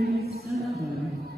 LNISS Netball.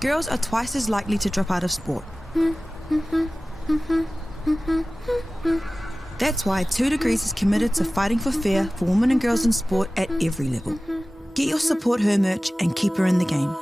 girls are twice as likely to drop out of sport. That's why 2 Degrees is committed to fighting for fair for women and girls in sport at every level. Get your Support Her merch and keep her in the game.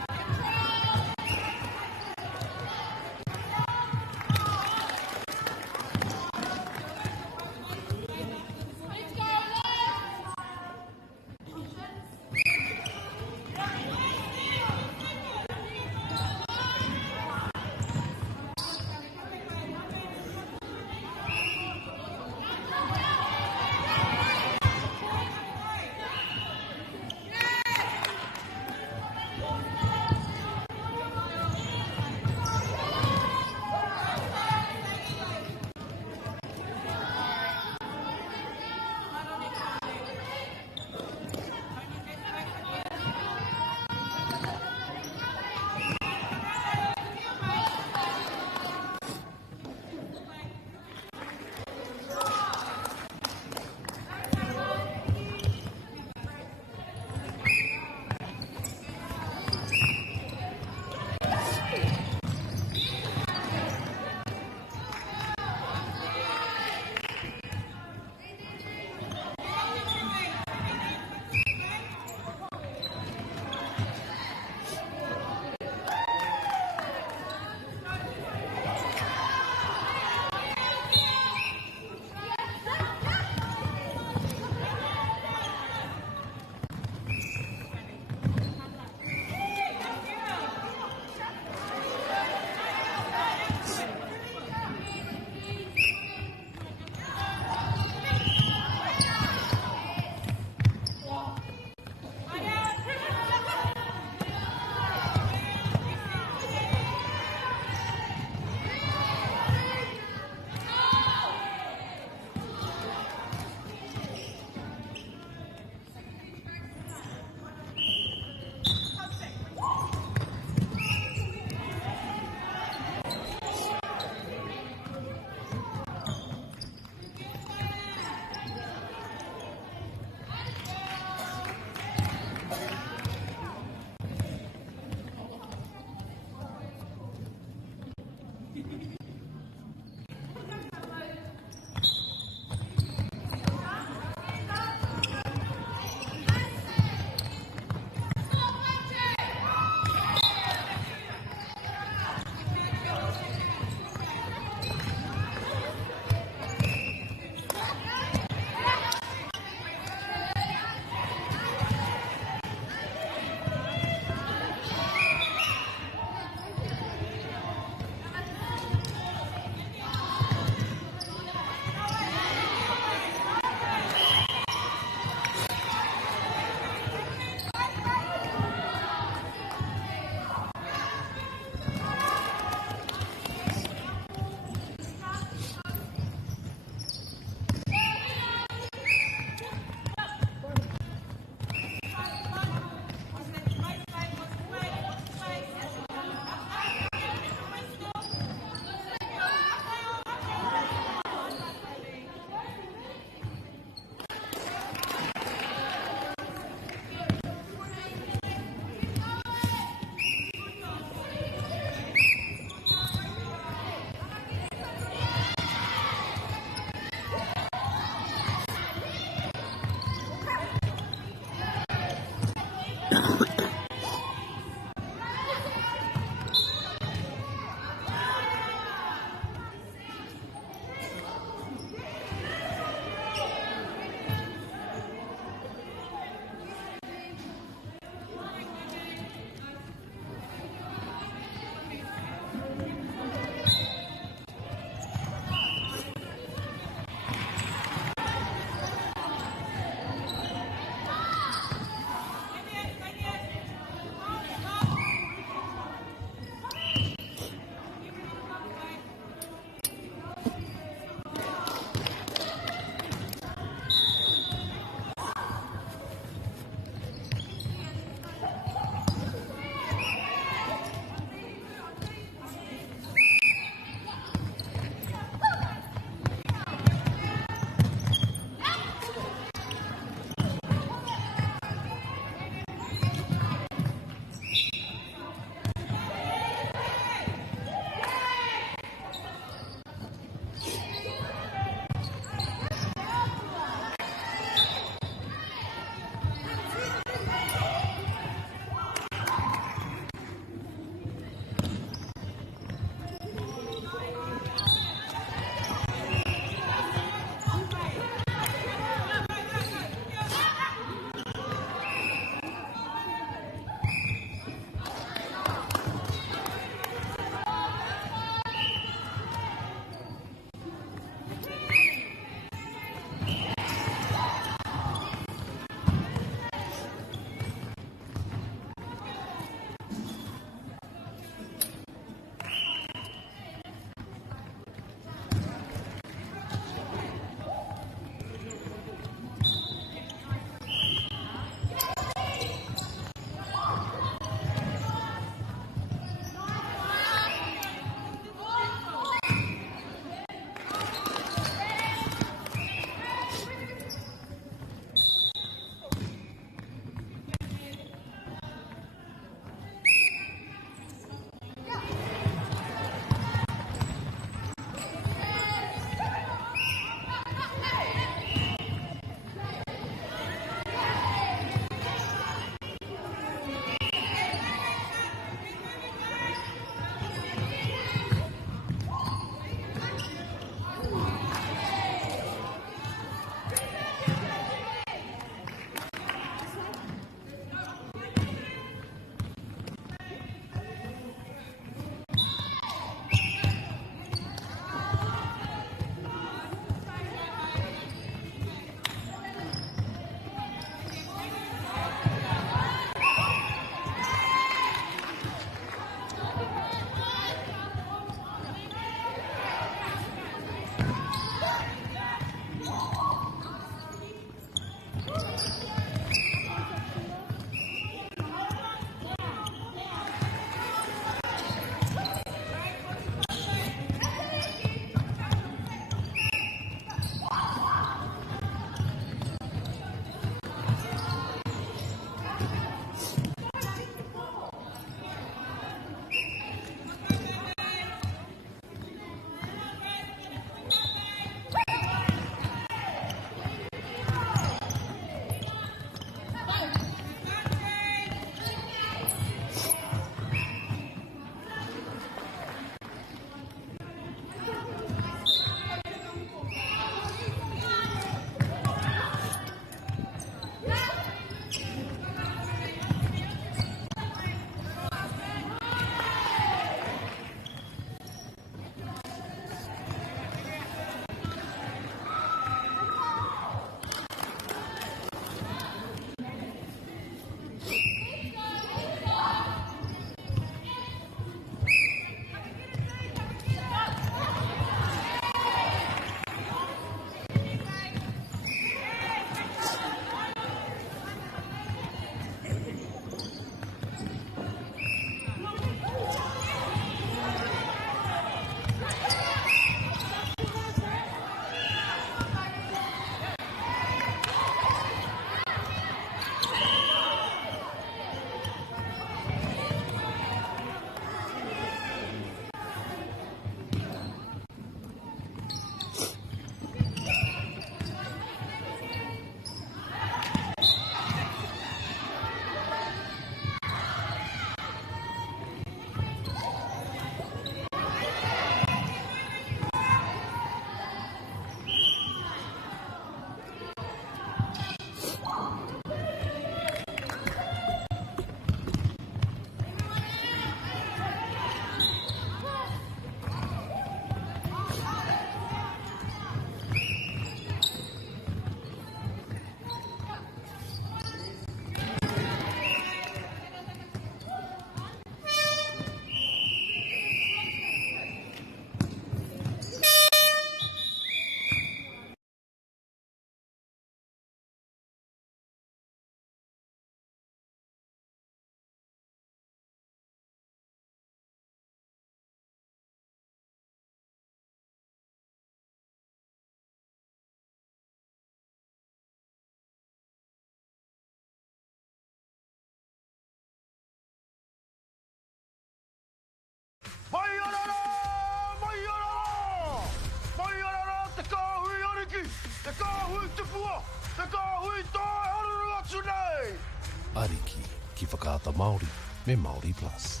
Ariki ki whakaata Māori me MāORI Plus.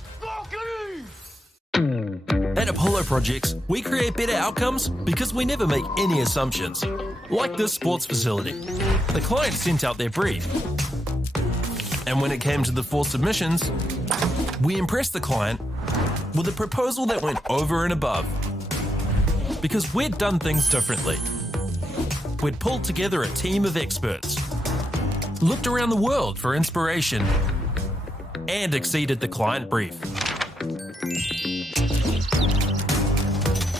At Apollo Projects, we create better outcomes because we never make any assumptions. Like this sports facility. The client sent out their brief. And when it came to the 4 submissions, we impressed the client with a proposal that went over and above. Because we'd done things differently. We'd pulled together a team of experts, looked around the world for inspiration, and exceeded the client brief.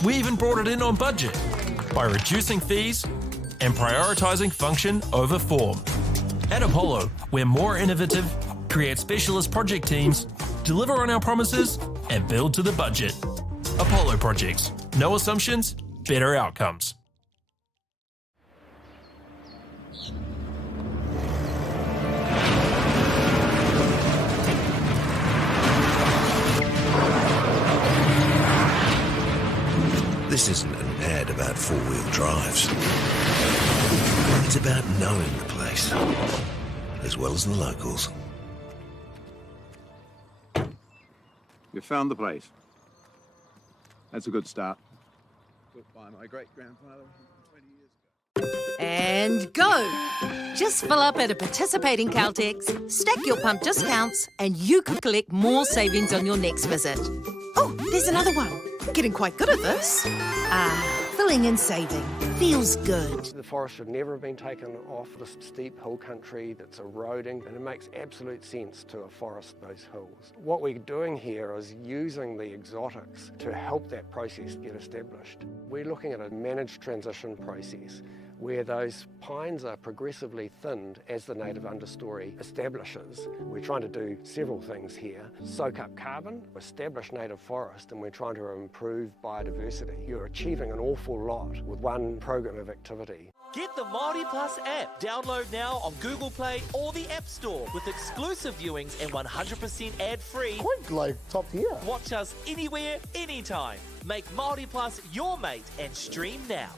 We even brought it in on budget by reducing fees and prioritising function over form. At Apollo, we're more innovative, create specialist project teams, deliver on our promises, and build to the budget. Apollo Projects. No assumptions, better outcomes. This isn't an ad about four-wheel drives. It's about knowing the place, as well as the locals. You found the place. That's a good start. Built by my great-grandfather 20 years ago. And go! Just fill up at a participating Caltex, stack your pump discounts, and you could collect more savings on your next visit. Oh, there's another one. Getting quite good at this. Filling and saving. Feels good. The forest should never have been taken off this steep hill country that's eroding, and it makes absolute sense to afforest those hills. What we're doing here is using the exotics to help that process get established. We're looking at a managed transition process where those pines are progressively thinned as the native understory establishes. We're trying to do several things here. Soak up carbon, establish native forest, and we're trying to improve biodiversity. You're achieving an awful lot with one program of activity. Get the MāORI Plus app. Download now on Google Play or the App Store with exclusive viewings and 100% ad-free. Quite like top tier. Watch us anywhere, anytime. Make MāORI Plus your mate and stream now.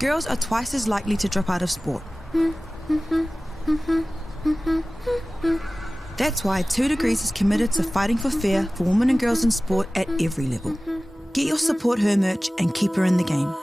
girls are twice as likely to drop out of sport. That's why 2 Degrees is committed to fighting for fair for women and girls in sport at every level. Get your Support Her merch and keep her in the game.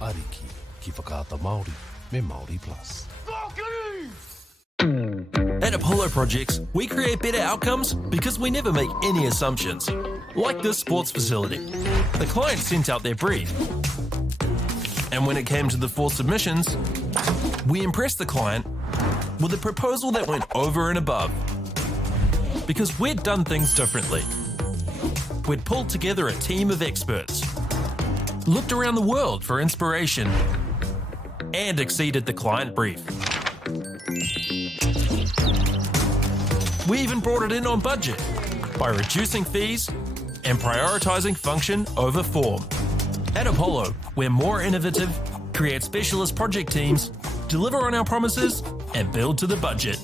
Ariki ki whakaata Māori me MāORI Plus. At Apollo Projects, we create better outcomes because we never make any assumptions. Like this sports facility. The client sent out their brief. And when it came to the 4 submissions, we impressed the client with a proposal that went over and above. Because we'd done things differently. We'd pulled together a team of experts, looked around the world for inspiration, and exceeded the client brief. We even brought it in on budget by reducing fees and prioritising function over form. At Apollo, we're more innovative, create specialist project teams, deliver on our promises, and build to the budget.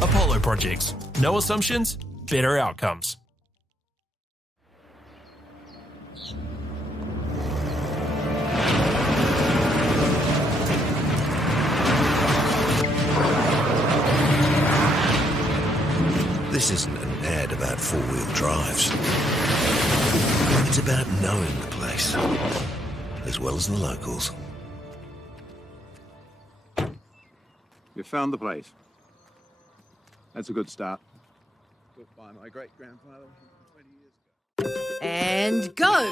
Apollo Projects. No assumptions, better outcomes. This isn't an ad about four-wheel drives. It's about knowing the place, as well as the locals. You found the place. That's a good start. Built by my great-grandfather 20 years ago. And go!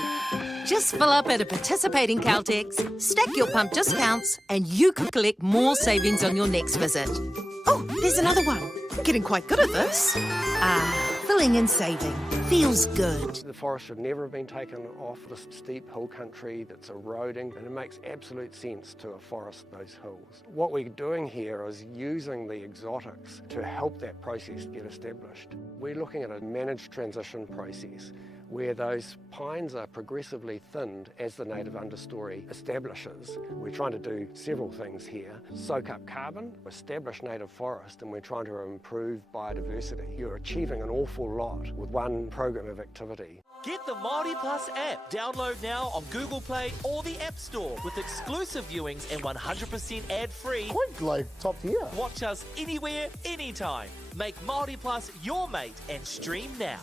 Just fill up at a participating Caltex, stack your pump discounts, and you could collect more savings on your next visit. Oh, there's another one. Getting quite good at this. Filling and saving. Feels good. The forest should never have been taken off this steep hill country that's eroding, and it makes absolute sense to afforest those hills. What we're doing here is using the exotics to help that process get established. We're looking at a managed transition process where those pines are progressively thinned as the native understory establishes. We're trying to do several things here. Soak up carbon, establish native forest, and we're trying to improve biodiversity. You're achieving an awful lot with one program of activity. Get the MāORI Plus app. Download now on Google Play or the App Store with exclusive viewings and 100% ad-free. Quite like top tier. Watch us anywhere, anytime. Make MāORI Plus your mate and stream now.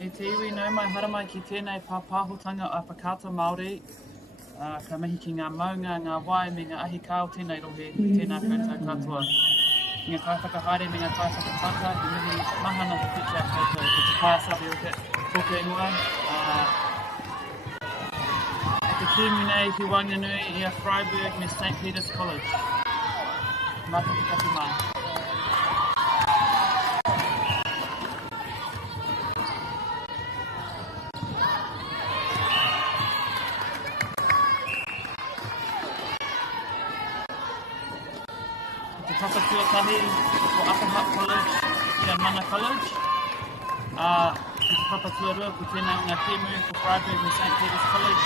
E te iwi nau mai haramai ki tēnei pāpāhotanga a Whakaata Māori, ka mihi ki ngā maunga, ngā wai, me ngā ahi kāo tēnei rohe, tēnā koutou katoa. I ngā kaiwhakahaere me ngā kaiwhakataka, he mihi mahana te whitia koutou, ko te kāsabi o te poke ingoa. Te tūmu nei ki Wanganui i a Freiburg me St. Peter's College. Mata ki kati mai. Tapa tuatahi o Upper Hutt College i a Mana College. Ki te papa tuarua ko tēnā o ngā tēmu ko Freiburg and St. Peter's College.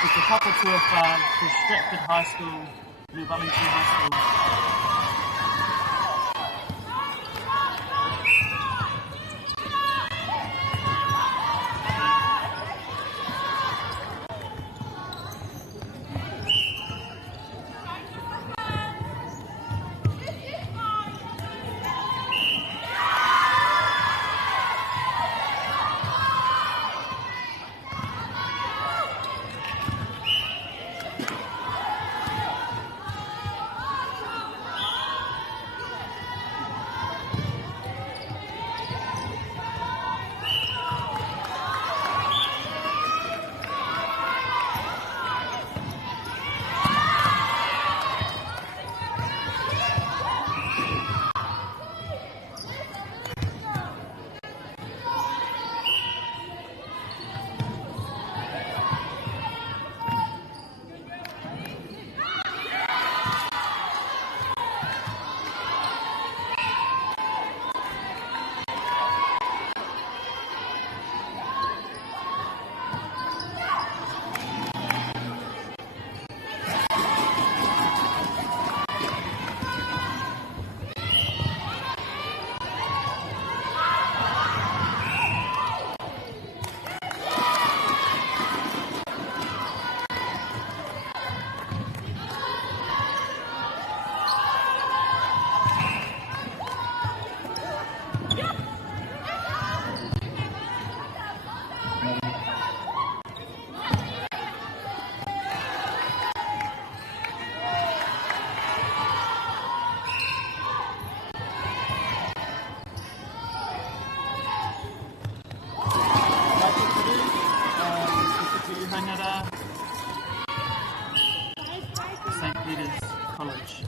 Ki te papa tuawha ko Stratford High School, New Wellington High School. St. Peter's College.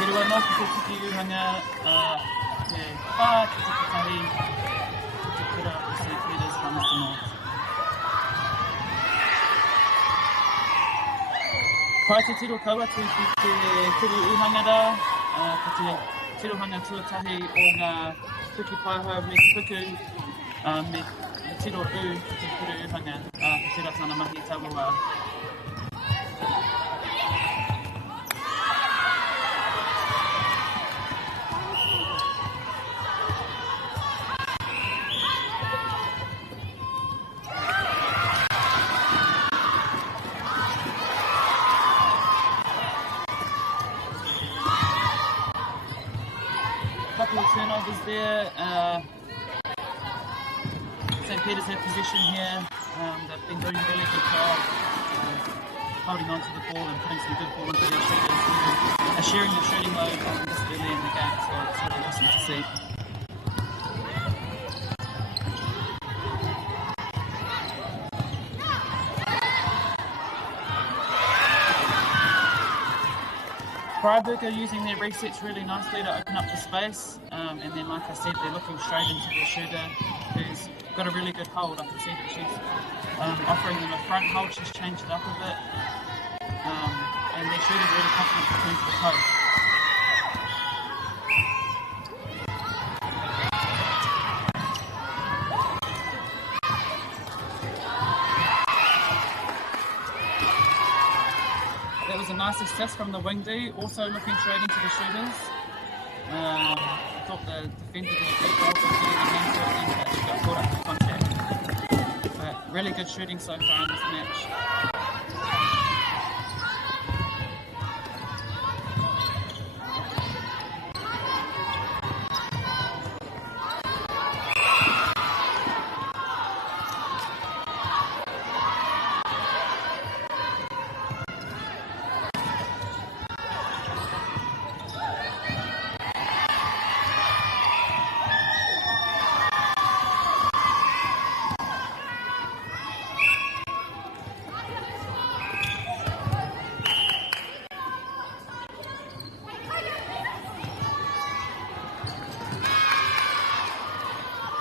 Kiriwa no ki te tiki uhanga te whā ki te tahi ki te kura o St. Pai te tiro kaua te kuru uhangara, ko te tirohanga tuatahi o ngā puki paihau me te puku, me tiro te kuru uhanga, ko te ratana mahi taua. Couple of turnovers there. St. Peter's had possession here. They've been doing a really good job holding on to the ball and putting some good ball into their shooters. They're sharing the shooting load this early in the game, so it's really awesome to see. Freiburg are using their resets really nicely to open up the space, and then like I said, they're looking straight into their shooter who's got a really good hold. I can see that she's offering them a front hold. She's changed it up a bit, and their shooter's really confident to turn to the post. That was a nice assist from the wing D, also looking straight into the shooters. I thought the defender did a good job of getting a hand to it, but she got caught up in contact. But really good shooting so far in this match.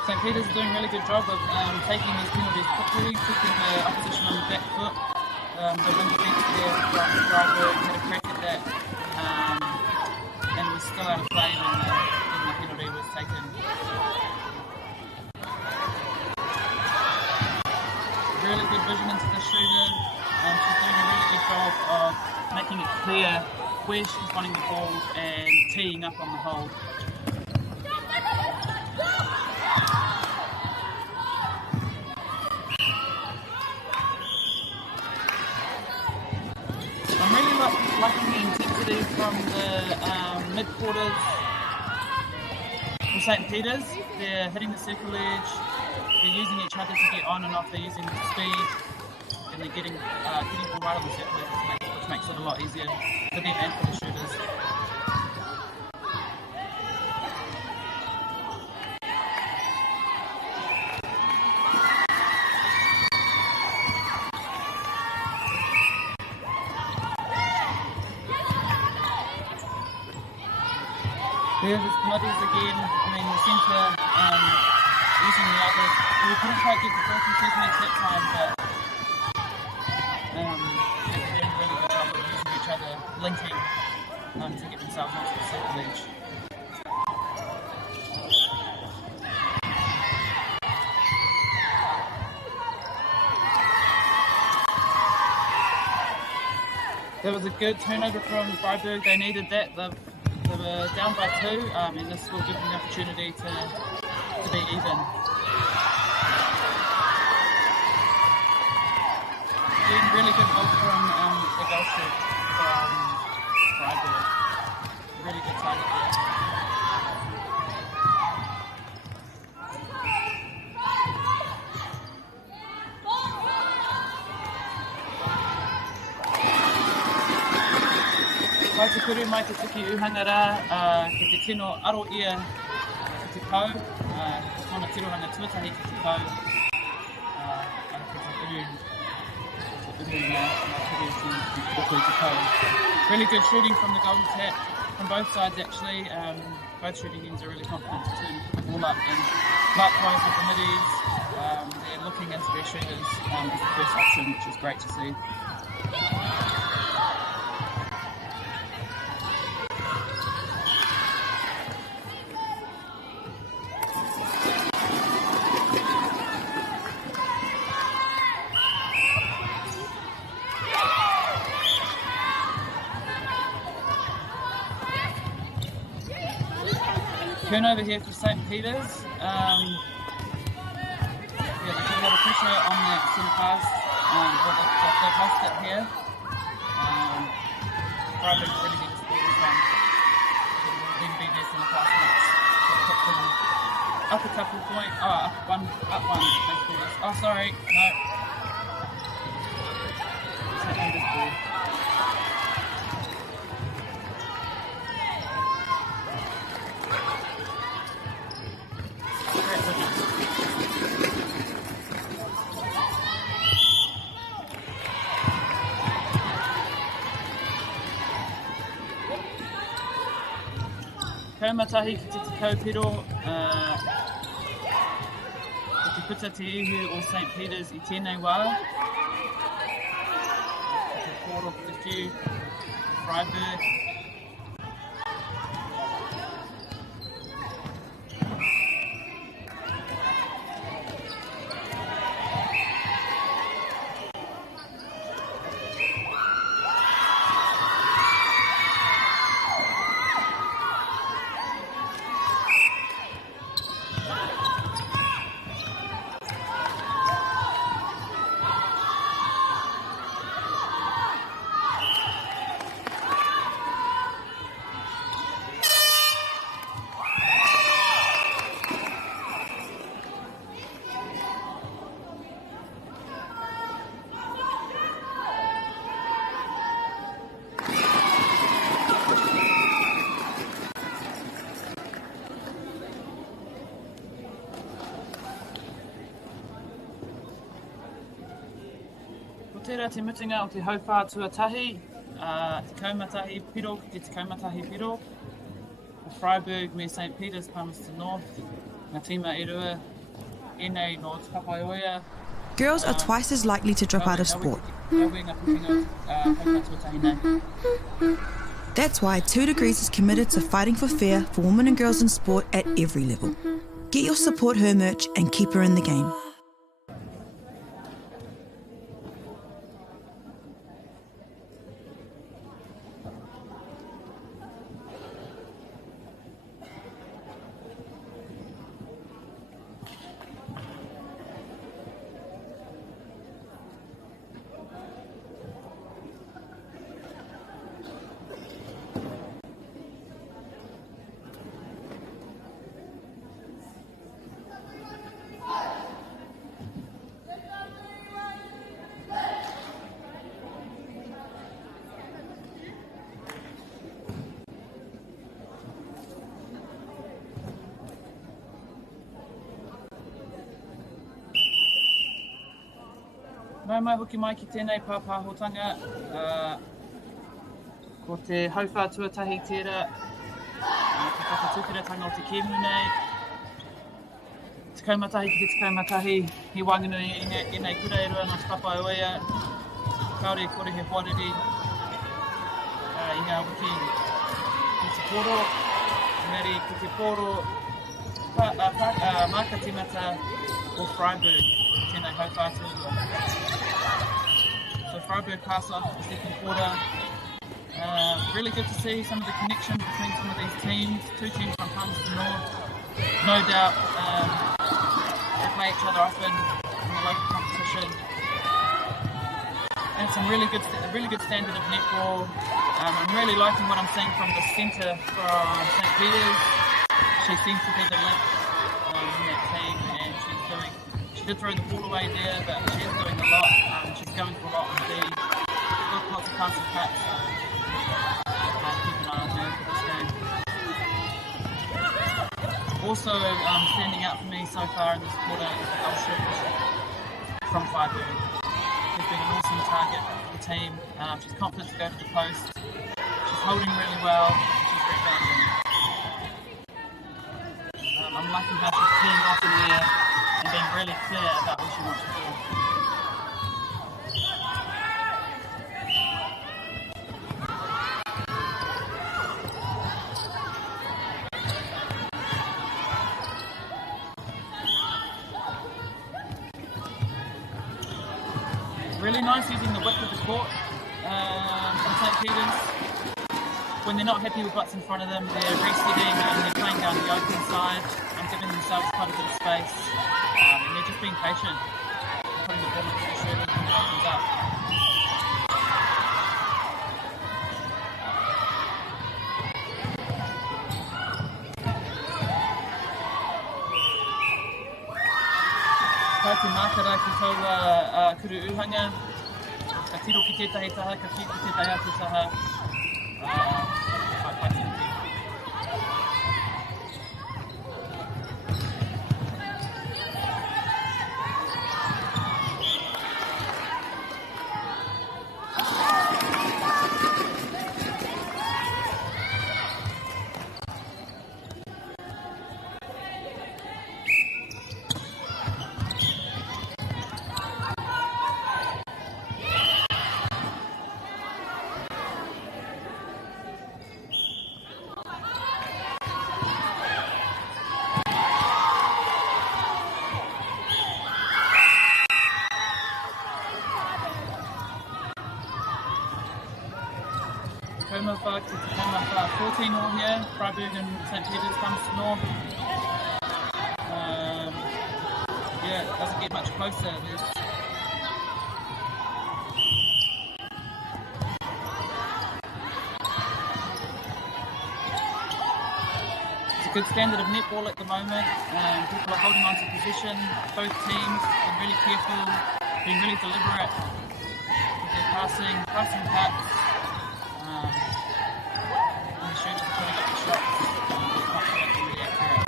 St. Peter's is doing a really good job of taking these penalties quickly, keeping the opposition on the back foot. The wing defence there from Freiburg had a crack at that, and was still out of play when the penalty was taken. Really good vision into the shooter. She's doing a really good job of making it clear where she's wanting the ball and teeing up on the hold. I'm really liking the intensity from the mid-quarters from St. Peter's. They're hitting the circle edge, they're using each other to get on and off, they're using speed, and they're getting ball right on the circle edge, which makes it a lot easier for them and for the shooters. There's the Muddies again, in the centre, using the others. We couldn't quite get the ball from Tiffany that time, but they're doing a really good job of using each other, linking to get themselves onto the circle edge. That was a good turnover from Freiburg. They needed that. They were down by 2, and this will give them the opportunity to be even. Again, really good goal from the goal shoot from Freiburg. Really good target there. Mai te kuru mai te tiki uhangara, ki te tino aro ia ki te kau, tōna tirohanga tuatahi ki te kau, ki te uru ngā kiri ki te kau. Really good shooting from the Golden Tap, from both sides actually. Both shooting ends are really confident to turn the ball up, and likewise with the middies, they're looking into their shooters as the first option, which is great to see. Turn over here for St. Peter's. Yeah, they put a lot of pressure on that centre pass. They've lost it here. Freiburg really need to score this one. Then be their centre pass next. Up a couple point. Up one. Oh, sorry. No. St. Peter's ball. Kaumatahi ki te kaupiro, ki te puta te ihu o St. Peter's I tēnei wā. Ki te kōro ki te whiu, Freiburg. Tērā te mutinga o te haupā tuatahi, te kaumatahi piro ki te kaumatahi piro, o Freiburg me St. Peter's, Palmerston North, ngā tīma e rua, e nei no te kapaioia. Girls are twice as likely to drop out of sport. That's why 2 Degrees is committed to fighting for fair for women and girls in sport at every level. Get your Support Her merch and keep her in the game. Nau mai hoki mai ki tēnei pāpāhotanga, ko te hauwhā tuatahi tērā, te whakatūkiratanga o te kēmu nei, te kaumatahi ki te kaumatahi, he wanganu I nei kura e rua no te papaoia, kaore kore he huariri, I ngā wiki ki te poro, ngari ki te poro, maka timata o Freiburg, tēnei hauwhā tuatua. So Freiburg pass off the second quarter. Really good to see some of the connection between some of these teams. 2 teams from Palmerston North. No doubt they play each other often in the local competition. And some really good standard of netball. I'm really liking what I'm seeing from the centre from St. Peter's. She seems to be the link in that team, and she did throw the ball away there, but she is doing a lot. She's going for a lot on D. Got lots of passing cuts, so keep an eye on her for this game. Also standing out for me so far in this quarter is Elship from Freiburg. She's been an awesome target for the team. She's confident to go to the post. She's holding really well. She's rebounding. I'm liking how she's teeing off in there and being really clear about what she wants to do. Really nice using the width of the court from St. Peter's. when they're not happy with what's in front of them, they're resetting and they're playing down the open side and giving themselves quite a bit of space. And they're just being patient, putting the ball into the shooters when it opens up. Ka te mākara ki taua kuru uhanga, ka tiro ki tētahi taha, ka whiu ki tētahi atu taha. Palmerston to Palmerston, 14 all here. Freiburg and St. Peter's comes north. Yeah, it doesn't get much closer. It's a good standard of netball at the moment. People are holding on to position. Both teams being really careful, being really deliberate with their passing cuts. And the shooters are putting up the shots. They're confident and really accurate.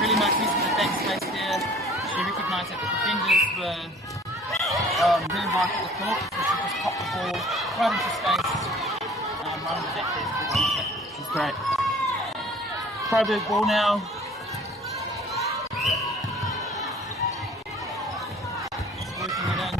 Really nice use of the back space there. She recognised that the defenders were very high at the court, so she just popped the ball right into space, right into that first ball, which is great. Freiburg ball now. Just working it in.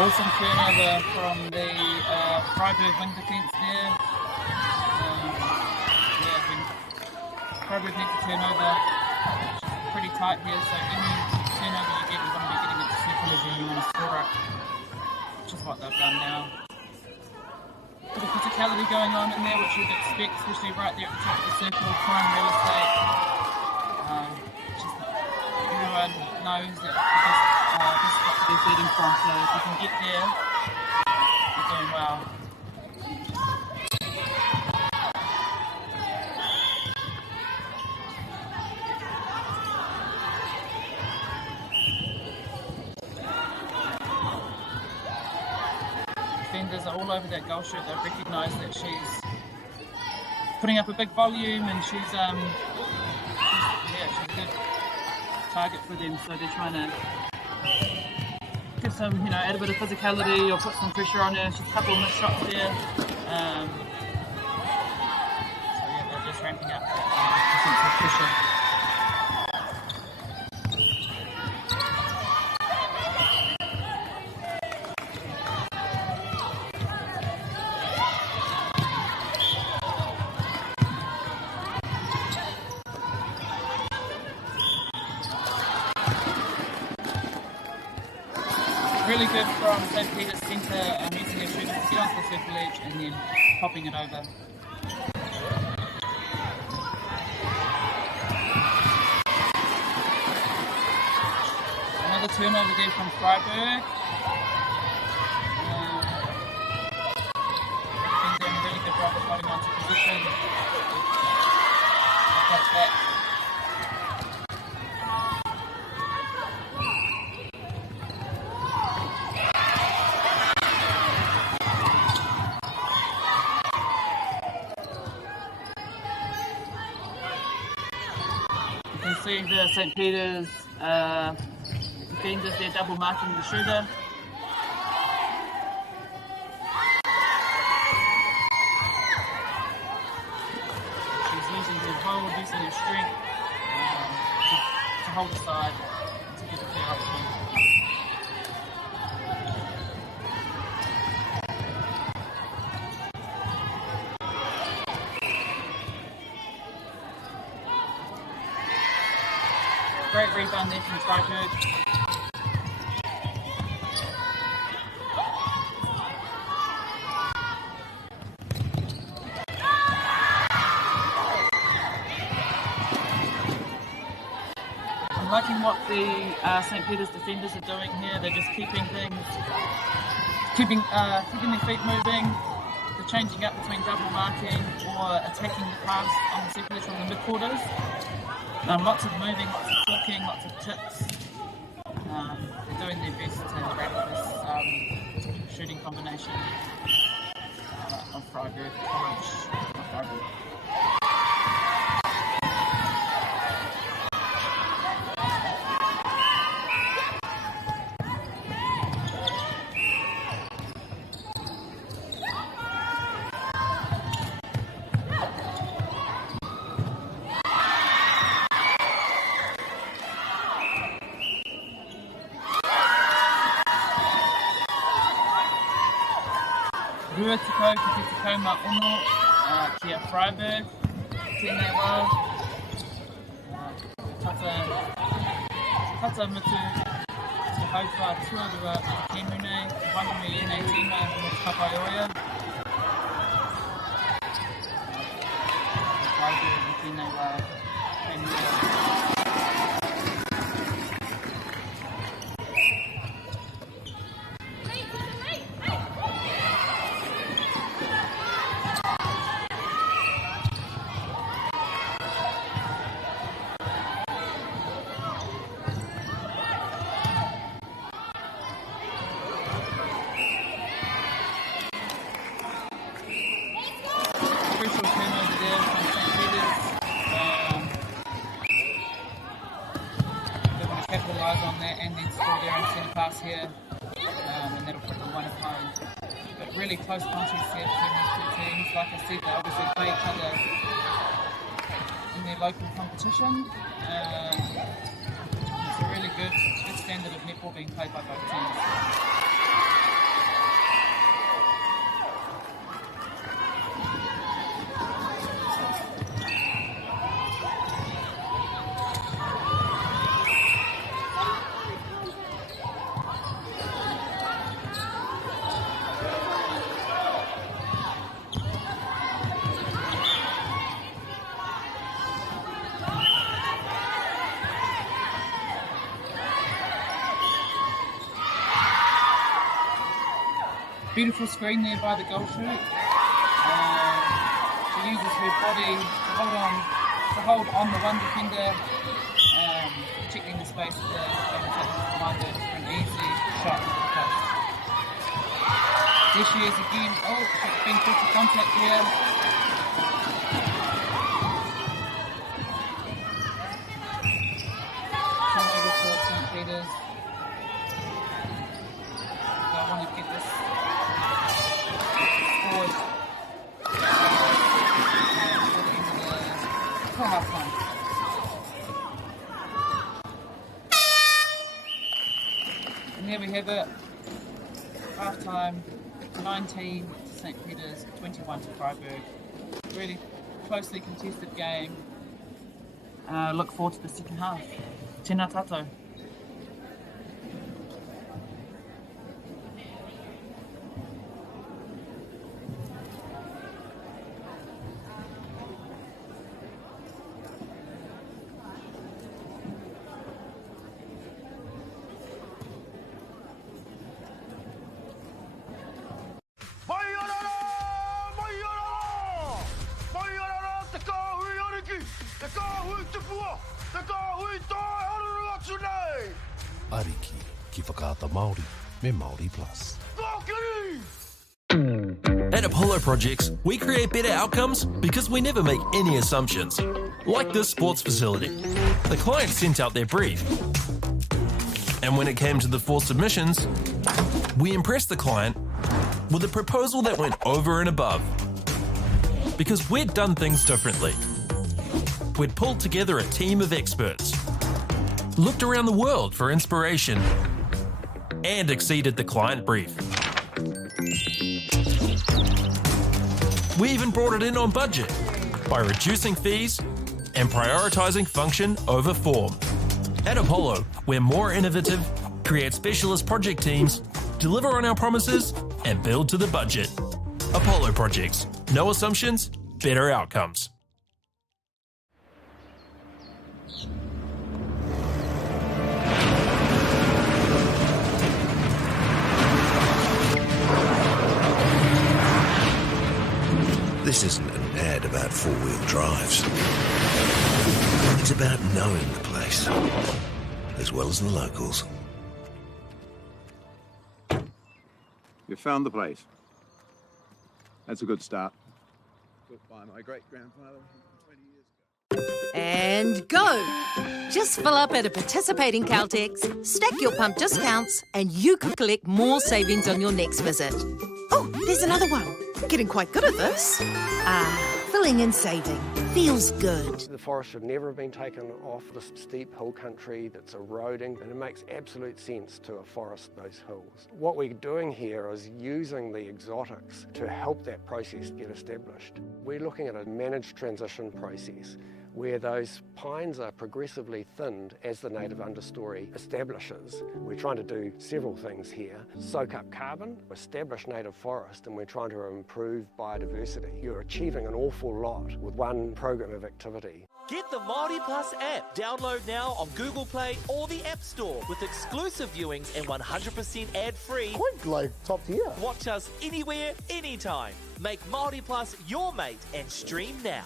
Awesome turnover from the Freiburg wing defence there. Freiburg need to turn over. It's pretty tight here, so any turnover you get, you're going to be getting it to circulars and you want to score it, which is what they've done now. Bit of physicality going on in there, which you'd expect, especially right there at the top of the circle, prime real estate. Everyone knows that this is what they're feeding from, so if you can get there, you're doing well. Defenders are all over that goal shoot. They've recognised that she's putting up a big volume and she's a good target for them, so they're trying to give some, add a bit of physicality or put some pressure on her. She's a couple of missed shots there. So yeah, they're just ramping up defensive pressure. Really good from St. Peter's centre, using their shooters to get onto the circle edge and then popping it over. Another turnover there from Freiburg. Been doing a really good job of holding onto position. Got that. See the St. Peter's defenders there double marking the shooter. She's using her hold, using her strength. to hold aside to get a fair outcome. Great rebound there from Freiburg. I'm liking what the St. Peter's defenders are doing here. They're just keeping things, keeping their feet moving. They're changing up between double marking or attacking the pass on the set from the mid-quarters. Lots of moving, lots of talking, lots of tips. They're doing their best to wrap this shooting combination of Freiburg College. Ruatiko, ki te kauma ono, kia Freiburg, tēnei wā, tata mutu, te hauwha tuarua ki te kēmu nei, te whanganui e nei tīma mo te whakaioia. Freiburg, tēnei wā, kēmu. Here, and that'll put them one at home. But really close contest here between these two teams. Like I said, they obviously play each other in their local competition. It's a really good standard of netball being played by both teams. Beautiful screen there by the goal shoot. She uses her body to hold on the one defender, checking the space of the commander for an easy shot to the post. There she is again. Oh, she's been put to contact here. Turnover for St. Peter's. I want to get this forward for half time. And there we have it. Half time, 19 to St. Peter's, 21 to Freiburg. Really closely contested game. Look forward to the second half. Tēnā tātou. Ariki, ki whakaata Māori, me MāORI Plus. At Apollo Projects, we create better outcomes because we never make any assumptions. Like this sports facility. The client sent out their brief. And when it came to the 4 submissions, we impressed the client with a proposal that went over and above. Because we'd done things differently. We'd pulled together a team of experts. looked around the world for inspiration, and exceeded the client brief. We even brought it in on budget by reducing fees and prioritising function over form. At Apollo, we're more innovative, create specialist project teams, deliver on our promises, and build to the budget. Apollo Projects. No assumptions, better outcomes. This isn't an ad about four-wheel drives. It's about knowing the place, as well as the locals. You found the place. That's a good start. Built by my great-grandfather 20 years ago. And go! Just fill up at a participating Caltex, stack your pump discounts, and you could collect more savings on your next visit. Oh, there's another one. Getting quite good at this. Filling and saving. Feels good. The forest should never have been taken off this steep hill country that's eroding, and it makes absolute sense to afforest those hills. What we're doing here is using the exotics to help that process get established. We're looking at a managed transition process where those pines are progressively thinned as the native understory establishes. We're trying to do several things here. Soak up carbon, establish native forest, and we're trying to improve biodiversity. You're achieving an awful lot with one program of activity. Get the MāORI Plus app. Download now on Google Play or the App Store with exclusive viewings and 100% ad-free. Quite like top tier. Watch us anywhere, anytime. Make MāORI Plus your mate and stream now.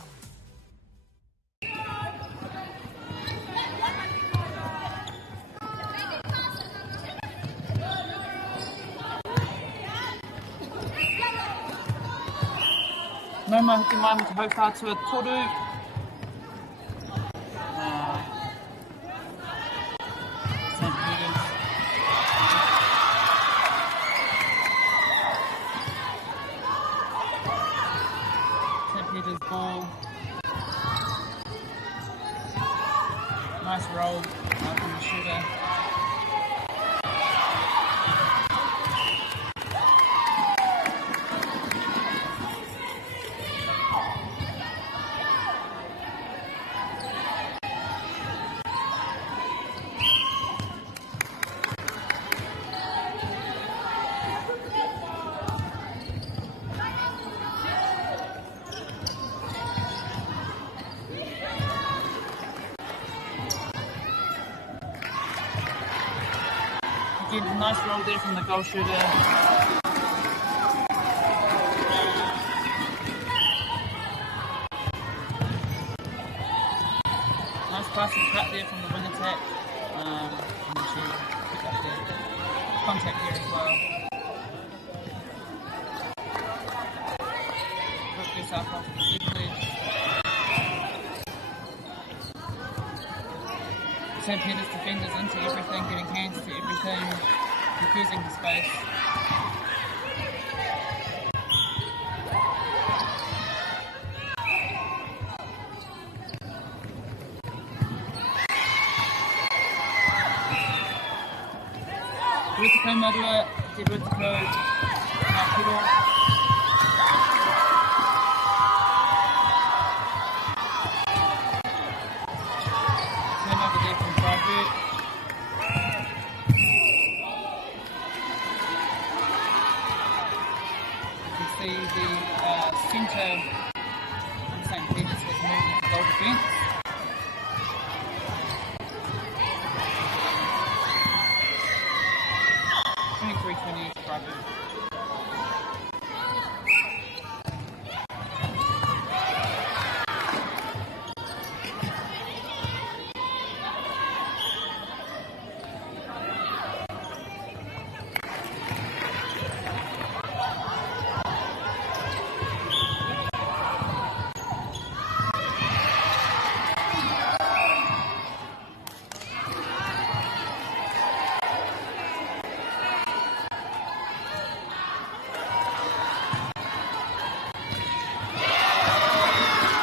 No mai hoki mai mo te hau kātua toru. St. Peter's. St. Peter's ball. Nice roll from the shooter. Again, nice roll there from the goal shooter. Nice passing cut there from the wing attack. And she picked up the contact here as well. Put this up off the big ledge. St. Peter's defenders into everything, getting hands to everything, confusing the space. Rutiko Marua, Te Rutiko Ngāpuro. The centre from St. Peter's has moved into goal defence.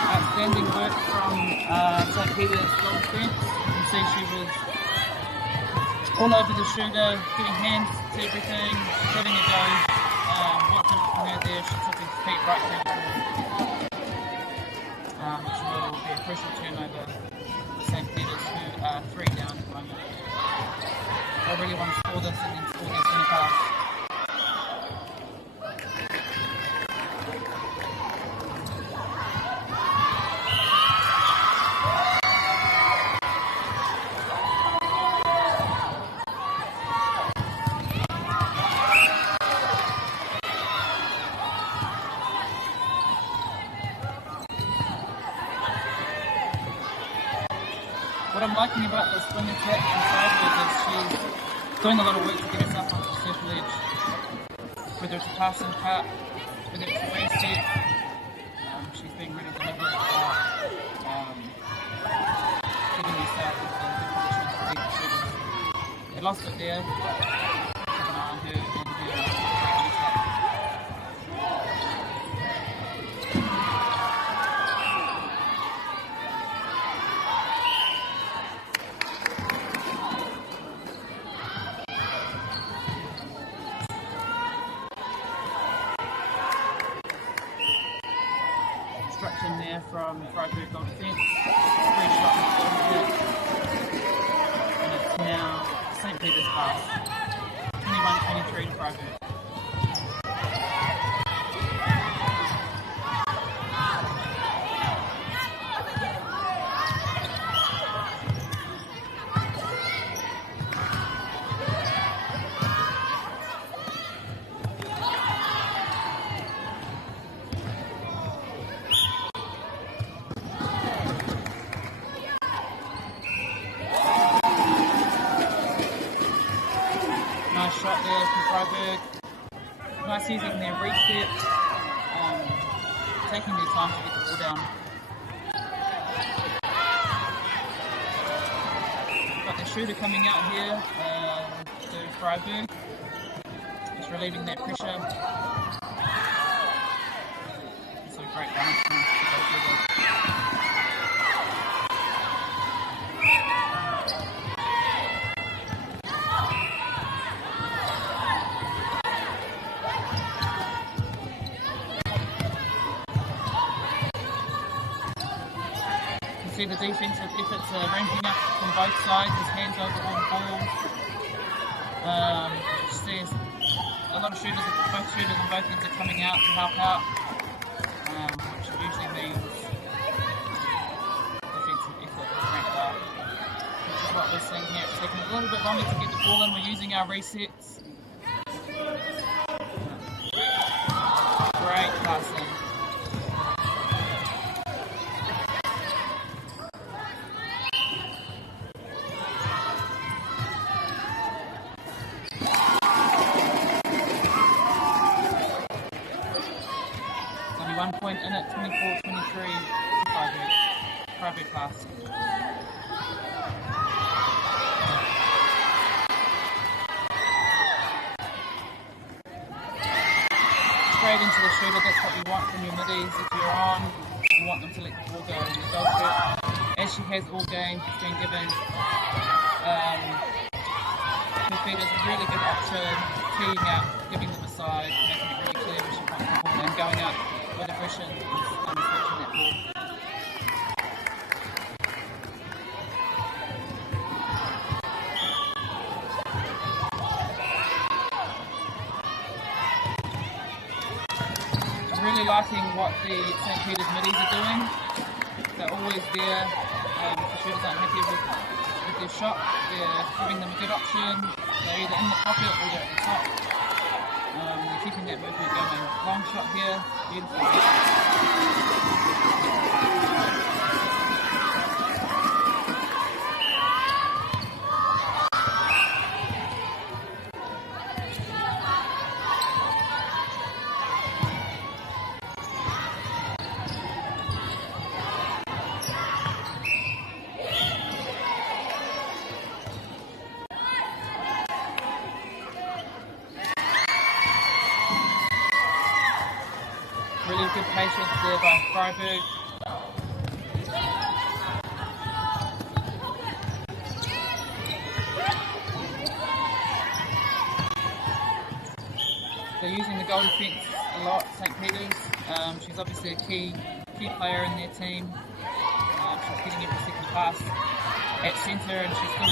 Outstanding work from St. Peter's goal defence. You can see she was all over the shooter, getting hands to everything, having a go. What's different from her there, she took his feet right through the ball, which will be a crucial turnover for St. Peter's, who are 3 down at the moment. I really want to score this and then score their centre pass. What I'm liking about this swing attack inside is she's doing a lot of work to get herself onto the circle edge. Whether it's a pass and cut, whether it's a reset, she's being really deliberate about getting herself into the position to beat the shooters. They lost it there. Keep an eye on her and instruction there from Freiburg goal defence. Very shot and it's now St. Peter's pass. 21-23 to Freiburg. Nice shot there from Freiburg. Nice using their reset, taking their time to get the ball down. Got the shooter coming out here to Freiburg. Just relieving that pressure. So great balance to go through there. See the defensive efforts ramping up from both sides, his hands over all the balls. See a lot of shooters, both shooters on both ends are coming out to help out, which usually means defensive effort is ramped up, which is what we're seeing here. It's taking a little bit longer to get the ball in. We're using our resets. Great passing. Only 1 point in it, 24-23 Freiburg pass. Straight into the shooter, that's what you want from your middies. If you're on, you want them to let the ball go. And go for it. As she has all game, she's been given her feet is a really good option, teeing out, giving them a side, making it really clear where she wants the ball and going out with aggression and switching that ball. I'm really liking what the St. Peter's middies are doing. They're always there. The shooters aren't happy with their shot. They're giving them a good option. They're either in the pocket or they're at the top. They're keeping that movement going. Long shot here. Beautiful. Really good patience there by Freiburg. They're using the goal defence a lot, St. Peter's. She's obviously a key player in their team. She's getting every second pass at centre, and she's still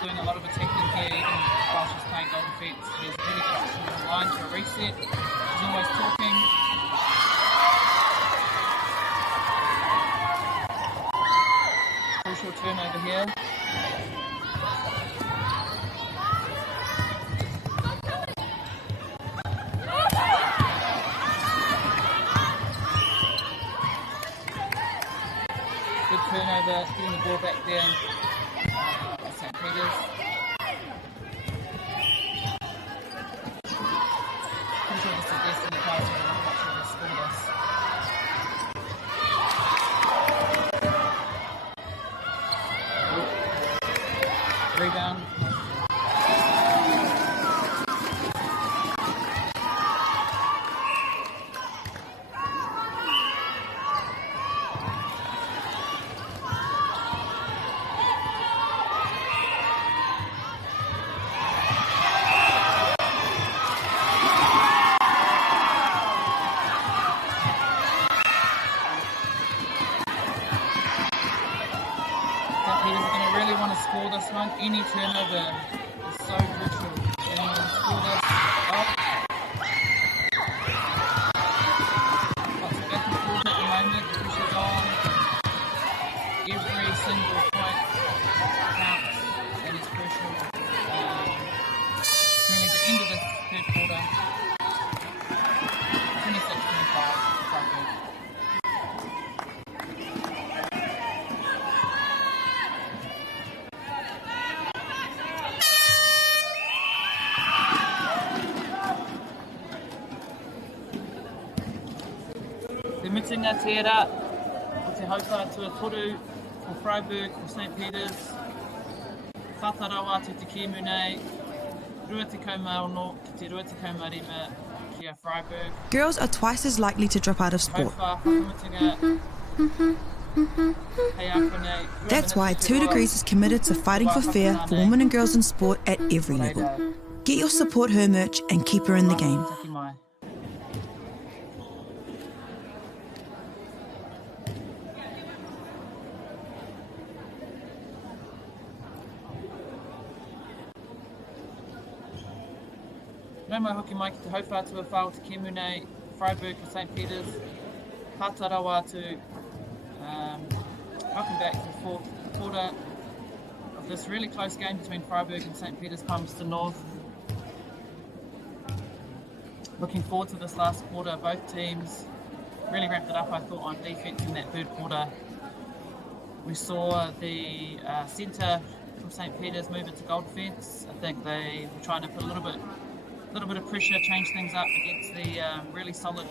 doing a lot of attacking here even while she's playing goal defence. She's really good option on the line for a reset. She's always talking. Crucial turnover here. Turnover, getting the ball back there at St. Peter's. Pretty sure this is Destiny pass, but I'm not sure they scored us. Rebound. Any turnover is so crucial. And you score this up. Lots of back and forth at the moment. The pressure's on. Every single point counts and is crucial. Nearly the end of the third quarter. 26-25. Mitinga tērā, o te haupa atua toru, o Freiburg, o St. Peter's, whatarawa te te kimu nei, rua te kaumaono, ki te rua te kaumarima, ki a Freiburg. Girls are twice as likely to drop out of sport. That's why 2 Degrees is committed to fighting for fair for women and girls in sport at every level. Get your support her merch and keep her in the game. Nau mai hoki mai ki te hauwhātua whao te kemu nei, Freiburg for St. Peter's, Pātarawa atu. Welcome back to the fourth quarter of this really close game between Freiburg and St. Peter's Palmerston North. Looking forward to this last quarter. Both teams really ramped it up, I thought, on defence in that third quarter. We saw the centre from St. Peter's move into goal defence. I think they were trying to put a little bit of pressure, change things up against the really solid,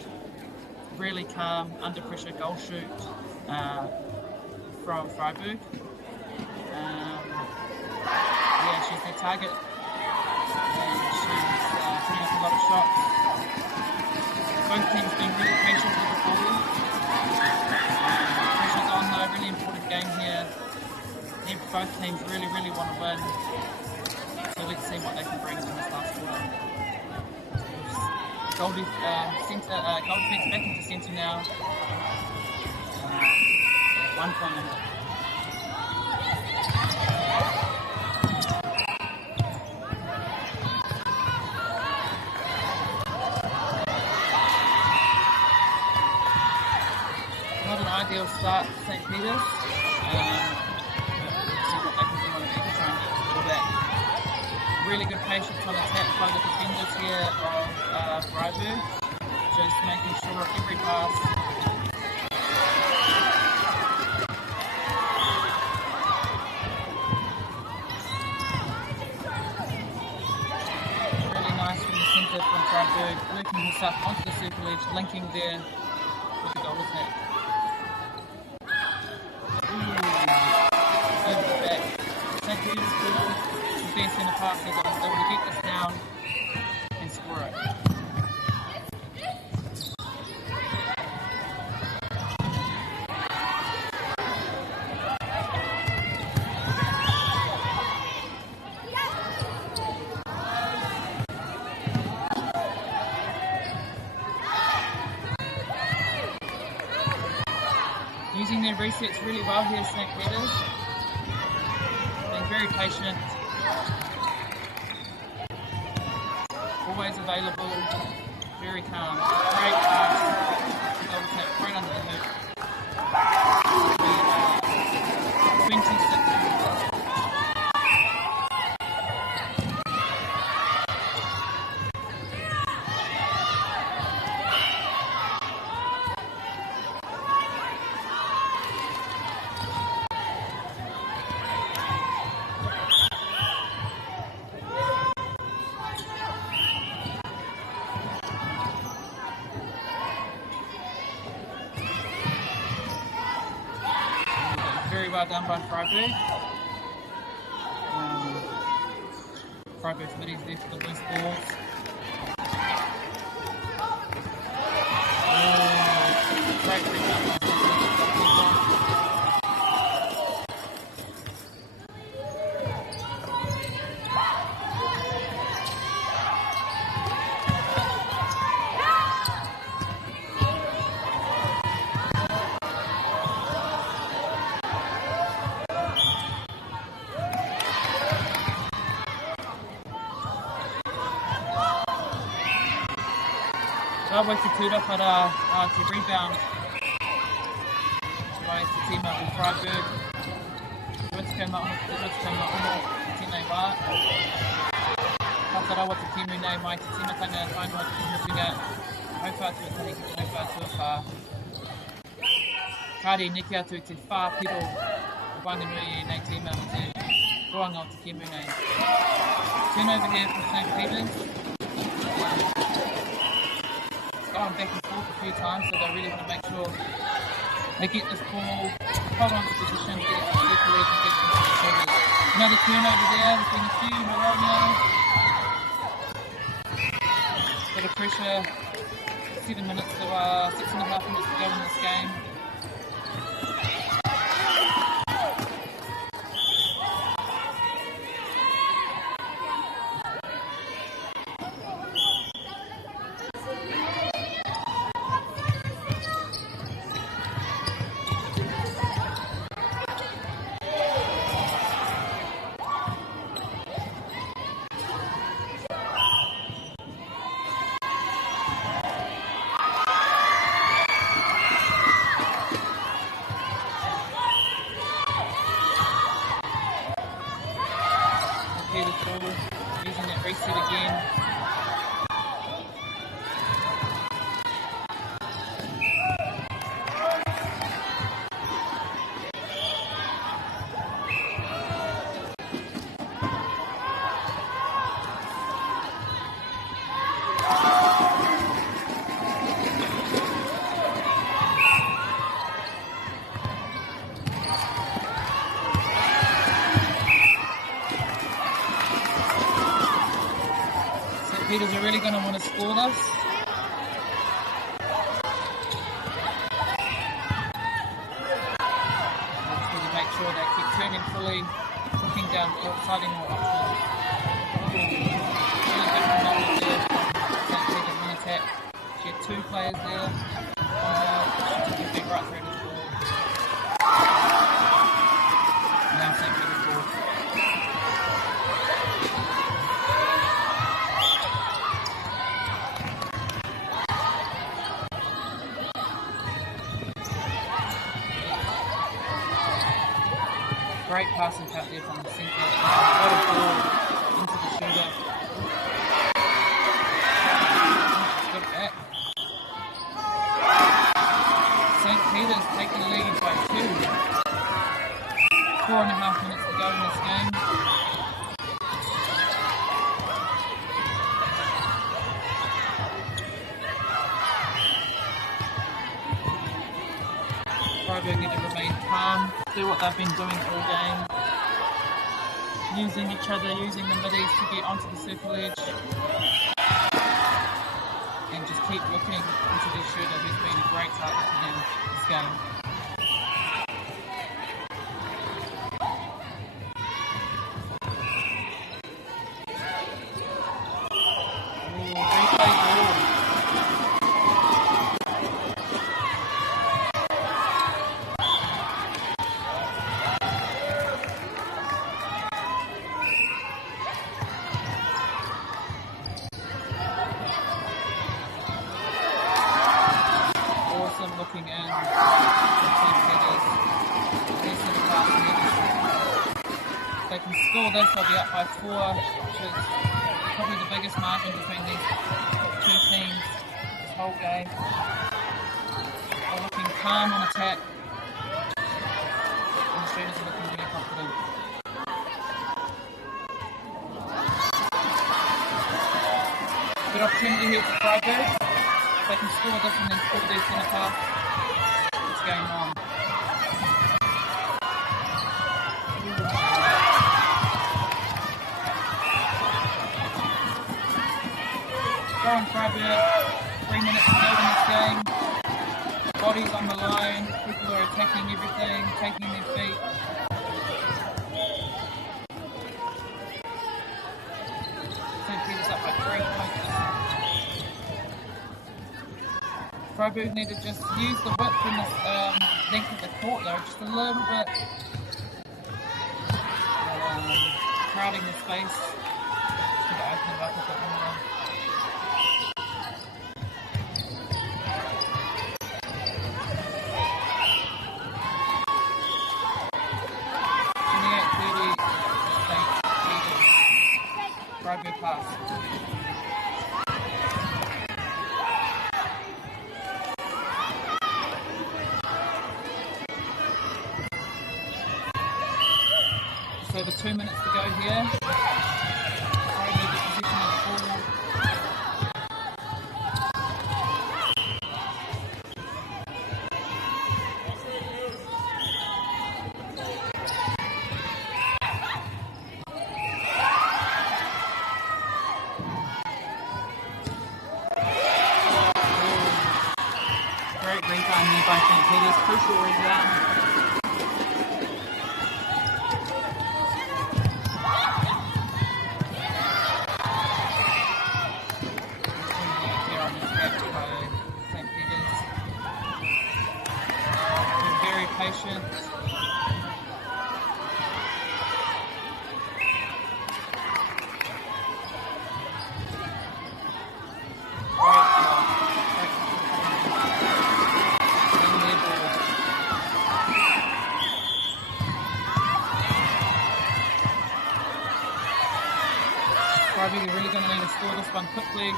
really calm, under pressure goal shoot from Freiburg. Yeah, she's their target, and she's putting up a lot of shots. Both teams being really patient with the ball. Pressure's on though, really important game here. Both teams really want to win. So let's see what they can bring in this last quarter. Goal defence back into centre now. 1 point under. Not an ideal start for St. Peter's. See what they can do on the bench, try and get the ball back. Really good patience on attack by the defenders here of Freiburg, just making sure of every pass. Really nice from the centre from Freiburg, working herself onto the circle edge, linking there with the goal attack. Over the back. St. Peter's ball. Defence in the pass, they're able to get this down and score it. Using their resets really well here, St. Peter's. Being very patient. Always available. Very calm. Great pass. Double tap right under the hoop. 26. Very well done by Freiburg. Freiburg committee's there for the loose balls. Great rebound. Wai te tura para te rebound. Wai te tima o Freiburg. Te what's tēnei wā. Patarawa te timu nei mai te timatanga whainua te timutinga. Hauwhātua tahi ki te hauwhātua whā. Kāre niki atu te whā piro o Wanganui nei tima o te roanga o te kimu nei. Turnover here from St. Peter's. Going back and forth a few times, so they really want to make sure they get this ball, hold on to position, get it to circle and get it into the circle. Another turnover there, there's been a few in a row now. Bit of pressure, 6.5 minutes to go in this game. Using that reset again. Peters are really going to want to score this. Just need to make sure they keep turning fully, looking down court, siding more options. Really good phenomenal there from St. Peter's in attack. She had two players there. She took a big right through the ball. Now St. Peter's ball. Great passing cut there from the centre. What a ball into the shooter. Good back. St. Peter's take the lead by 2. 4.5 minutes to go in this game. Freiburg need to remain calm, do what they've been doing all game, using each other, using the middies to get onto the circle edge, and just keep looking into their shooter who's been a great target for them this game. Replay ball. this, they'll be up by 4, which is probably the biggest margin between these two teams this whole game. They're looking calm on attack, and the shooters are looking really confident. Good opportunity here for Freiburg. If they can score this and then score their centre pass, it's game on. Going Freiburg, 3 minutes to go in this game. Bodies on the line, people are attacking everything, taking their feet. St. Peter's up by 3 points. Freiburg need to just use the width and the length of the court though, just a little bit. Crowding the space. Should open it up a bit more. Freiburg pass. So the 2 minutes to go here. Freiburg in position of the ball. Great rebound here by St. Peter's, crucial rebound. St. Peter's. Been very patient. They're really going to need to score this one quickly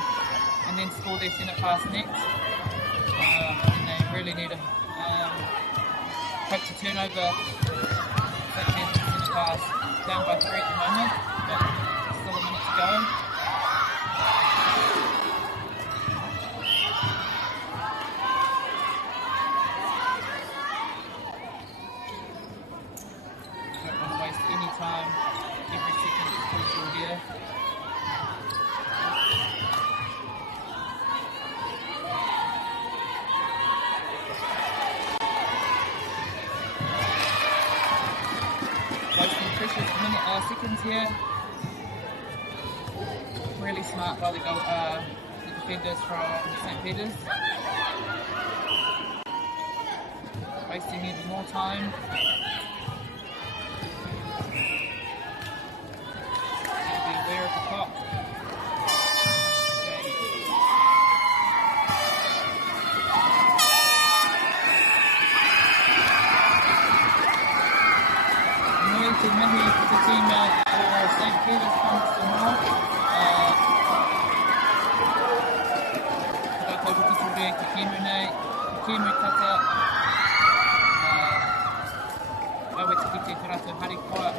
and then score their centre pass next. And they really need to hope to turn over that centre pass. Down by 3 at the moment, but still a minute to go. Don't want to waste any time. Every second is crucial here. Precious seconds here. Really smart by the defenders from St. Peter's. Wasting even more time. Be aware of the clock. Maybe the team for St. Peter's comes to North. Kikimu kata. Awe tikite karato harikoa.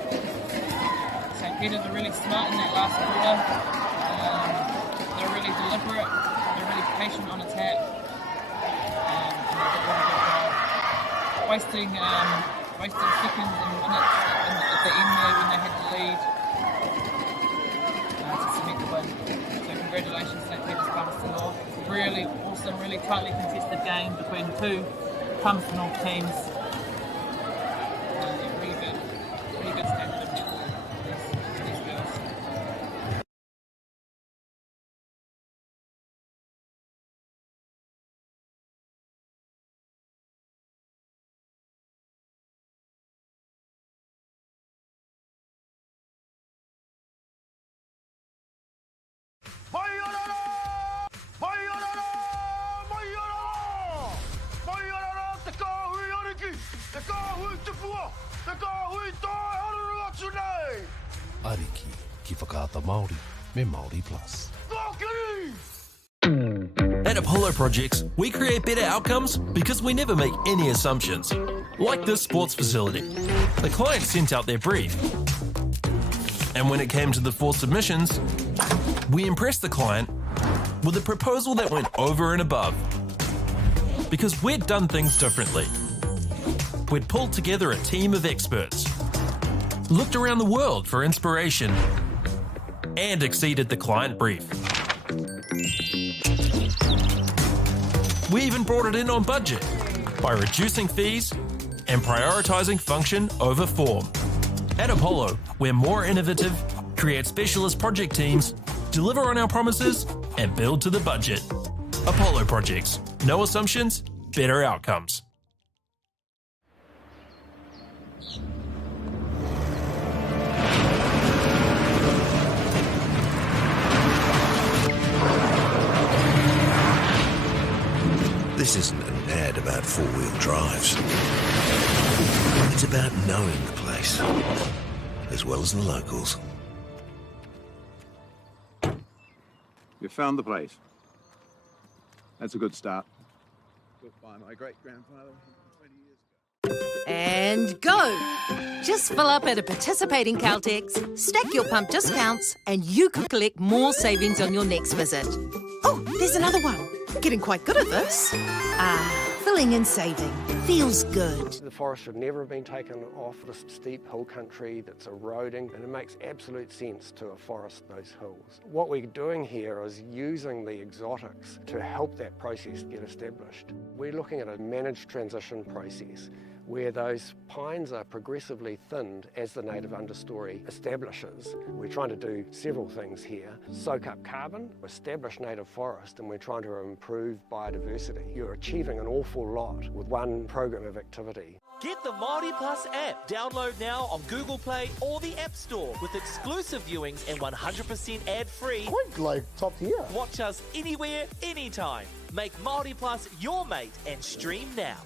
St. Peter's are really smart in that last quarter. They're really deliberate. They're really patient on attack. Wasting seconds and minutes at the end there when they had the lead to cement the win. So congratulations St. Peter's Palmerston North. Really awesome, really tightly contested game between two Palmerston North teams. Really good standard of netball for these girls. Ariki ki whakaata Māori me MāORI Plus. At Apollo Projects, we create better outcomes because we never make any assumptions. Like this sports facility. The client sent out their brief. And when it came to the 4 submissions, we impressed the client with a proposal that went over and above. Because we'd done things differently. We'd pulled together a team of experts, looked around the world for inspiration, and exceeded the client brief. We even brought it in on budget by reducing fees and prioritising function over form. At Apollo, we're more innovative, create specialist project teams, deliver on our promises, and build to the budget. Apollo Projects. No assumptions, better outcomes. This isn't an ad about four-wheel drives. It's about knowing the place, as well as the locals. You found the place. That's a good start. Built by my great-grandfather 20 years ago. And go! Just fill up at a participating Caltex, stack your pump discounts, and you could collect more savings on your next visit. Oh, there's another one. Getting quite good at this. Filling and saving. Feels good. The forest should never have been taken off this steep hill country that's eroding, and it makes absolute sense to afforest those hills. What we're doing here is using the exotics to help that process get established. We're looking at a managed transition process where those pines are progressively thinned as the native understory establishes. We're trying to do several things here. Soak up carbon, establish native forest, and we're trying to improve biodiversity. You're achieving an awful lot with one program of activity. Get the MAORI Plus app. Download now on Google Play or the App Store with exclusive viewings and 100% ad-free. Quite like top tier. Watch us anywhere, anytime. Make MAORI Plus your mate and stream now.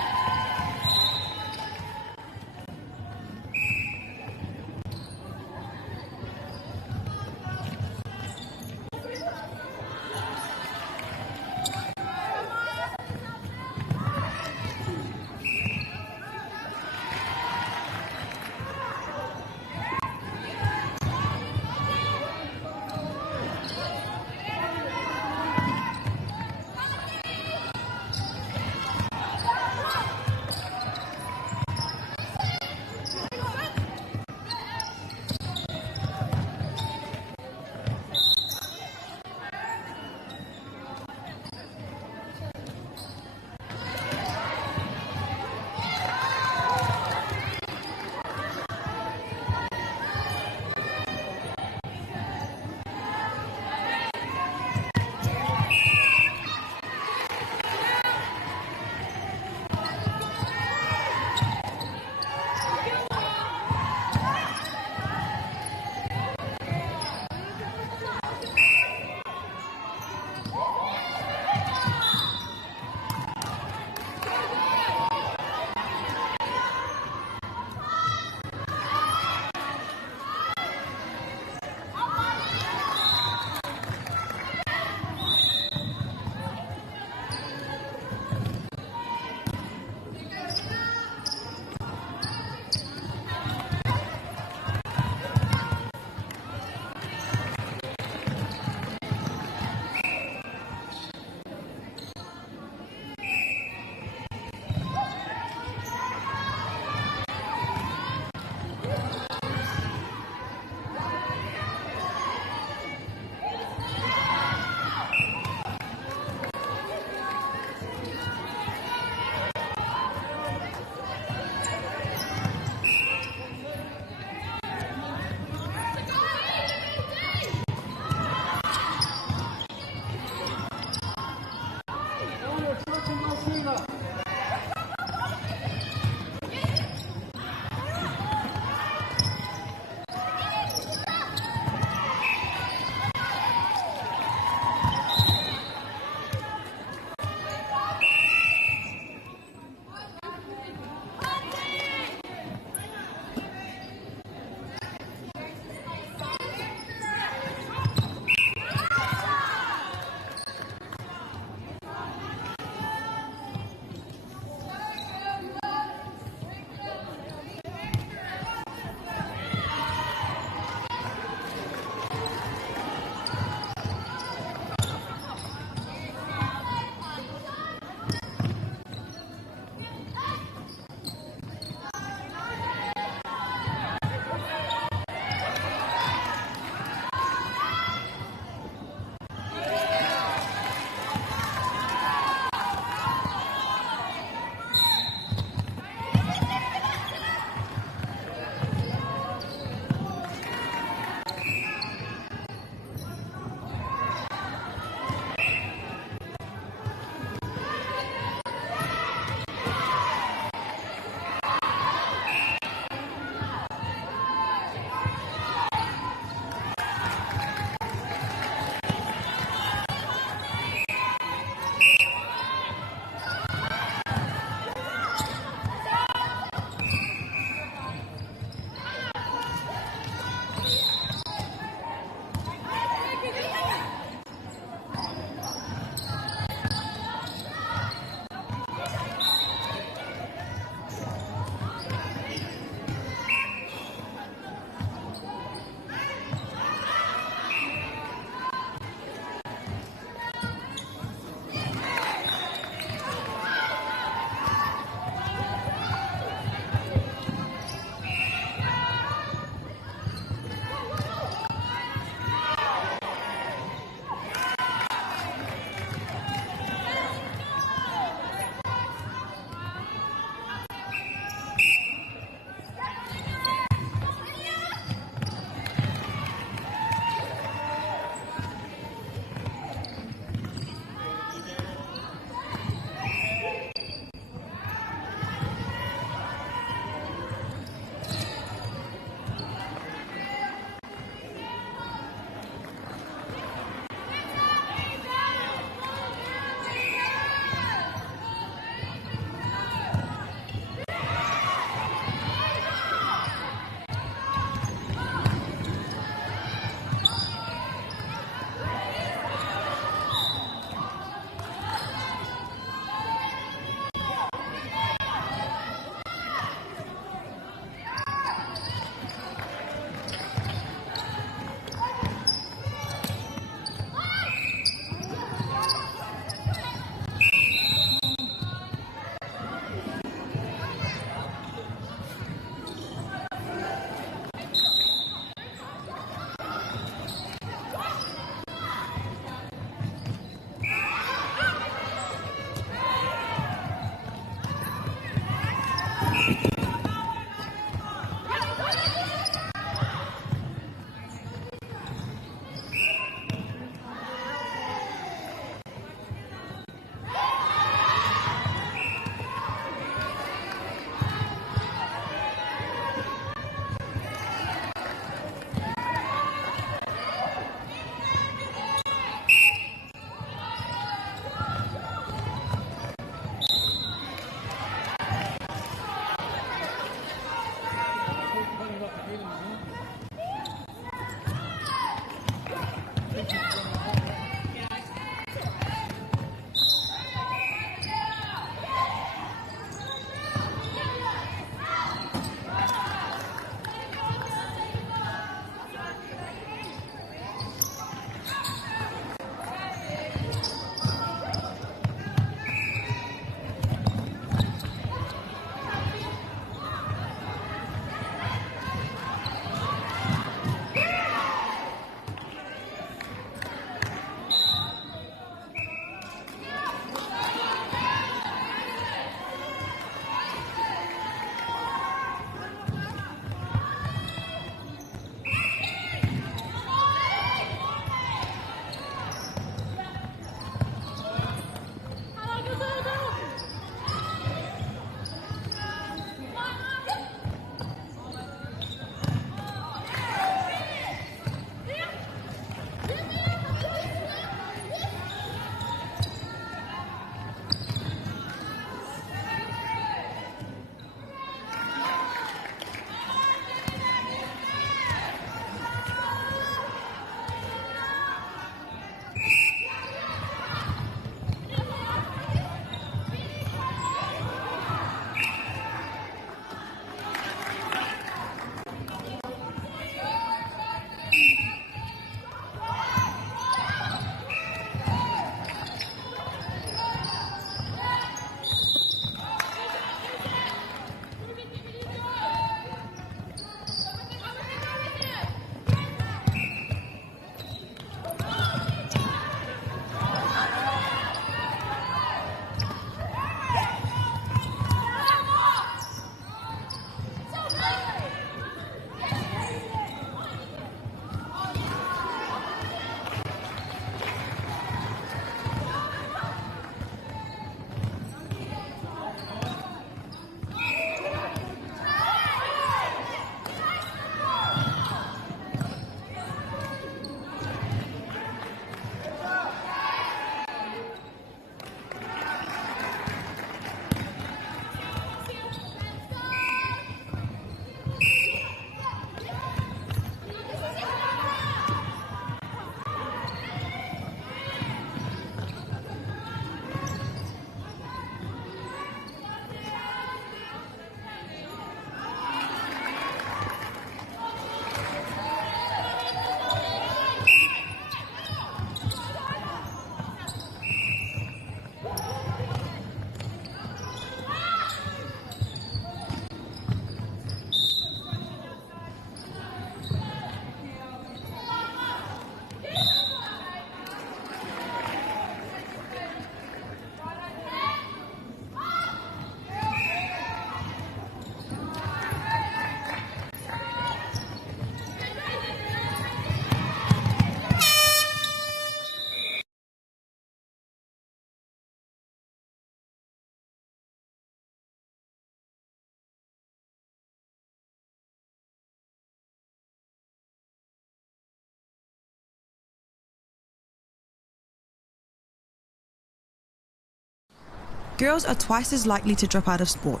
girls are twice as likely to drop out of sport.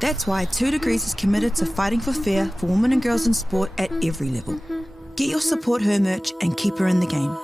That's why 2 Degrees is committed to fighting for fair for women and girls in sport at every level. Get your Support Her merch and keep her in the game.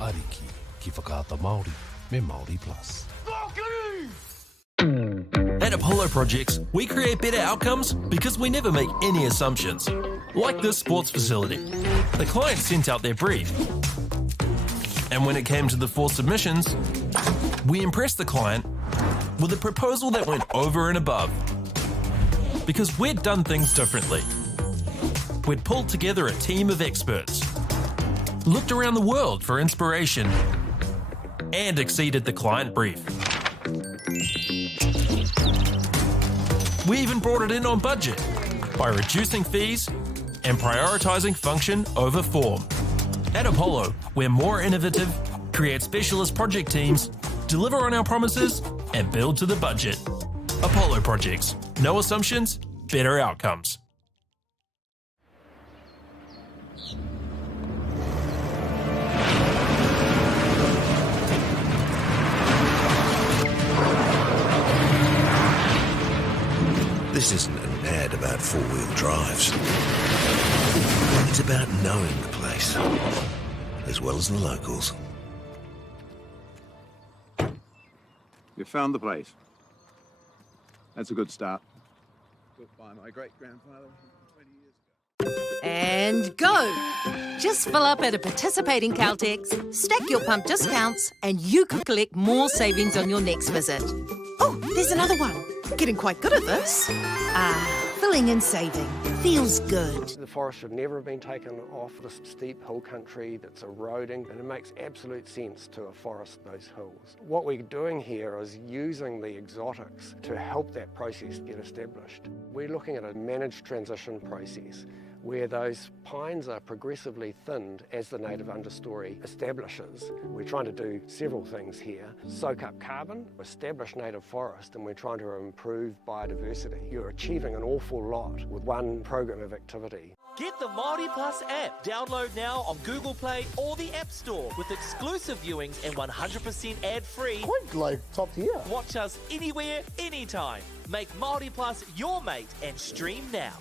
Ariki ki whakaata Māori me MāORI Plus. At Apollo Projects, we create better outcomes because we never make any assumptions. Like this sports facility. The client sent out their brief. And when it came to the 4 submissions, we impressed the client with a proposal that went over and above. Because we'd done things differently. We'd pulled together a team of experts, looked around the world for inspiration, and exceeded the client brief. We even brought it in on budget by reducing fees and prioritising function over form. At Apollo, we're more innovative, create specialist project teams, deliver on our promises, and build to the budget. Apollo Projects. No assumptions, better outcomes. This isn't an ad about 4-wheel drives. It's about knowing the place, as well as the locals. You found the place. That's a good start. Built by my great-grandfather 20 years ago. And go! Just fill up at a participating Caltex, stack your pump discounts, and you could collect more savings on your next visit. Oh, there's another one. Getting quite good at this. Filling and saving. Feels good. The forest should never have been taken off this steep hill country that's eroding, and it makes absolute sense to afforest those hills. What we're doing here is using the exotics to help that process get established. We're looking at a managed transition process where those pines are progressively thinned as the native understory establishes. We're trying to do several things here. Soak up carbon, establish native forest, and we're trying to improve biodiversity. You're achieving an awful lot with one program of activity. Get the MāORI Plus app. Download now on Google Play or the App Store with exclusive viewings and 100% ad-free. Quite like top tier. Watch us anywhere, anytime. Make MāORI Plus your mate and stream now.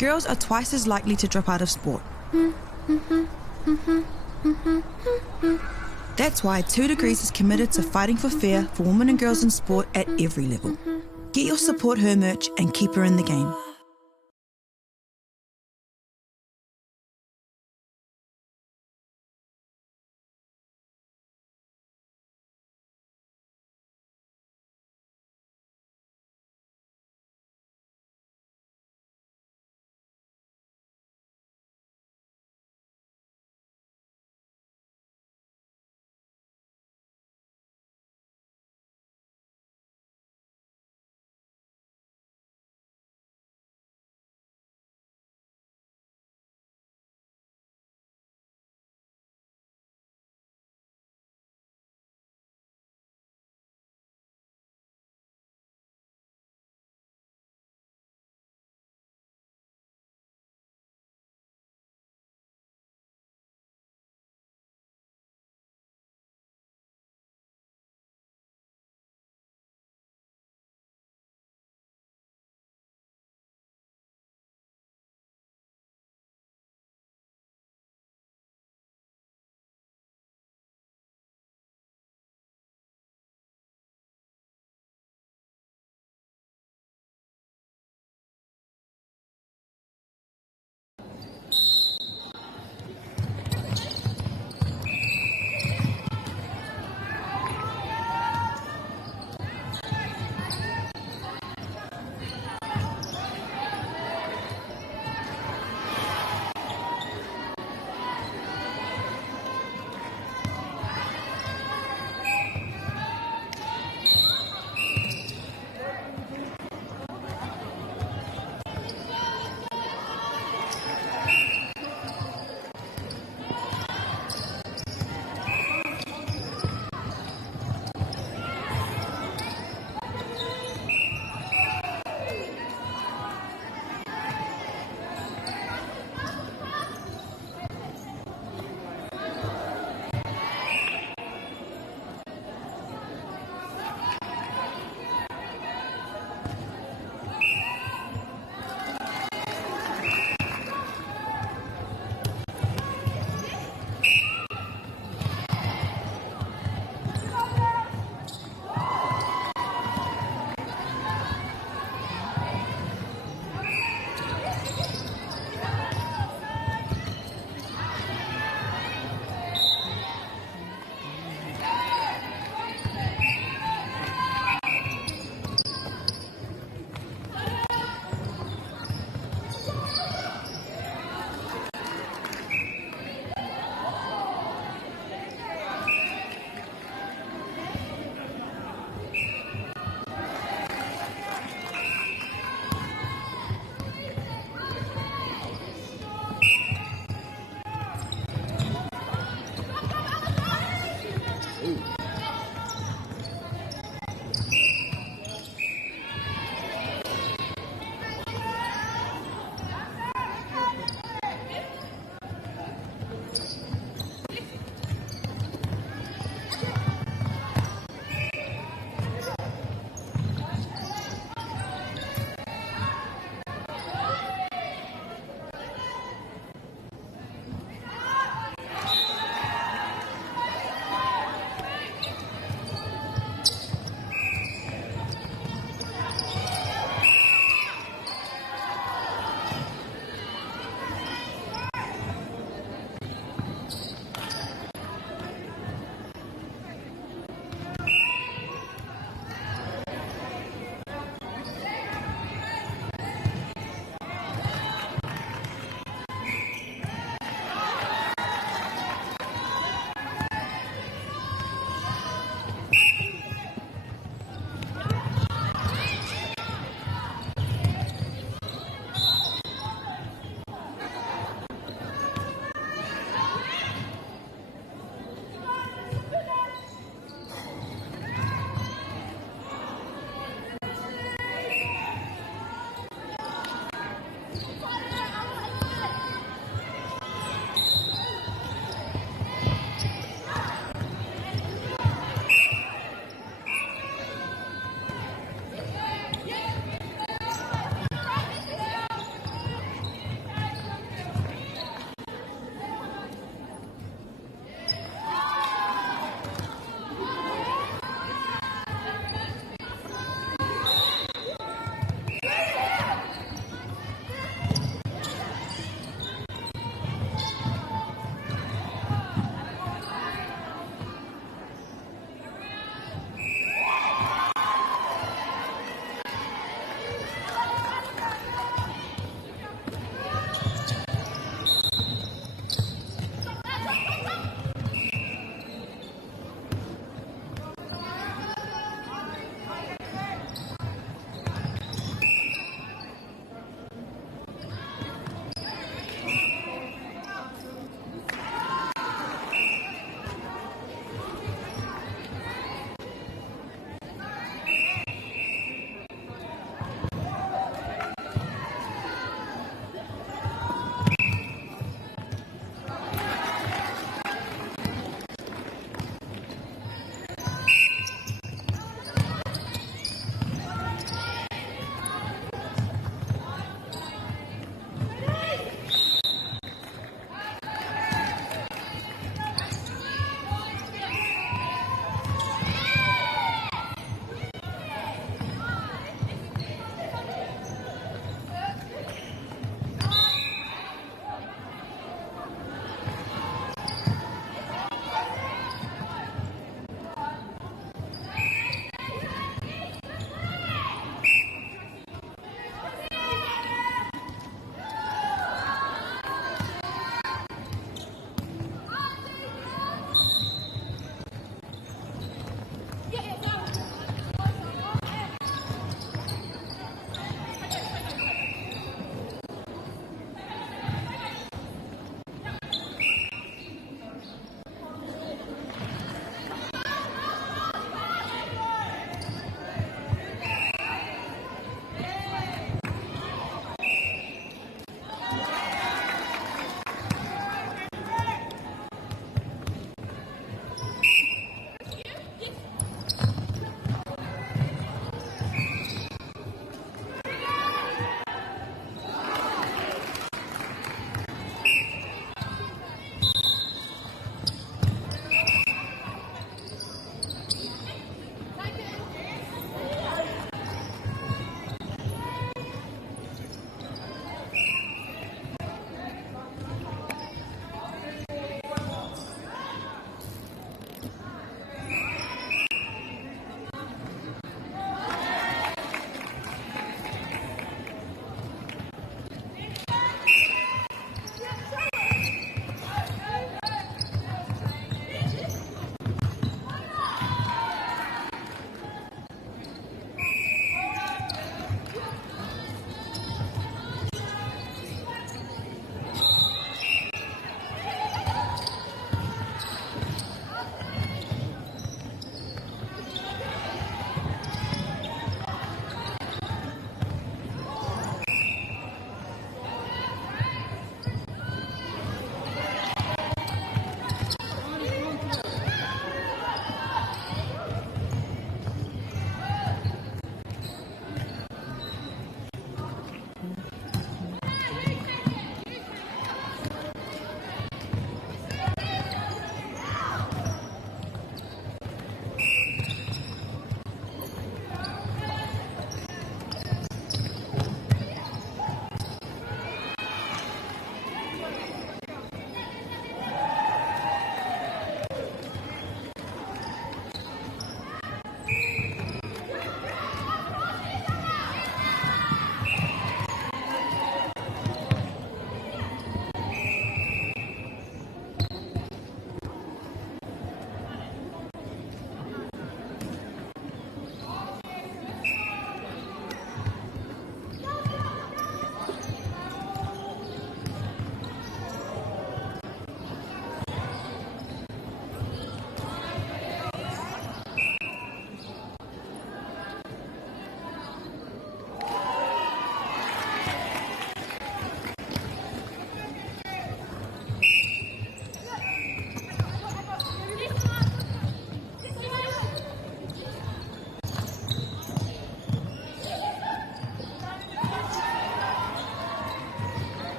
girls are twice as likely to drop out of sport. That's why 2 Degrees is committed to fighting for fair for women and girls in sport at every level. Get your Support Her merch and keep her in the game.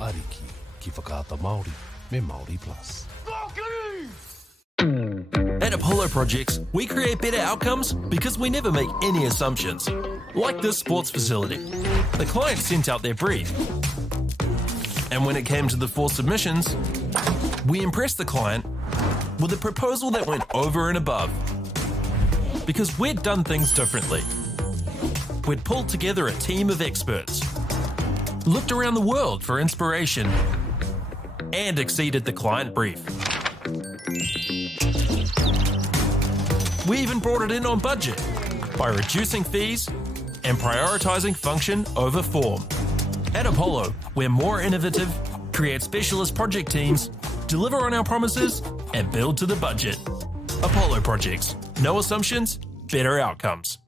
Ariki ki whakaata Māori me Māori Plus. At Apollo Projects, we create better outcomes because we never make any assumptions. Like this sports facility. The client sent out their brief. And when it came to the 4 submissions, we impressed the client with a proposal that went over and above. Because we'd done things differently. We'd pulled together a team of experts, looked around the world for inspiration, and exceeded the client brief. We even brought it in on budget by reducing fees and prioritising function over form. At Apollo, we're more innovative, create specialist project teams, deliver on our promises, and build to the budget. Apollo Projects. No assumptions, better outcomes.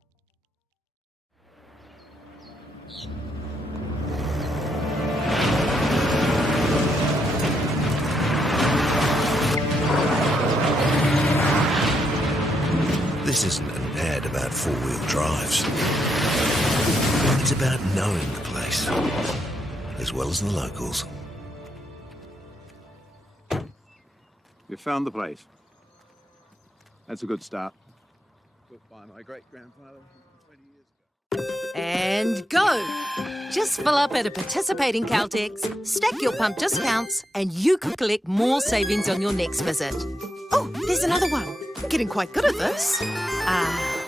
This isn't an ad about four-wheel drives. It's about knowing the place, as well as the locals. You found the place. That's a good start. Built by my great-grandfather 20 years ago. And go! Just fill up at a participating Caltex, stack your pump discounts, and you could collect more savings on your next visit. Oh, there's another one. Getting quite good at this.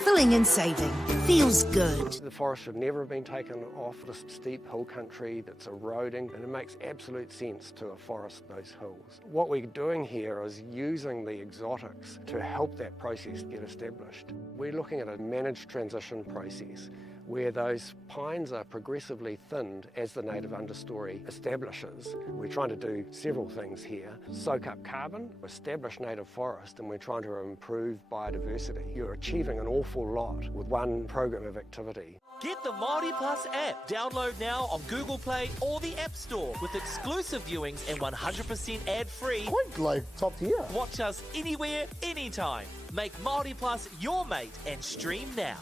Filling and saving. Feels good. The forest should never have been taken off this steep hill country that's eroding, and it makes absolute sense to afforest those hills. What we're doing here is using the exotics to help that process get established. We're looking at a managed transition process where those pines are progressively thinned as the native understory establishes. We're trying to do several things here. Soak up carbon, establish native forest, and we're trying to improve biodiversity. You're achieving an awful lot with one program of activity. Get the MAORI Plus app. Download now on Google Play or the App Store with exclusive viewings and 100% ad-free. Quite like top tier. Watch us anywhere, anytime. Make MAORI Plus your mate and stream now.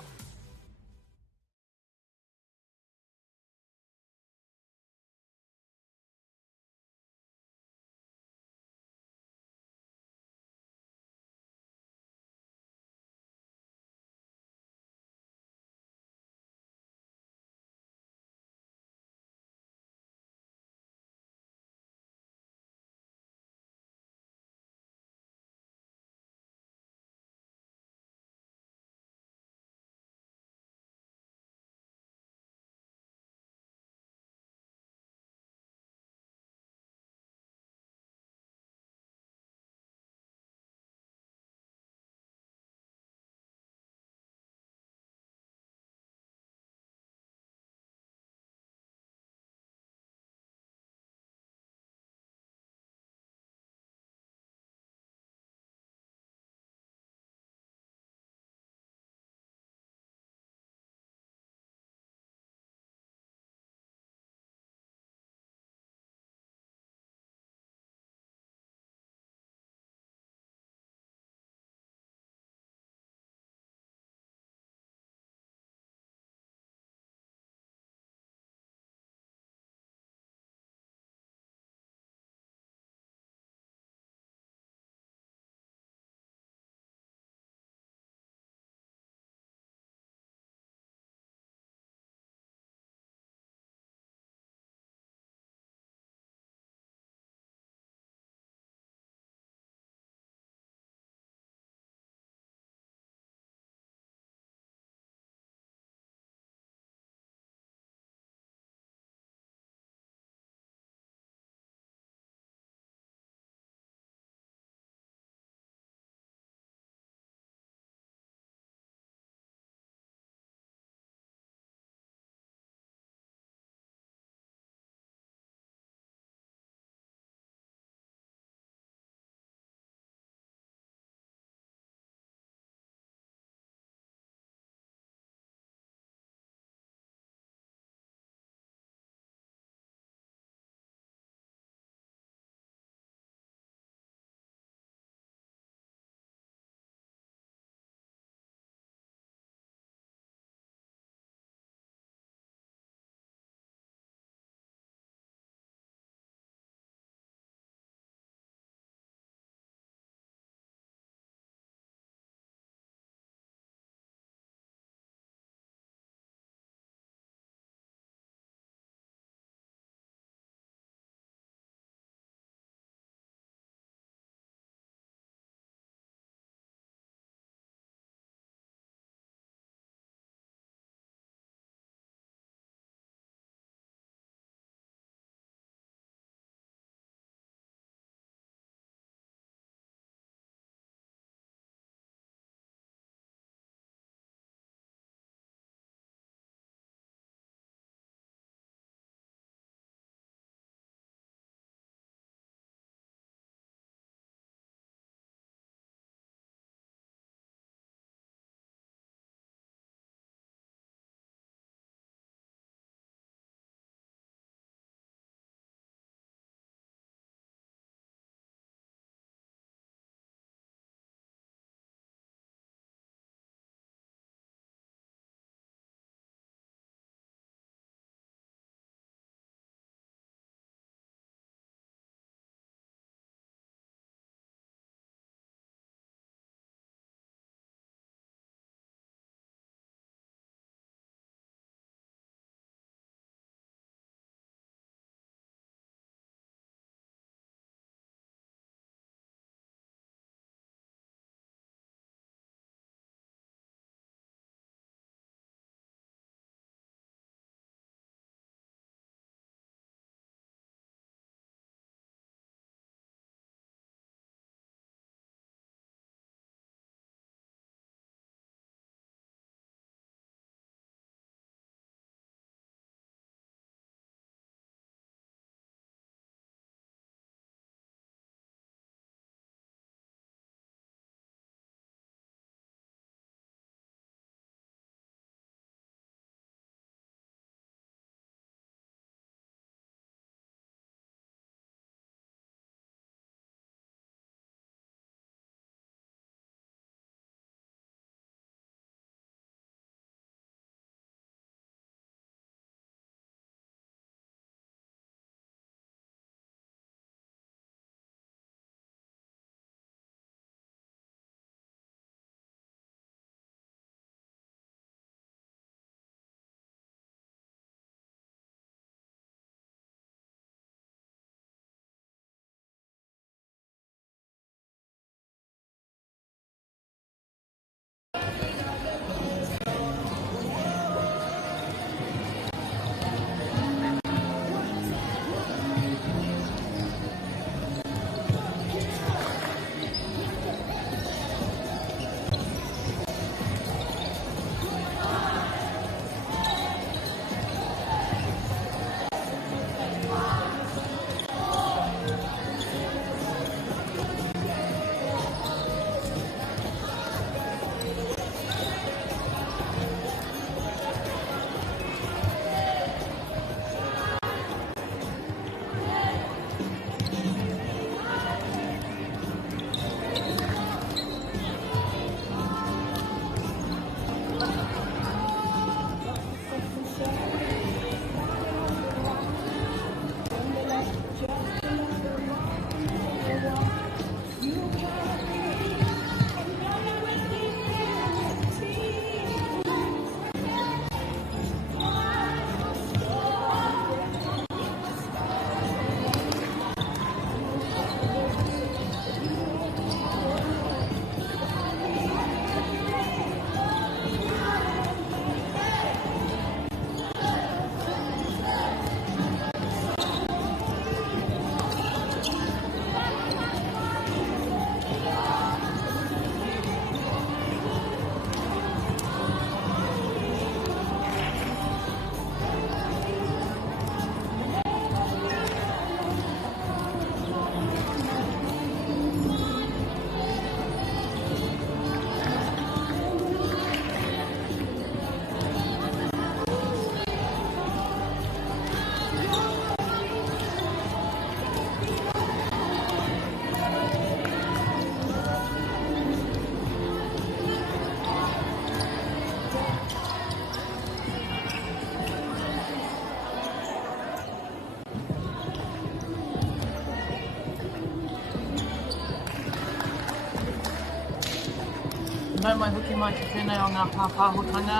Nau mai hoki mai ki tēnei o ngā pāpāhotanga.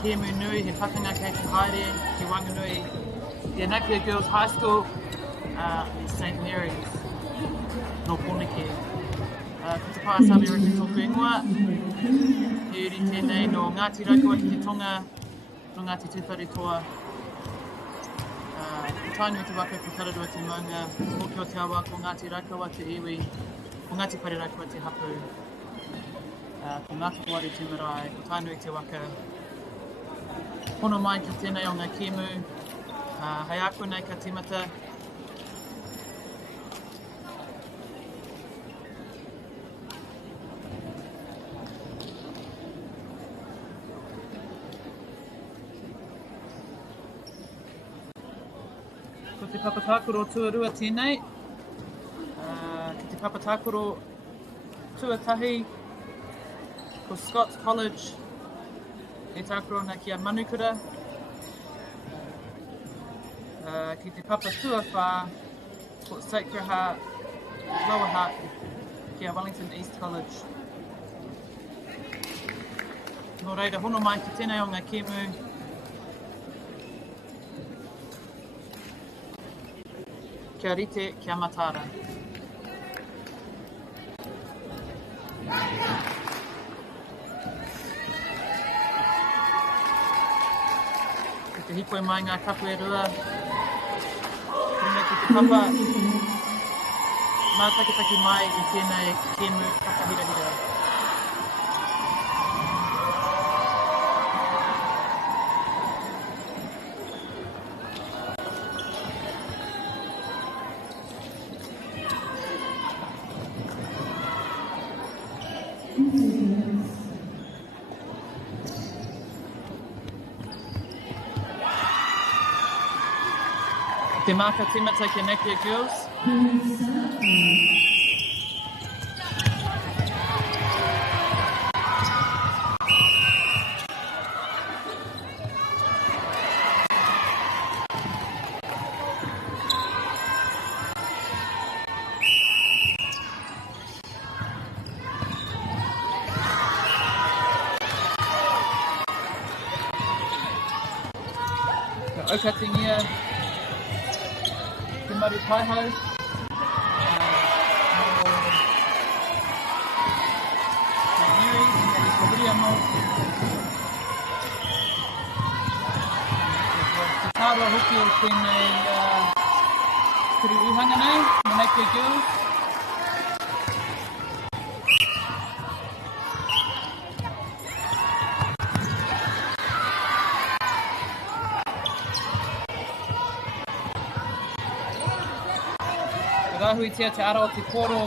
Kia mu nui he whakanga kei te haere, ki Wanganui, the Napier Girls High School, St Mary's, no Pōneke. Ko te pāsami raki tōku ingoa, he uri tēnei no Ngāti Raukua ki te tonga, no Ngāti Tūwhare toa. Ko tānui te waka te tararua te maunga, ko te awa ko Ngāti Raukua te iwi, ko Ngāti Whare Raukua te hapu, ko Ngāti Wāri te marae, ko tānui te waka. Hono mai ki tēnei o ngā kēmu, hei aku nei ka tīmata. Ko te papatākoro tuarua tēnei, ki te papatākoro tuatahi, ko Scots College, e tākorona ki a Manukura, ki te papa tuawha, ko Sacred Heart, Lower Heart, ki a Wellington East College. Nō reira, hono mai ki tēnei o ngā kēmu. Kia rite, kia matara. Te hikoe mai ngā kapu e rua. Ringa ki te papa. Mā takitaki mai i tēnei kēmu whakahirahira. Te maka tīmata ki Napier Girls. Ka aukatingia. Maru Paiho, St Mary's, Ngāti Kōhuriamo, te tāroa hoki o tēnei kuru uhanga nei, no Napier Girls. Rahui tia te ara o te koro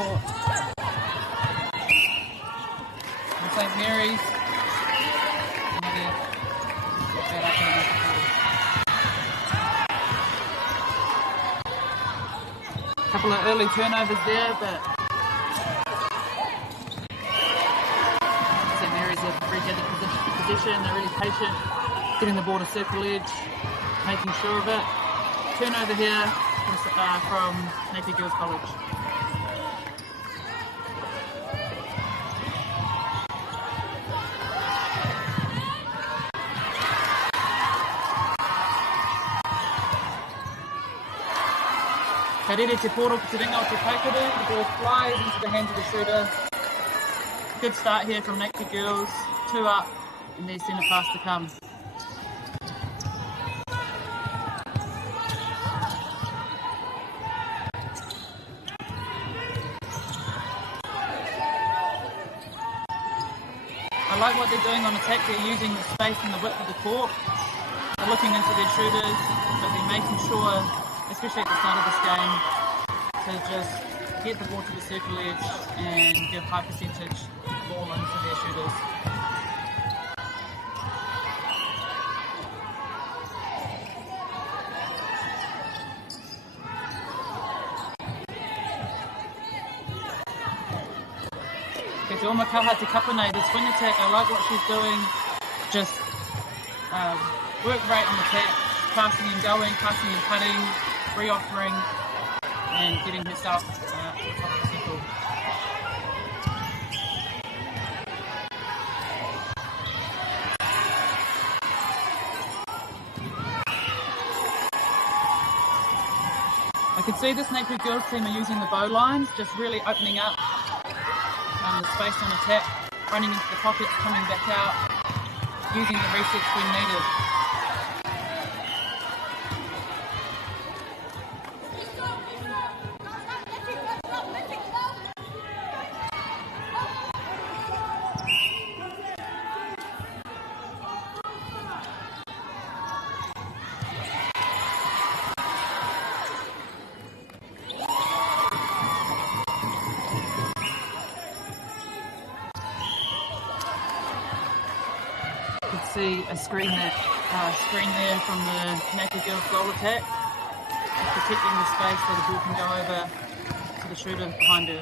no St Mary's. A couple of early turnovers there, but St Mary's have very good position. They're really patient, getting the ball to circle edge, making sure of it. Turnover here from Napier Girls College. Ka rere te poro ki te ringa o te paikuru, the ball flies into the hands of the shooter. Good start here from Napier Girls, 2 up, and there's centre pass to come. I like what they're doing on attack. They're using the space and the width of the court. They're looking into their shooters, but they're making sure, especially at the start of this game, to just get the ball to the circle edge and give high percentage ball into their shooters. Te oma kaha te kapanei, the swing attack, I like what she's doing. Just work rate on the attack, passing and going, passing and cutting, re-offering, and getting herself to the top of the circle. can see this Napier Girls team are using the bow lines, just really opening up the space on attack, running into the pockets, coming back out, using the resets when needed. See a screen there from the Napier Girls goal attack, protecting the space so the ball can go over to the shooter behind her.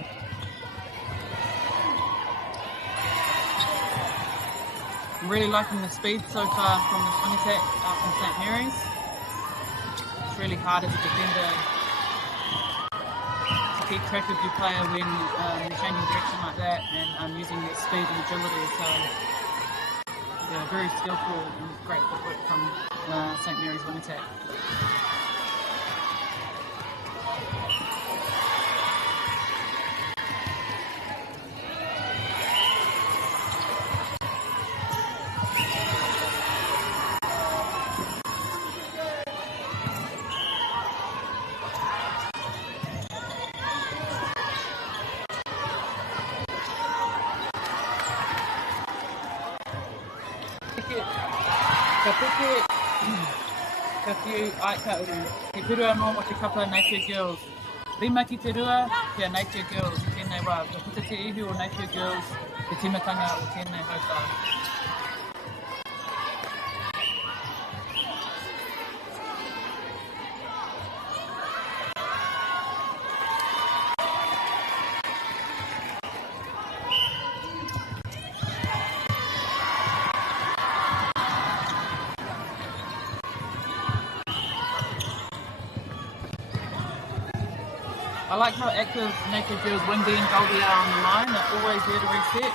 I'm really liking the speed so far from this wing attack from St Mary's. It's really hard as a defender to keep track of your player when you're changing direction like that and using their speed and agility. So yeah, very skillful and great footwork from St Mary's wing attack. Ka tiu ai ka uru. He purua mō o te kapa Napier Girls. Rima ki te rua, kia Napier Girls, tēnei wā. Ka puta te ihu o Napier Girls, te timatanga o tēnei hautā. I like how active Napier Girls Windy and Goldie are on the line. They're always there to reset.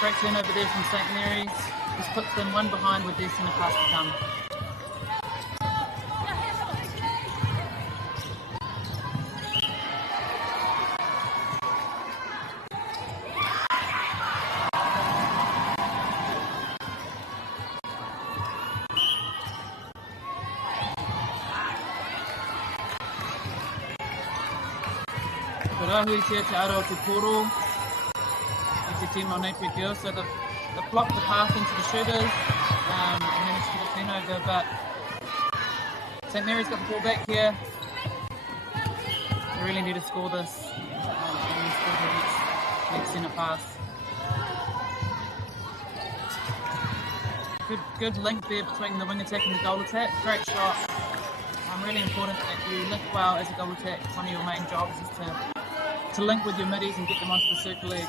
Great turnover there from St Mary's. This puts them one behind with their centre pass to come. Rahui's here to aro te koro i te team on Napier Girls, so they've blocked the path into the shooters and managed to get turnover, but St Mary's got the ball back here. They really need to score this and score the next centre pass. Good link there between the wing attack and the goal attack. Great shot. Really important that you link well as a goal attack. One of your main jobs is to link with your middies and get them onto the circle edge.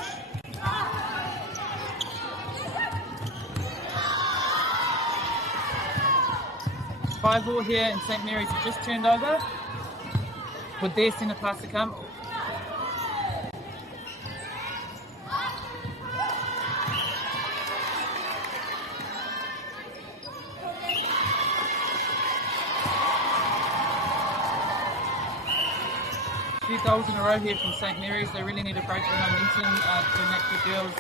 Five all here, and St Mary's have just turned over with their centre pass to come. Few goals in a row here from St Mary's. They really need to break the momentum to Napier Girls.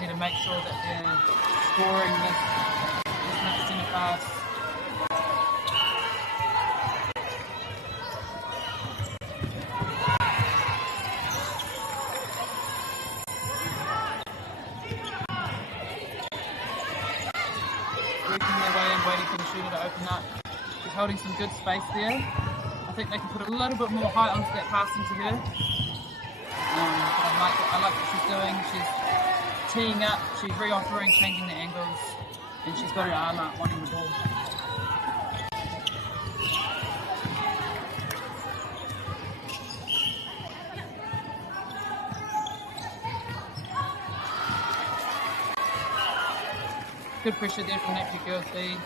Need to make sure that they're scoring this next centre pass. Working their way in, waiting for the shooter to open up. She's holding some good space there. I think they can put a little bit more height onto that pass into her. But I like what she's doing. She's teeing up, she's reoffering, changing the angles, and she's got her arm up, wanting the ball. Good pressure there from Napier Girls B,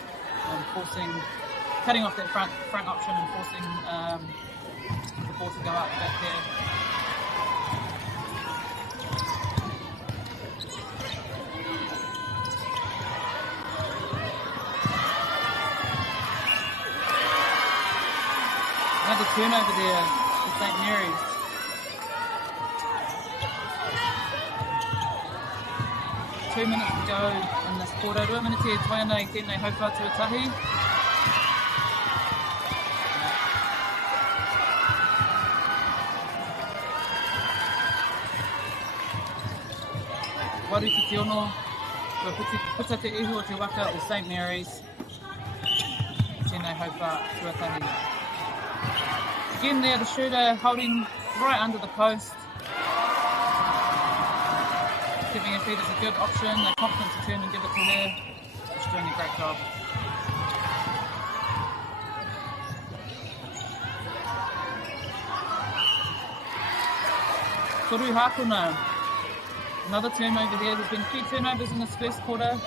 cutting off that front option and forcing ball to go up back there. Another turnover there for St Mary's. Two minutes to go in this quarter. Rua minute e toi ana I tēnei haupa tuatahi. Waru ki te ono, kua puta te ihu o te waka o St Mary's. Tēnei haupa tuatahi. Again there, the shooter holding right under the post. Giving her feet is a good option. They're confident to turn and give it to her. She's doing a great job. Toru Hakuna. Another turnover there. There's been 3 turnovers in this first quarter.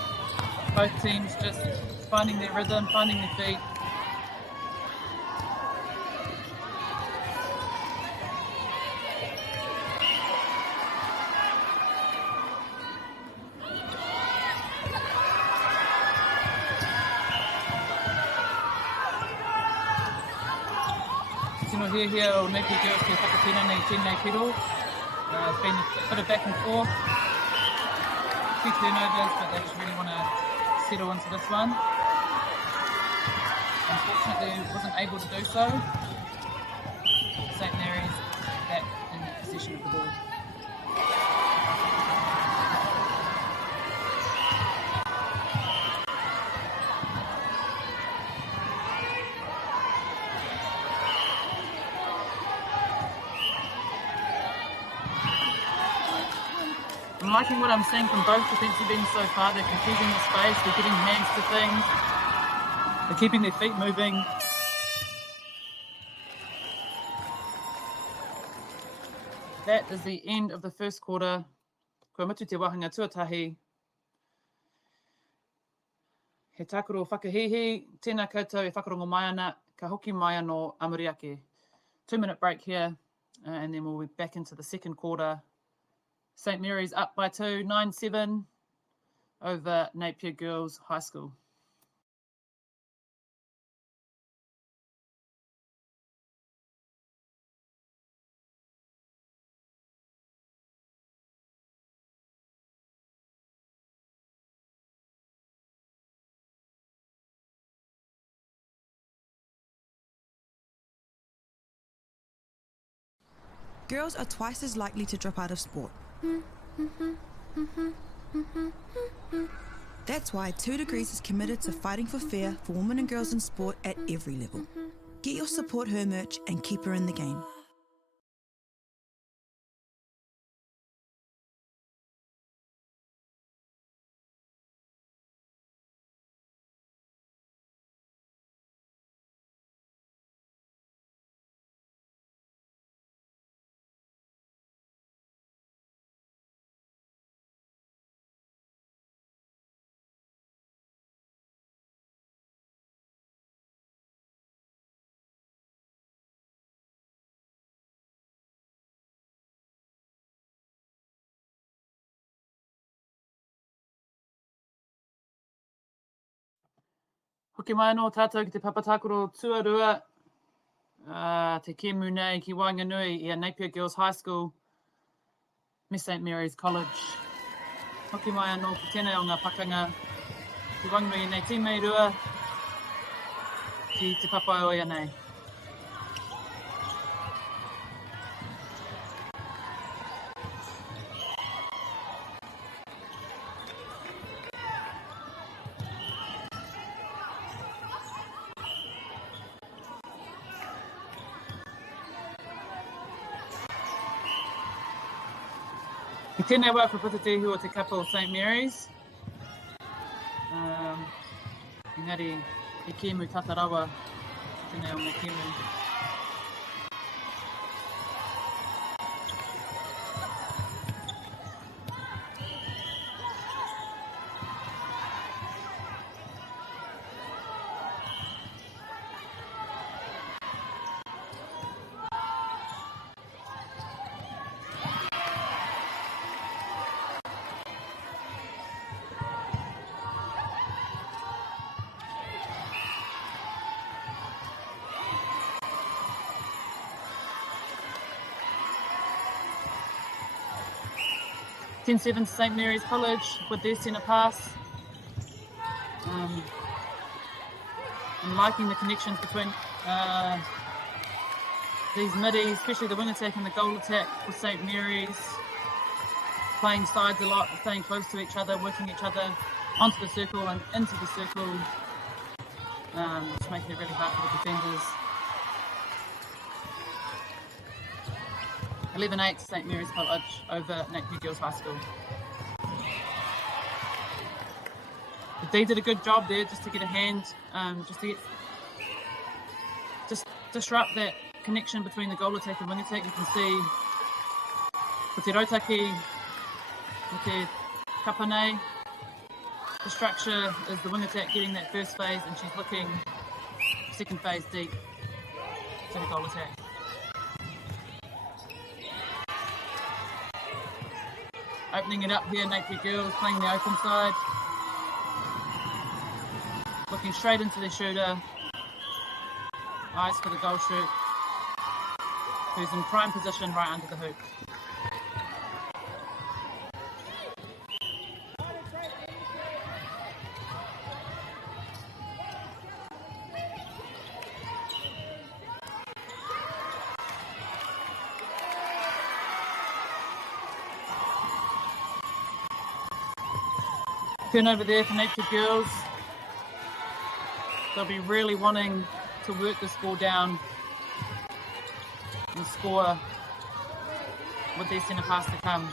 Both teams just finding their rhythm, finding their feet. Here o Napier Girls ki whakatena nei tēnei piro. It's been a bit of back and forth. 2 turnovers, but they just really want to settle into this one. Unfortunately, wasn't able to do so. St Mary's back in possession of the ball. I'm liking what I'm seeing from both defensive ends so far. They're competing the space, they're getting hands to things, they're keeping their feet moving. That is the end of the first quarter. Kua mutu te wahanga tuatahi. He tākaro whakahihi, tēnā koutou e whakarongo mai ana, ka hoki mai anō MāORI ake. 2-minute break here, and then we'll be back into the second quarter. St Mary's up by 2, 9-7 over Napier Girls High School. Girls are twice as likely to drop out of sport. That's why 2 Degrees is committed to fighting for fair for women and girls in sport at every level. Get your Support Her merch and keep her in the game. Hoki mai anō tātou ki te papatakoro tuarua, te kēmu nei ki Wainganui I a Napier Girls High School, Miss St Mary's College. Hoki mai anō ki tēnei o ngā pakanga, ki Wainganui nei tīmei rua, ki te papai o ia nei. Ki tēnei wā whapatatehu o te kapa o St Mary's. Engari, e kēmu tatarawa, tēnei o ngā kēmu. 10-7 to St Mary's College with their centre pass. I'm liking the connections between these middies, especially the wing attack and the goal attack for St Mary's. Playing sides a lot, staying close to each other, working each other onto the circle and into the circle, which making it really hard for the defenders. 11-8 to St Mary's College over Napier Girls High School. They did a good job there just to get a hand, just disrupt that connection between the goal attack and wing attack. You can see with Te Rautaki, with Te Kapane, the structure is the wing attack getting that first phase, and she's looking second phase deep to the goal attack. Opening it up here, Napier Girls playing the open side. Looking straight into the shooter. Eyes for the goal shoot. Who's in prime position right under the hoop. Turn over there for Napier Girls. They'll be really wanting to work this ball down and score with their centre pass to come.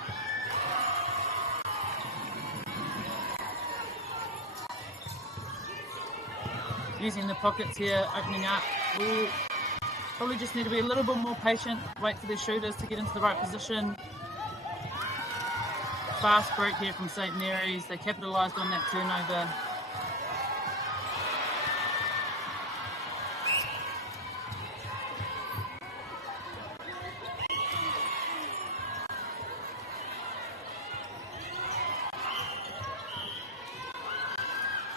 Using the pockets here, opening up. We'll probably just need to be a little bit more patient, wait for their shooters to get into the right position. Fast break here from St Mary's. They capitalised on that turnover.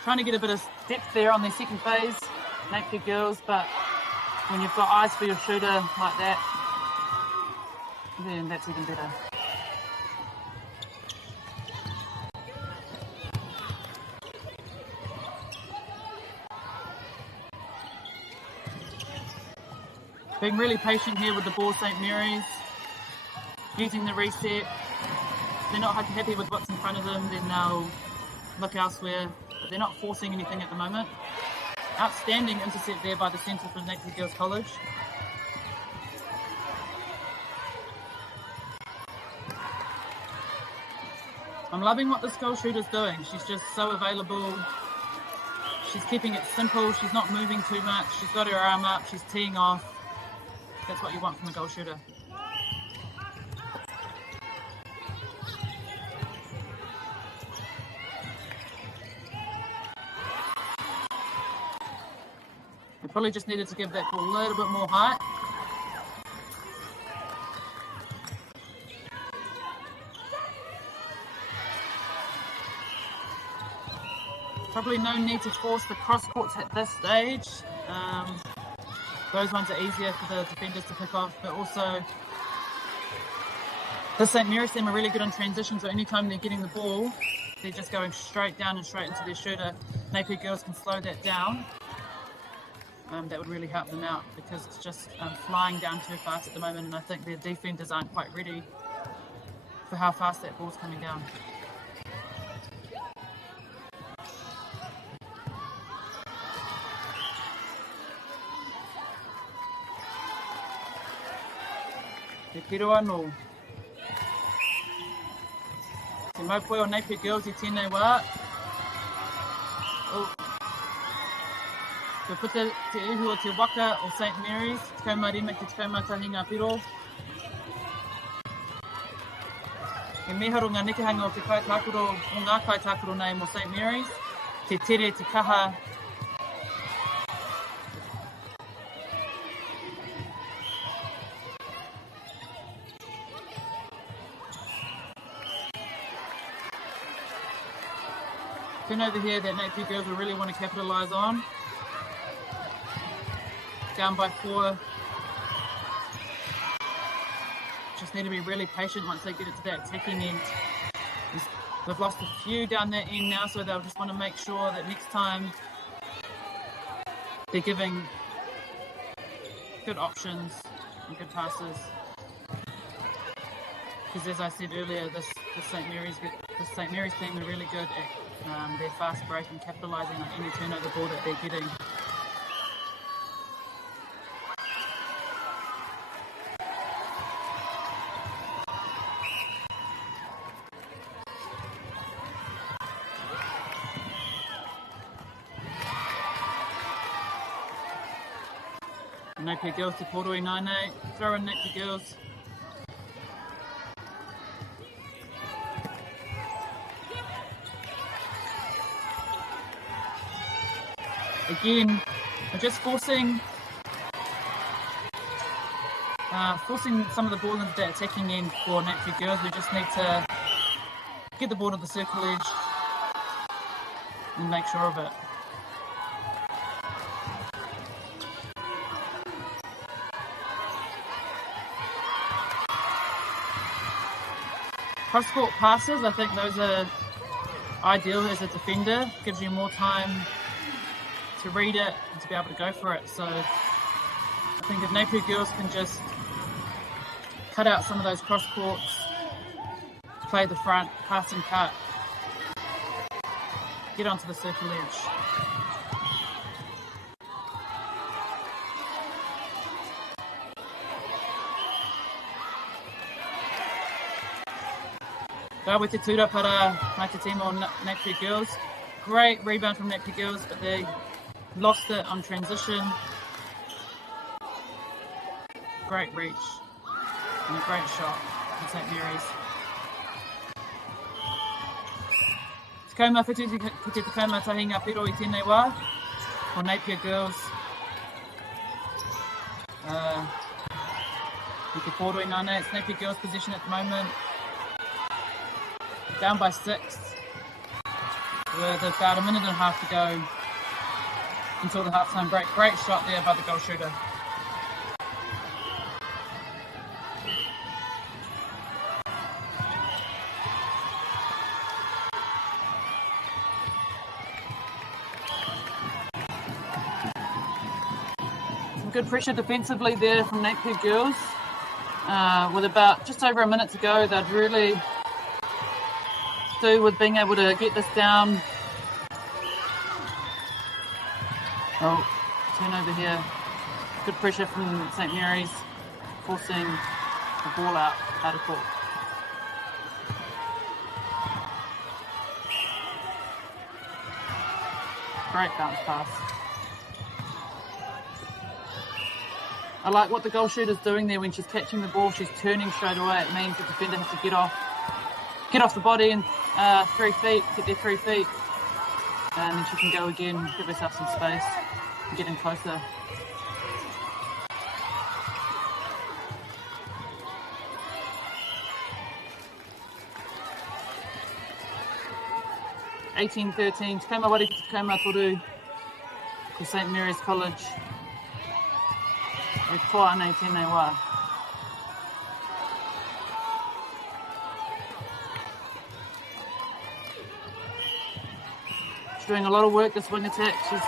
Trying to get a bit of depth there on their second phase, Napier Girls, but when you've got eyes for your shooter like that, then that's even better. Being really patient here with the ball, St Mary's, using the reset. If they're not happy with what's in front of them, then they'll look elsewhere. But they're not forcing anything at the moment. Outstanding intercept there by the centre from Napier Girls College. I'm loving what this goal shooter's doing. She's just so available. She's keeping it simple. She's not moving too much. She's got her arm up. She's teeing off. That's what you want from a goal shooter. We probably just needed to give that ball a little bit more height. Probably no need to force the cross courts at this stage. Those ones are easier for the defenders to pick off, but also the St Mary's team are really good on transition, so anytime they're getting the ball, they're just going straight down and straight into their shooter. Napier Girls can slow that down. That would really help them out because it's just flying down too fast at the moment, and I think their defenders aren't quite ready for how fast that ball's coming down. Te kiro anō. Te maupoe o Napier Girls I tēnei wā. Te puta te ihu o te waka o St Mary's, te kaumarima ki te kaumatahi ngā piro. He meharo ngā nekehanga o te kaitākuro, o ngā kaitākuro nei mo St Mary's, te tere, te kaha. Turnover here that Napier Girls will really want to capitalise on. Down by 4. Just need to be really patient once they get it to that attacking end. They've lost a few down that end now, so they'll just want to make sure that next time they're giving good options and good passes. Because as I said earlier, this St. Mary's team are really good at their fast break and capitalising on any turnover ball that they're getting. Napier Girls to Portoi 9-8. Throw in Napier Girls. Again, we're just forcing some of the ball into the attacking end for Napier Girls. We just need to get the ball to the circle edge and make sure of it. Cross-court passes, I think those are ideal as a defender. Gives you more time to read it and to be able to go for it. So I think if Napier Girls can just cut out some of those cross-courts, play the front, pass and cut, get onto the circle edge. Kawe te tura para mai te team on Napier Girls. Great rebound from Napier Girls, but they lost it on transition. Great reach and a great shot from St. Mary's. Takauma whiti te takauma tahinga pero I tēnei wā for Napier Girls. I te Portoi 9-8. It's Napier Girls' position at the moment. Down by 6 with about a minute and a half to go until the halftime break. Great shot there by the goal shooter. Some good pressure defensively there from Napier Girls. With about just over a minute to go, they'd really do with being able to get this down. Oh, turnover here. Good pressure from St. Mary's, forcing the ball out of court. Great bounce pass. I like what the goal shooter's doing there when she's catching the ball. She's turning straight away. It means the defender has to get off the body and 3 feet, get their 3 feet, and then she can go again, give herself some space, and get in closer. (18-13) Takauma wari ki Takauma toru ko St. Mary's College. E koa anei tēnei wā. She's doing a lot of work, this wing attack. She's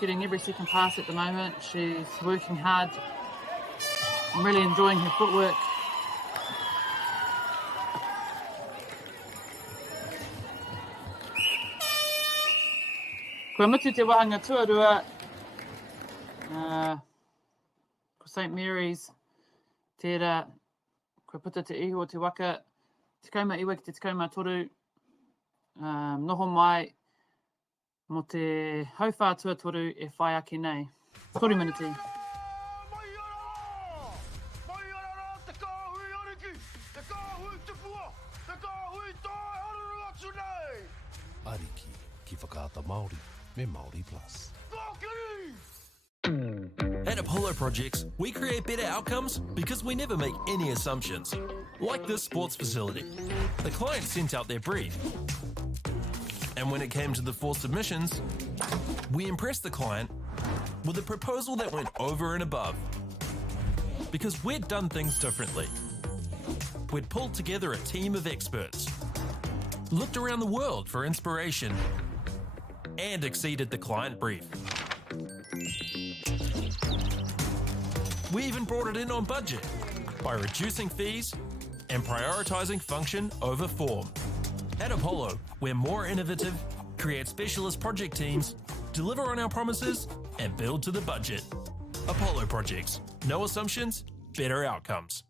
getting every second pass at the moment. She's working hard. I'm really enjoying her footwork. Kua mutu te wahanga tuarua ko St. Mary's, tērā, kua puta te iho o te waka, tekauma iwa ki te tekauma toru, noho mai mo te hauwhātua toru e whai ake nei. Kore miniti. Ariki ki whakaata Māori me MāORI Plus. At Apollo Projects, we create better outcomes because we never make any assumptions. Like this sports facility. The client sent out their brief. And when it came to the 4 submissions, we impressed the client with a proposal that went over and above. Because we'd done things differently. We'd pulled together a team of experts, looked around the world for inspiration, and exceeded the client brief. We even brought it in on budget by reducing fees and prioritising function over form. At Apollo, we're more innovative, create specialist project teams, deliver on our promises, and build to the budget. Apollo Projects. No assumptions, better outcomes.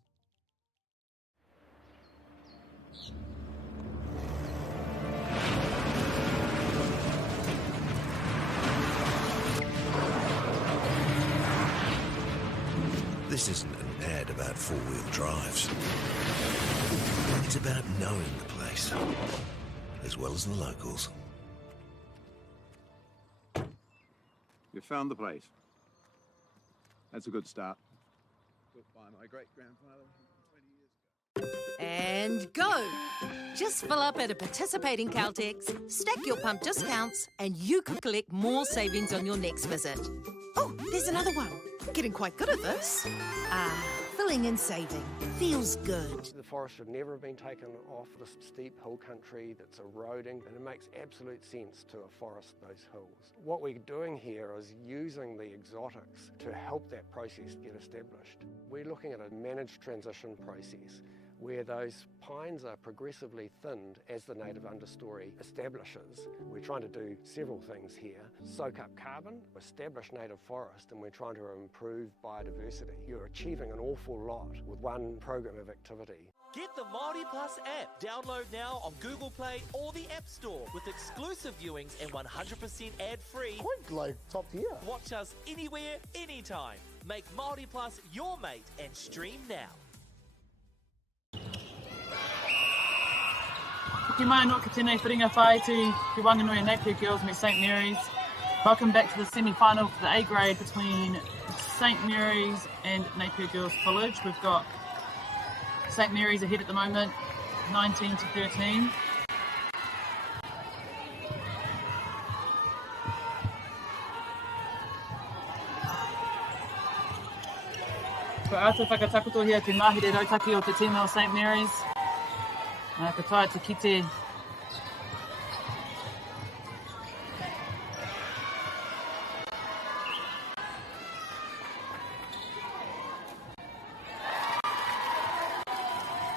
This isn't an ad about four-wheel drives. It's about knowing the place, as well as the locals. You found the place. That's a good start. Built by my great-grandfather 20 years ago. And go! Just fill up at a participating Caltex, stack your pump discounts, and you could collect more savings on your next visit. Oh, there's another one. Getting quite good at this. Filling and saving. Feels good. The forest should never have been taken off the steep hill country that's eroding, and it makes absolute sense to afforest those hills. What we're doing here is using the exotics to help that process get established. We're looking at a managed transition process where those pines are progressively thinned as the native understory establishes. We're trying to do several things here. Soak up carbon, establish native forest, and we're trying to improve biodiversity. You're achieving an awful lot with one program of activity. Get the MāORI Plus app. Download now on Google Play or the App Store with exclusive viewings and 100% ad-free. Quite like top tier. Watch us anywhere, anytime. Make MāORI Plus your mate and stream now. Ki mai no ka tēnei wharinga whai tu ki Wanganui Napier Girls me St Mary's. Welcome back to the semi-final for the A grade between St Mary's and Napier Girls College. We've got St Mary's ahead at the moment, 19 to 13. Ko atu whakatakoto hea te mahire rautaki o te tīma o St Mary's. Ka tae te kite.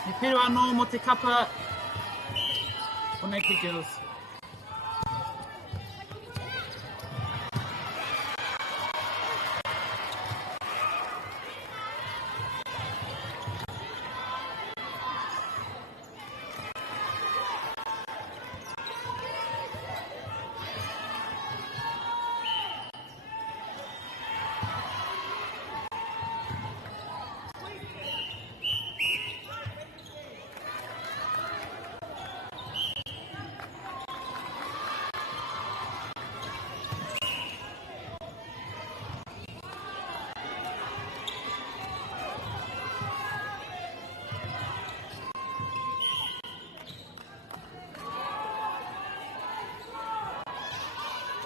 Me pero anō mo te kapa o Napier Girls.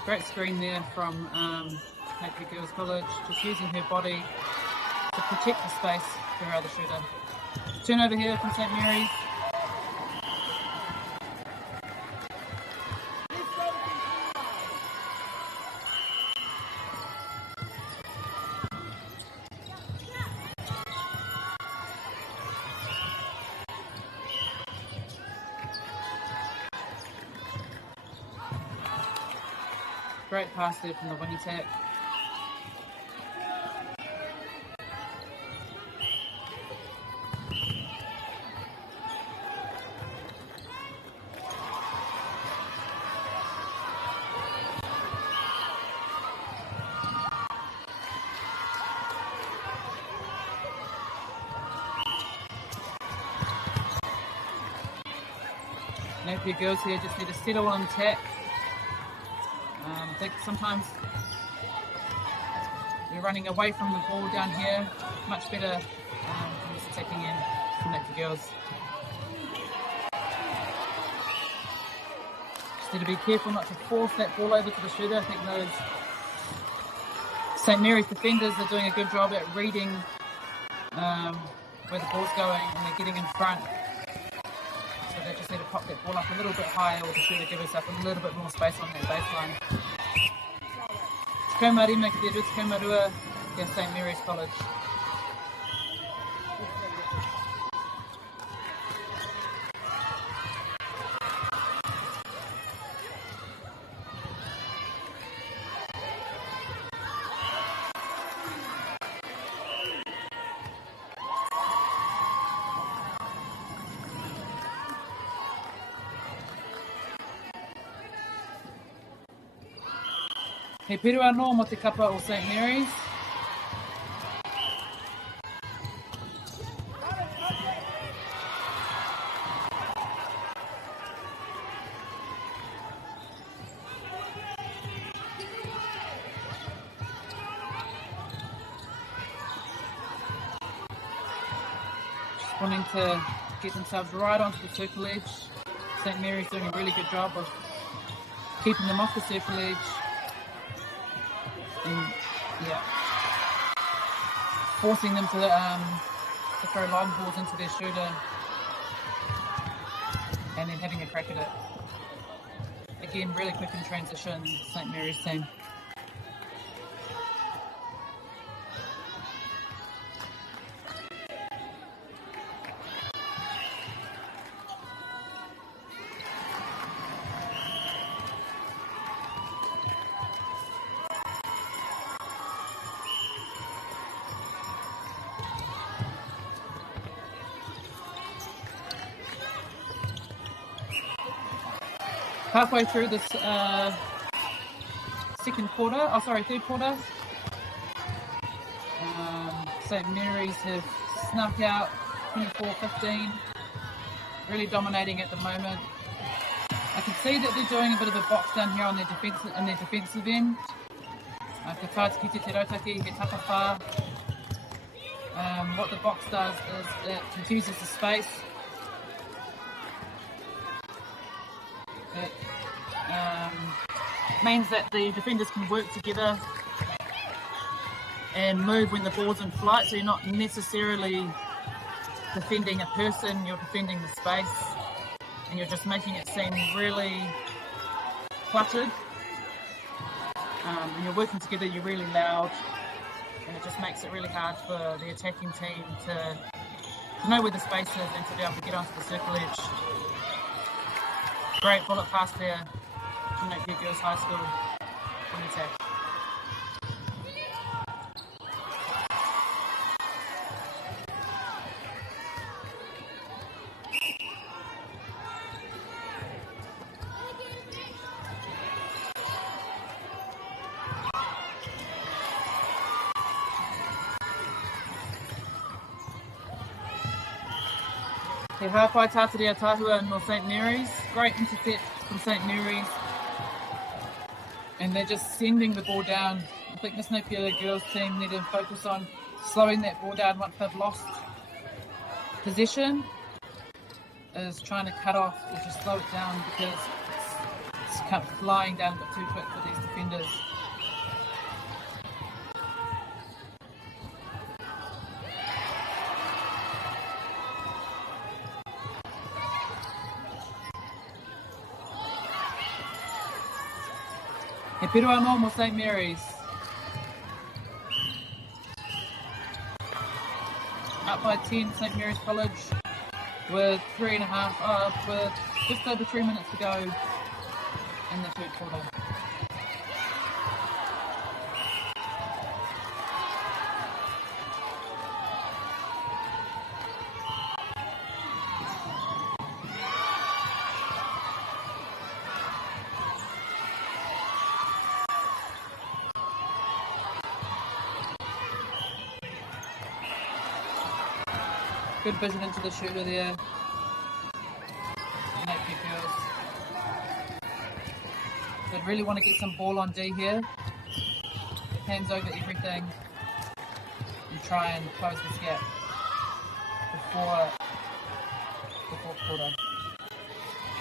Great screen there from Napier Girls College, just using her body to protect the space for her other shooter. Turnover here from St Mary's. Great pass there from the wing attack. Napier Girls here just need to settle on attack. I think sometimes you're running away from the ball down here. Much better just attacking in from Napier Girls. Just need to be careful not to force that ball over to the shooter. I think those St Mary's defenders are doing a good job at reading where the ball's going and they're getting in front. So they just need to pop that ball up a little bit higher or the shooter give herself a little bit more space on that baseline. Te kaumārima ki te rua, te kaumarua kia St Mary's College. He peru anō mo te kapa o St Mary's. Just wanting to get themselves right onto the circle edge. St Mary's doing a really good job of keeping them off the circle edge. And, yeah, forcing them to throw long balls into their shooter and then having a crack at it. Again, really quick in transition, St Mary's team. Halfway through this third quarter, St Mary's have snuck out 24-15, really dominating at the moment. I can see that they're doing a bit of a box down here on their defensive end. Ka whātiki te rautaki, he tapawhā. What the box does is it confuses the space. It means that the defenders can work together and move when the ball's in flight, so you're not necessarily defending a person, you're defending the space, and you're just making it seem really cluttered. When you're working together, you're really loud, and it just makes it really hard for the attacking team to know where the space is and to be able to get onto the circle edge. Great bullet pass there from Napier Girls High School on attack. He hāpai tātere a tāhua no St Mary's. Great intercept from St Mary's. And they're just sending the ball down. I think this Napier girls team need to focus on slowing that ball down once they've lost possession. Is trying to cut off or just slow it down because it's kind of flying down a bit too quick for these defenders. He peru anō mo St Mary's. Up by 10, St Mary's College with with just over 3 minutes to go in the third quarter. Good vision into the shooter there. Napier girls. They really want to get some ball on D here. Hands over everything and try and close this gap before the fourth quarter.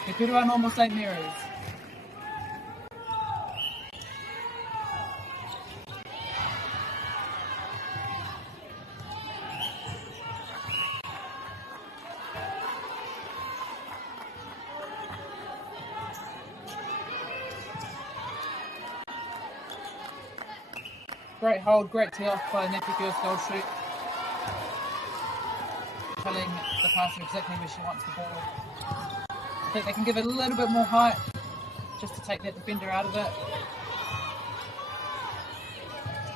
He peru anō mo St Mary's. Great hold, great tee off by Napier Girls goal shoot. Telling the passer exactly where she wants the ball. I think they can give it a little bit more height just to take that defender out of it.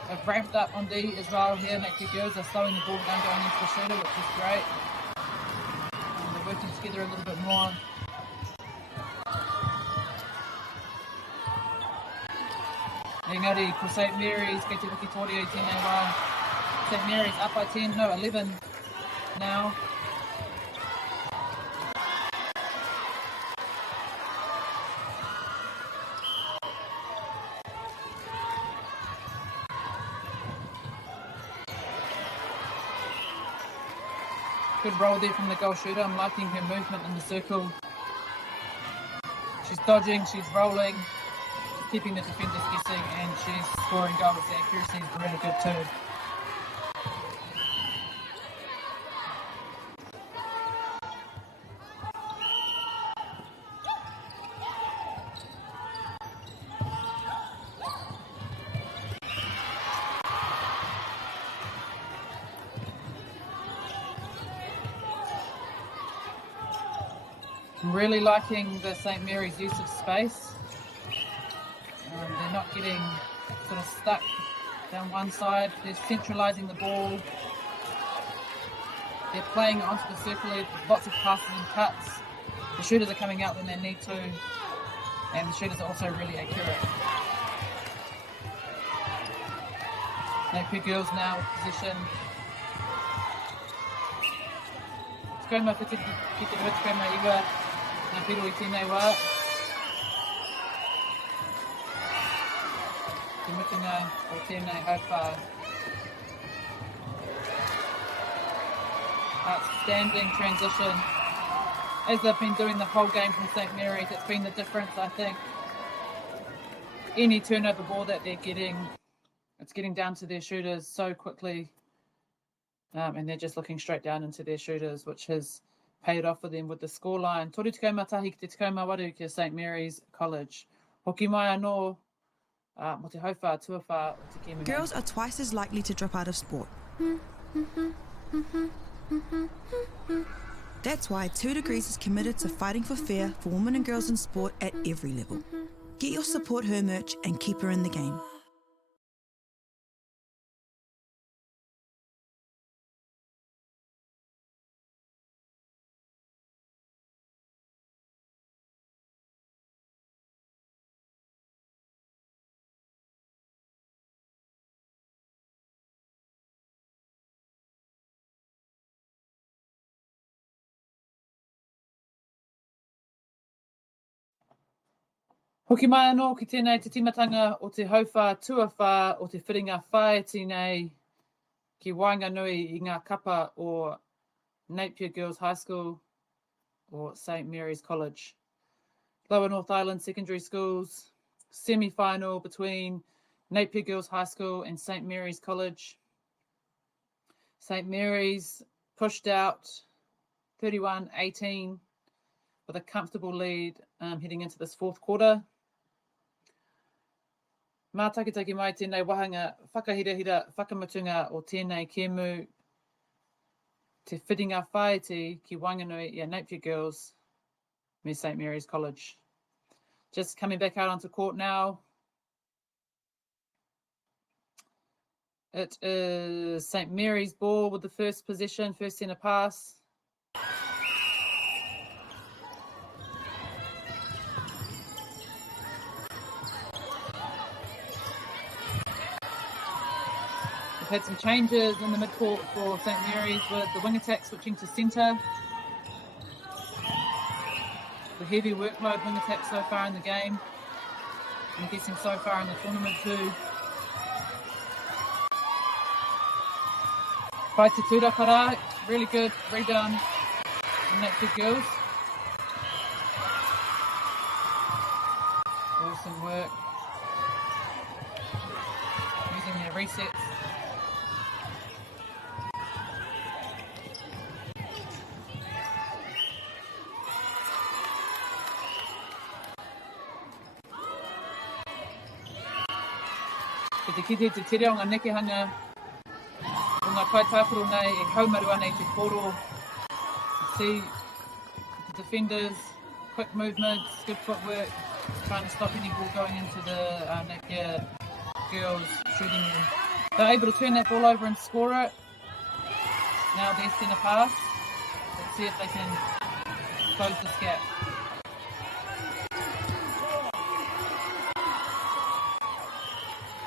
They've ramped up on D as well here. Napier Girls are slowing the ball down going into the shooter, which is great. And they're working together a little bit more. Engari for St. Mary's, get to Wiki Tori 18 now. St. Mary's up by 10, no, 11 now. Good roll there from the goal shooter. I'm liking her movement in the circle. She's dodging, she's rolling, keeping the defenders guessing, and she's scoring goals. The accuracy is really good too. I'm really liking the St. Mary's use of space. They're not getting sort of stuck down one side. They're centralising the ball. They're playing onto the circle. Lots of passes and cuts. The shooters are coming out when they need to, and the shooters are also really accurate. Napier Girls now with position. Skoma whiti ki te Skoma iwa na piro I tēnei wā. Te mutunga o tēnei haupā. Outstanding transition. As they've been doing the whole game from St. Mary's, it's been the difference, I think. Any turnover ball that they're getting, it's getting down to their shooters so quickly. And they're just looking straight down into their shooters, which has paid off for them with the scoreline. Toru te kaumatahi ki te tikau waru ki St. Mary's College. Hoki mai anō, mo te hauwha tuawha o te Kēmu. Girls are twice as likely to drop out of sport. That's why 2 Degrees is committed to fighting for fair for women and girls in sport at every level. Get your Support Her merch and keep her in the game. Hoki mai anō ki tēnei te timatanga o te hauwha tuawha o te whiringa whaeti nei ki Wainganui I ngā kapa o Napier Girls High School or St. Mary's College. Lower North Island Secondary Schools, semi-final between Napier Girls High School and St. Mary's College. St. Mary's pushed out 31-18 with a comfortable lead heading into this fourth quarter. Mā takitaki mai tēnei wahanga whakahirahira whakamatunga o tēnei kēmu te whiringa whaeti ki Wainganui I Napier Girls me St. Mary's College. Just coming back out onto court now. It is St. Mary's ball with the first possession, first centre pass. Had some changes in the midcourt for St. Mary's with the wing attack switching to centre. The heavy workload wing attack so far in the game. I'm guessing so far in the tournament too. Paiti Turakara, really good rebound from Napier Girls. Awesome work. Using their resets. Ki te kite te tere o ngā nekehanga o ngā kaitākaro nei e haumaru ana I te koro. See the defenders, quick movements, good footwork, trying to stop any ball going into the Napier girls shooting them. They're able to turn that ball over and score it. Now their centre pass. Let's see if they can close this gap.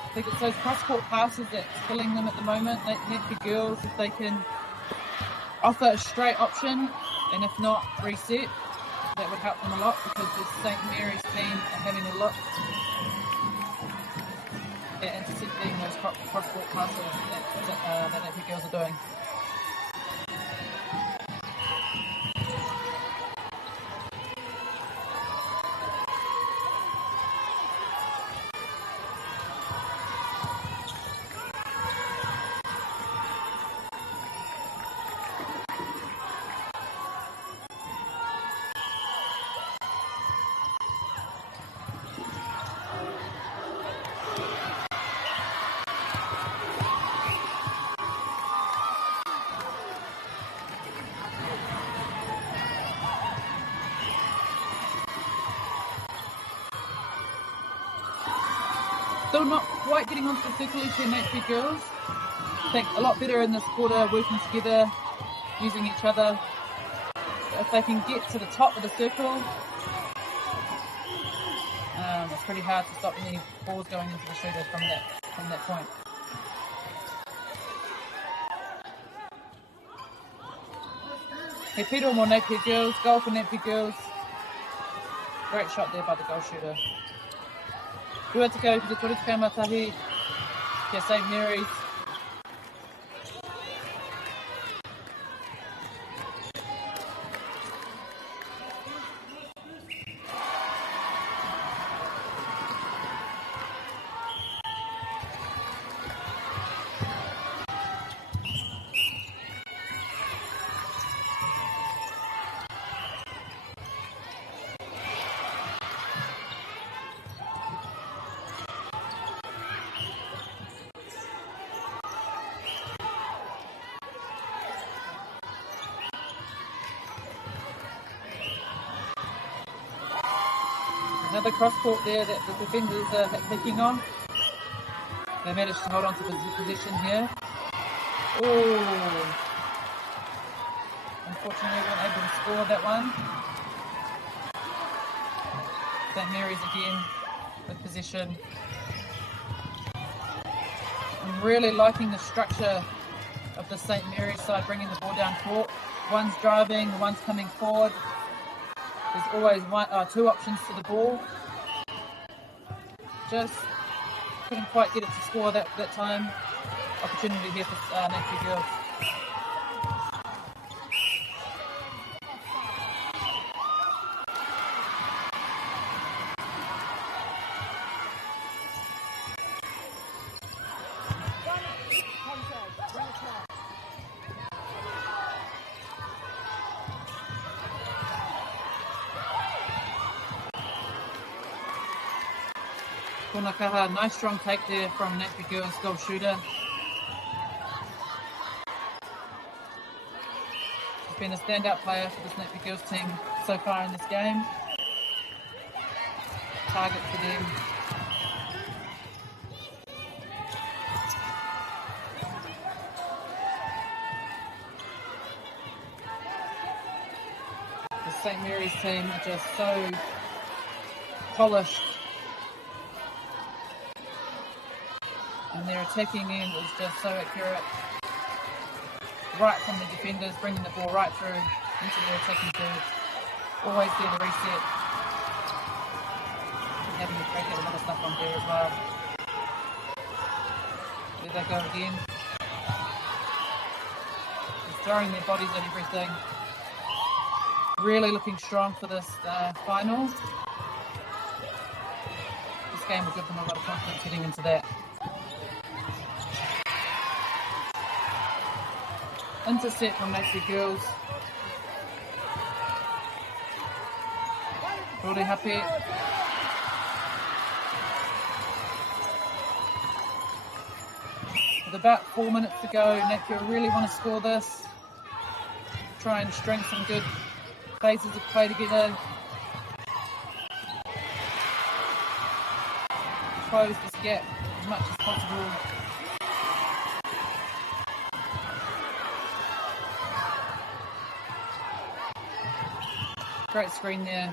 I think it's those cross-court passes that's killing them at the moment. Napier girls, if they can offer a straight option, and if not, reset, that would help them a lot, because the St Mary's team are having a look at intercepting those cross-court passes that Napier girls are doing. Still not quite getting onto the circle each Napier girls. I think a lot better in this quarter, working together, using each other. If they can get to the top of the circle, it's pretty hard to stop any balls going into the shooters from that point. He Peter more Napier girls, goal for Napier girls. Great shot there by the goal shooter. Rua te kau ki te tore te kaumatahi kia St Mary's. Another cross court there that the defenders are picking on. They managed to hold on to the position here. Oh! Unfortunately, we weren't able to score that one. St Mary's again with possession. I'm really liking the structure of the St Mary's side, bringing the ball down court. One's driving, one's coming forward. There's always two options to the ball. Just couldn't quite get it to score that time. Opportunity here for Napier girls. Konakaha, nice strong take there from Napier girls goal shooter. He's been a standout player for this Napier girls team so far in this game. Target for them. The St Mary's team are just so polished. And their attacking end is just so accurate. Right from the defenders, bringing the ball right through into their attacking third. Always there to reset. And having to crack out a lot of stuff on there as well. There they go again. They're throwing their bodies at everything. Really looking strong for this finals. This game will give them a lot of confidence heading into that. Intercept from Napier girls. Really happy. With about 4 minutes to go, Napier really want to score this. Try and string some good phases of play together. Close this gap as much as possible. Great screen there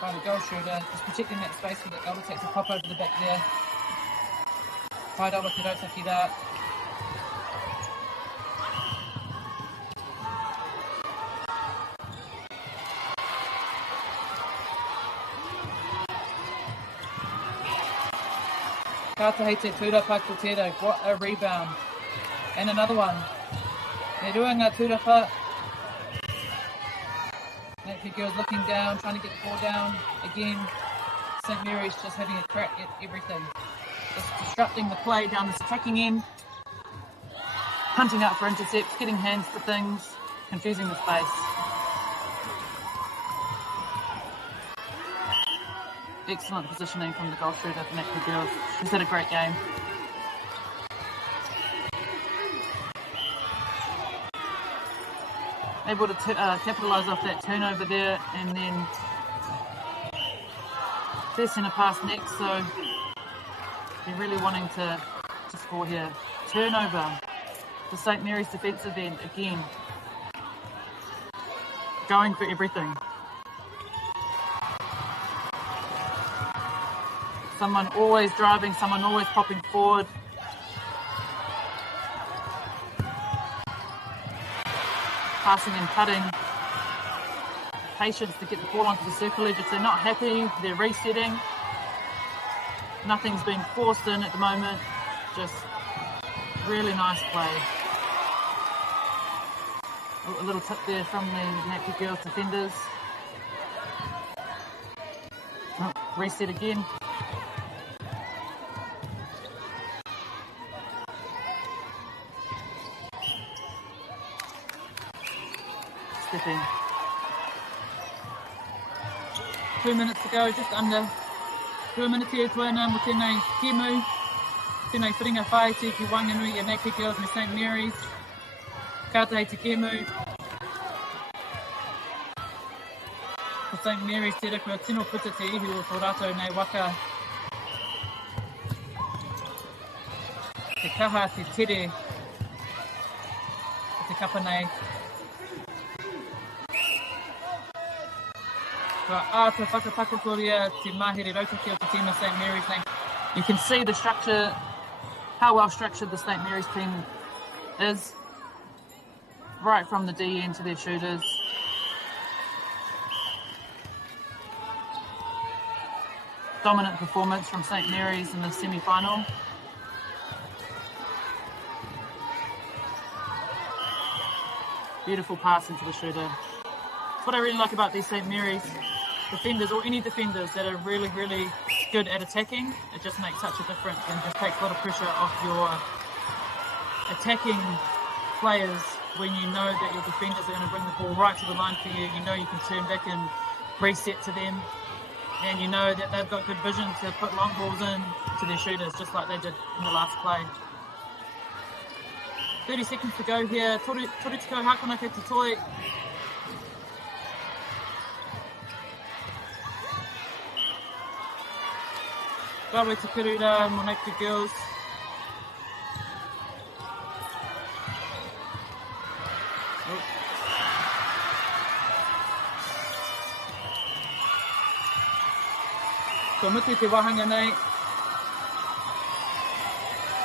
by the goal shooter, just protecting that space for the goal attack to pop over the back there. Haidawa te rautaki that. Kātahi te tūrapa ko tērā, what a rebound. And another one. Me rua ngā tūrapa. Napier girls looking down, trying to get the ball down. Again, St Mary's just having a crack at everything. Just disrupting the play down this attacking end. Hunting out for intercepts, getting hands to things, confusing the space. Excellent positioning from the goal shooter for Napier girls. She's had a great game. Able to capitalise off that turnover there, and then their centre pass next, so they're really wanting to score here. Turnover for St Mary's defensive end again. Going for everything. Someone always driving, someone always popping forward. Passing and cutting. Patience to get the ball onto the circle edge. If they're not happy, they're resetting. Nothing's being forced in at the moment. Just really nice play. A little tip there from the Napier girls defenders. Oh, reset again. Stepping. 2 minutes to go, just under. 2 minutes here, tuana mo tēnei kemu. Tēnei whiringa whai te ki Wanganui e Napier girls me St Mary's. Kātahi te kemu. For St Mary's te rakua tino puta te ihu o tō rātou nei waka. Te kaha, te tere. Te kapa nei. You can see the structure, how well structured the St Mary's team is, right from the D end to their shooters. Dominant performance from St Mary's in the semi-final. Beautiful pass into the shooter. What I really like about these St Mary's defenders, or any defenders that are really, really good at attacking, it just makes such a difference and just takes a lot of pressure off your attacking players when you know that your defenders are going to bring the ball right to the line for you. You know you can turn back and reset to them, and you know that they've got good vision to put long balls in to their shooters, just like they did in the last play. 30 seconds to go here. Toritiko hakona kei te toi. Kawe te kurura mo Napier girls. Ko mutu te wahanga nei.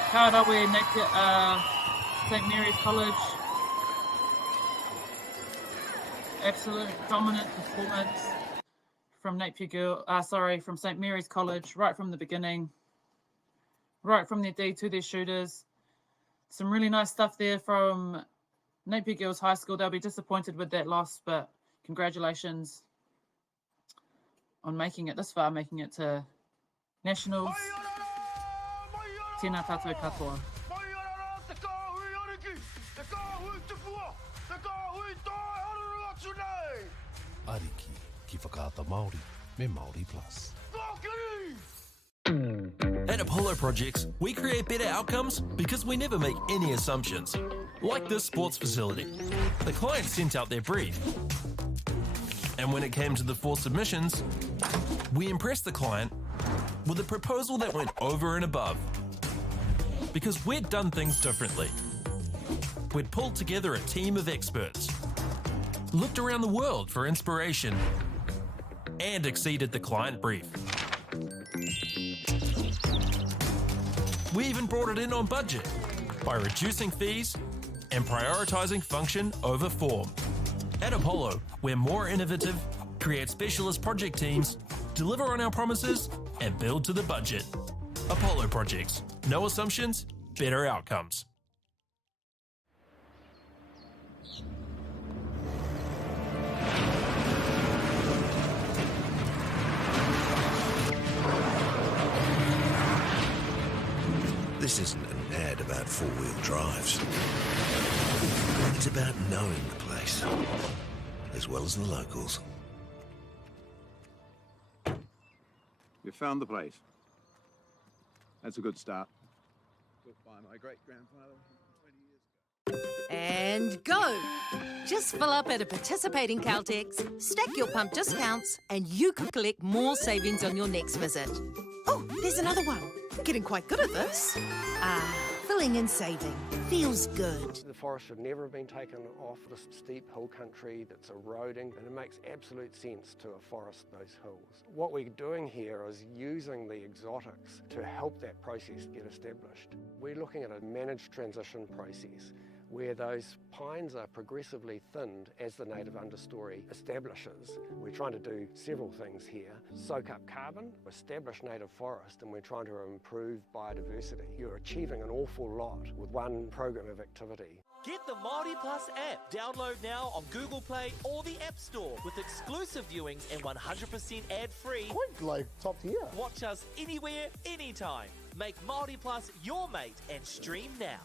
Kārawe Napier, St Mary's College. Absolute dominant performance from from St Mary's College, right from the beginning, right from their D to their shooters. Some really nice stuff there from Napier Girls High School. They'll be disappointed with that loss, but congratulations on making it this far, making it to Nationals. Tēnā tātou katoa. Ariki ki whakaata Māori me MāORI Plus. At Apollo projects, we create better outcomes because we never make any assumptions. Like this sports facility. The client sent out their brief. And when it came to the 4 submissions, we impressed the client with a proposal that went over and above. Because we'd done things differently. We'd pulled together a team of experts, looked around the world for inspiration, and exceeded the client brief. We even brought it in on budget by reducing fees and prioritising function over form. At Apollo, we're more innovative, create specialist project teams, deliver on our promises, and build to the budget. Apollo projects. No assumptions, better outcomes. This isn't an ad about four-wheel drives. It's about knowing the place, as well as the locals. You found the place. That's a good start. Built by my great-grandfather 20 years ago. And go! Just fill up at a participating Caltex, stack your pump discounts, and you could collect more savings on your next visit. Oh, there's another one. Getting quite good at this. Filling and saving. Feels good. The forest should never have been taken off the steep hill country that's eroding, and it makes absolute sense to afforest those hills. What we're doing here is using the exotics to help that process get established. We're looking at a managed transition process where those pines are progressively thinned as the native understory establishes. We're trying to do several things here. Soak up carbon, establish native forest, and we're trying to improve biodiversity. You're achieving an awful lot with one program of activity. Get the MāORI Plus app. Download now on Google Play or the App Store with exclusive viewings and 100% ad-free. Quite like top tier. Watch us anywhere, anytime. Make MāORI Plus your mate and stream now.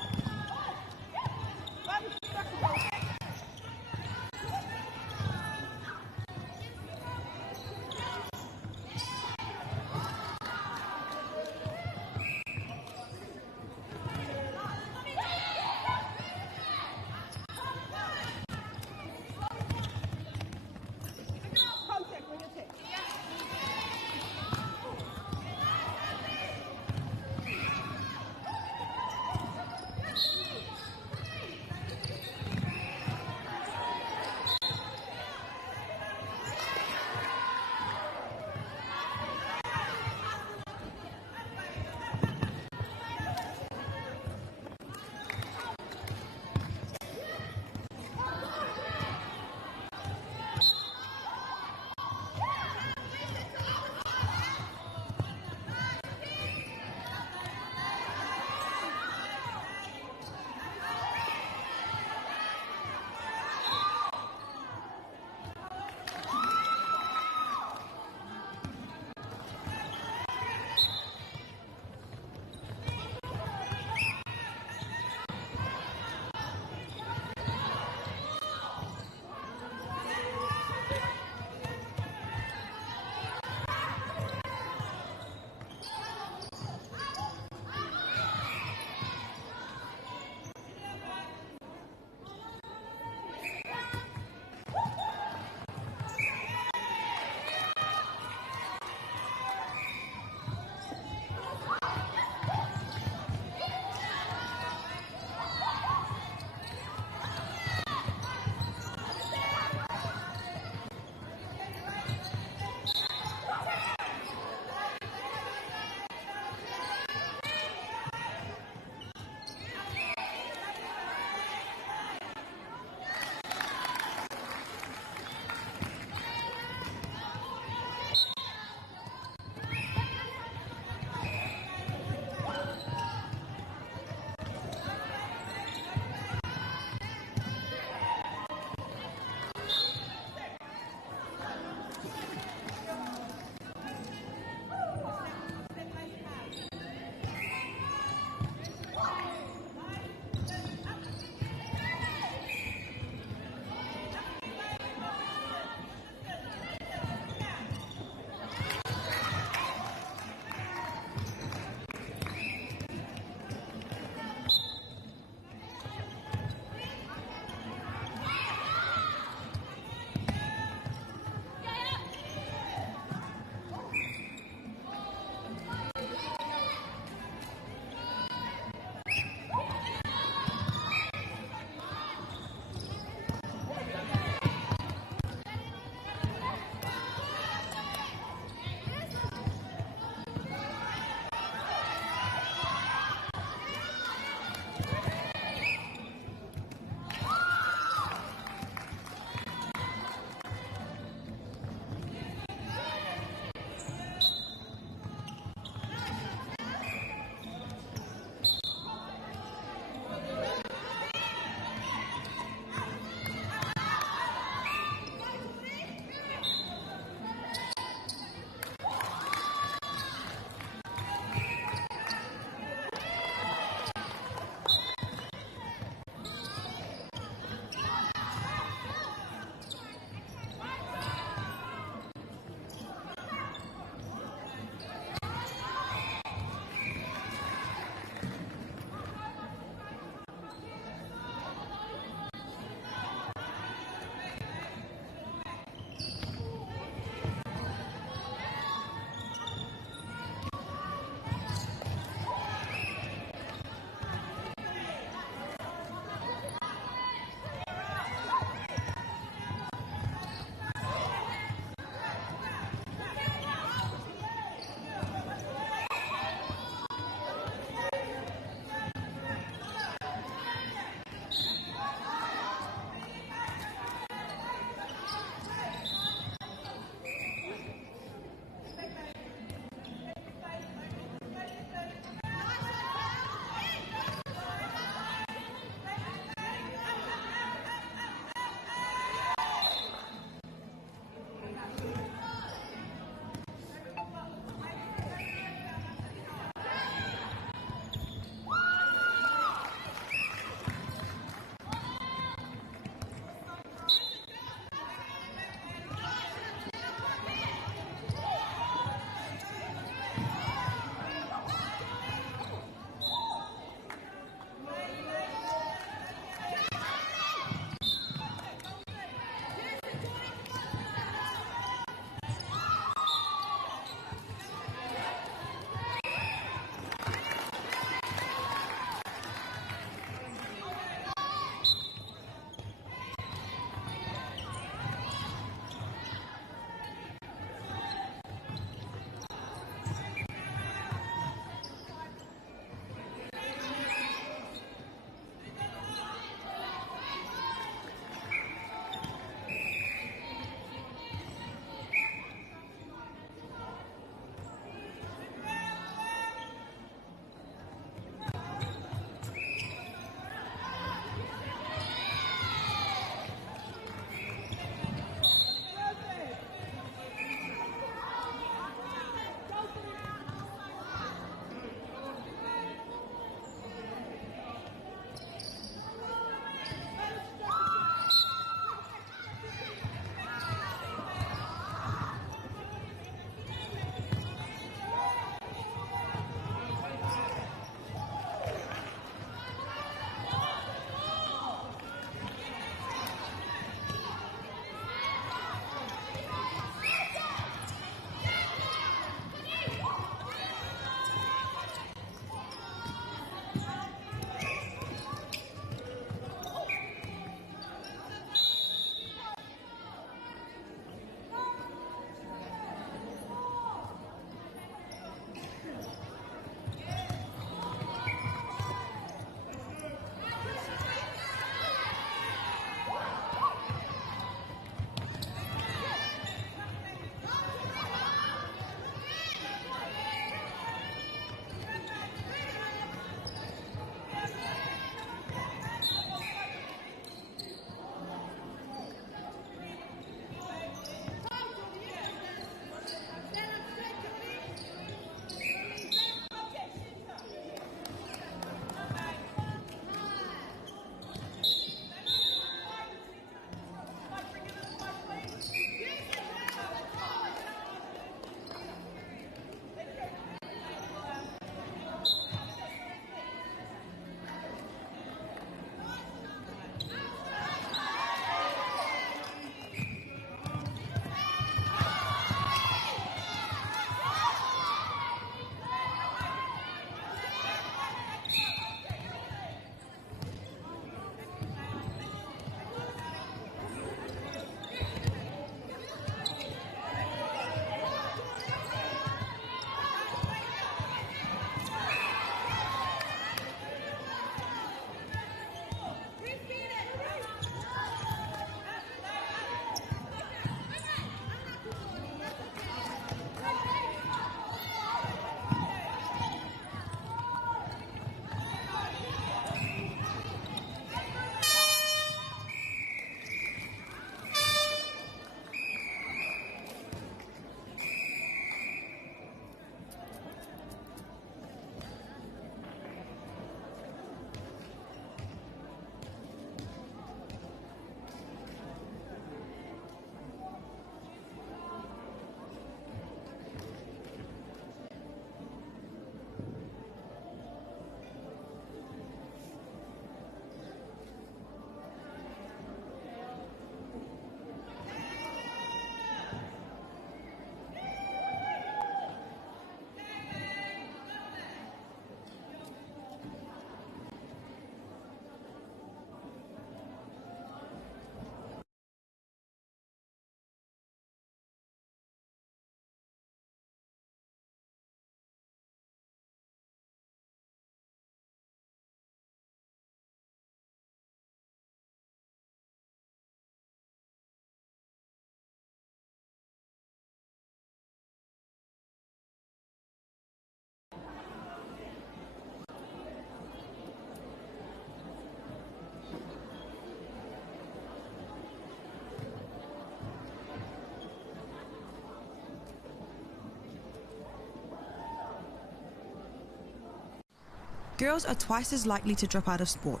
girls are twice as likely to drop out of sport.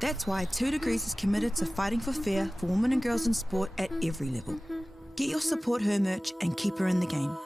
That's why 2 Degrees is committed to fighting for fair for women and girls in sport at every level. Get your Support Her merch and keep her in the game.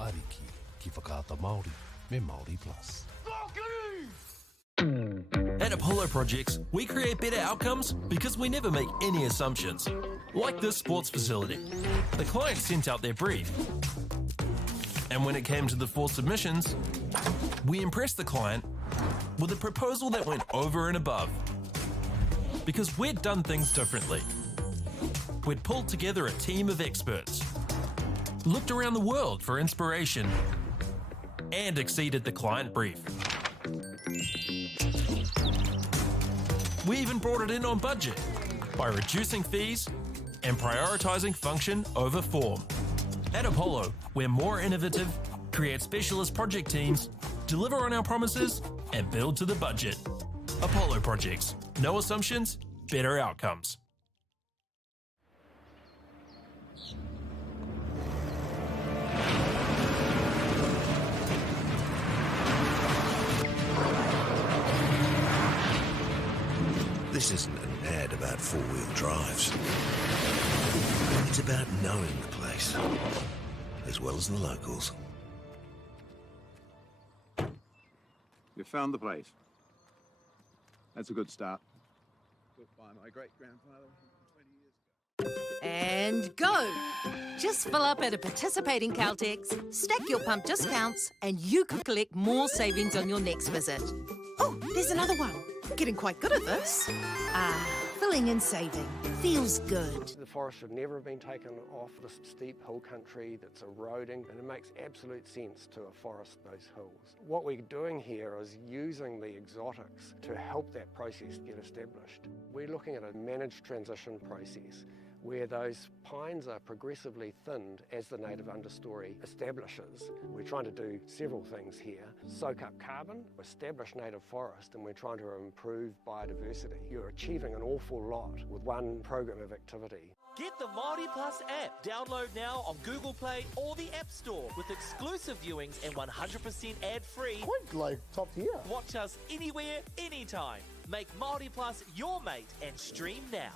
Ariki ki whakaata Māori me MāORI Plus. At Apollo Projects, we create better outcomes because we never make any assumptions. Like this sports facility. The client sent out their brief. And when it came to the 4 submissions, we impressed the client with a proposal that went over and above. Because we'd done things differently. We'd pulled together a team of experts, looked around the world for inspiration, and exceeded the client brief. We even brought it in on budget by reducing fees and prioritising function over form. At Apollo, we're more innovative, create specialist project teams, deliver on our promises, and build to the budget. Apollo Projects. No assumptions, better outcomes. This isn't an ad about four-wheel drives. It's about knowing the place, as well as the locals. You found the place. That's a good start. Built by my great-grandfather 20 years ago. And go! Just fill up at a participating Caltex, stack your pump discounts, and you could collect more savings on your next visit. Oh, there's another one. Getting quite good at this. Filling and saving. Feels good. The forest should never have been taken off this steep hill country that's eroding, and it makes absolute sense to afforest those hills. What we're doing here is using the exotics to help that process get established. We're looking at a managed transition process where those pines are progressively thinned as the native understory establishes. We're trying to do several things here. Soak up carbon, establish native forest, and we're trying to improve biodiversity. You're achieving an awful lot with one program of activity. Get the MāORI Plus app. Download now on Google Play or the App Store with exclusive viewings and 100% ad-free. Quite like top tier. Watch us anywhere, anytime. Make MāORI Plus your mate and stream now.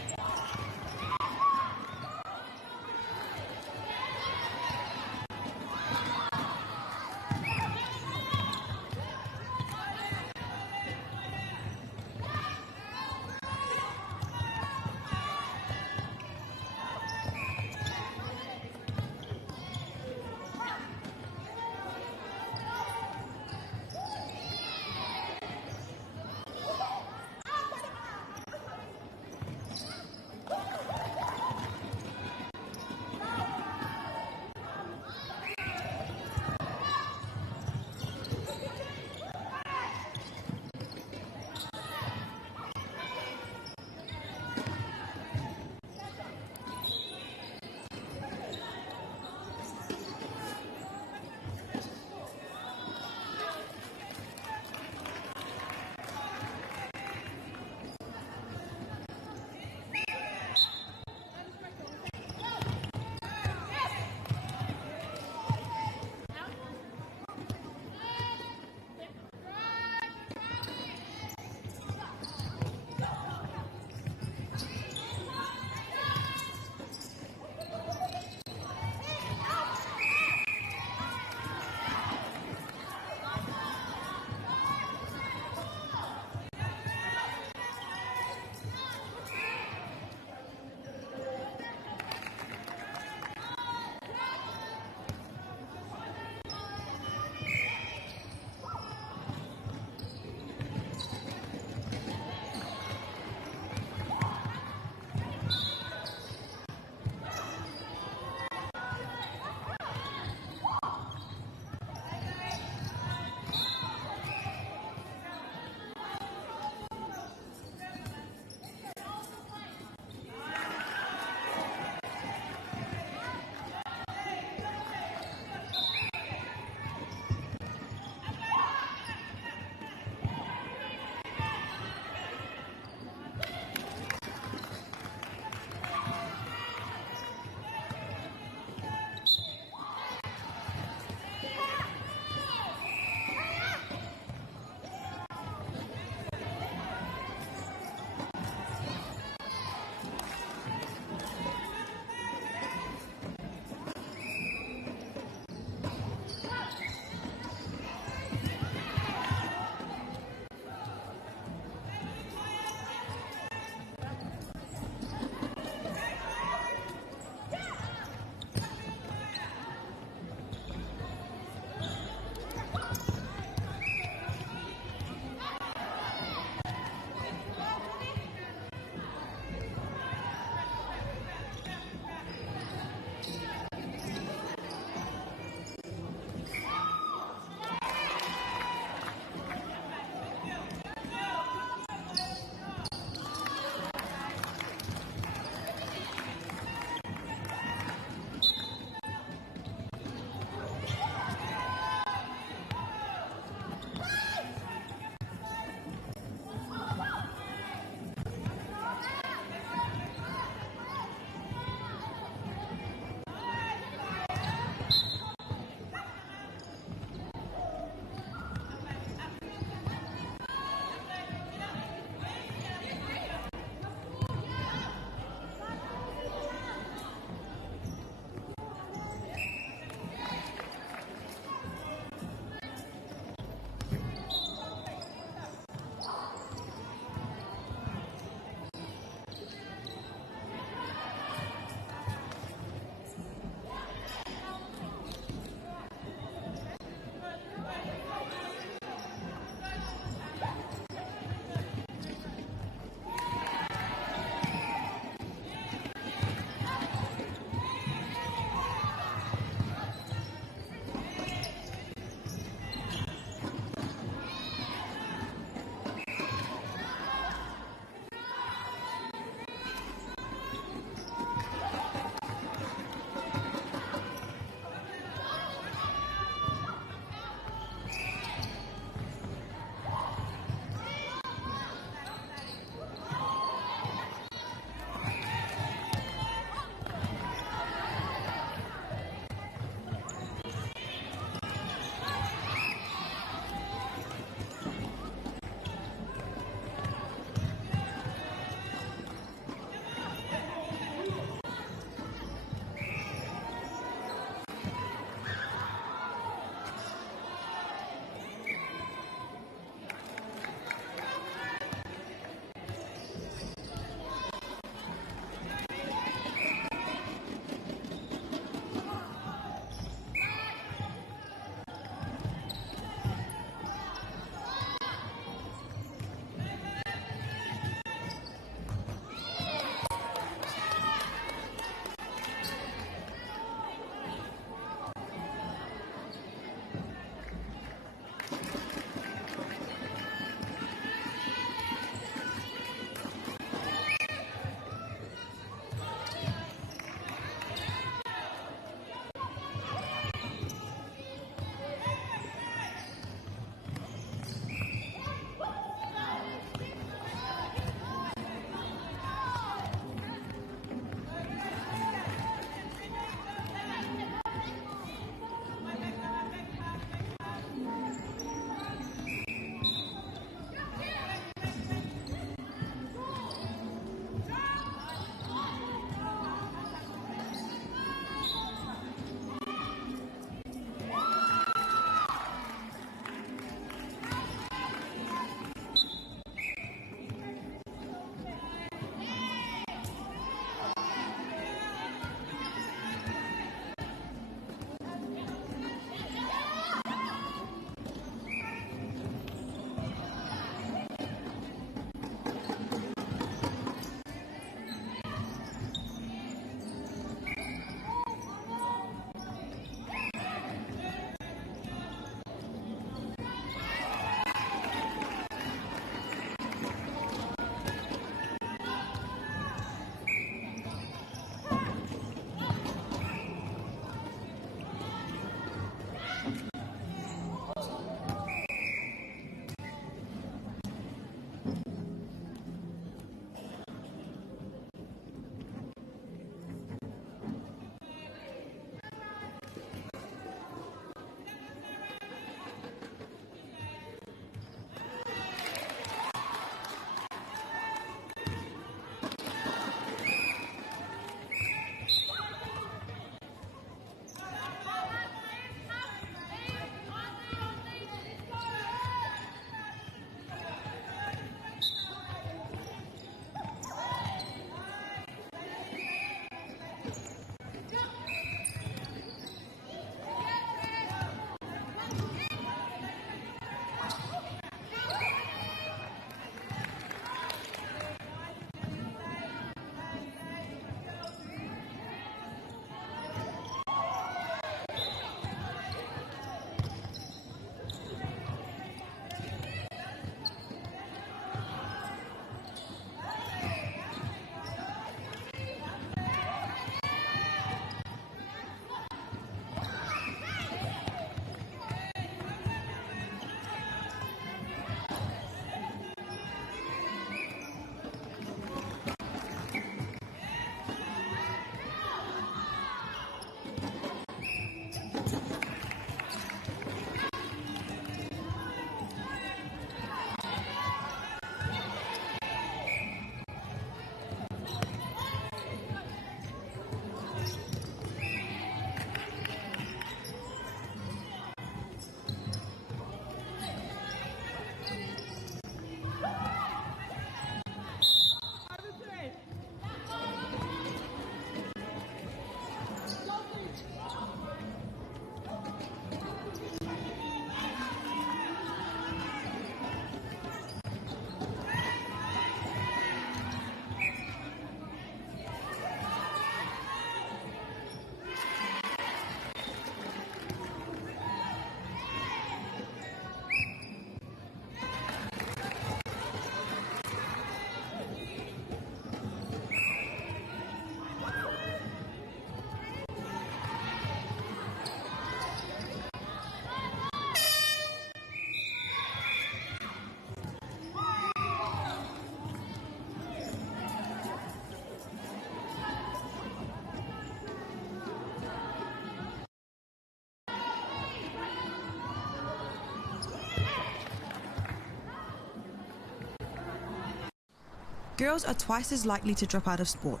girls are twice as likely to drop out of sport.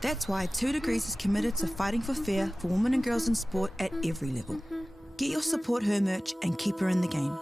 That's why 2 Degrees is committed to fighting for fair for women and girls in sport at every level. Get your Support Her merch and keep her in the game.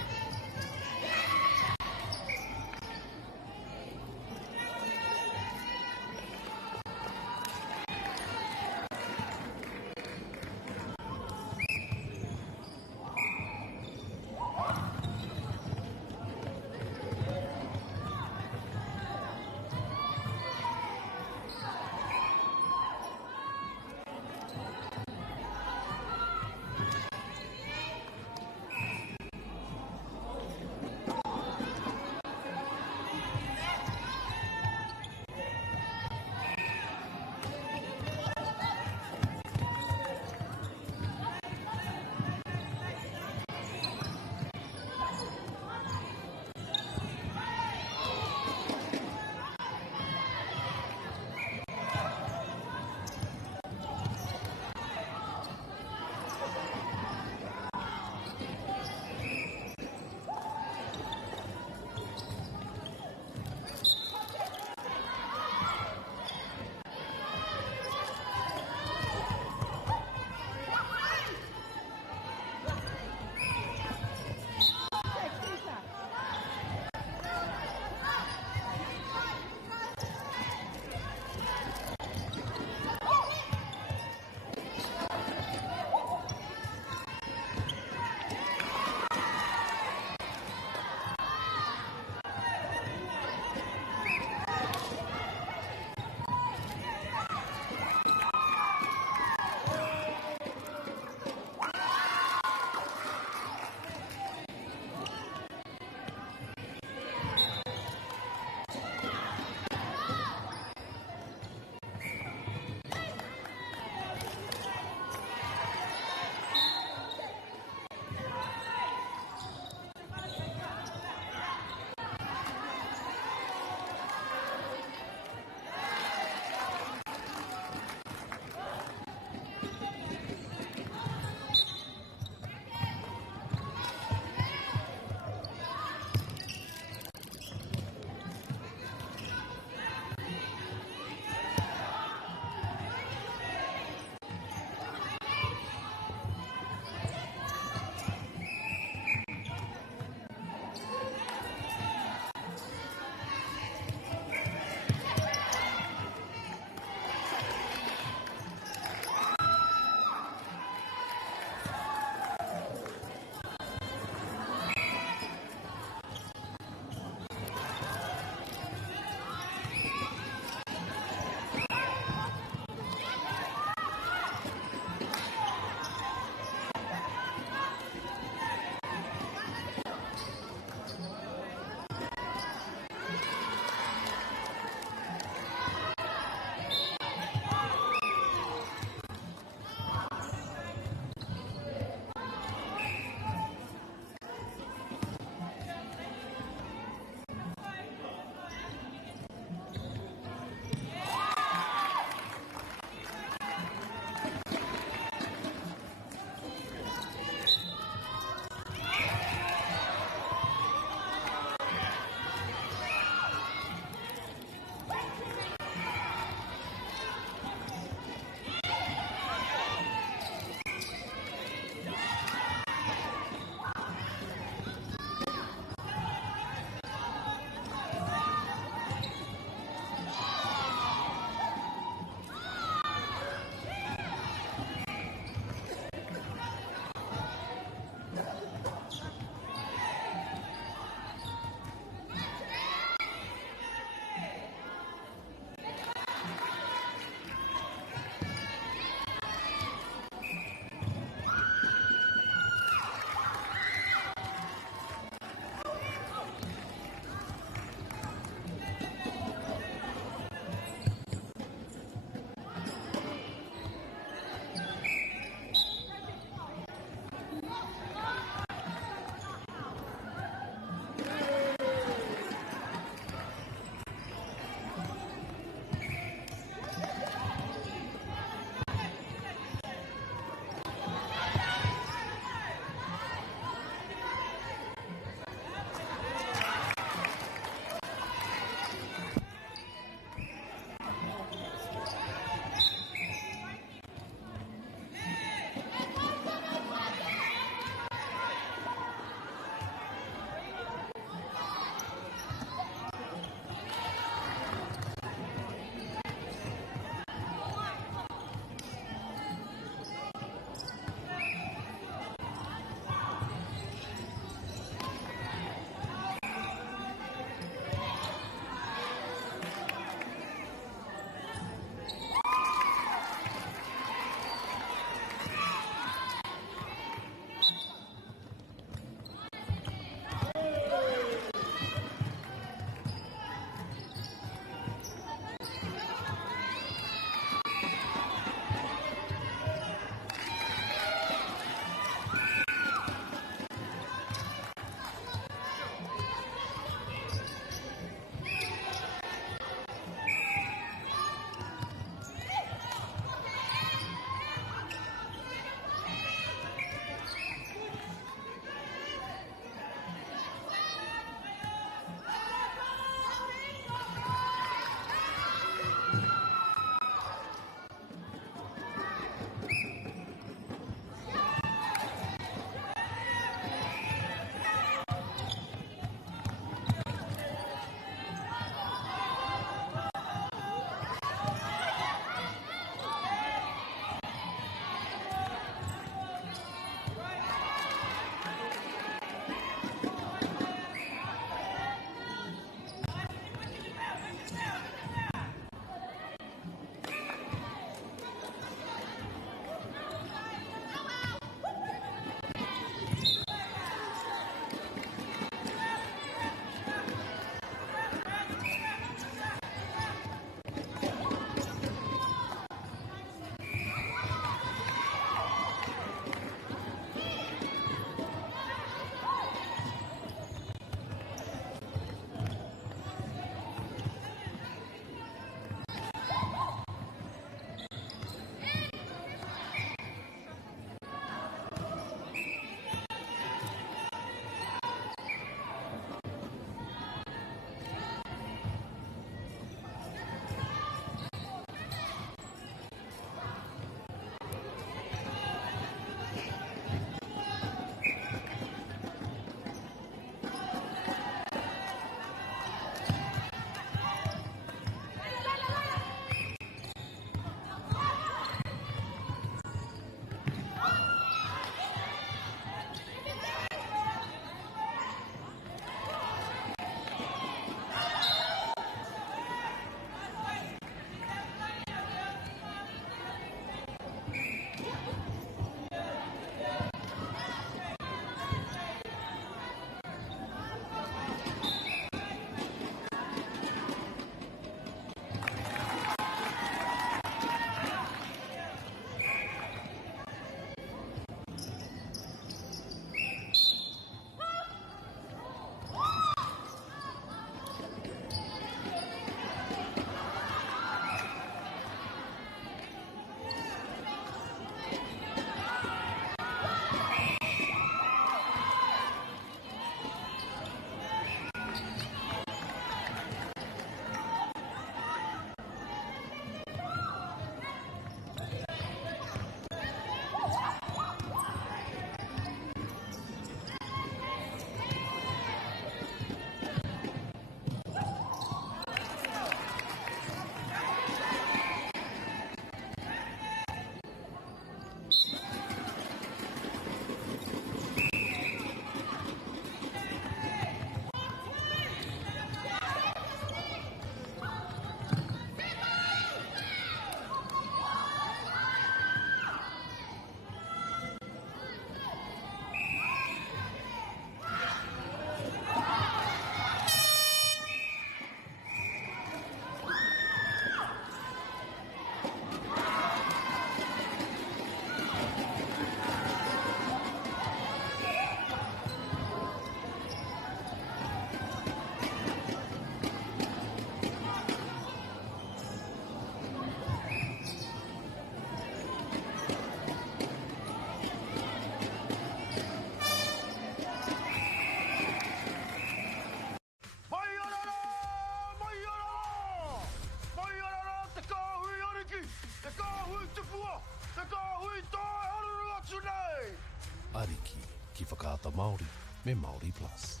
whakaata Māori me Māori Plus.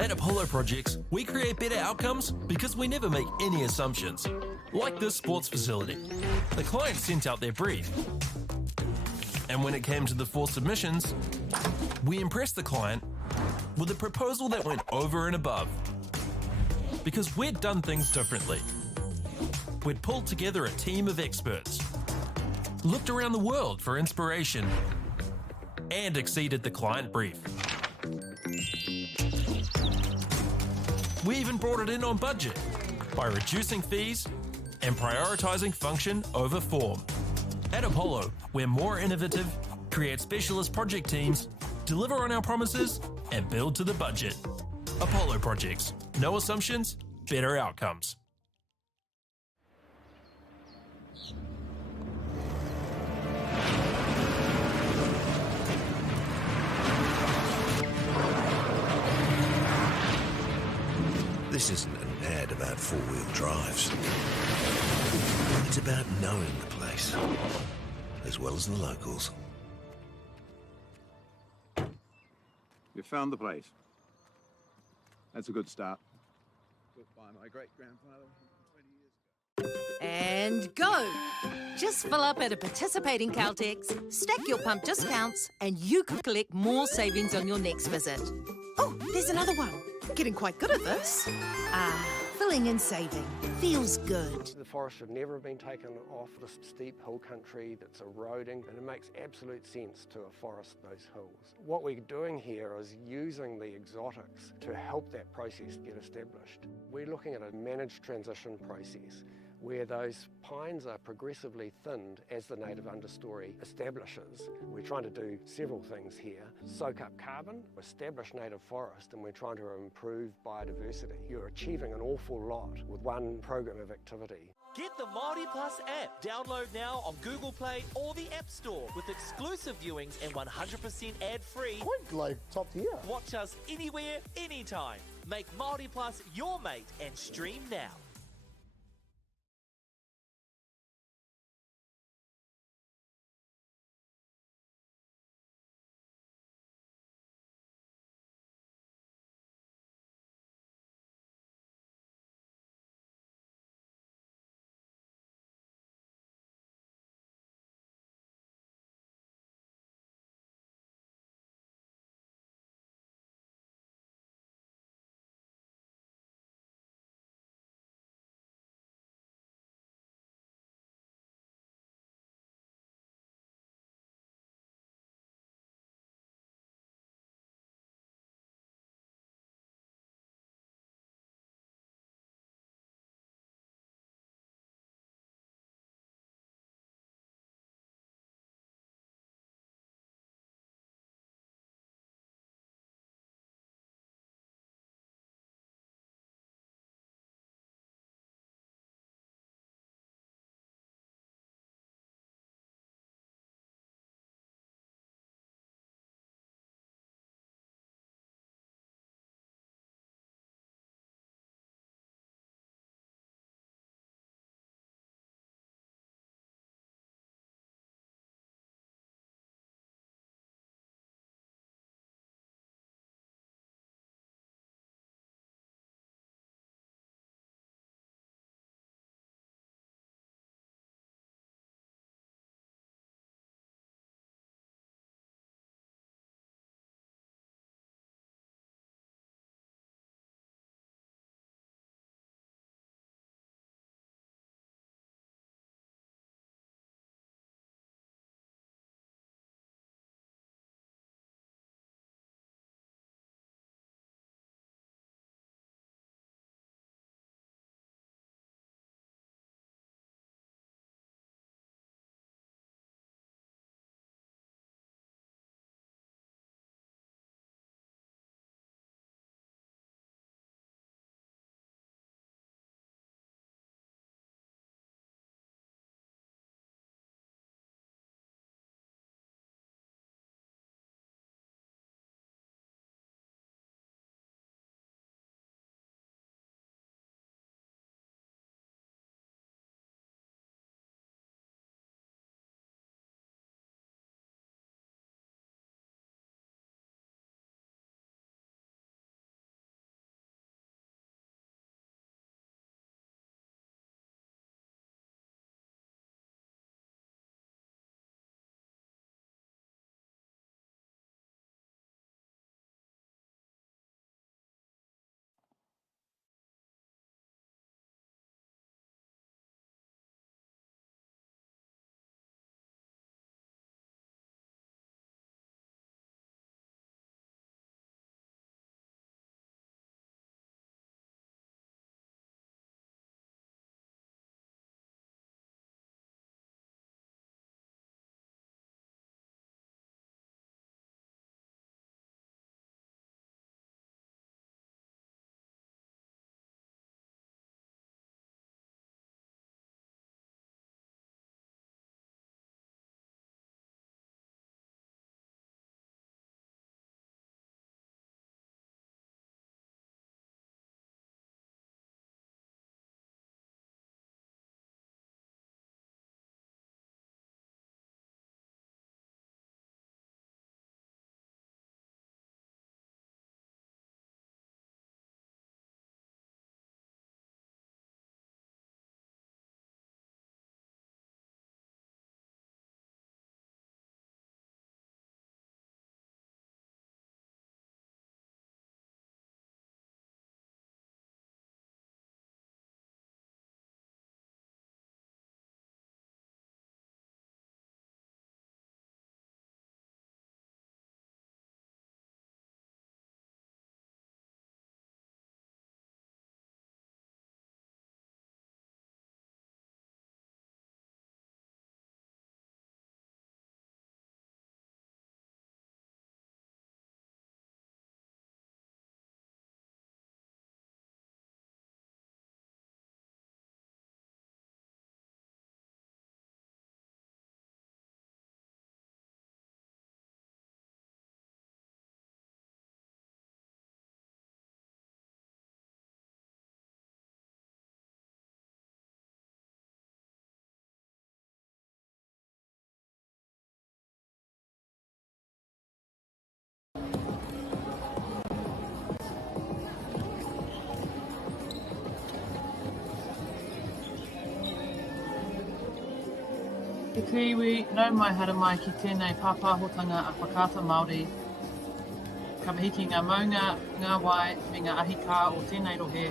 At Apollo Projects, we create better outcomes because we never make any assumptions. Like this sports facility. The client sent out their brief. And when it came to the 4 submissions, we impressed the client with a proposal that went over and above. Because we'd done things differently. We'd pulled together a team of experts, looked around the world for inspiration, and exceeded the client brief. We even brought it in on budget by reducing fees and prioritising function over form. At Apollo, we're more innovative, create specialist project teams, deliver on our promises, and build to the budget. Apollo Projects. No assumptions, better outcomes. This isn't an ad about 4-wheel drives. It's about knowing the place, as well as the locals. You found the place. That's a good start. Built by my great-grandfather 20 years ago. And go! Just fill up at a participating Caltex, stack your pump discounts, and you could collect more savings on your next visit. Oh, there's another one. Getting quite good at this. Filling and saving. Feels good. The forest should never have been taken off this steep hill country that's eroding, and it makes absolute sense to afforest those hills. What we're doing here is using the exotics to help that process get established. We're looking at a managed transition process where those pines are progressively thinned as the native understory establishes. We're trying to do several things here. Soak up carbon, establish native forest, and we're trying to improve biodiversity. You're achieving an awful lot with one program of activity. Get the MāORI Plus app. Download now on Google Play or the App Store with exclusive viewings and 100% ad-free. Quite like top tier. Watch us anywhere, anytime. Make MāORI Plus your mate and stream now. Te kiwi, nau mai hara mai ki tēnei pāpāhotanga a whakaata Māori. Ka mahiki ngā maunga, ngā wai, me ngā ahi kā o tēnei rohe,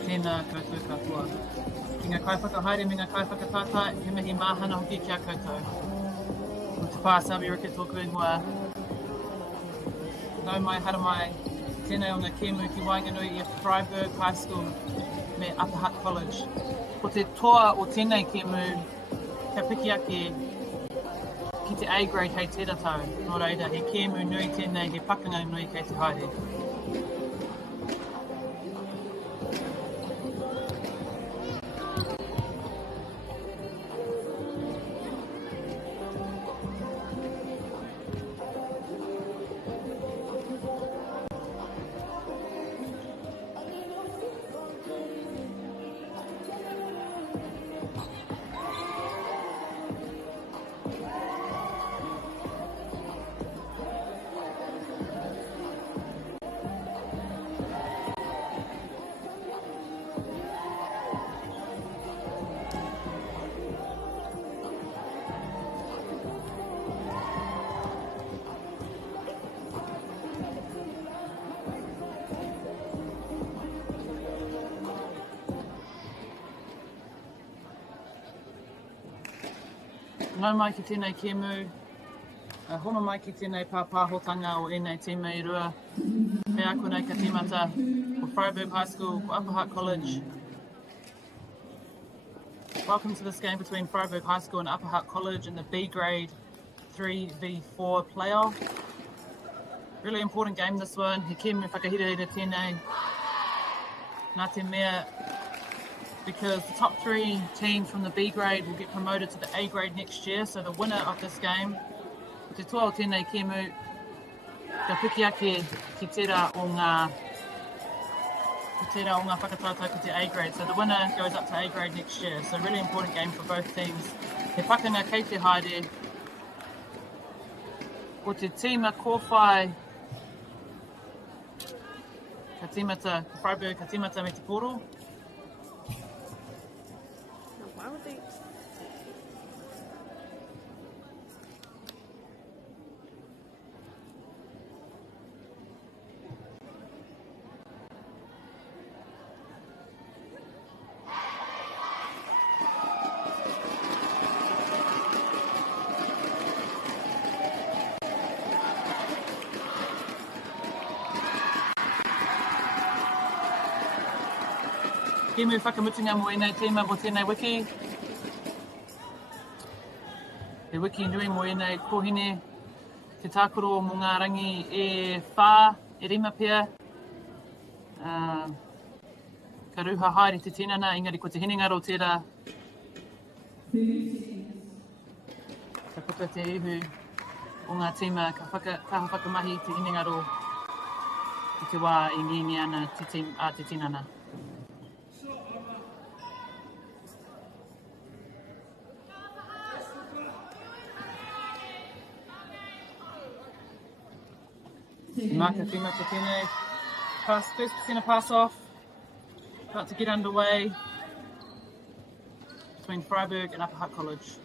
tēnā koutou katoa. Ki ngā kaiwhakahaere me ngā kaiwhakatata, he mihi māhana hoki kia koutou. Ko te pā sabi rike tōku ingoa. Nau mai hara mai, tēnei o ngā kēmu ki Wainganui i a Freiburg High School me Upper Hutt College. Ko te toa o tēnei kēmu, ka piki ake ki te A-grade hei tērā tau. Nō reira, he kēmu nui tēnei, he pakanga nui kei te haere. Nau mai ki tēnei kēmu, hono mai ki tēnei pāpāhotanga o ēnei tīma i rua. Me ako nei ka tīmata o Freiburg High School, o Upper Hutt College. Welcome to this game between Freiburg High School and Upper Hutt College in the B grade 3v4 playoff. Really important game this one. He kēmu whakahirere tēnei. Nā te mea, because the top 3 teams from the B grade will get promoted to the A grade next year, so the winner of this game, te toa o tēnei kēmu, ka piki ake ki tērā o ngā whakatātau ki te A grade, so the winner goes up to A grade next year, so really important game for both teams. He pakanga kei te haere, ko te tīma kōwhai, ka tīmata, Freiburg ka tīmata me te poro. Why would they? Kēmu whakamutinga mo ēnei tīma mo tēnei wiki. He wiki nui mo ēnei kohine, te tākoro mo ngā rangi e whā, e rima pia. Ka ruha haere te tinana, engari ko te hinengaro tērā. Ka puta te ihu o ngā tīma, ka whakamahi te hinengaro i te wā i ngini ana te tinana. Maka tīma te tēnei. First percent pass off. About to get underway between Freiburg and Upper Hutt College.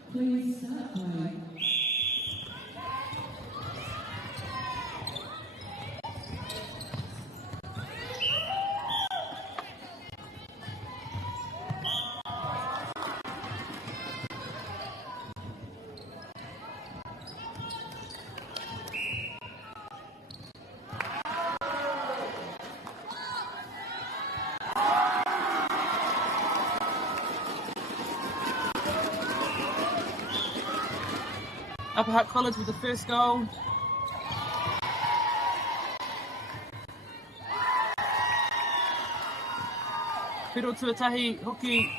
Upper Hutt College with the first goal. Whiro tuatahi hoki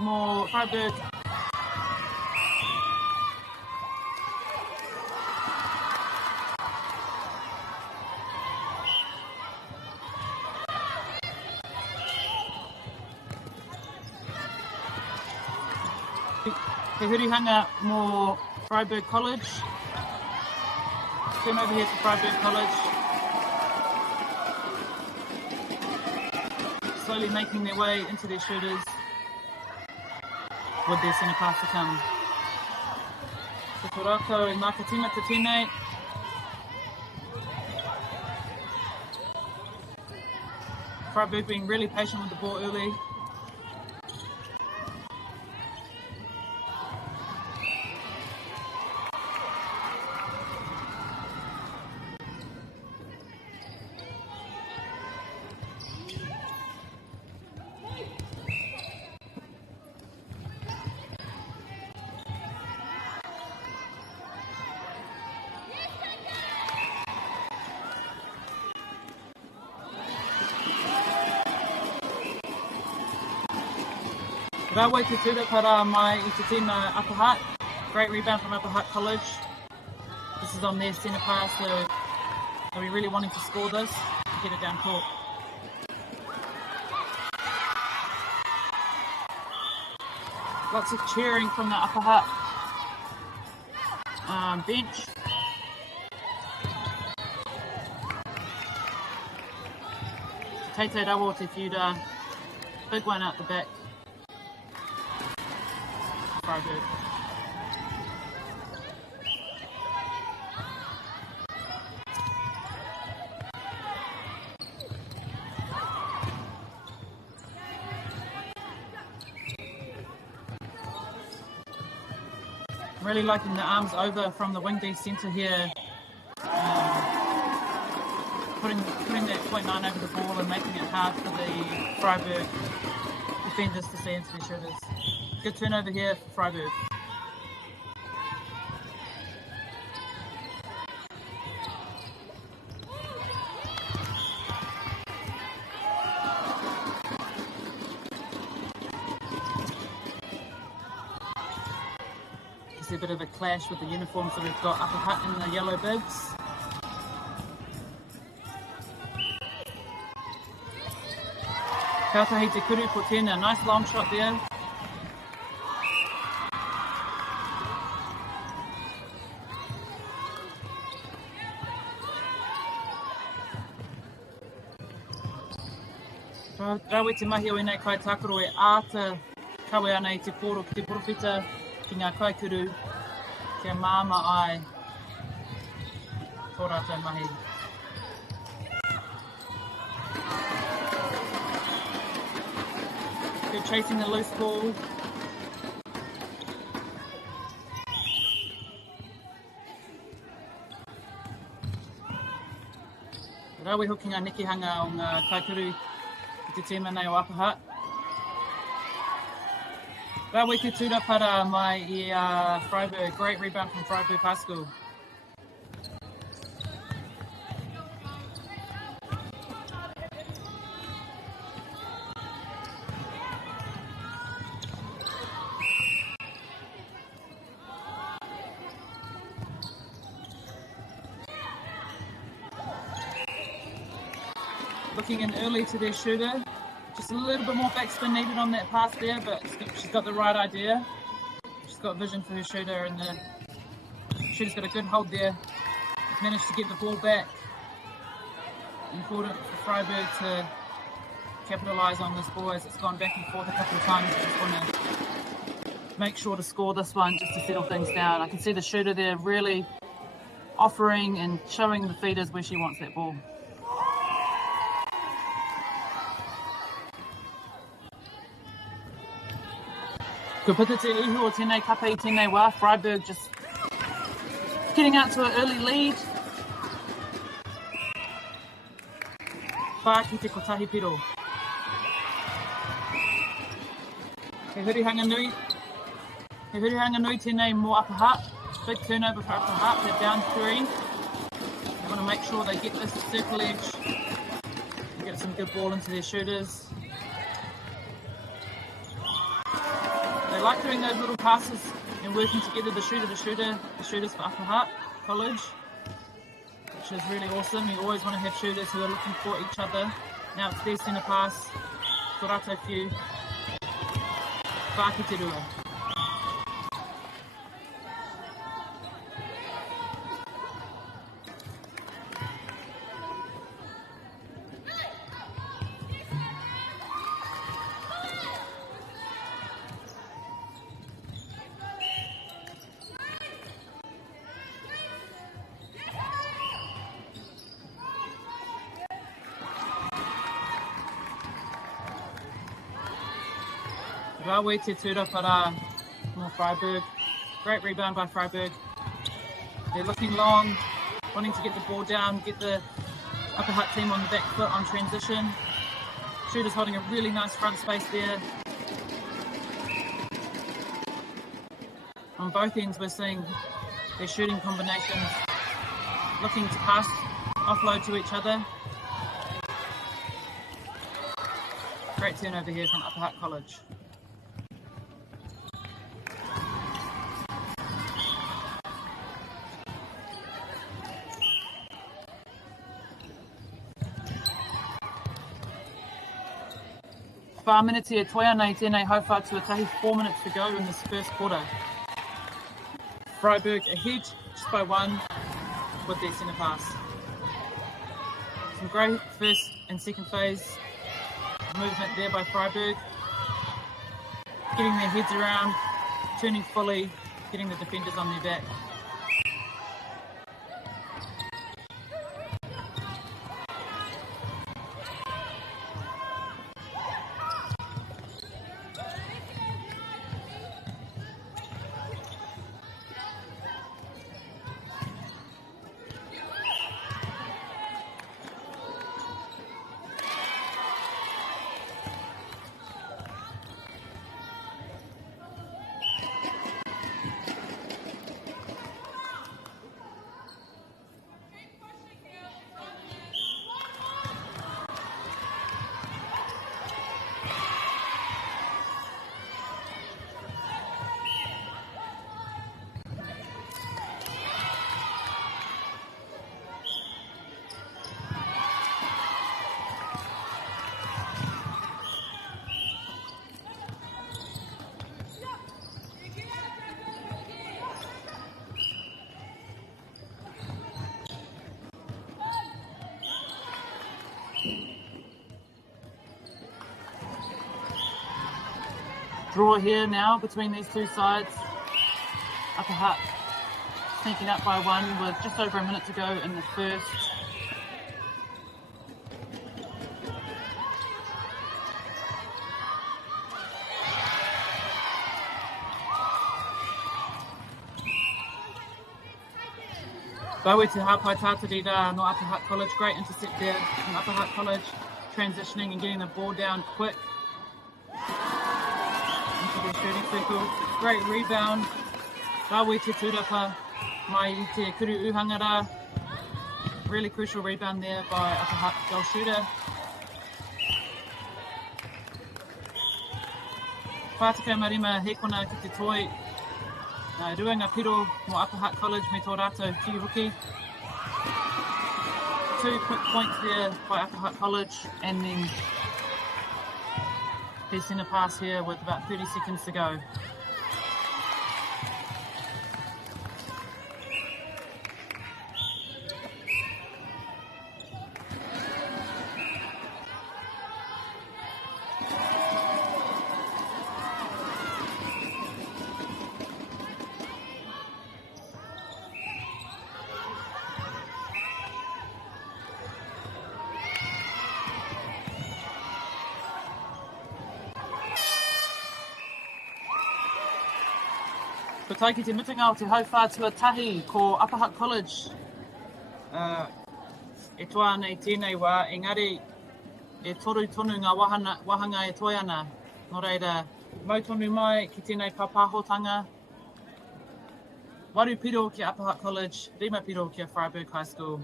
mo Freiburg. He hurihanga mo Freiburg College. Turn over here to Freiburg College. Slowly making their way into their shooters with their centre pass to come. Te Torato I Makatima te tēnei. Freiburg being really patient with the ball early. Rāwai te tura para mai I te tīma Upper Hutt. Great rebound from Upper Hutt College. This is on their centre pass, so are we really wanting to score this to get it down court? Lots of cheering from the Upper Hutt bench. Teitei Rawa te whiura. Big one out the back. Freiburg. I'm really liking the arms over from the wing D centre here. Putting that 0.9 over the ball and making it hard for the Freiburg defenders to see into their shooters. Good turnover here for Freiburg. Just a bit of a clash with the uniforms that we've got Upper Hutt in the yellow bibs. Kautahi te kuru po tēnā, nice long shot there. Rawe te mahi o nei kai takaro e āta kawe ana I te poro ki te porowhita ki ngā kaikuru kia māma ai tō rātou mahi. Good chasing the loose ball. Rawe hooking a nekihanga o ngā kaikuru te tīma nei o Upper Hutt. Rawe te tura para mai I Freiburg. Great rebound from Freiburg High School. Looking in early to their shooter. Just a little bit more backspin needed on that pass there, but she's got the right idea. She's got vision for her shooter, and the shooter's got a good hold there. Managed to get the ball back. Important for Freiburg to capitalise on this ball as it's gone back and forth a couple of times. Just want to make sure to score this one just to settle things down. I can see the shooter there really offering and showing the feeders where she wants that ball. Ko pita te ihu o tēnei kapa I tēnei wā. Freiburg just getting out to an early lead. Whā ki te kotahi piro. He hurihanga nui. He hurihanga nui tēnei mō Upper Hutt. Big turnover for Upper Hutt. They're down 3. They want to make sure they get this circle edge. Get some good ball into their shooters. They like doing those little passes and working together, the shooters for Upper Hutt College, which is really awesome. You always want to have shooters who are looking for each other. Now it's their centre pass, tō rātou whiu, whā ki te rua. Rawe te tura para more Freiburg. Great rebound by Freiburg. They're looking long, wanting to get the ball down, get the upper hut team on the back foot on transition. Shooter's holding a really nice front space there. On both ends, we're seeing their shooting combinations, looking to pass, offload to each other. Great turnover here from Upper Hutt College. Whāminiti e toia nei tēnei hauwha tuatahi, 4 minutes to go in this first quarter. Freiburg ahead just by 1 with their centre pass. Some great first and second phase movement there by Freiburg. Getting their heads around, turning fully, getting the defenders on their back. Draw here now between these two sides. Upper Hutt sneaking up by 1 with just over a minute to go in the first. Baue te hapai tātarira no Upper Hutt College. Great intercept there from Upper Hutt College, transitioning and getting the ball down quick. Into their shooting circle. Great rebound. Rawe te turapa mai I te kuru uhangara. Really crucial rebound there by Upper Hutt goal shooter. Whātika marima he kona ki te toi. Ruanga piro mo Upper Hutt College me tō rātou kiwiruki. 2 quick points there by Upper Hutt College, and then their centre pass here with about 30 seconds to go. Ko taiki te mutunga o te hauwha tuatahi ko Upper Hutt College. E toa nei tēnei wā, engari e toru tonu ngā wahanga e toi ana. Nō reira, mautonu mai ki tēnei papahotanga. Waru piro ki Upper Hutt College, rima piro ki Freiburg High School.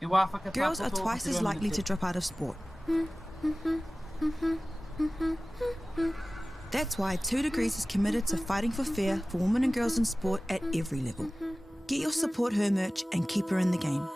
E wā whakatapoto Girls are twice as likely to drop out of sport. That's why 2 Degrees is committed to fighting for fair for women and girls in sport at every level. Get your Support Her merch and keep her in the game.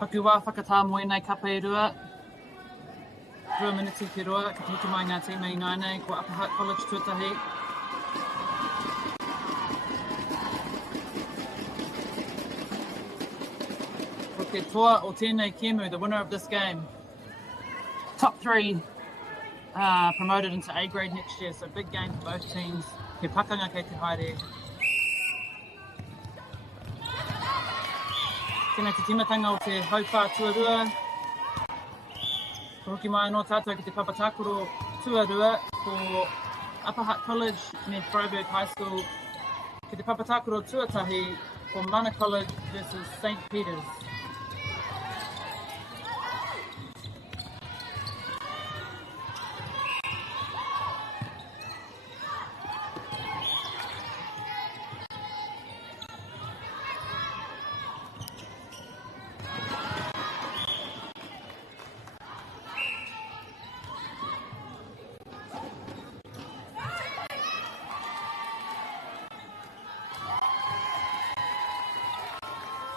Paku wā whakatā moe nei kapa e rua. 2 minutes ki roa, ka hiki mai ngā tīma I ngainei, ko Upper Hutt College tuatahi. Ko te toa o tēnei Kemu, the winner of this game. Top 3 promoted into A grade next year, so big game for both teams. He pakanga kei te haere. Tēnei te timatanga o te haupā tuarua. Hoki mai anō tātou ki te papatakoro tuarua ko Upper Hutt College me Freiburg High School. Ki te papatakoro tuatahi ko Mana College versus St. Peter's.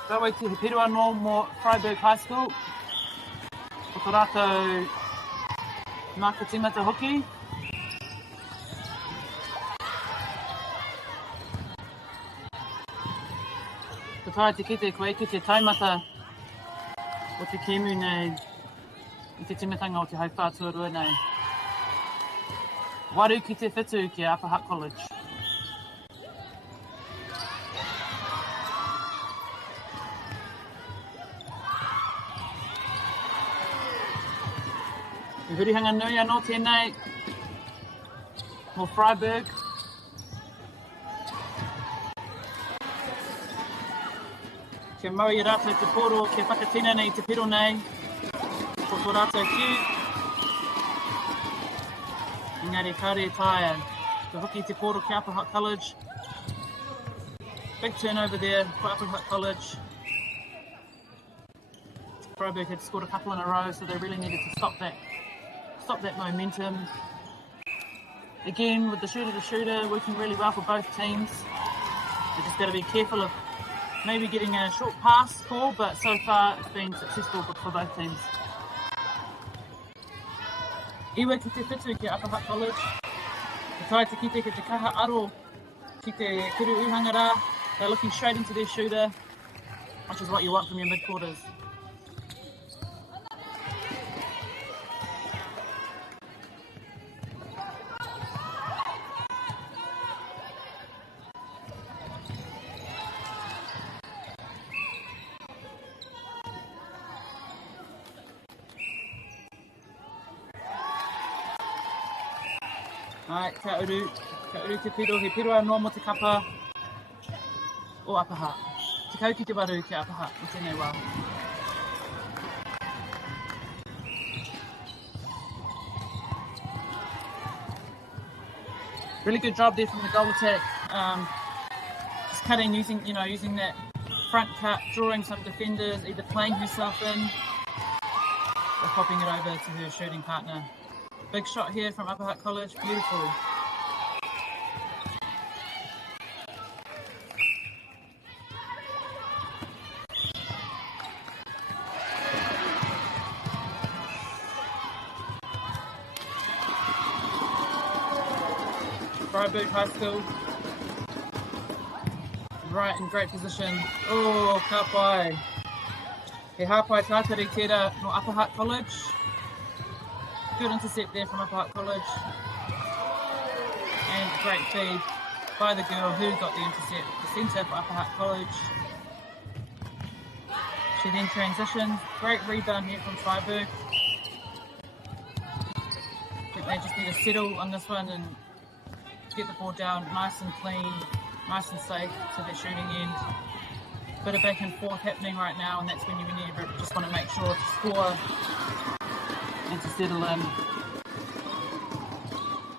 Kawe te hipiru anō mo Freiburg High School. Ko tō rātou maka tīmata hoki. Ko tāi te kite koe ki te taimata o te Kemu nei I te timatanga o te haupā tuarua nei. Waru ki te whitu ki Upper Hutt College. I hurihanga nui anō tēnei mo Freiburg. Kia mau I rātou te poro, kia whakatina nei te piro nei. Ko tō rātou kiu. Engari kaore taia. Te hoki te poro ki Upper Hutt College. Big turnover there for Upper Hutt College. Freiburg had scored a couple in a row, so they really needed to stop that momentum. Again, with the shooter-to-shooter working really well for both teams. They've just got to be careful of maybe getting a short pass call, but so far it's been successful for both teams. Iwa ki te whitu ki Upper Hutt College. Ka tai te kite ki te kaha aro ki te kuru uhangara. They're looking straight into their shooter, which is what you want from your mid-quarters. Ai, ka uru te piro, he piro anō mo te kapa o Upper Hutt. Te kau ki te waru ki Upper Hutt, I tēnei wā. Really good job there from the goal attack. Just cutting, using that front cut, drawing some defenders, either playing herself in or popping it over to her shooting partner. Big shot here from Upper Hutt College, beautiful. Freiburg High School, right in great position. Oh, ka pai. He hapai tātari tērā no Upper Hutt College. Good intercept there from Upper Hutt College. And a great feed by the girl who got the intercept, the centre for Upper Hutt College. She then transitioned. Great rebound here from Freiburg. I think they just need to settle on this one and get the ball down nice and clean, nice and safe to their shooting end. Bit of back and forth happening right now, and that's when you just want to make sure to score and to settle in.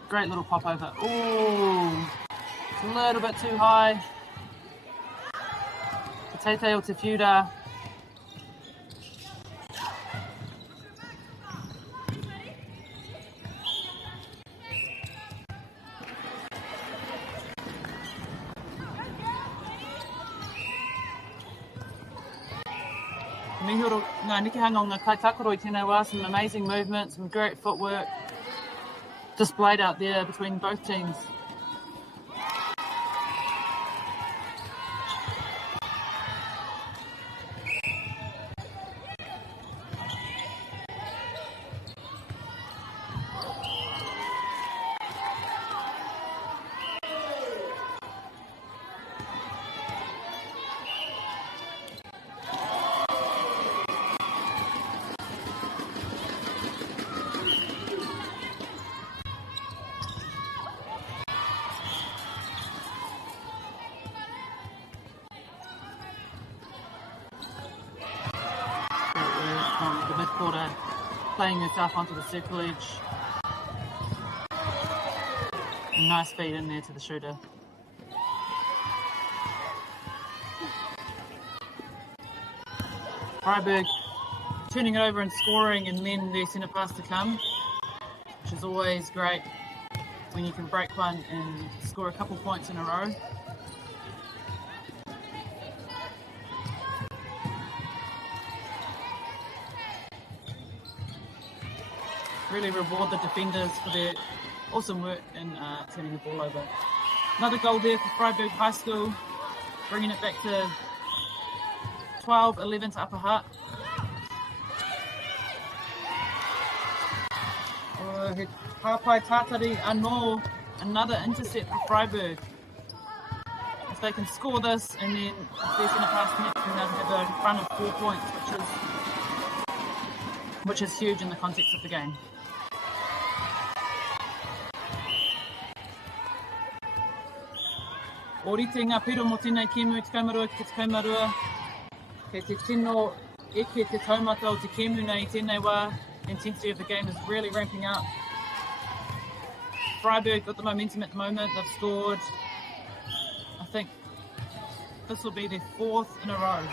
Great little pop over. Oh, it's a little bit too high. Te teitei o te whiura. Mihuro ngā nikihanga o ngā kaitakoro I tēnei wā, some amazing movement, some great footwork displayed out there between both teams. From the mid-quarter, playing herself onto the circle edge. Nice feed in there to the shooter. Freiburg turning it over and scoring, and then their centre pass to come, which is always great when you can break one and score a couple points in a row. Really reward the defenders for their awesome work in turning the ball over. Another goal there for Freiburg High School, bringing it back to 12-11 to Upper Hutt. Hapai Tatari Anō, another intercept for Freiburg. If they can score this and then if they're going to pass next, then they'll have a run of 4 points, which is huge in the context of the game. Orite ngā piro mo tēnei kēmu te kaumarua ki te kaumarua. Kei te tino eke te taumata o te kēmu nei tēnei wā. The intensity of the game is really ramping up. Freiburg got the momentum at the moment. They've scored, I think this will be their 4th in a row.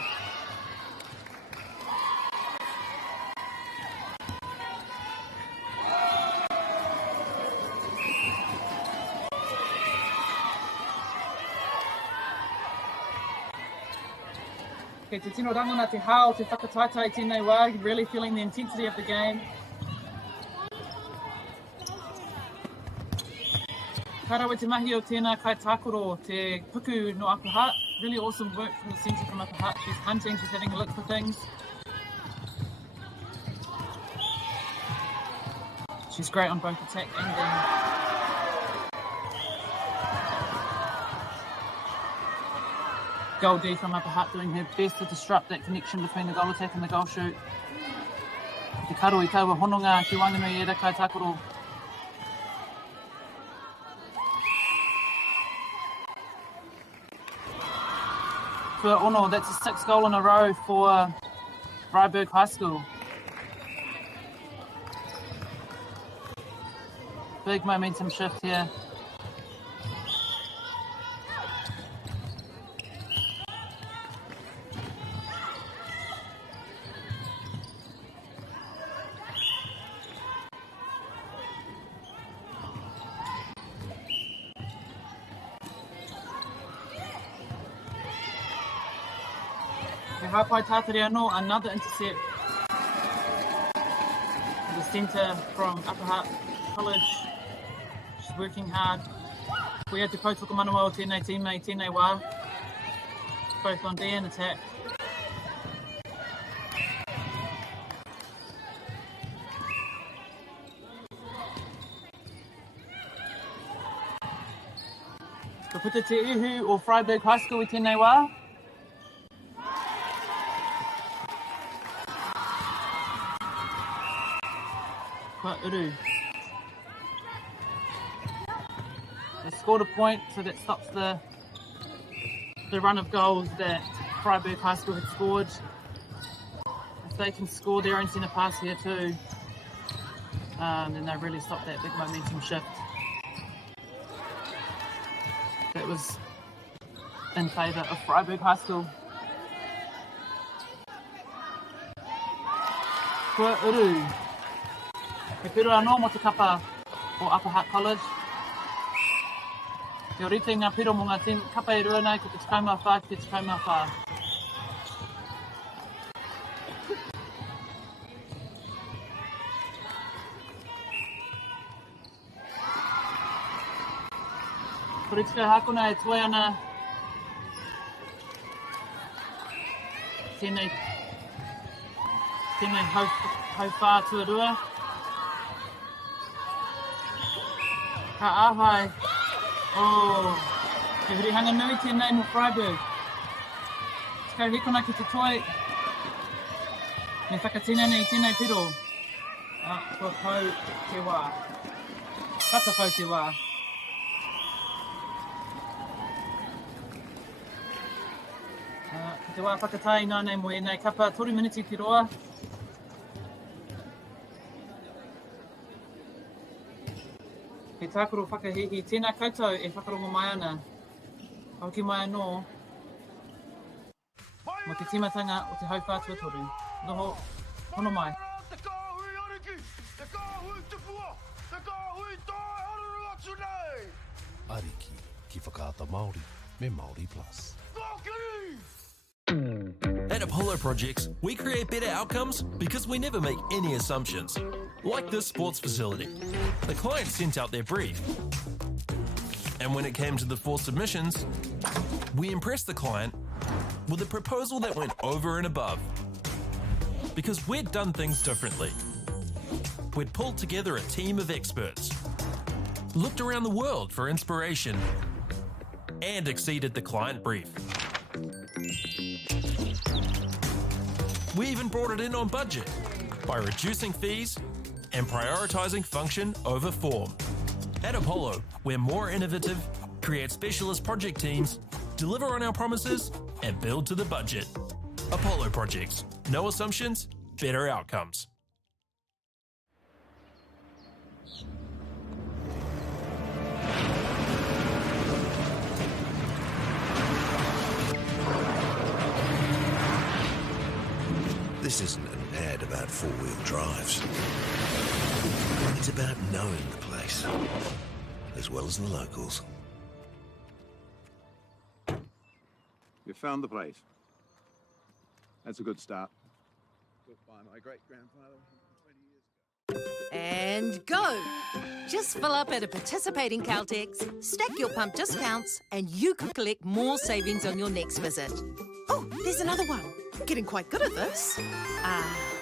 Kei te tino rangana te hao, te whakataitai tēnei wā, really feeling the intensity of the game. Karawe te mahi o tēnā kaitakoro, te puku no Upper Hutt. Really awesome work from the centre from Upper Hutt. She's hunting, she's having a look for things. She's great on both attack and defence. Goal D from Upper Hutt doing her best to disrupt that connection between the goal attack and the goal shoot. Te karo I taua hononga ki wanganui era kaitakoro. For Ono, that's a 6th goal in a row for Freiburg High School. Big momentum shift here. Hapai Tatari Anō, another intercept. The centre from Upper Hutt College. She's working hard. We had to post Tuka Manawa o tēnei teammate, tēnei wā. Both on D and attack. Ka puta te uhu o Freiburg High School I tēnei wā. Uru. They scored a point, so that stops the run of goals that Freiburg High School had scored. If they can score their own centre pass here too, then they really stop that big momentum shift. That was in favour of Freiburg High School. Kua uru. He piro anō mo te kapa o Upper Hutt College. He orite ngā piro mo ngā kapa e rua nei ko te tikaumawha ki te tikaumawha. Puritika hakuna e toi ana. Tēnei hau whā tuarua. Ka āhai. Oh, te hurihanga nui tēnei no Freiburg. Tikau hekona ki te toi. Me whakatina nei tēnei piro. Kua pau te wā. Kata pau te wā. Ki te wā whakatai nānei mo e nei kapa 3 miniti ki roa. He tākoro whakahihi, tēnā koutou e whakarongo mai ana. Auki mai anō, mo te timatanga o te haupātua toru. Noho, hono mai. Ariki ki whakaata Māori me MāORI Plus. At Apollo Projects, we create better outcomes because we never make any assumptions. Like this sports facility. The client sent out their brief. And when it came to the 4 submissions, we impressed the client with a proposal that went over and above. Because we'd done things differently. We'd pulled together a team of experts, looked around the world for inspiration, and exceeded the client brief. We even brought it in on budget by reducing fees and prioritising function over form. At Apollo, we're more innovative, create specialist project teams, deliver on our promises, and build to the budget. Apollo Projects. No assumptions, better outcomes. This isn't an ad about four-wheel drives. It's about knowing the place, as well as the locals. You found the place. That's a good start. Built by my great-grandfather 20 years ago. And go! Just fill up at a participating Caltex, stack your pump discounts, and you could collect more savings on your next visit. Oh, there's another one. Getting quite good at this.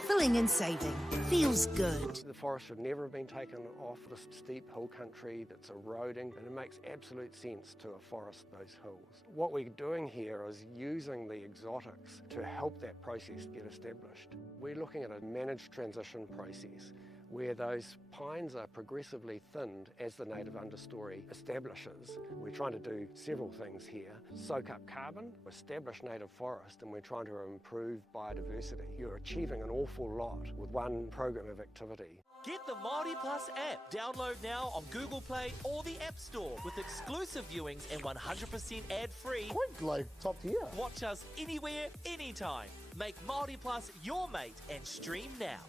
Filling and saving. Feels good. The forest should never have been taken off this steep hill country that's eroding, and it makes absolute sense to afforest those hills. What we're doing here is using the exotics to help that process get established. We're looking at a managed transition process where those pines are progressively thinned as the native understory establishes. We're trying to do several things here. Soak up carbon, establish native forest, and we're trying to improve biodiversity. You're achieving an awful lot with one program of activity. Get the MāORI Plus app. Download now on Google Play or the App Store with exclusive viewings and 100% ad-free. Quite like top tier. Watch us anywhere, anytime. Make MāORI Plus your mate and stream now.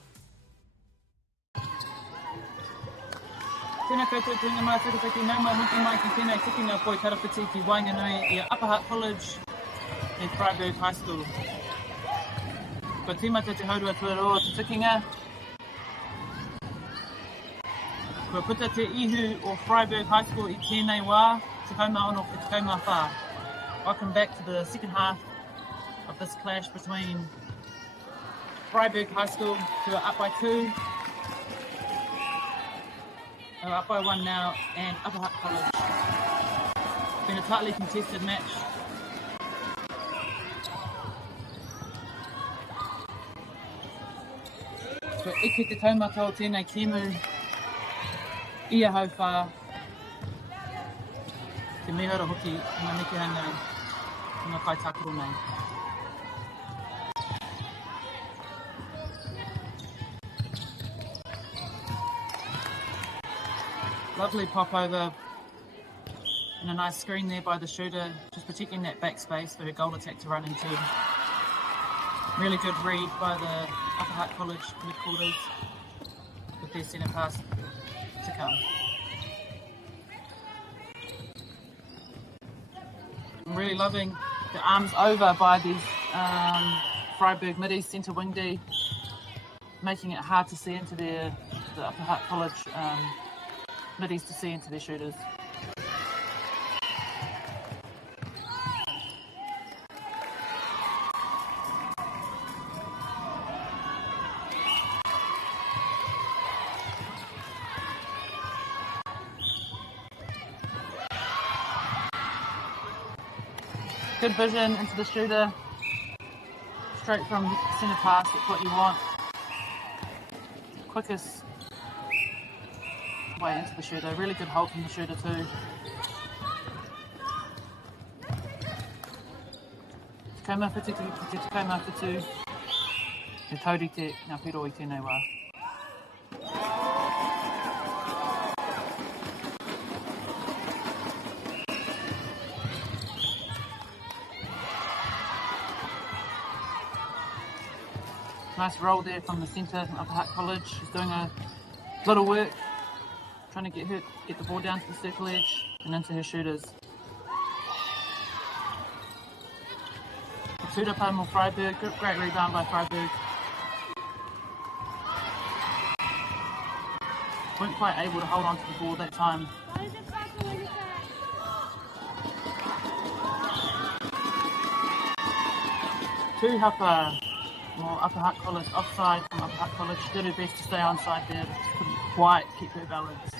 Tēnā koutou tēnā mai whakataki nau mai hoki mai ki tēnei tikinga poi tarawhiti ki Wainganui i Upper Hutt College e Freiburg High School. Ko tīmata te haurua tuaroa te tikinga. Ko puta te ihu o Freiburg High School i tēnei wā, te kaumaono ki te kaumawha. Welcome back to the second half of this clash between Freiburg High School, who are up by 2, up by 1 now, and Upper Hutt College. It's been a tightly contested match. Ko eke te taumata o tēnei kēmu, ia hau whā, te mehara hoki ngā nekehanga i ngā kai tākaro nei. Lovely pop over and a nice screen there by the shooter, just protecting that back space for her goal attack to run into. Really good read by the Upper Hutt College midfielders with their centre pass to come. I'm really loving the arms over by these Freiburg middies, centre wing D, making it hard to see into the Upper Hutt College middies to see into their shooters. Good vision into the shooter. Straight from centre pass, that's what you want. Quickest way into the shooter. Really good hold from the shooter too. Kaima for te kaima for two. He tauri te ngā piro I tēnei wā. Nice roll there from the centre from Upper Hutt College. She's doing a little work, trying to get the ball down to the circle edge and into her shooters. Tūrapa more Freiburg, great rebound by Freiburg. Weren't quite able to hold on to the ball that time. Two hapa, more Upper Hutt College, offside from Upper Hutt College. She did her best to stay onside there, but just couldn't quite keep her balance.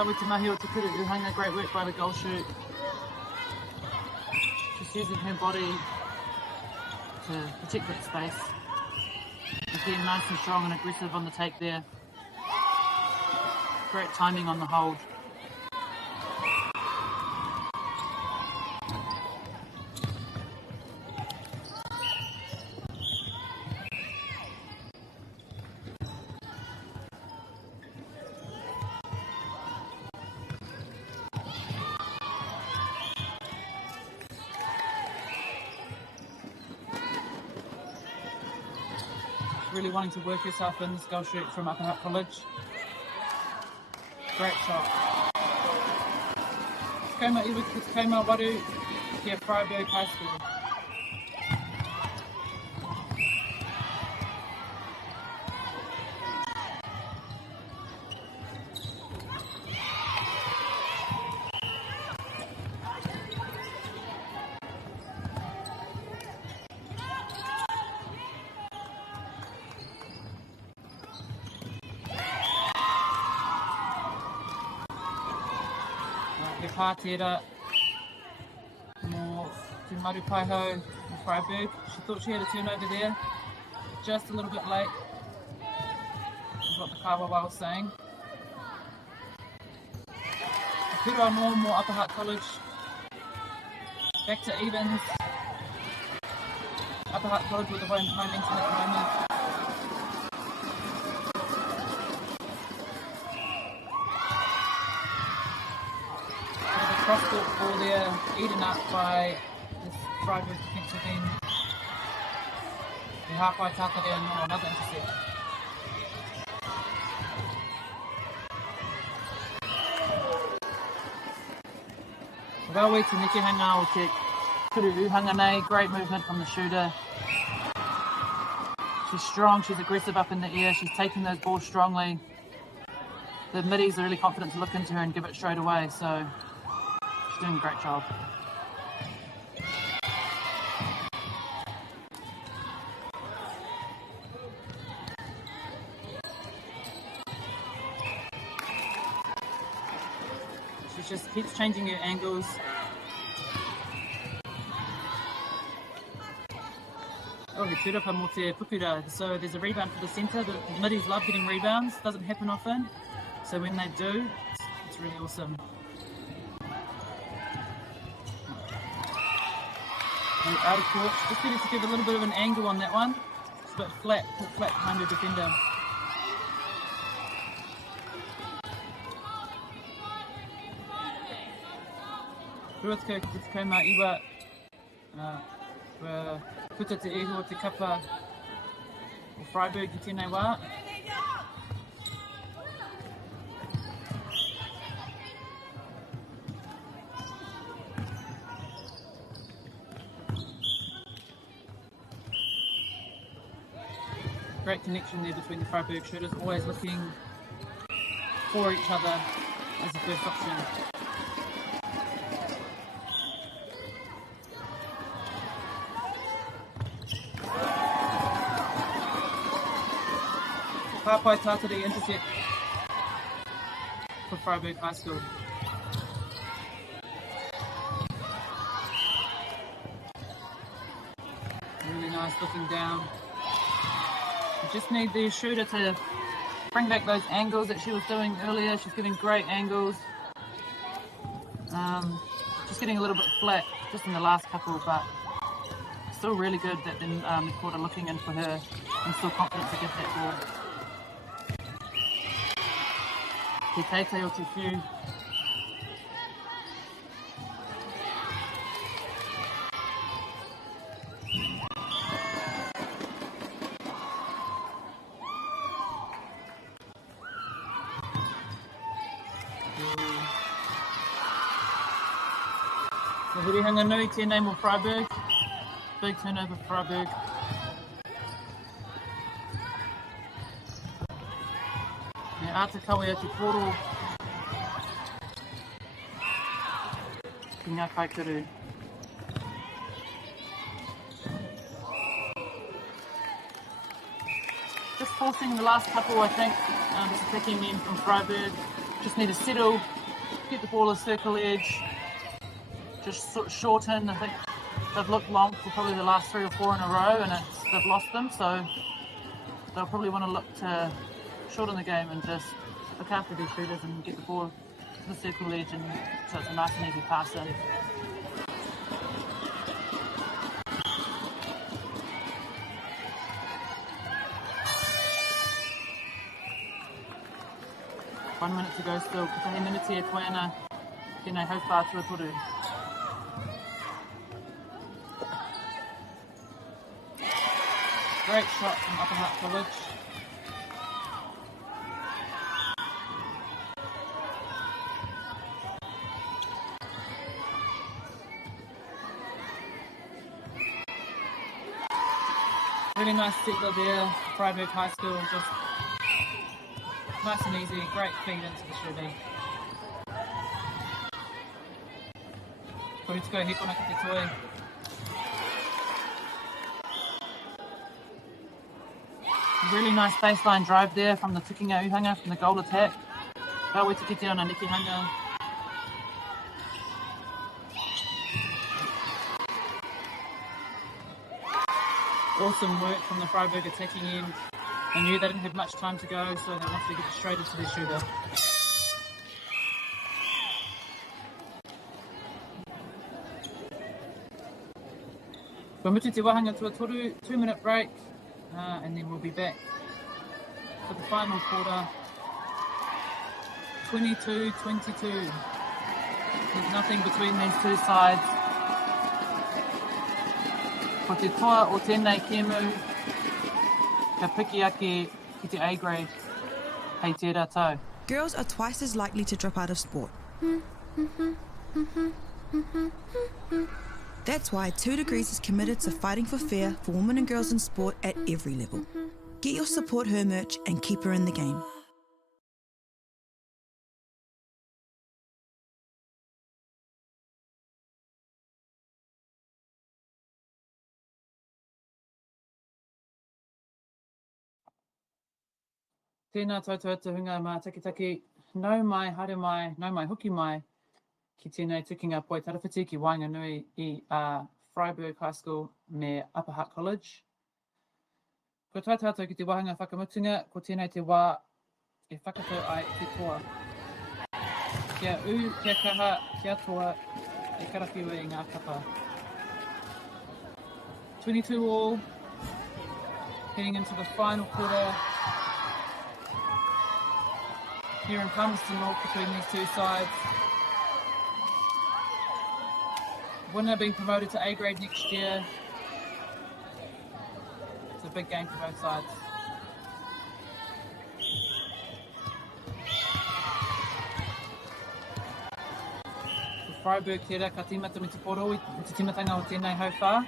Kawi te mahi o te kuru uhanga, great work by the goal shoot. Just using her body to protect that space. Again, nice and strong and aggressive on the take there. Great timing on the hold. Really wanting to work herself in this goal shoot from Upper Hutt College. Great shot. Kaima iwa ki te kaima waru here Freiburg High School. Pātera, more to Marupaiho and Freiburg. She thought she had a turnover there, just a little bit late, is what the Kawawa was saying. Piro anō, more Upper Hutt College. Back to evens. Upper Hutt College with the momentum at the moment. Cross-court ball there, eaten up by this Freiburg defensive end. The halfway taka there, no, another intercept. Rawe te nekehanga o te kururuhanga nei, great movement from the shooter. She's strong, she's aggressive up in the air, she's taking those balls strongly. The middies are really confident to look into her and give it straight away, so doing a great job. She just keeps changing her angles. Oh, he put up a more te pukura. So there's a rebound for the centre. The middies love getting rebounds. Doesn't happen often. So when they do, it's really awesome. Out of court. Just needed to give a little bit of an angle on that one. It's a bit flat behind her defender. Ruatko ki te kaima iwa. Puta te iho o te kapa o Freiburg I tēnei wā. great connection there between the Freiburg shooters, always looking for each other as a first option. Papai Tatari intercept for Freiburg High School. Really nice looking down. You just need the shooter to bring back those angles that she was doing earlier. She's getting great angles. Just getting a little bit flat just in the last couple, but still really good that then the court are looking in for her and still confident to get that ball. Te teitei o te whiu. The hurihanga nui tēnei mo Freiburg. Big turnover for Freiburg. Me ata kawe ati poro ki ngā kaikuru. Just forcing the last couple, I think. Just attacking men from Freiburg. Just need to settle, get the ball a circle edge, just sort of shorten. I think they've looked long for probably the last 3 or 4 in a row, and they've lost them, so they'll probably want to look to shorten the game and just look after these shooters and get the ball to the circle edge, and so it's a nice and easy pass in. One minute to go still. Katahi minute e koena. Tēnei hau whātua toru. Great shot from Upper Hutt College. Really nice settler there. Freiburg High School, just nice and easy. Great feed into the shooting. Kori tuko hekona ki te toi. Really nice baseline drive there from the Tukinga Uhanga from the goal attack. Kawe tukite ona Niki Hanga. Awesome work from the Freiburg attacking end. They knew they didn't have much time to go, so they wanted to get straight into their shooter. Wamutu te wahanga tua toru, 2-minute break, and then we'll be back for the final quarter. 22-22. There's nothing between these two sides. Ko te toa o tēnei kēmu, ka piki ake ki te A grade, hei tērā tau. Girls are twice as likely to drop out of sport. That's why 2 Degrees is committed to fighting for fair for women and girls in sport at every level. Get your Support Her merch and keep her in the game. Tēnā tautua te hunga mā takitaki, nau mai, haere mai, nau mai, hoki mai, ki tēnei tukinga poi tarawhiti ki Wainganui I Freiburg High School me Upper Hutt College. Ko tai tātou ki te wahanga whakamutunga, ko tēnei te wā e whakatau ai te toa. Kia u, kia kaha, kia toa, e karawhiua I ngā kapa. 22 all, heading into the final quarter. Here in Palmerston North between these two sides. Winner being promoted to A grade next year. It's a big game for both sides. For Freiburg tērā ka tīmata me te poro I te timatanga o tēnei hau whā.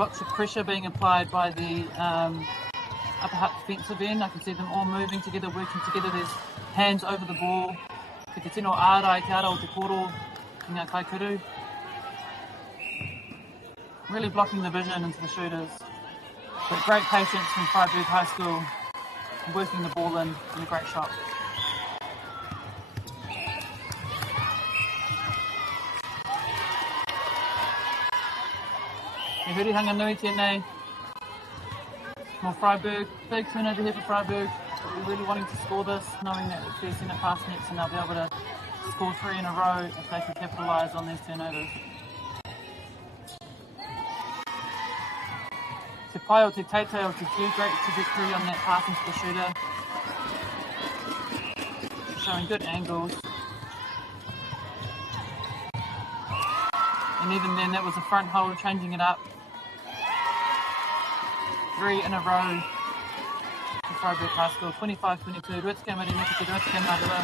lots of pressure being applied by the upper hut defensive end. I can see them all moving together, working together. There's hands over the ball. Ki te tino ārai te ara o te koro ki ngā kaikuru. Really blocking the vision into the shooters. But great patience from Freiburg High School, working the ball in and a great shot. E hurihanga nui tēnei. More Freiburg, big turnover here for Freiburg. But we're really wanting to score this, knowing that it's their centre pass next and they'll be able to score 3 in a row if they can capitalise on these turnovers. Te pai o te teitei o te few, great trajectory on that pass into the shooter. Showing good angles. And even then that was a front hold, changing it up. 3 in a row for Freiburg High School, 25-22. Rutskai Marinaki te Rutskai Marua.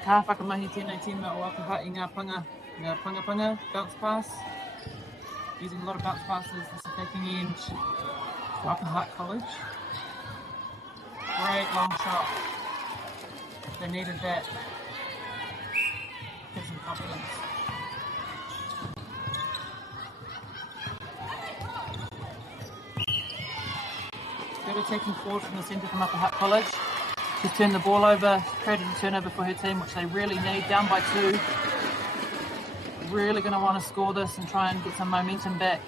Ka whakamahi tēnei tīma o Apaha I ngā panga, bounce pass. Using a lot of bounce passes, this attacking end to Apaha College. Great long shot. They needed that. Have some confidence. Good attacking forward from the centre from Apaha College. She's turned the ball over, created a turnover for her team, which they really need, down by 2. Really going to want to score this and try and get some momentum back.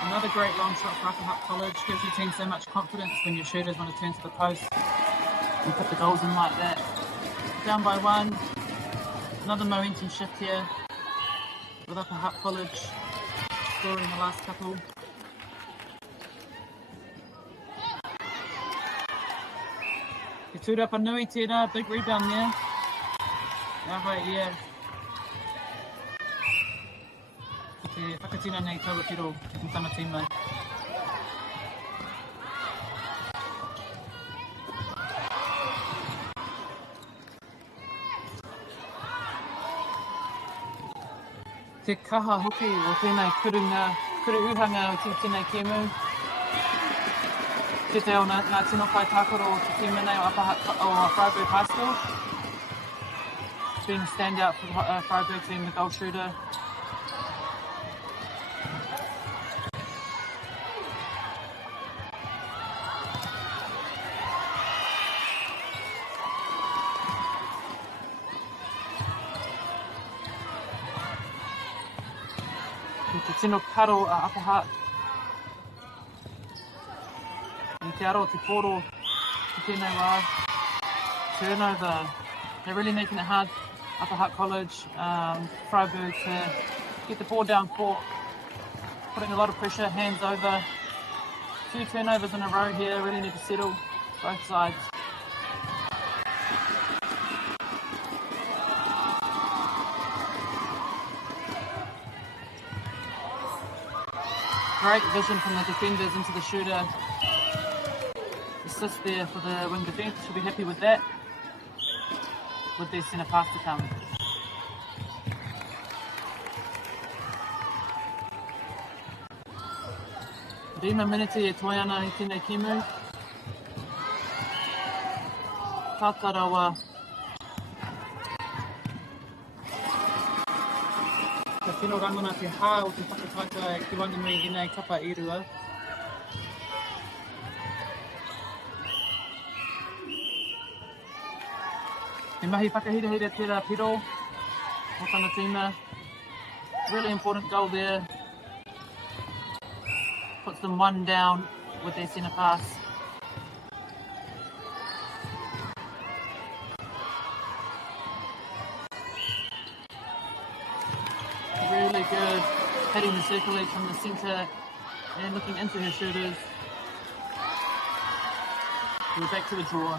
Another great long shot for Upper Hutt College. Gives your team so much confidence when your shooters want to turn to the post and put the goals in like that. Down by 1. Another momentum shift here with Upper Hutt College scoring the last couple. Te tūrapa nui tēnā, big rebound there. Yeah. Te whakatina nei taua tiro ki tana tīmai. Te kaha hoki o tēnei kuru uhanga o tēnei kēmu. Te te o ngā tino kai tākoro o te tīma nei o Freiburg High School. It's been a standout for Freiburg team, the goal shooter. Te tino karo a Upper Hutt. I te aro te poro ki tēnei wā. Turnover. They're really making it hard, Upper Hutt College, Freiburg, to get the ball down court. Putting a lot of pressure, hands over. A few turnovers in a row here, really need to settle both sides. Great vision from the defenders into the shooter. Assist there for the wing defence. Should be happy with that. With their centre pass to come. Rima miniti e toiana I tēnei kēmu. Tātarawa. Ka whino rangona te hā o te whakataita e ki wanganui I nei kapa I rua. He mahi whakahirahira tērā piro o tana tīma. Really important goal there. puts them one down with their centre pass. Really good, hitting the circle leg from the centre and looking into her shooters. We're back to the draw.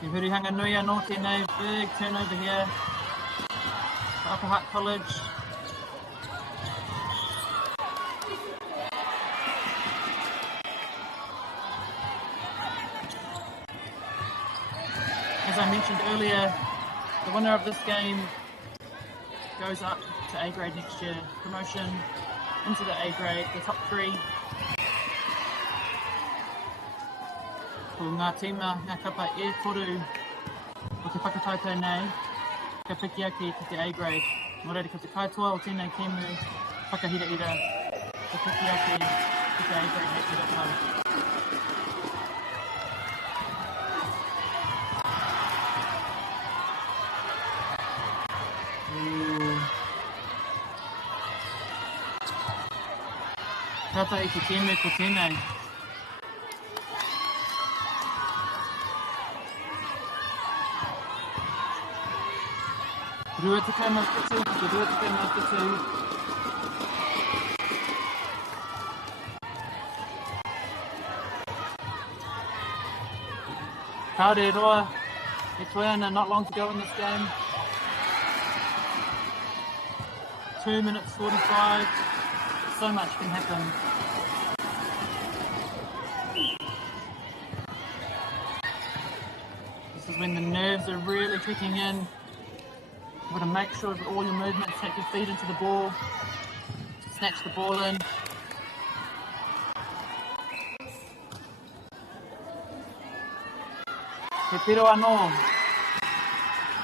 Te hurihanga nui anō tēnei, big turnover here. Upper Hutt College. As I mentioned earlier, the winner of this game goes up to A grade next year. Promotion into the A grade, the top 3. Ko ngā tīma, ngā kapa e toru o te whakatautau nei, ka piki aki ki te A grade. Mō reira ko te kaitua o tēnei kēmu, whakahira ira, ka piki aki ki te A grade next year. Tata i te kēmu ko tēnei. Rua te kai mawhitu, te rua te kai mawhitu. Kaore roa, e toeana, not long to go in this game. 2 minutes 45, so much can happen. This is when the nerves are really kicking in. You've got to make sure that all your movements take your feet into the ball, snatch the ball in. Te piro anō,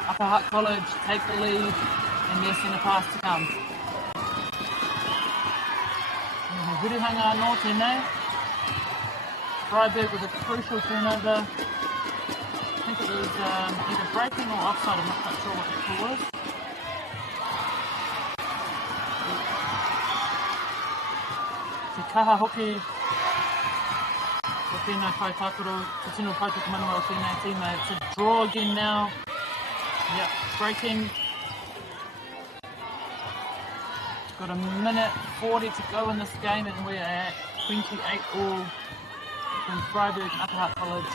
Upper Hutt College take the lead and their centre pass to come. He hurihanga anō tēnei. Freiburg with a crucial turnover. I think it was either breaking or offside, I'm not quite sure what that call was. Te kaha hoki o tēnei kaitakoro, te tino kaitaka manawa o tēnei tīma. It's a draw again now. Yep, breaking. Got a minute 40 to go in this game and we're at 28 all from Freiburg and Upper Hutt College.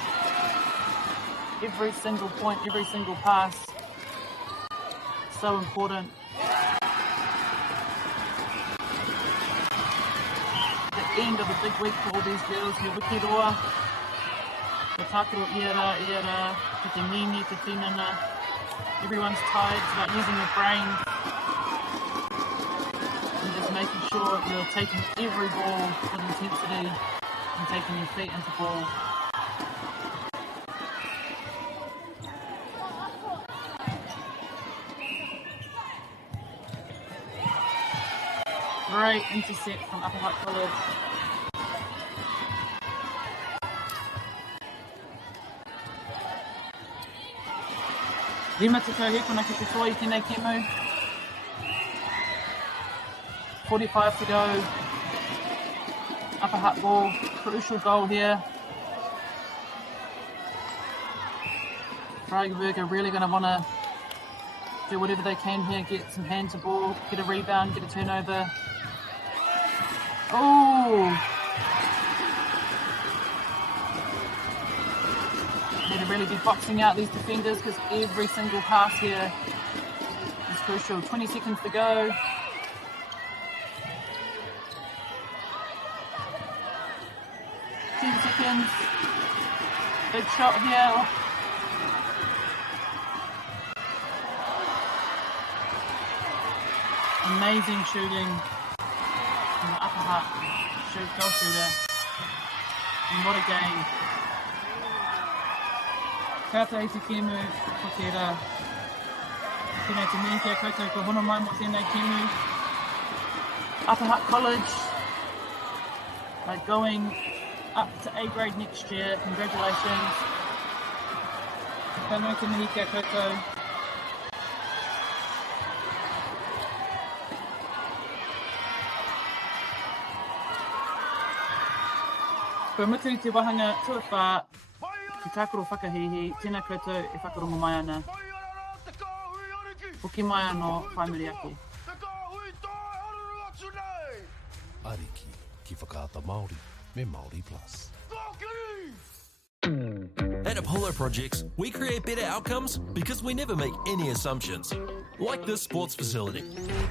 Every single point, every single pass, so important. The end of a big week for all these girls. He wiki roa, the tākaro iara, ki te nini, te tinana. Everyone's tired, it's about using your brain and just making sure you're taking every ball with intensity and taking your feet into ball. Great intercept from Upper Hutt College. Rima te tauhekona ki te toi tēnei kēmu. 45 to go. Upper Hutt ball, crucial goal here. Freiburg are really going to want to do whatever they can here, get some hands to ball, get a rebound, get a turnover. Oh! Need to really be boxing out these defenders because every single pass here is crucial. 20 seconds to go. Seconds. Big shot here. Amazing shooting from the Upper Hutt goal shooter. And what a game. Kātai te kēmu ko te rā. Tēnei te mea kia koutou ko hono mai mo tēnei kēmu. Upper Hutt College are going up to A grade next year. Congratulations. Ka nui te mihi kia koutou. Ko mutu I te wahanga tuawha, ki tākoro whakahihi, tēnā koutou e whakarongo mai ana. Hoki mai anō whaimiri ake. Ariki ki whakaata Māori me Māori Plus. At Apollo Projects, we create better outcomes because we never make any assumptions. Like this sports facility.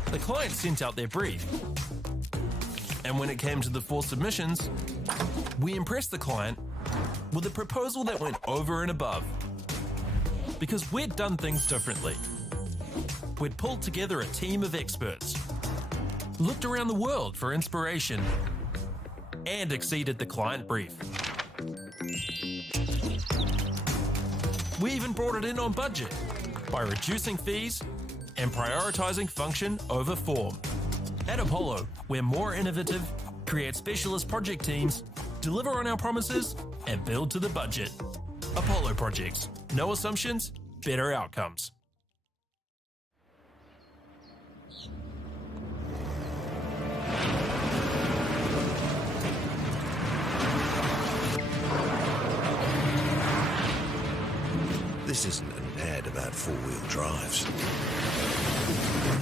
The client sent out their brief. And when it came to the 4 submissions, we impressed the client with a proposal that went over and above. Because we'd done things differently. We'd pulled together a team of experts, looked around the world for inspiration, and exceeded the client brief. We even brought it in on budget by reducing fees and prioritising function over form. At Apollo, we're more innovative, create specialist project teams, deliver on our promises, and build to the budget. Apollo Projects. No assumptions, better outcomes. This isn't an ad about four-wheel drives.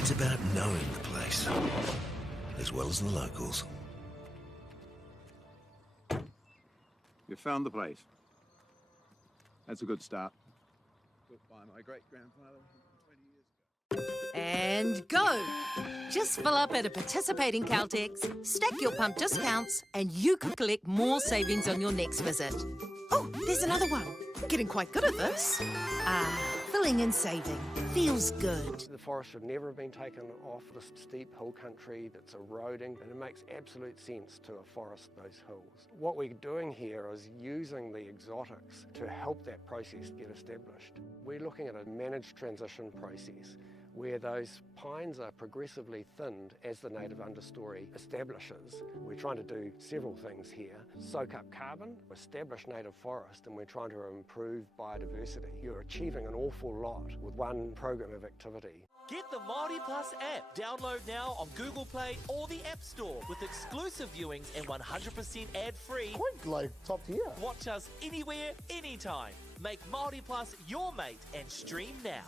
It's about knowing the place, as well as the locals. You found the place. That's a good start. Built by my great-grandfather 20 years ago. And go! Just fill up at a participating Caltex, stack your pump discounts, and you could collect more savings on your next visit. Oh, there's another one. Getting quite good at this. Filling and saving. Feels good. The forest should never have been taken off the steep hill country that's eroding, and it makes absolute sense to afforest those hills. What we're doing here is using the exotics to help that process get established. We're looking at a managed transition process where those pines are progressively thinned as the native understory establishes. We're trying to do several things here. Soak up carbon, establish native forest, and we're trying to improve biodiversity. You're achieving an awful lot with one program of activity. Get the MAORI Plus app. Download now on Google Play or the App Store with exclusive viewings and 100% ad-free. Like top tier. Watch us anywhere, anytime. Make MAORI Plus your mate and stream now.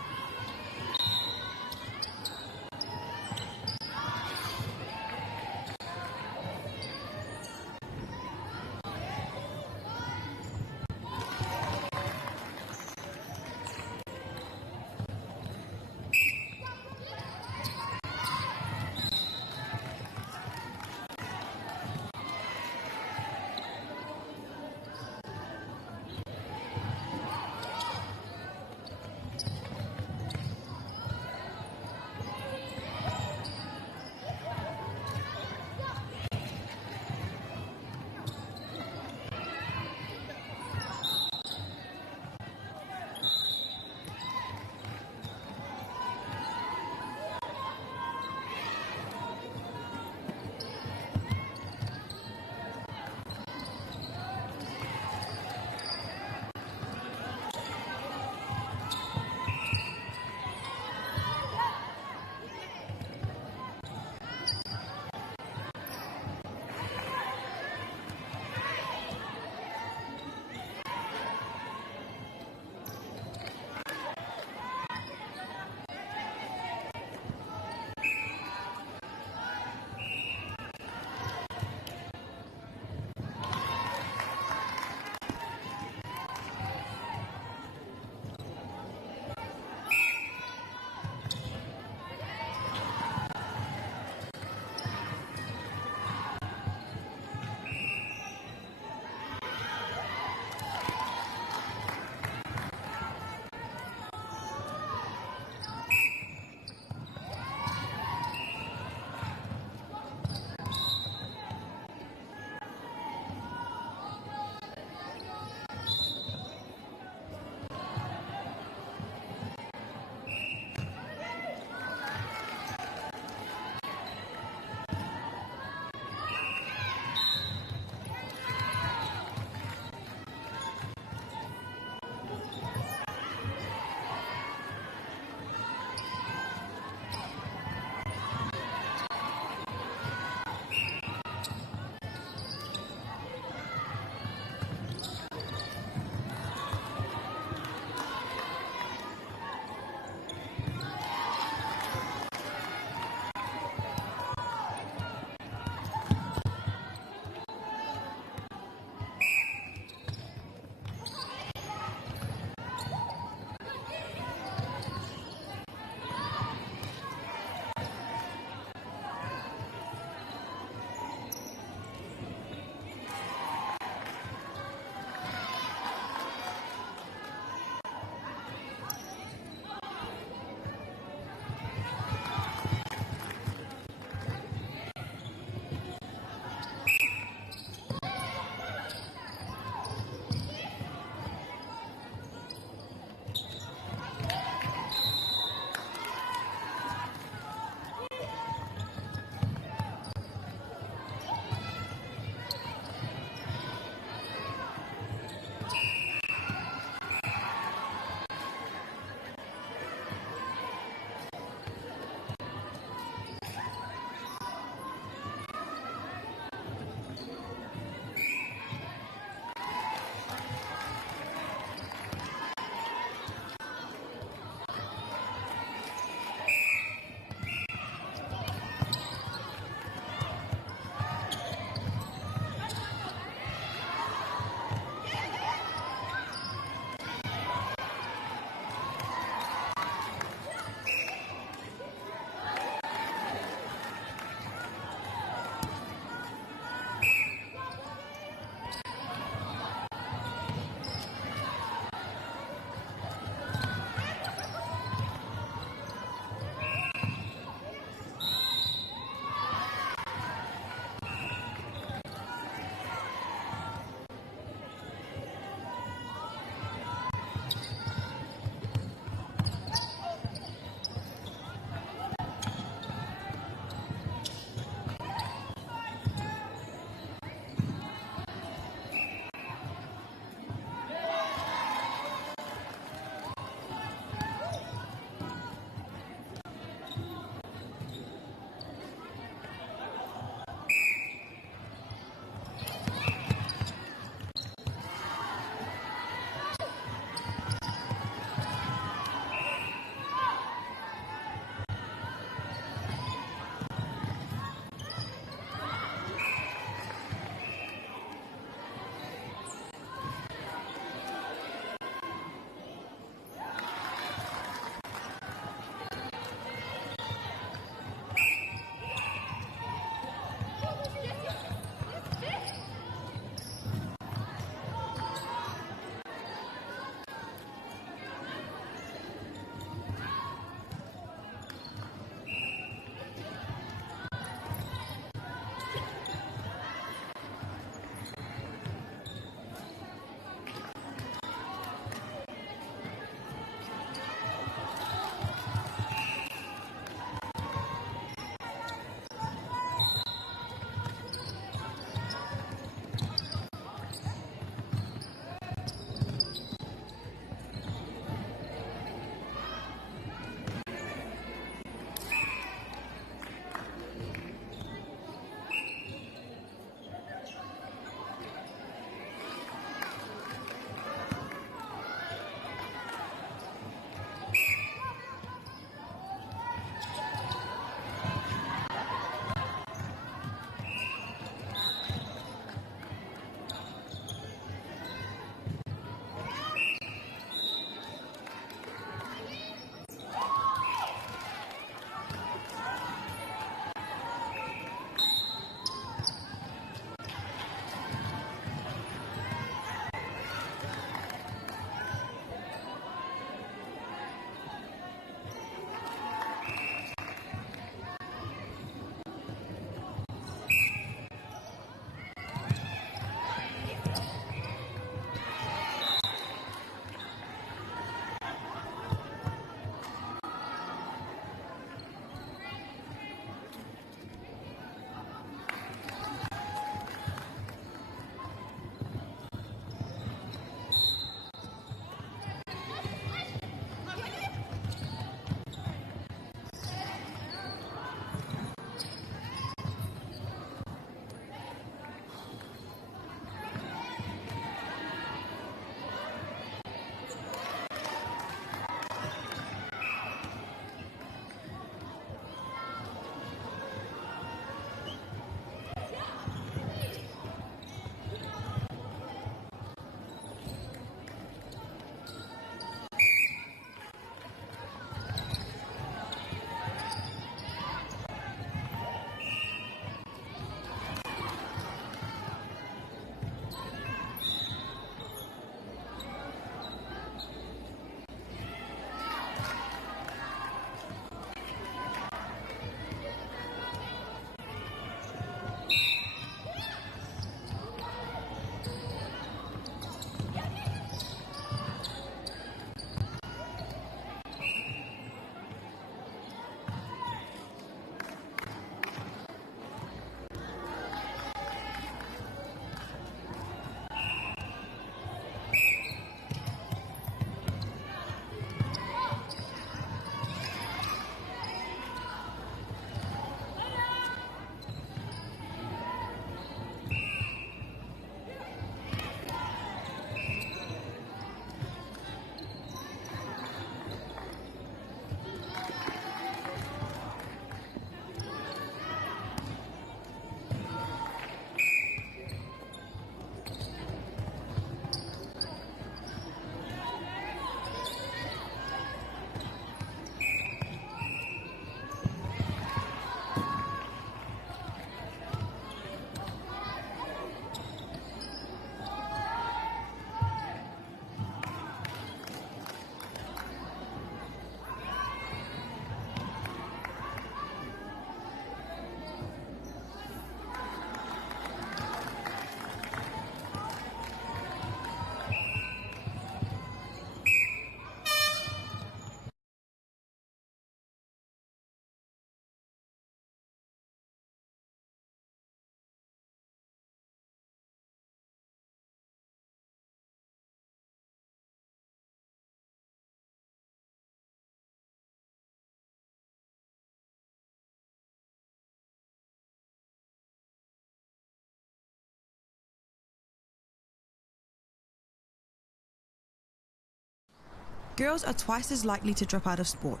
girls are twice as likely to drop out of sport.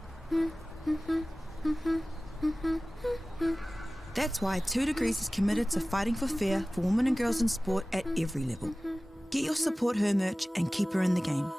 That's why 2 Degrees is committed to fighting for fair for women and girls in sport at every level. Get your Support Her merch and keep her in the game.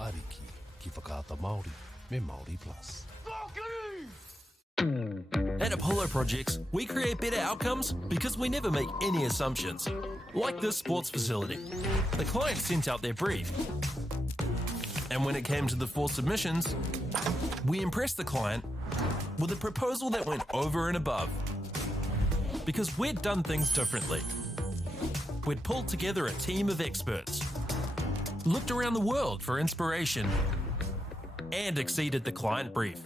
Ariki ki whakaata Māori me MāORI Plus. At Apollo Projects, we create better outcomes because we never make any assumptions. Like this sports facility. The client sent out their brief. And when it came to the 4 submissions, we impressed the client with a proposal that went over and above. Because we'd done things differently. We'd pulled together a team of experts, looked around the world for inspiration, and exceeded the client brief.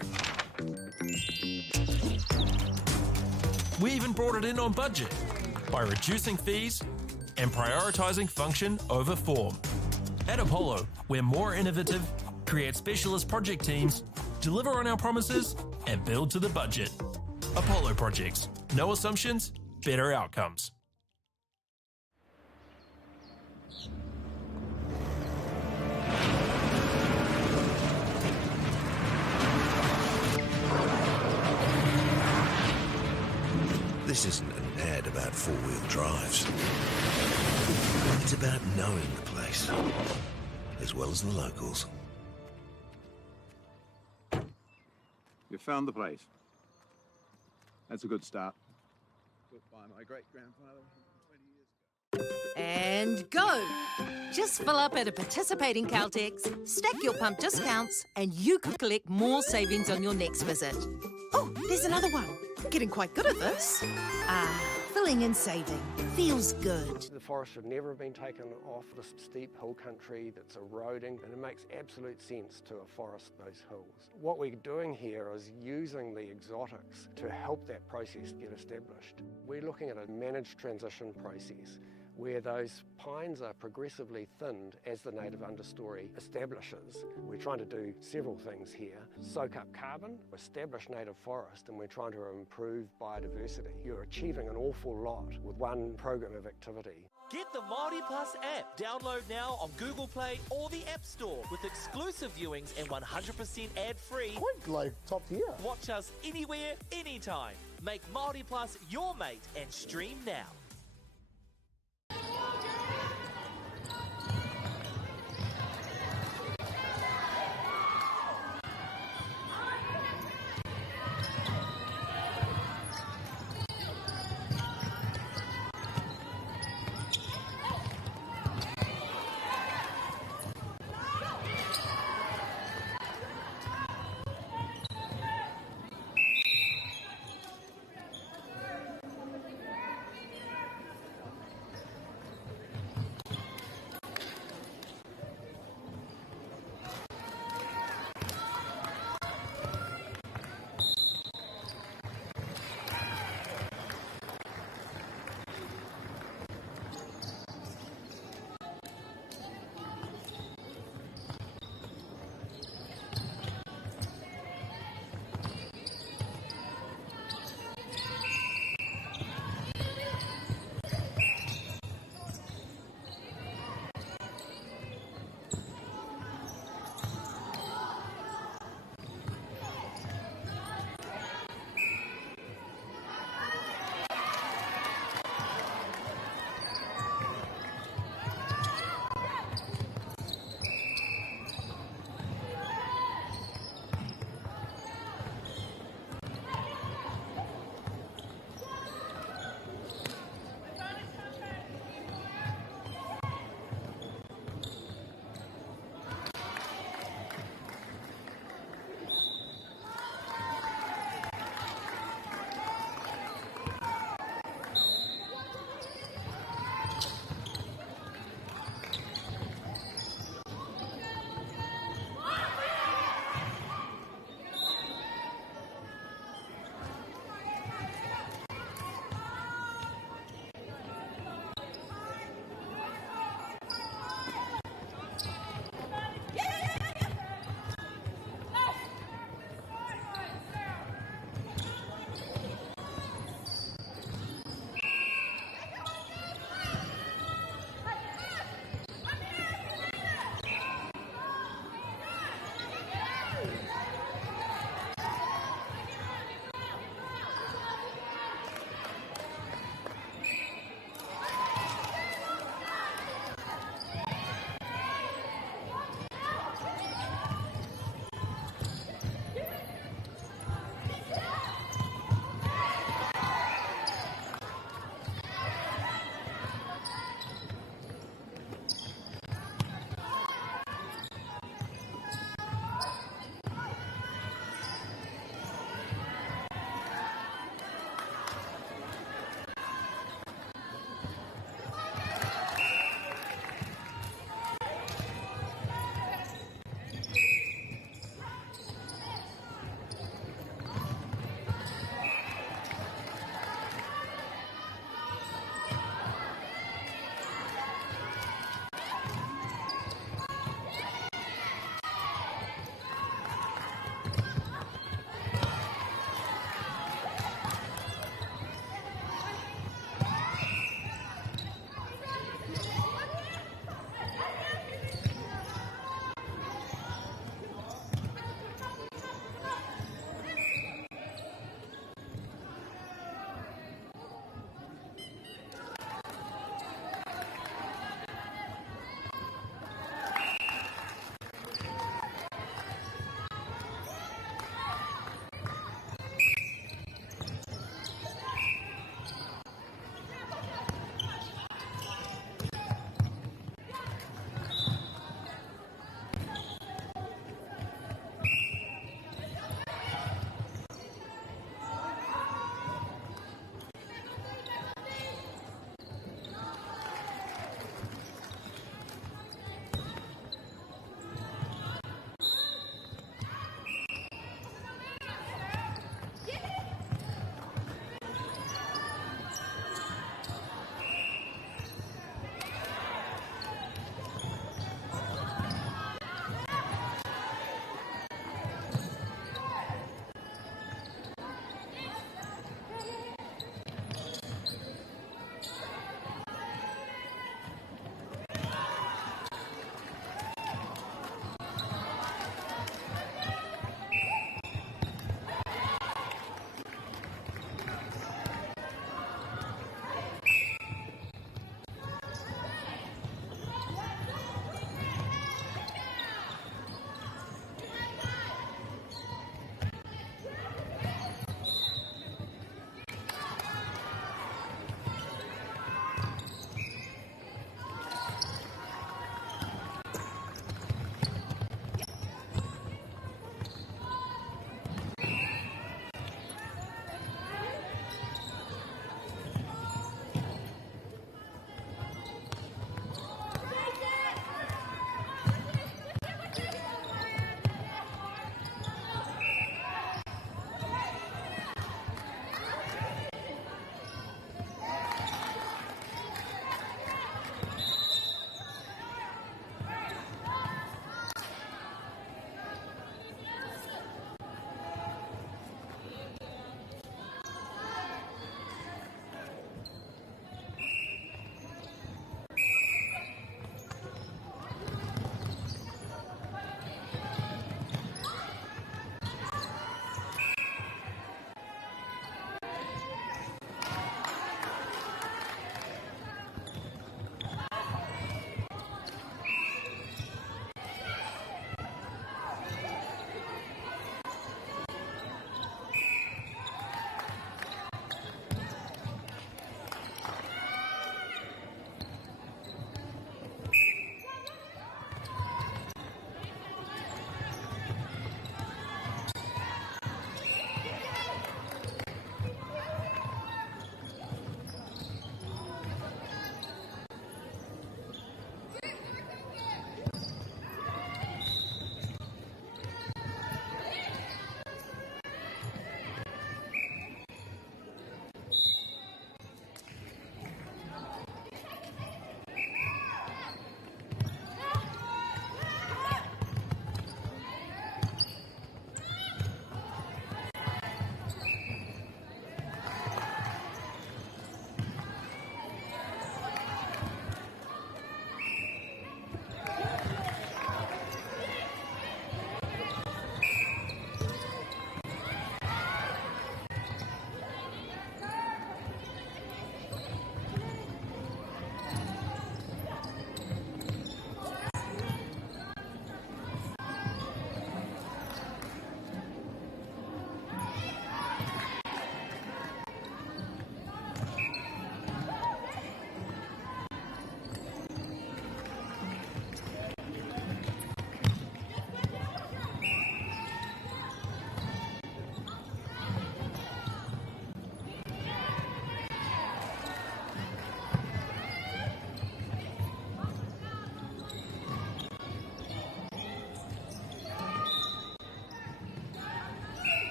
We even brought it in on budget by reducing fees and prioritising function over form. At Apollo, we're more innovative, create specialist project teams, deliver on our promises, and build to the budget. Apollo Projects. No assumptions, better outcomes. This isn't an ad about 4-wheel drives. It's about knowing the place, as well as the locals. You found the place. That's a good start. Built by my great-grandfather 20 years ago. And go! Just fill up at a participating Caltex, stack your pump discounts, and you could collect more savings on your next visit. Oh, there's another one. Getting quite good at this. Filling and saving. Feels good. The forest should never have been taken off this steep hill country that's eroding, and it makes absolute sense to afforest those hills. What we're doing here is using the exotics to help that process get established. We're looking at a managed transition process where those pines are progressively thinned as the native understory establishes. We're trying to do several things here. Soak up carbon, establish native forest, and we're trying to improve biodiversity. You're achieving an awful lot with one program of activity. Get the MāORI Plus app. Download now on Google Play or the App Store with exclusive viewings and 100% ad-free. Quite like top tier. Watch us anywhere, anytime. Make MāORI Plus your mate and stream now.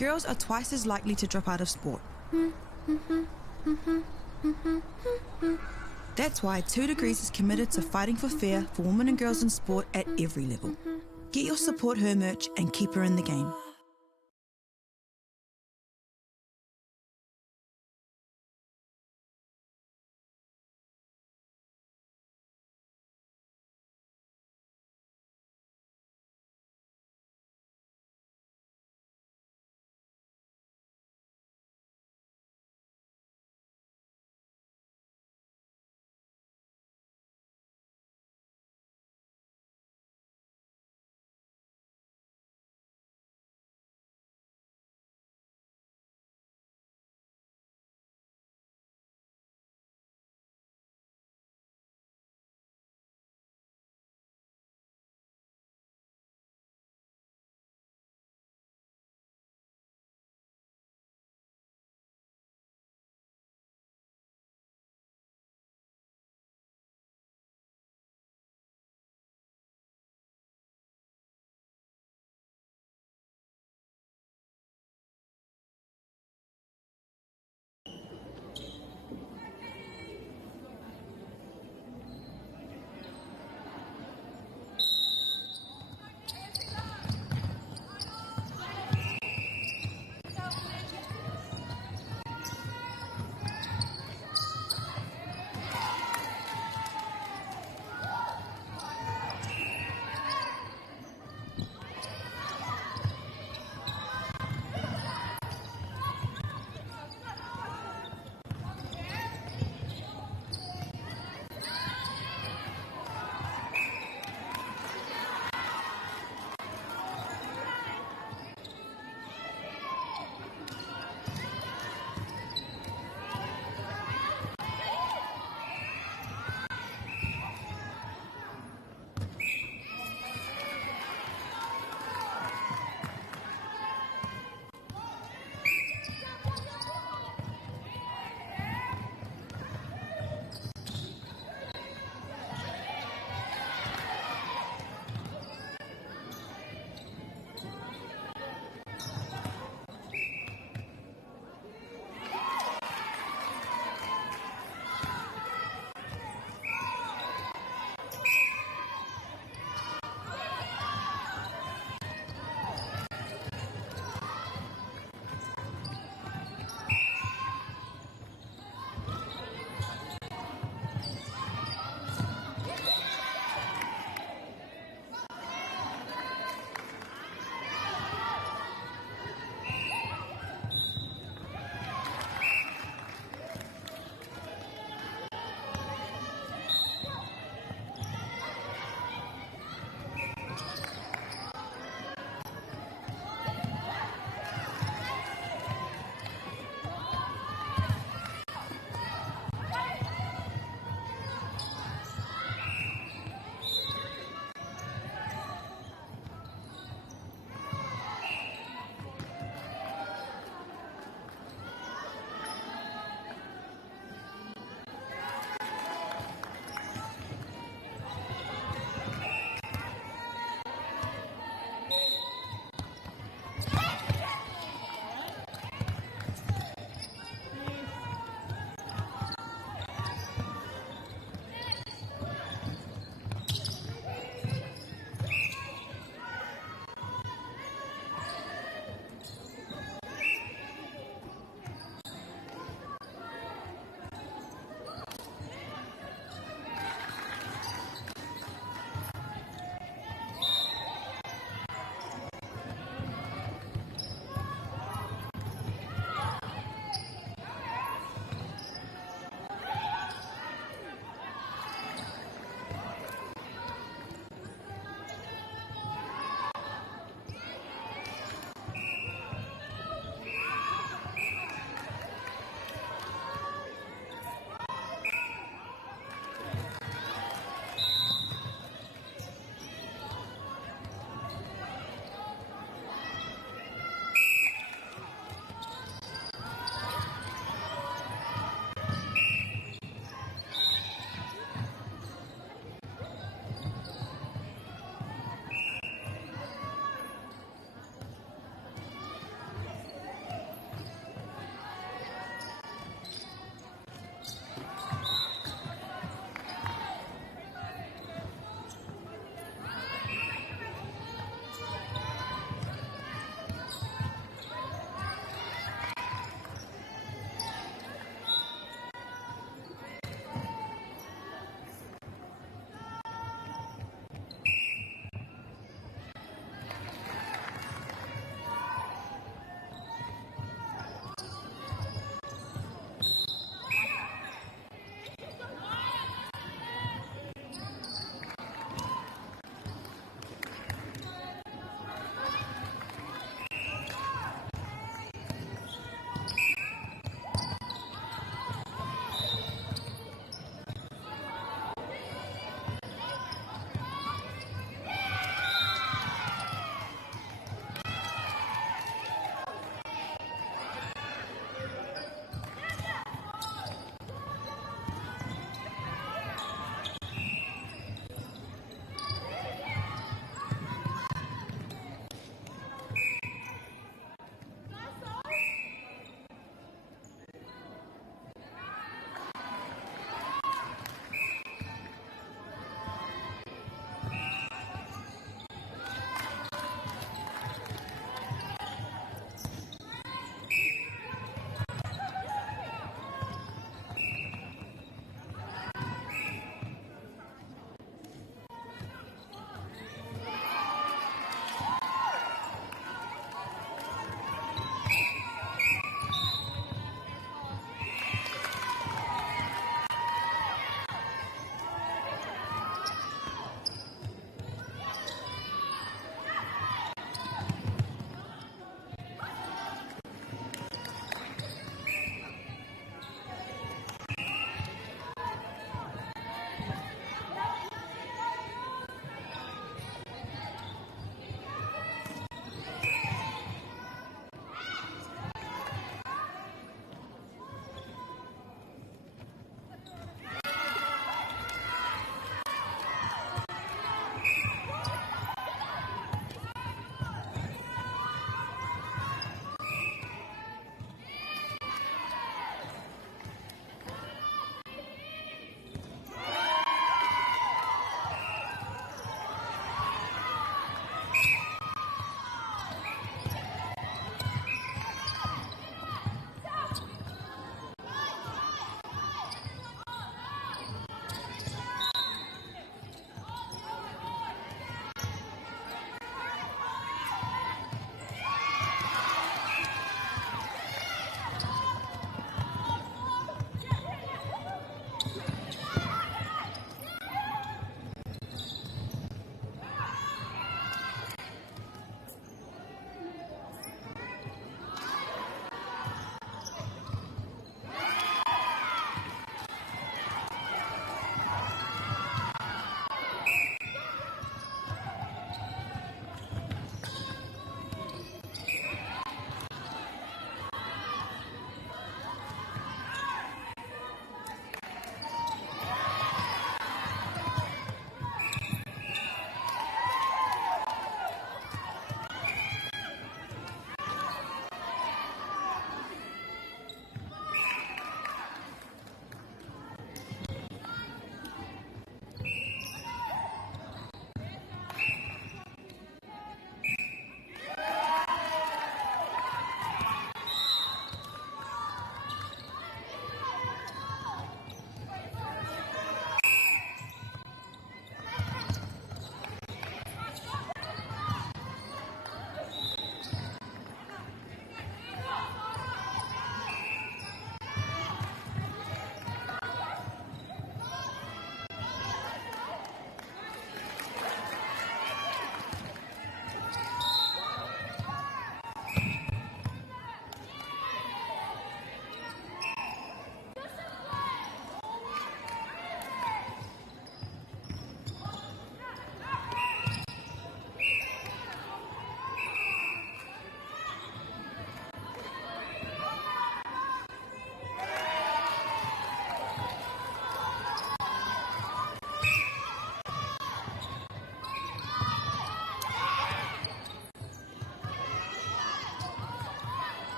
girls are twice as likely to drop out of sport. That's why 2 Degrees is committed to fighting for fair for women and girls in sport at every level. Get your Support Her merch and keep her in the game.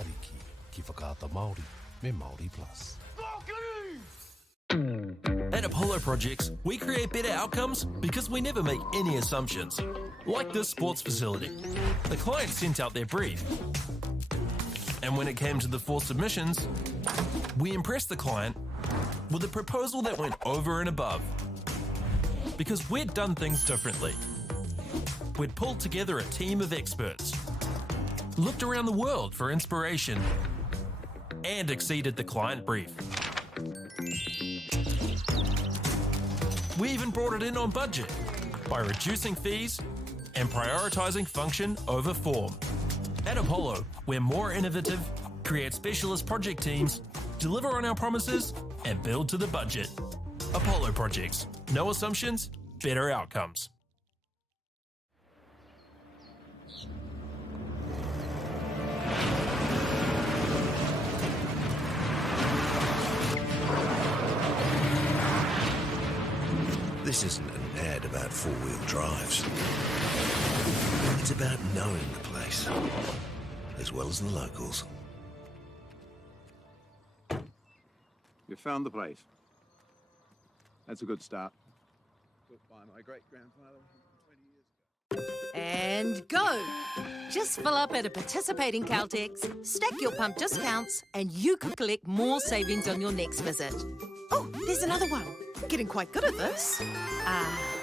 Ariki ki whakaata Māori me MāORI Plus. At Apollo Projects, we create better outcomes because we never make any assumptions. Like this sports facility. The client sent out their brief. And when it came to the 4 submissions, we impressed the client with a proposal that went over and above. Because we'd done things differently. We'd pulled together a team of experts, looked around the world for inspiration, and exceeded the client brief. We even brought it in on budget by reducing fees and prioritising function over form. At Apollo, we're more innovative, create specialist project teams, deliver on our promises, and build to the budget. Apollo Projects. No assumptions, better outcomes. This isn't an ad about four-wheel drives. It's about knowing the place, as well as the locals. You found the place. That's a good start. Built by my great-grandfather 20 years ago. And go! Just fill up at a participating Caltex, stack your pump discounts, and you could collect more savings on your next visit. Oh, there's another one. Getting quite good at this.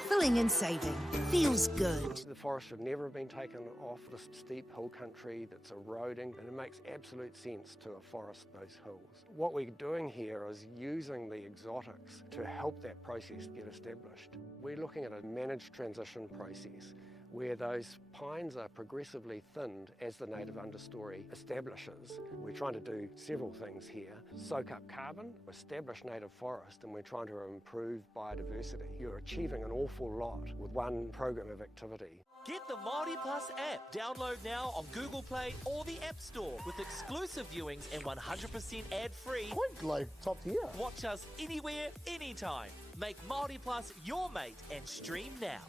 Filling and saving. Feels good. The forest should never have been taken off this steep hill country that's eroding, and it makes absolute sense to afforest those hills. What we're doing here is using the exotics to help that process get established. We're looking at a managed transition process where those pines are progressively thinned as the native understory establishes. We're trying to do several things here. Soak up carbon, establish native forest, and we're trying to improve biodiversity. You're achieving an awful lot with one program of activity. Get the MāORI Plus app. Download now on Google Play or the App Store with exclusive viewings and 100% ad-free. Quite like top tier. Watch us anywhere, anytime. Make MāORI Plus your mate and stream now.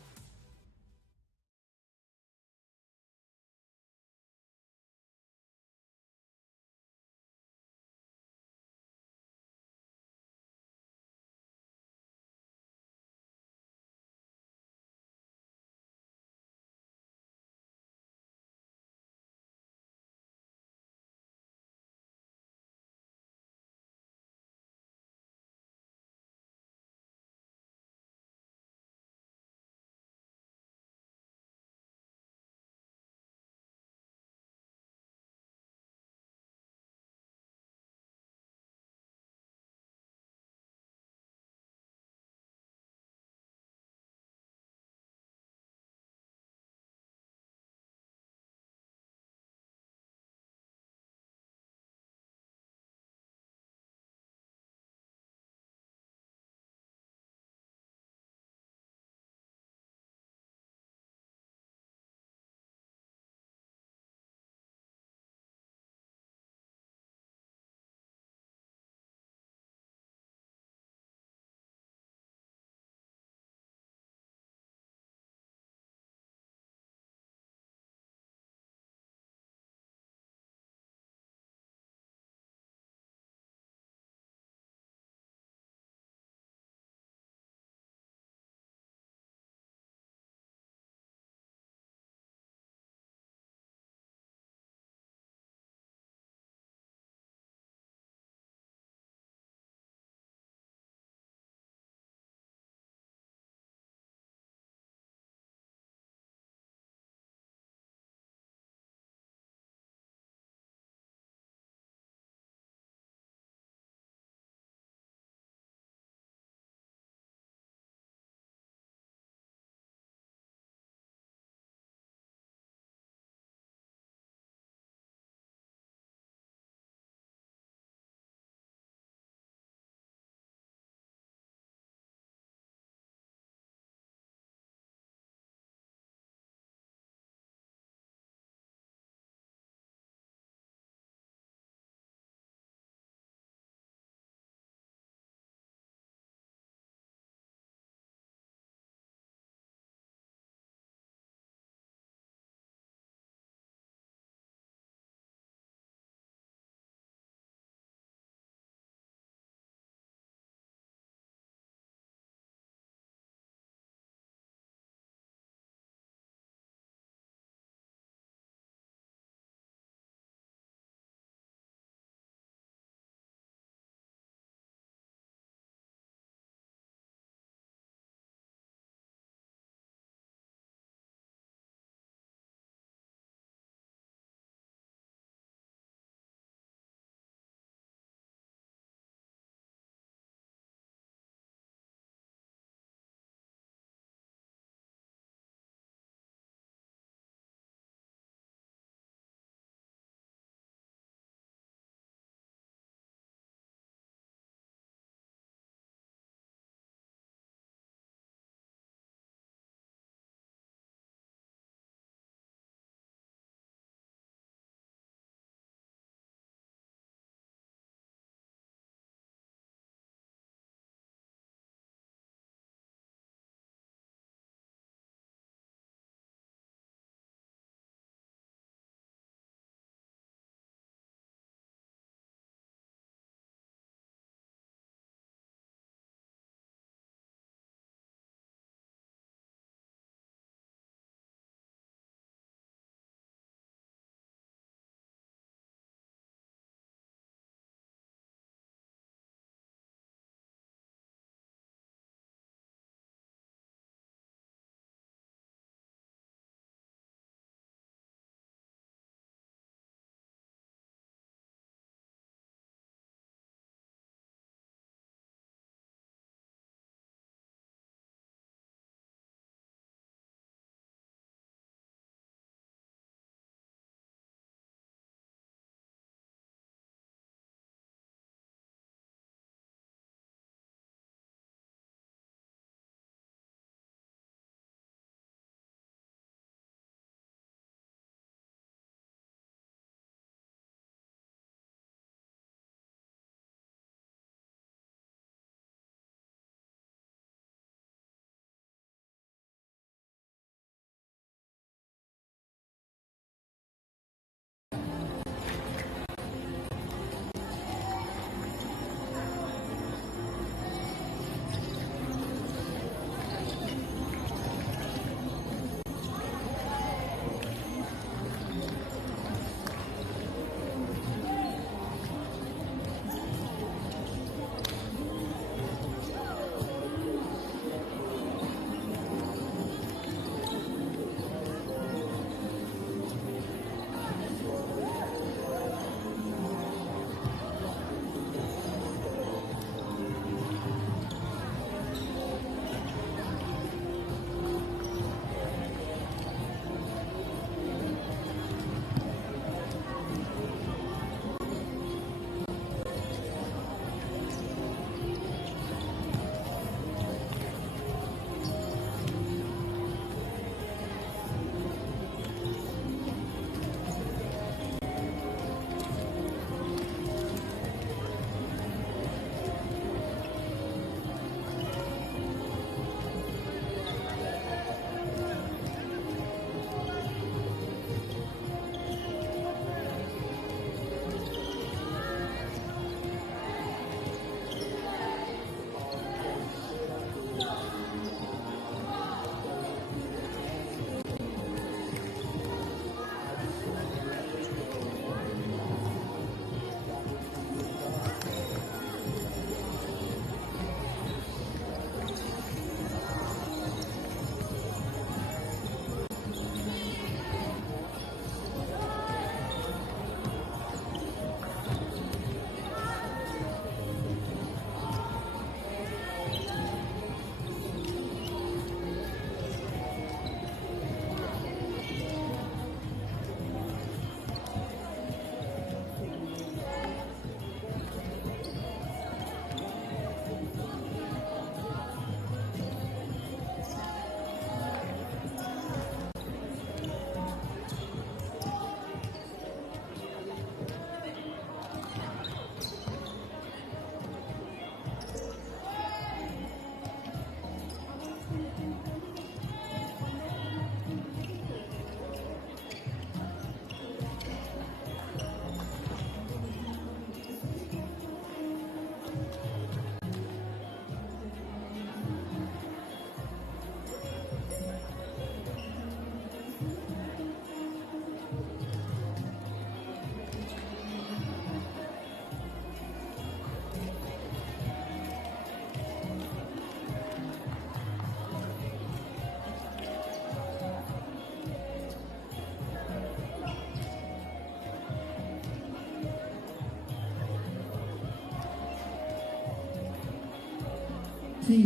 Tēnā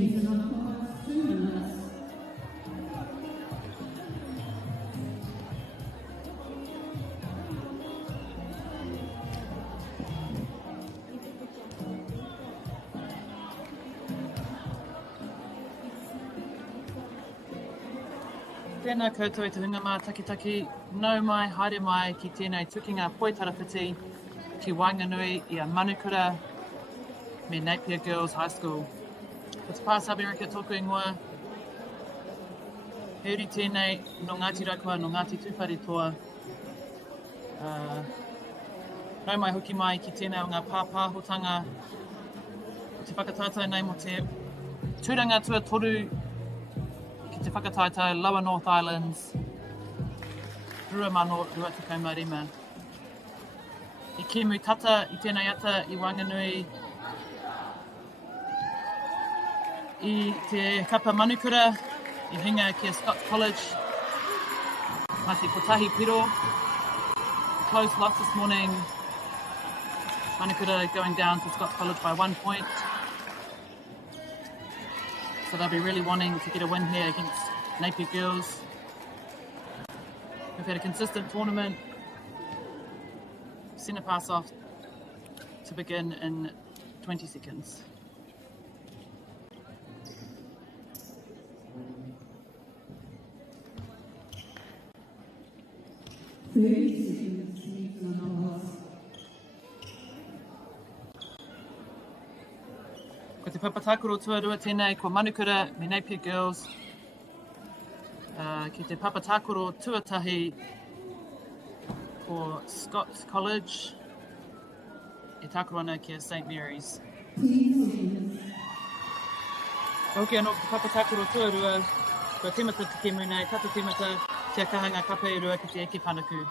koutou e te hunga mā takitaki, nau mai, haere mai ki tēnei tukinga poitarawhiti ki Wainganui i a Manukura me Napier Girls High School. Ko te pāsabi rika tōku ingoa, he uri tēnei no Ngāti Rakua, no Ngāti Tūwhare toa. Nau mai hoki mai ki tēnei o ngā pāpāhotanga, te whakatātai nei mo te tūranga tua toru ki te whakataitau Lower North Islands, Rua Mano, Rua Tekau Marima. I Kimu tata i tēnei ata i Wainganui, i te kapa Manukura, i hinga ki a Scots College, mā te potahi piro. Close loss this morning, Manukura going down to Scots College by 1 point. So they'll be really wanting to get a win here against Napier Girls. We've had a consistent tournament. Centre pass off to begin in 20 seconds. Ko te papatakuro tuarua tēnei ko Manukura me Napier Girls. Ki te papatakuro tuatahi ko Scots College. E tākuro ana ki a St. Mary's. Hoki anō ki te papatakuro tuarua, ko timata te kemu nei, tata timata kia kahanga kapa i rua ki te eke panaku.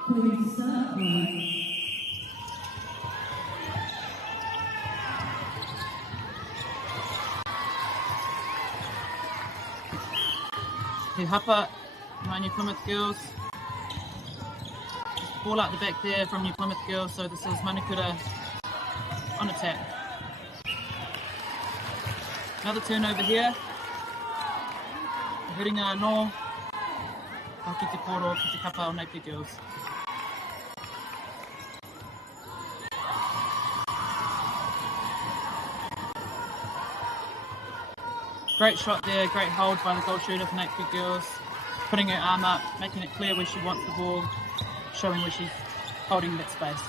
He hapa, my New Plymouth Girls. Ball out the back there from New Plymouth Girls, so this is Manukura on attack. Another turnover here. Huringa anō, o ki te koro, ki te kapa o Napier Girls. Great shot there, great hold by the goal shooter for Napier Girls. Putting her arm up, making it clear where she wants the ball, showing where she's holding that space.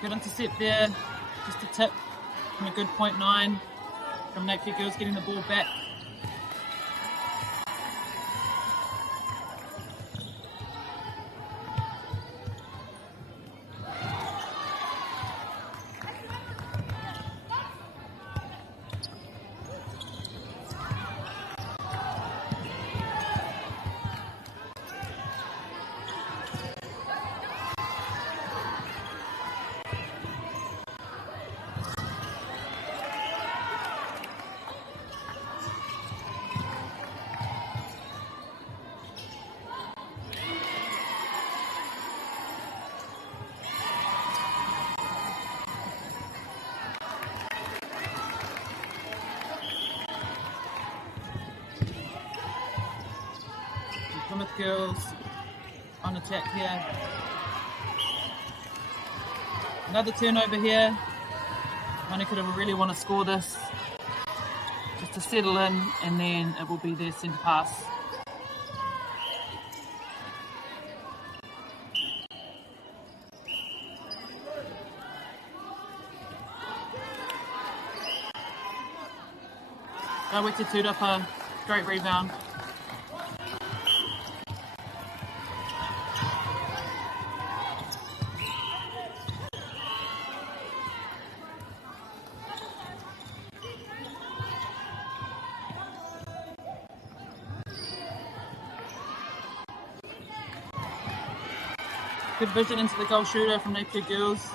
Good intercept there, just a tip from a good 0.9 from Napier Girls getting the ball back. Plymouth Girls on attack here. Another turnover here. Manukura will really want to score this just to settle in, and then it will be their centre pass. Gawete Tūrapa, great rebound. Good vision into the goal shooter from Napier Girls.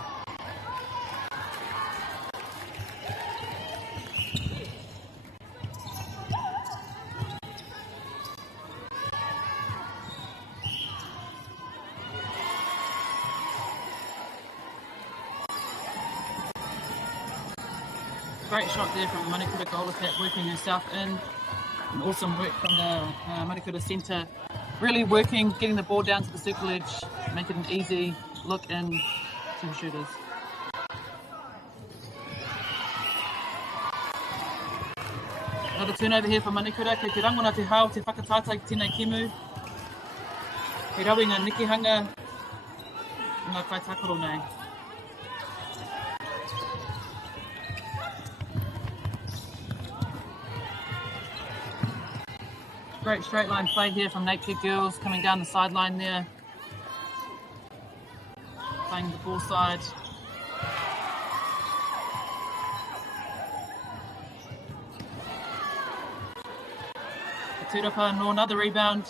Great shot there from Manikura goal attack, working herself in. And awesome work from the Manikura centre. Really working, getting the ball down to the circle edge, make it an easy look in to the shooters. Another turnover here for Manikura. Kei te rangona te hao, te whakatata ki tēnei kimu. He rawi ngā nikihanga, ngā kaitakaro nei. Great straight line play here from Napier girls, coming down the sideline there. Playing the ball side. Tūrapa no another rebound.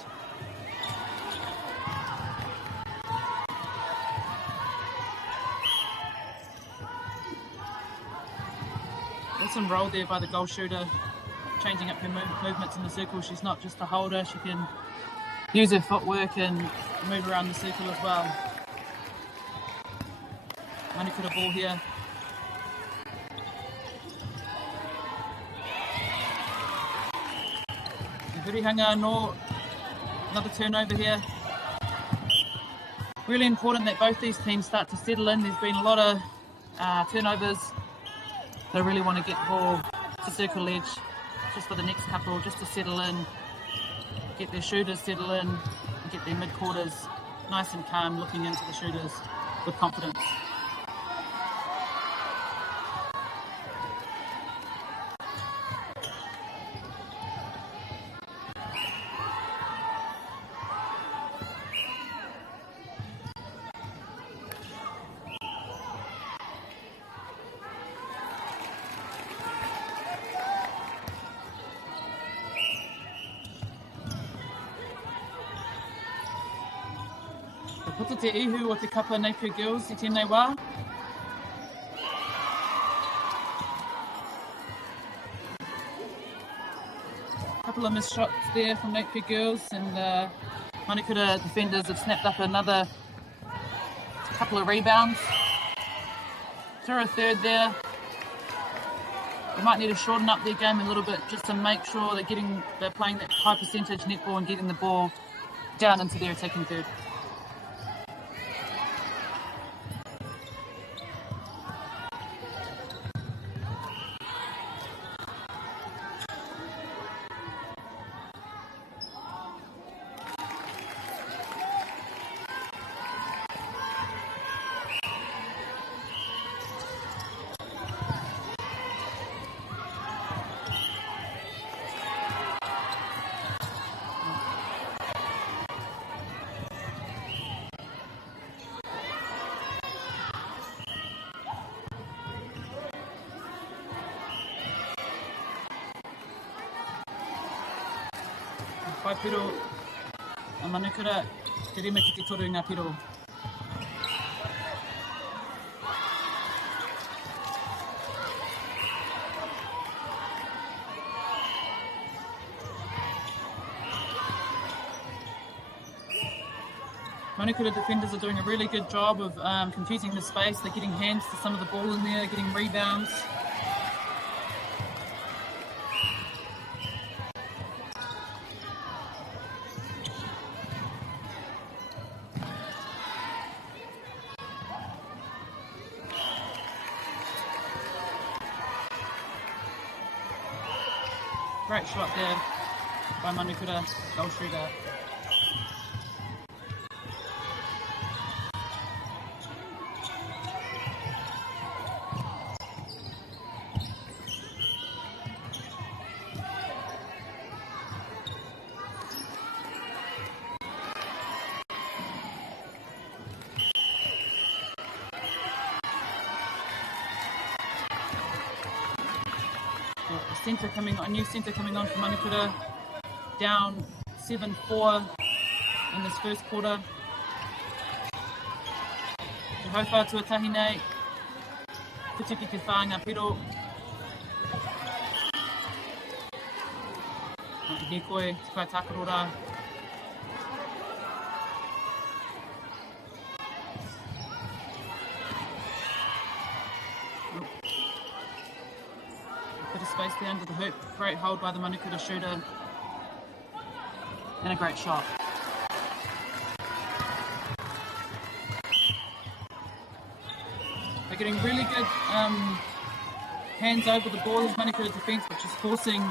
Awesome roll there by the goal shooter, changing up her movements in the circle. She's not just a holder, she can use her footwork and move around the circle as well. Manikura ball here. Hurihanga no, another turnover here. Really important that both these teams start to settle in. There's been a lot of turnovers. They really want to get the ball to circle edge just for the next couple, just to settle in, get their shooters settle in, and get their mid-quarters nice and calm, looking into the shooters with confidence. Puta te ihu o te kapa Napier girls I tēnei wā. Couple of missed shots there from Napier girls, and Manikura defenders have snapped up another couple of rebounds. To a third there. They might need to shorten up their game a little bit just to make sure they're playing that high percentage netball and getting the ball down into their attacking third. Whai piro a Manikura, te reme ki te toru ngā piro. Manikura defenders are doing a really good job of confusing the space. They're getting hands to some of the ball in there, getting rebounds. Great shot there by Manikura, goal shooter. A new centre coming on for Manikura, down 7-4 in this first quarter. Te hauwha tuatahi nei, kutuki te whā ngā piro. Te hekoi, te kaitakaro rā. of space there under the hoop. Great hold by the Manukura shooter. And a great shot. They're getting really good hands over the ball as Manukura defence, which is forcing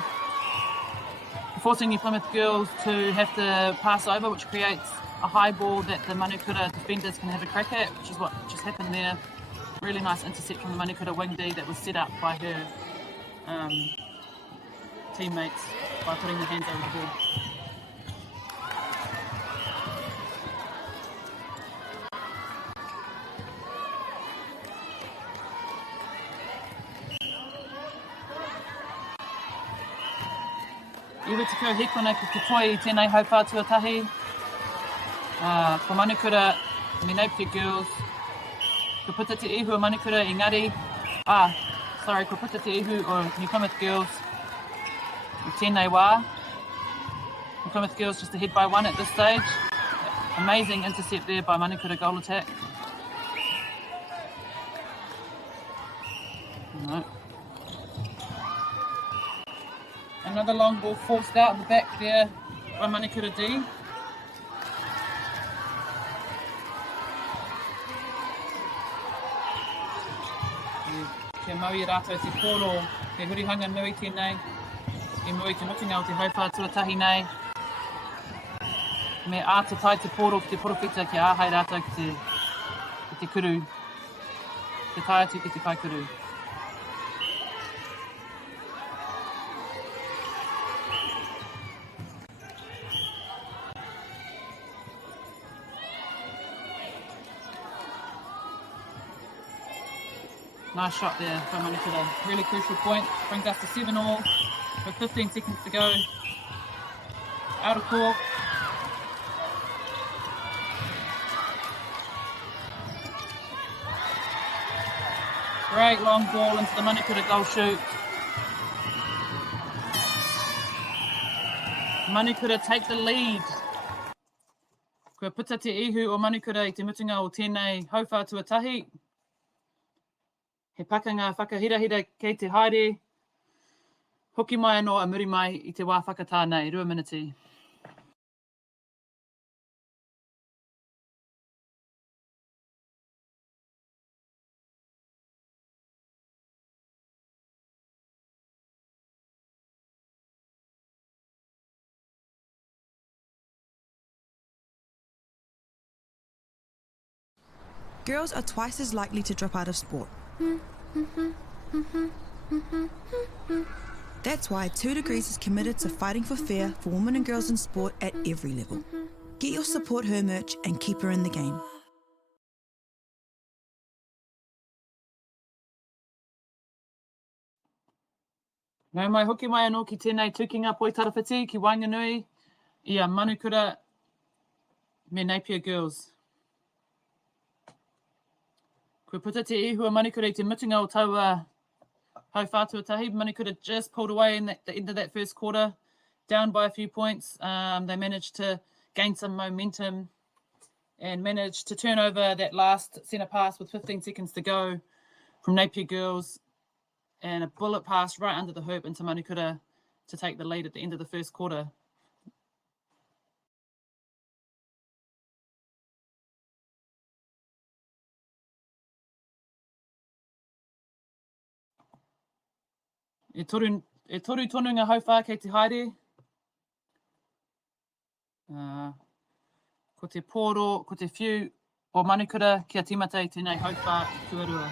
New Plymouth girls to have to pass over, which creates a high ball that the Manukura defenders can have a crack at, which is what just happened there. Really nice intercept from the Manukura wing D that was set up by her teammates by putting their hands over the ball. Iwi te kau hekona ki te toi I tēnei haupā tuatahi. Ko Manukura, me Napier girls. Ko puta te ihu o Manukura engari. Ko puta te ihu o New Plymouth girls. I tēnei wā. New Plymouth girls just ahead by 1 at this stage. Amazing intercept there by Manukura goal attack. No. Another long ball forced out in the back there by Manukura D. Kia maui rātou te koro, ke hurihanga nui tēnei. E mui te mutinga o te haupā tuatahi nei. Me āta tai te poro ki te porowhita ki āhai rātou ki te kuru. Te tai atu ki te kai kuru. Nice shot there from Manukura. Really crucial point. Brings us to 7-all with 15 seconds to go. Out of court. Great long ball into the Manukura goal shoot. Manukura take the lead. Kua puta te ihu o Manukura I te mutunga o tēnei haupā tuatahi. He pakanga whakahirahira kei te haere. Hoki mai anō a muri mai I te wā whakatā nei, 2 miniti. Girls are twice as likely to drop out of sport. That's why 2 Degrees is committed to fighting for fair for women and girls in sport at every level. Get your Support Her merch and keep her in the game. Nau mai hoki mai anō ki tēnei tukinga poitarawhiti ki Wainganui I a Manukura me Napier girls. Kua puta te ihu a Manukura I te mutunga o taua haupā tuatahi. Manukura just pulled away in the end of that first quarter, down by a few points. They managed to gain some momentum and managed to turn over that last centre pass with 15 seconds to go from Napier girls and a bullet pass right under the hoop into Manukura to take the lead at the end of the first quarter. E toru tonu ngā haupā kei te haere. Ko te pōro, ko te whiu o Manukura kia timata I tēnei haupā tuarua.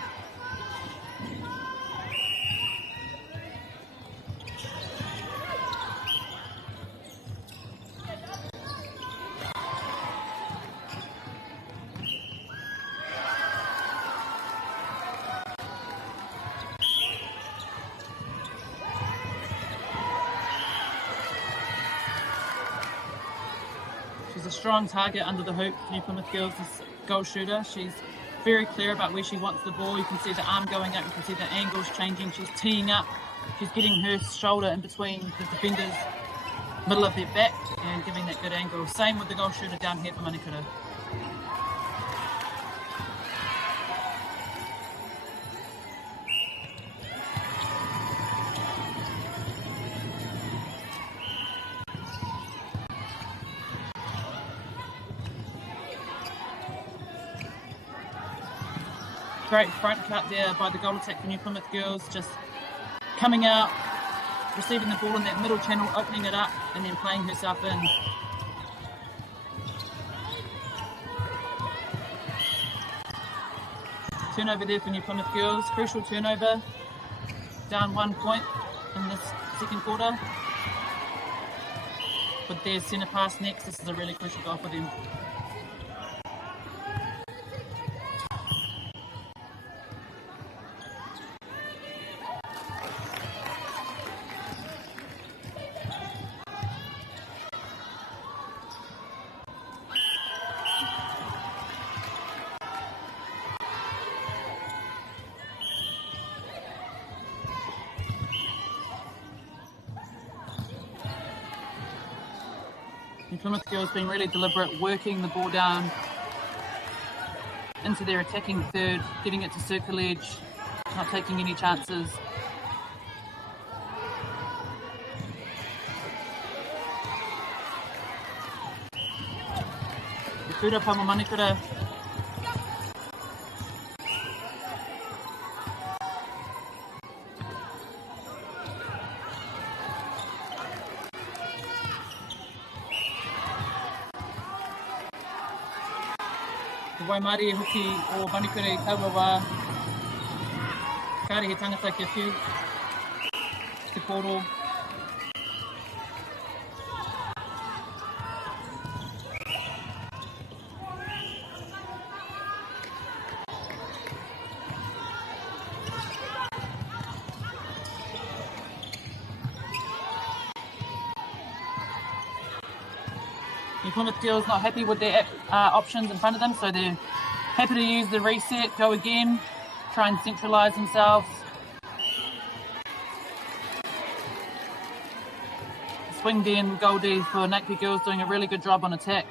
She's a strong target under the hoop. New Plymouth girls' goal shooter. She's very clear about where she wants the ball. You can see the arm going up. You can see the angles changing. She's teeing up. She's getting her shoulder in between the defenders, middle of their back, and giving that good angle. Same with the goal shooter down here for Manukura. Great front cut there by the goal attack for New Plymouth girls, just coming out, receiving the ball in that middle channel, opening it up, and then playing herself in. Turnover there for New Plymouth girls, crucial turnover, down 1 point in this second quarter. With their centre pass next, this is a really crucial goal for them. New Plymouth girls being really deliberate, working the ball down into their attacking third, getting it to circle edge, not taking any chances. Kura Pamanikura. Waimari hoki o Manikure kaua wā. Kāre he tangata kia whiu. Te poro. New Plymouth girls not happy with their options in front of them, so they're happy to use the reset, go again, try and centralise themselves. Swing D and goal D for Napier girls, doing a really good job on attack.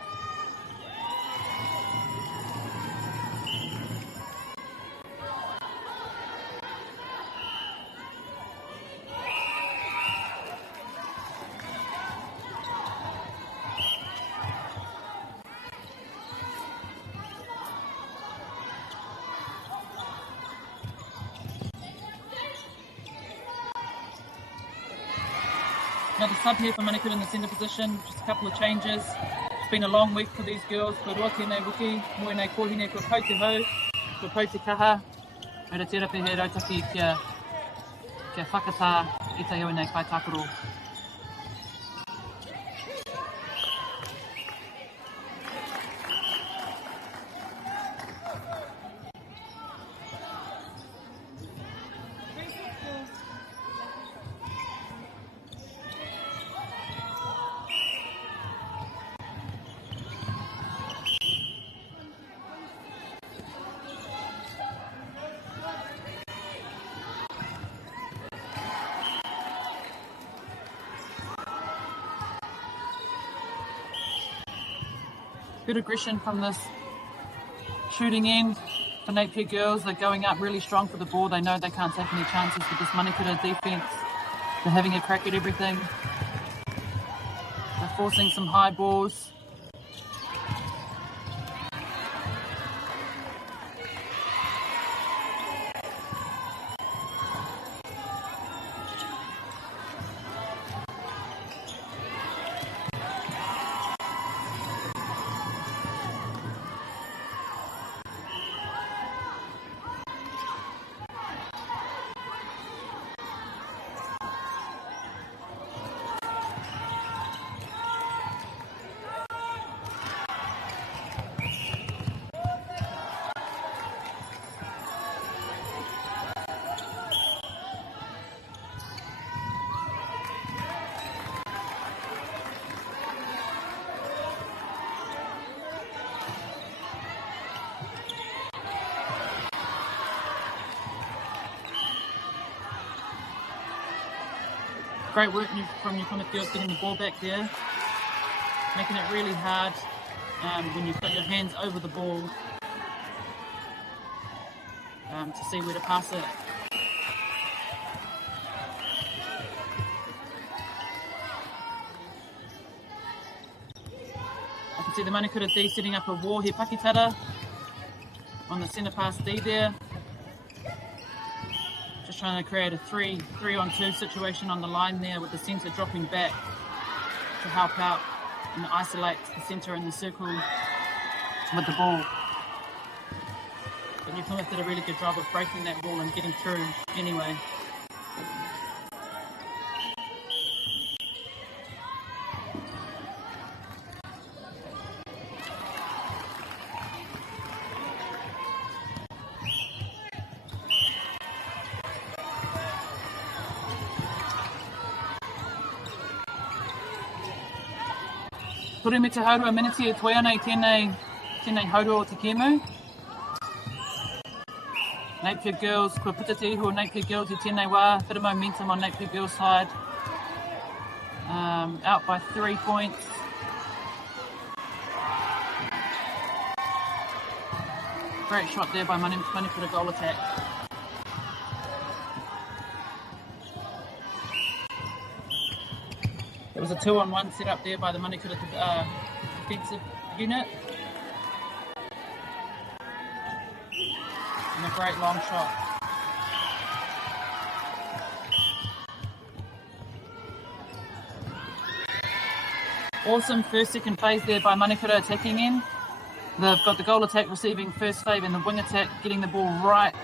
Another sub here for Manikura in the centre position, just a couple of changes. It's been a long week for these girls. Ko roa tēnei wiki, moe nei kohine, ko pau te hau, ko pau te kaha. Ora tērā pe he rautaki kia whakatā i te iau nei kai tākaro. Good aggression from this shooting end for Napier girls. They're going up really strong for the ball. They know they can't take any chances with this Manikura defence. They're having a crack at everything. They're forcing some high balls. Great work from New Plymouth girls getting the ball back there, making it really hard when you put your hands over the ball to see where to pass it. I can see the Manikura D setting up a war here, Pakitara on the centre pass D there. trying to create a 3-on-2 situation on the line there with the centre dropping back to help out and isolate the centre in the circle with the ball. But New Plymouth did a really good job of breaking that ball and getting through anyway. Tori me te haurua miniti e toi ana I tēnei haurua o te kēmu. Napier Girls, kua puta te iho o Napier Girls I tēnei wā. Bit of momentum on Napier Girls side. Out by 3 points. Great shot there by Manipura goal attack. It was a 2-on-1 set up there by the Manipura defensive unit. And a great long shot. Awesome first, second phase there by Manipura attacking in. They've got the goal attack receiving first phase and the wing attack getting the ball right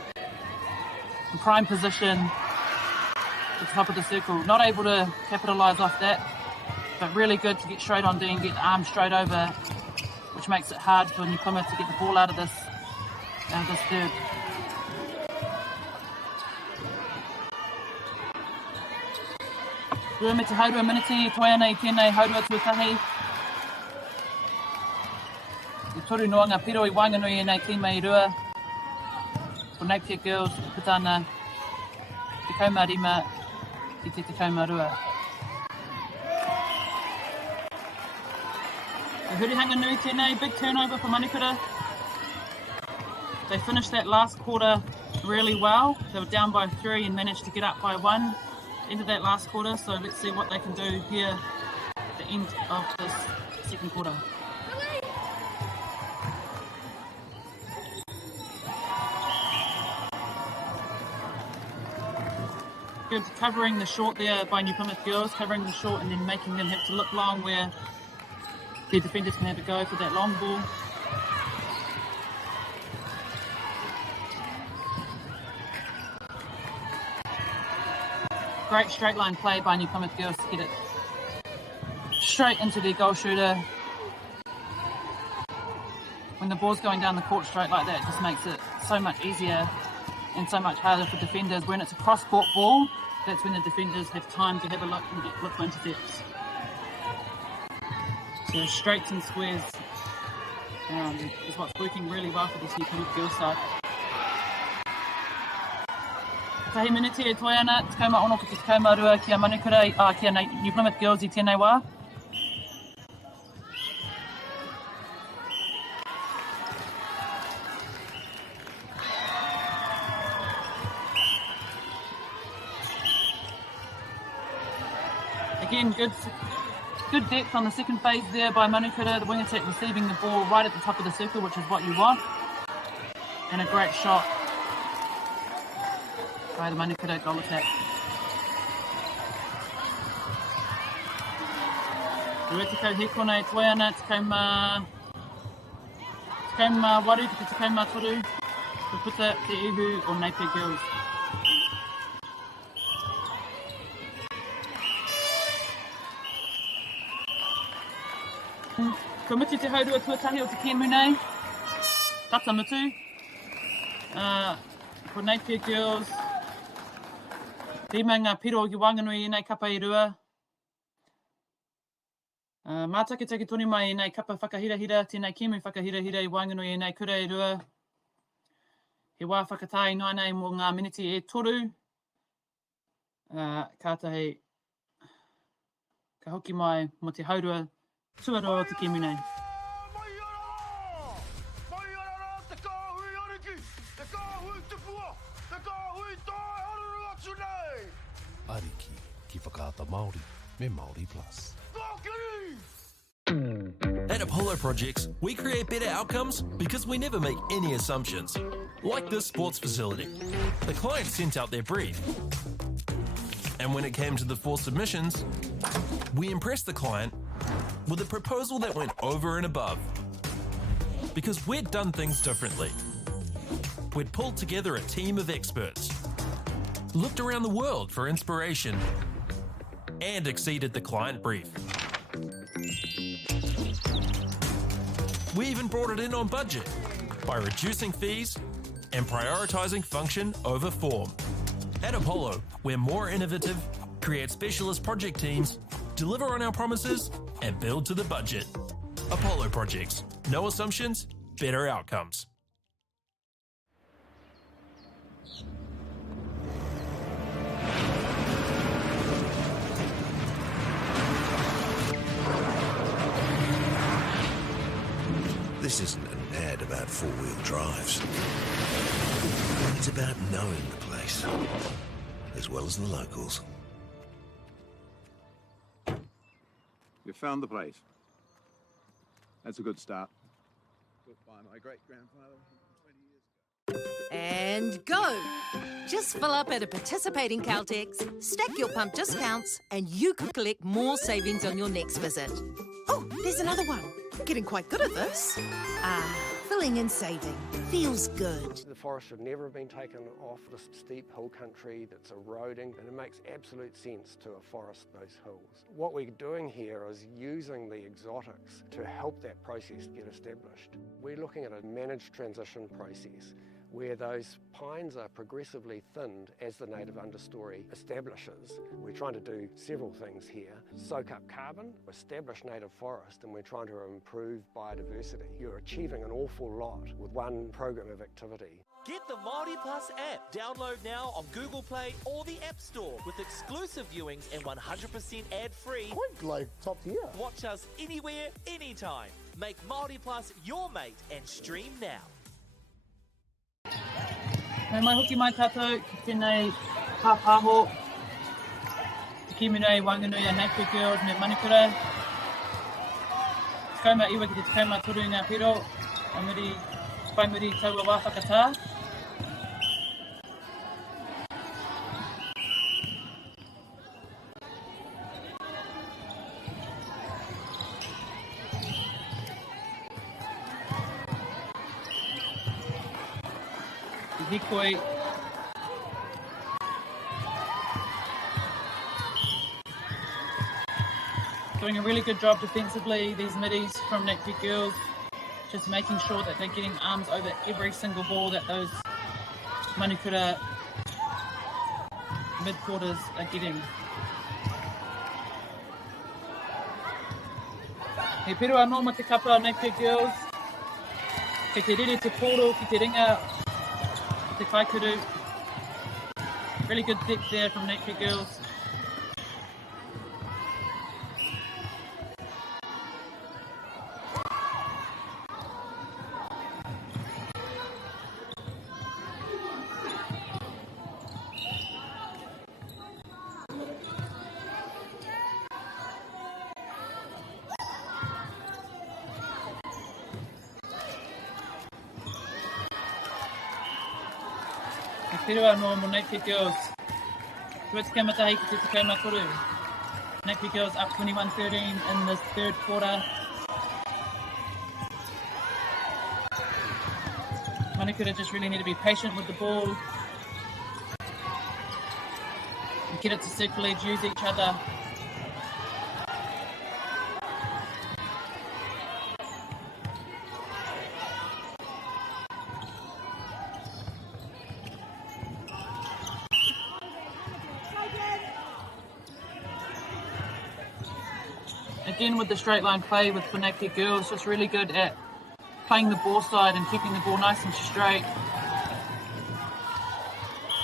in prime position at the top of the circle. Not able to capitalise off that, but really good to get straight on D and get the arm straight over, which makes it hard for New Plymouth to get the ball out of this third. Rua me te haurua miniti, toi ana I tēnei haurua tuatahi. I toru noa ngā piro I Wanganui nei ki mai rua. For Napier Girls, puta ana te kaumārima I te kaumārua. The Hurihanga nui tēnei, big turnover for Manipura. They finished that last quarter really well. They were down by 3 and managed to get up by 1 into that last quarter. So let's see what they can do here at the end of this second quarter. Good covering the short there by New Plymouth Girls, covering the short and then making them have to look long where the defenders can have a go for that long ball. Great straight line play by New Plymouth Girls to get it straight into their goal shooter. When the ball's going down the court straight like that, it just makes it so much easier and so much harder for defenders. When it's a cross-court ball, that's when the defenders have time to have a look and look for intercepts. So straights and squares is what's working really well for this New Plymouth Girls side. Tahi miniti e toi ana, te kauma ono ki te kauma rua kia Manipura, kia New Plymouth Girls I tēnei wā. Again, good depth on the second phase there by Manipura, the wing attack receiving the ball right at the top of the circle, which is what you want. And a great shot by the Manipura goal attack. Ruetiko hekona e toi ana, te kauma waru ki te kauma toru, te puta te ihu o Napier Girls. Ko mutu te haurua tuatahi o te kēmu nei. Tata mutu. For Napier Girls. Rima ngā piro o ki Wanganui I nei kapa I rua. Mātakitaki toni mai I nei kapa whakahirahira, tēnei kēmu whakahirahira I Wanganui I nei kura I rua. He wā whakatai nai nei mō ngā miniti e toru. Kātahi, ka hoki mai mo te haurua tuaroa o te kēmu nei. Ariki ki whakaata Māori me MāORI Plus. At Apollo Projects, we create better outcomes because we never make any assumptions. Like this sports facility, the client sent out their brief. And when it came to the 4 submissions, we impressed the client with a proposal that went over and above. Because we'd done things differently. We'd pulled together a team of experts, looked around the world for inspiration, and exceeded the client brief. We even brought it in on budget by reducing fees and prioritising function over form. At Apollo, we're more innovative, create specialist project teams, deliver on our promises, and build to the budget. Apollo Projects. No assumptions, better outcomes. This isn't an ad about four-wheel drives. It's about knowing the place, as well as the locals. You found the place. That's a good start. Built by my great-grandfather 20 years ago. And go! Just fill up at a participating Caltex, stack your pump discounts, and you could collect more savings on your next visit. Oh, there's another one. Getting quite good at this. Filling and saving. Feels good. The forest should never have been taken off the steep hill country that's eroding, and it makes absolute sense to afforest those hills. What we're doing here is using the exotics to help that process get established. We're looking at a managed transition process where those pines are progressively thinned as the native understory establishes. We're trying to do several things here. Soak up carbon, establish native forest, and we're trying to improve biodiversity. You're achieving an awful lot with one program of activity. Get the MāORI Plus app. Download now on Google Play or the App Store with exclusive viewings and 100% ad-free. Quite like top tier. Watch us anywhere, anytime. Make MāORI Plus your mate and stream now. Hei mai hoki mai tātou ki tēnei pāpāho, ki munei wanganui a Napier Girls me Manukura. Takauma iwa ki te takauma toru ngā piro, a muri, pai muri taua wā whakatā. Hikoi. Doing a really good job defensively, these middies from Napier Girls, just making sure that they're getting arms over every single ball that those Manukura mid-quarters are getting. He pero anō ma te kapa Napier Girls, kei te rere te poro, ki te ringa, the Kaikuru. Really good depth there from Napier Girls. Whirua no mo Napier Girls. Tua te kaimatahi ki te takauma toru. Napier Girls up 21-13 in this third quarter. Manukura just really need to be patient with the ball. And get it to circle edge, use each other. Again with the straight line play with Napier Girls, just really good at playing the ball side and keeping the ball nice and straight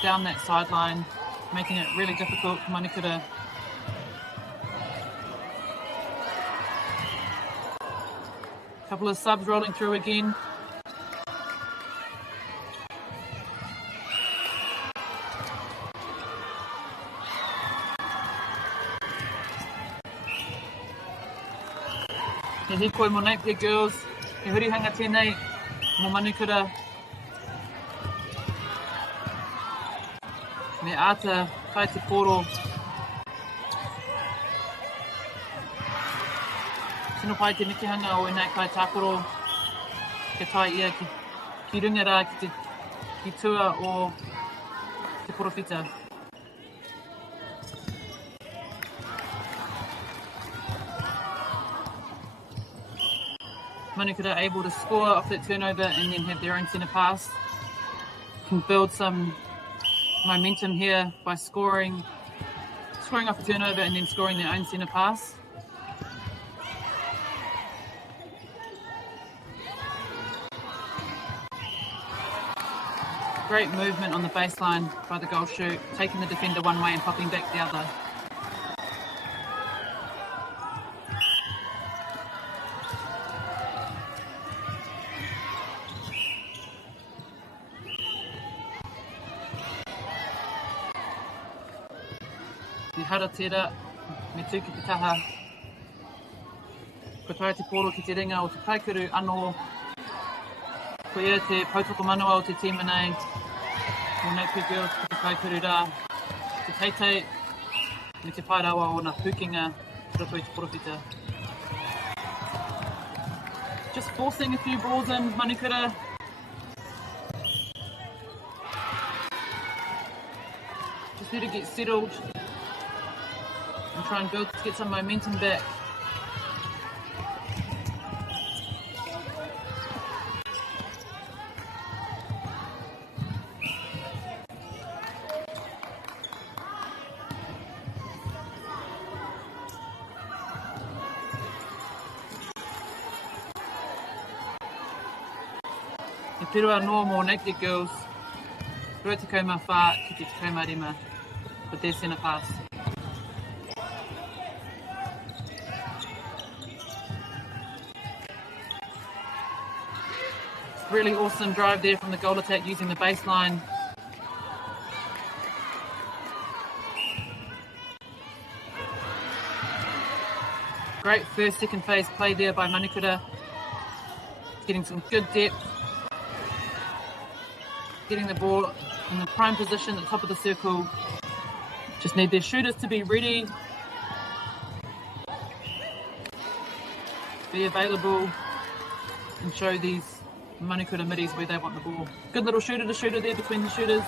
down that sideline, making it really difficult for Manukura. Couple of subs rolling through again. He hikoi mo Napier Girls, he hurihanga tēnei mo Manukura. Me ata kai te koro. Tino pai te mikihanga o enei kai tākoro. Ke tai ia ki runga rā ki tua o te porowhita. Manukura able to score off that turnover and then have their own centre pass. Can build some momentum here by scoring off a turnover and then scoring their own centre pass. Great movement on the baseline by the goal shoot, taking the defender one way and popping back the other. Te haratera, me tuki te taha. Ko tae te poro ki te ringa o te kaikuru anō. Ko ia te pautoko manawa o te tīma nei. Mo Napier Girls ki te kaikuru rā. Te teitei, me te whairawa o ngā pukinga roko i te porowhita. Just forcing a few balls in, Manukura. Just need to get settled. And try and get some momentum back. E pērua noa mō Napier Girls, rua te kaumā whā ki te kaumā rima with their centre pass. Really awesome drive there from the goal attack using the baseline. Great first, second phase play there by Manukura. Getting some good depth. Getting the ball in the prime position at the top of the circle. Just need their shooters to be ready. Be available and show these Manukura middies where they want the ball. Good little shooter to shooter there between the shooters.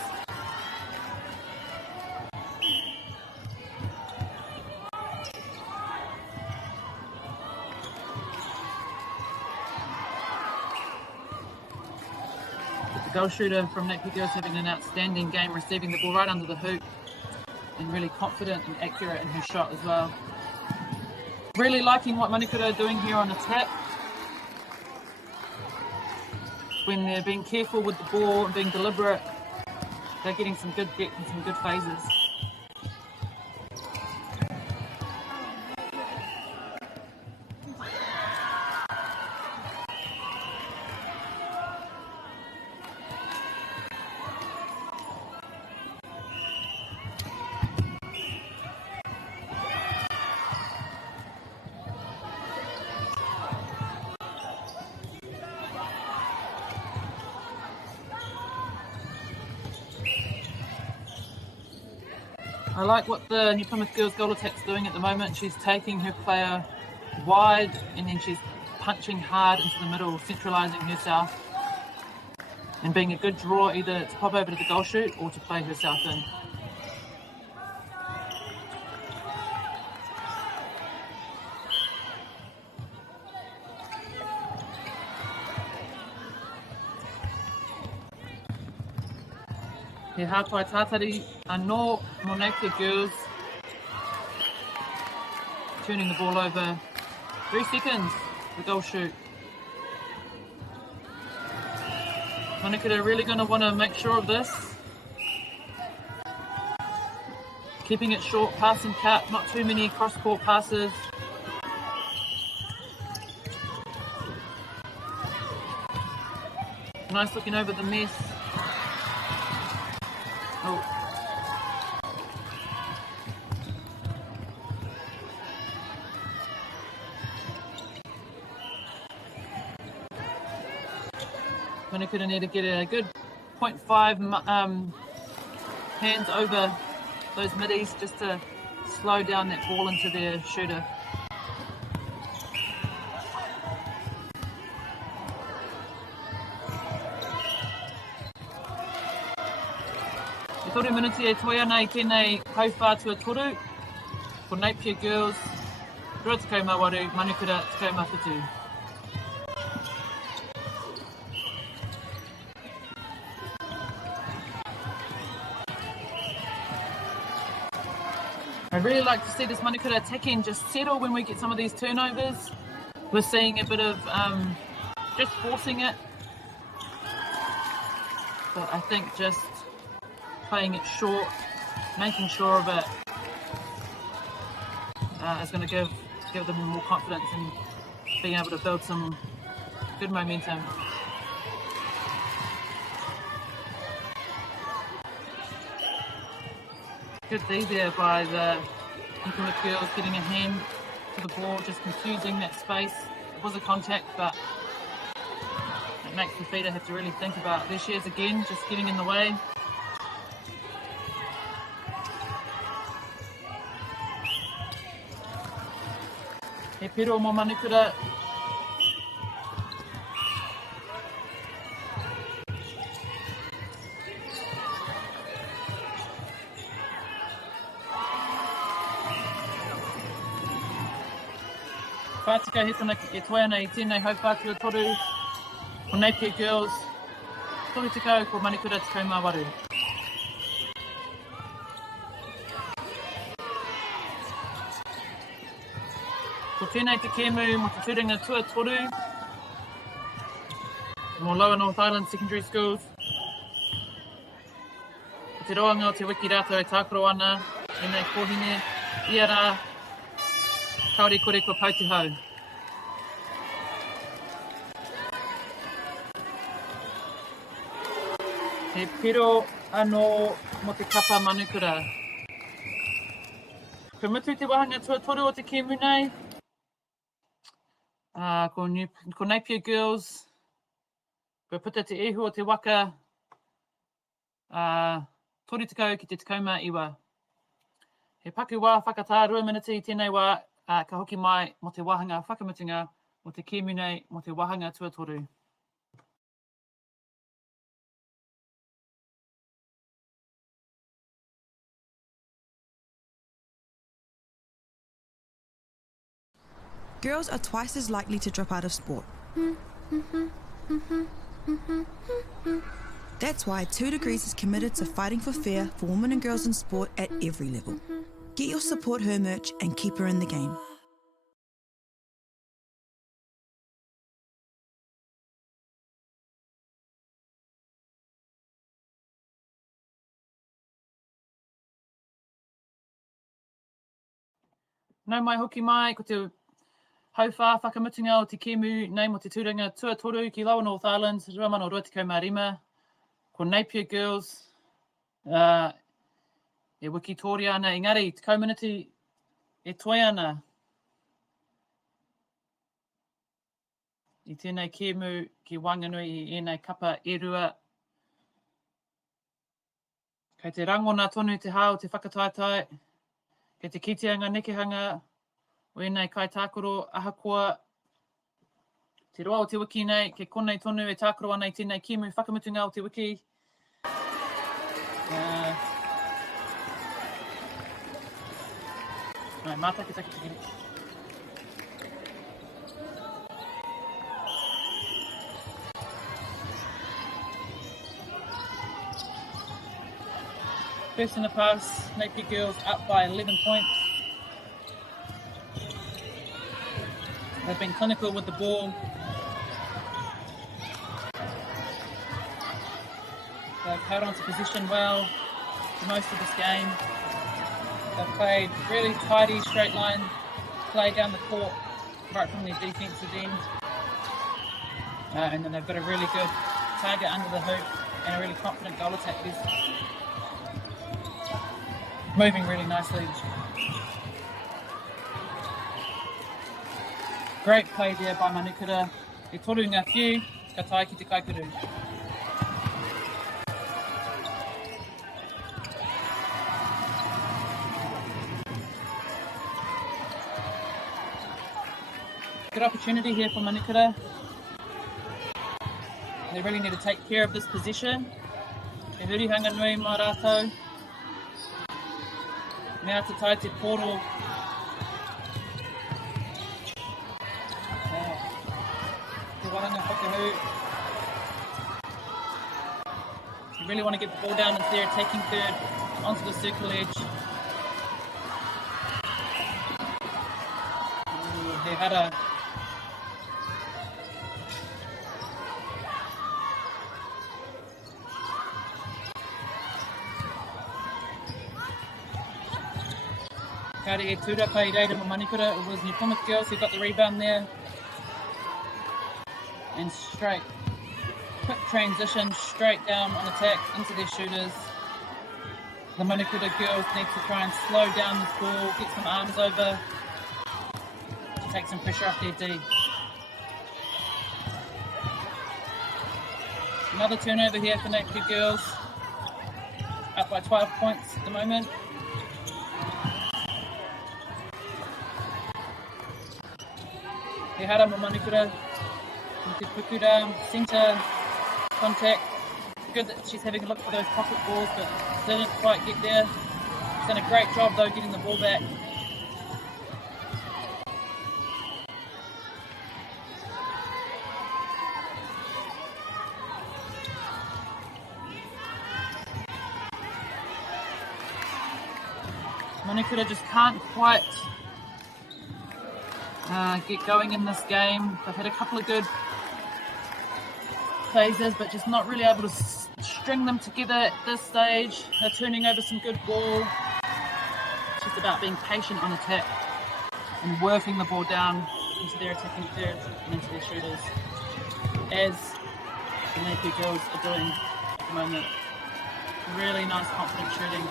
The goal shooter from Napier Girls having an outstanding game, receiving the ball right under the hoop and really confident and accurate in her shot as well. Really liking what Manukura are doing here on attack. When they're being careful with the ball and being deliberate, they're getting some good depth and some good phases. I like what the New Plymouth Girls goal attack's doing at the moment. She's taking her player wide and then she's punching hard into the middle, centralising herself and being a good draw either to pop over to the goal shoot or to play herself in. He hāpai tātari anō mō Napier Girls. Turning the ball over. 3 seconds, the goal shoot. Manukura are really going to want to make sure of this. Keeping it short, pass and cut, not too many cross-court passes. Nice looking over the mess. Oh. Manukura need to get a good 0.5 hands over those middies just to slow down that ball into their shooter. E toru minuti e toi ana I tēnei hauwhātua toru for Napier Girls, rua tekau mā waru, manukura tekau mā whitu. I'd really like to see this manukura attacking just settle when we get some of these turnovers. We're seeing a bit of just forcing it. But I think just playing it short, making sure of it is going to give them more confidence and being able to build some good momentum. Good D there by the Implement girls, getting a hand to the ball, just confusing that space. It was a contact, but it makes the feeder have to really think about. There she is again, just getting in the way. He pero mo manukura. Whātika he tana e toi ana I tēnei hauwhātua toru o Napier Girls. Toru tekau ko manukura tekau mā waru. Ko tēnei te kēmu mo te turinga tua toru mo Lower North Island Secondary Schools. Ko te roanga o te wiki rātou e tākoro ana, e nei kōhine, ia rā, kaore kore ko Pautihau. He pero anō mo te kapa manukura. Ko mutu te wahanga tua toru o te kēmu nei. Ko Napier Girls. Ko puta te ehu o te waka. Toru tekau ki te tekauma iwa. He paku wā whakatā rua miniti I tēnei wā ka hoki mai mo te wahanga whakamutunga mo te kēmu nei mo te wahanga tuatoru. Girls are twice as likely to drop out of sport. That's why 2 Degrees is committed to fighting for fair for women and girls in sport at every level. Get your Support Her merch and keep her in the game. Nau mai hoki mai ko te hauwha whakamutunga o te kēmu nei mo te tūranga tuatoru ki Lower North Island, rua mana o rua tekau mā rima. Ko Napier Girls. E wiki tōri ana, engari, tekau miniti e toi ana. I tēnei kēmu ki Wanganui I ēnei kapa e rua. Kei te rangona tonu te hao, te whakataitai. Kei te kitianga nekehanga o ēnei kai tākoro ahakoa. Te roa o te wiki nei, kei konei tonu e tākoro ana I tēnei kēmu whakamutunga o te wiki. Nai, mātaki taki taki. First in the pass, Napier Girls up by 11 points. They've been clinical with the ball. They've held on to position well for most of this game. They've played really tidy, straight line play down the court, right from their defensive end. And then they've got a really good target under the hoop and a really confident goal attack. Moving really nicely. Great play there by Manukura. E toru ngā whiu, ka tae ki te kaikuru. Good opportunity here for Manukura. They really need to take care of this position. He hurihanga nui mā rātou. Mea te tai te poro. Te wahanga whakahu. You really want to get the ball down into there, taking third onto the circle edge. Ooh, he hara. Kāre e tūrapa I reira mo Manukura. It was New Plymouth girls who got the rebound there. And straight. Quick transition, straight down on attack into their shooters. The Manukura girls need to try and slow down this ball, get some arms over, to take some pressure off their D. Another turnover here for Napier girls. Up by 12 points at the moment. He hara mo Manukura. Te pukura, centre, contact. Good that she's having a look for those pocket balls, but didn't quite get there. She's done a great job though getting the ball back. Manukura just can't quite get going in this game. They've had a couple of good phases, but just not really able to string them together at this stage. They're turning over some good ball. It's just about being patient on attack and working the ball down into their attacking third and into their shooters, as the Napier girls are doing at the moment. Really nice confident shooting.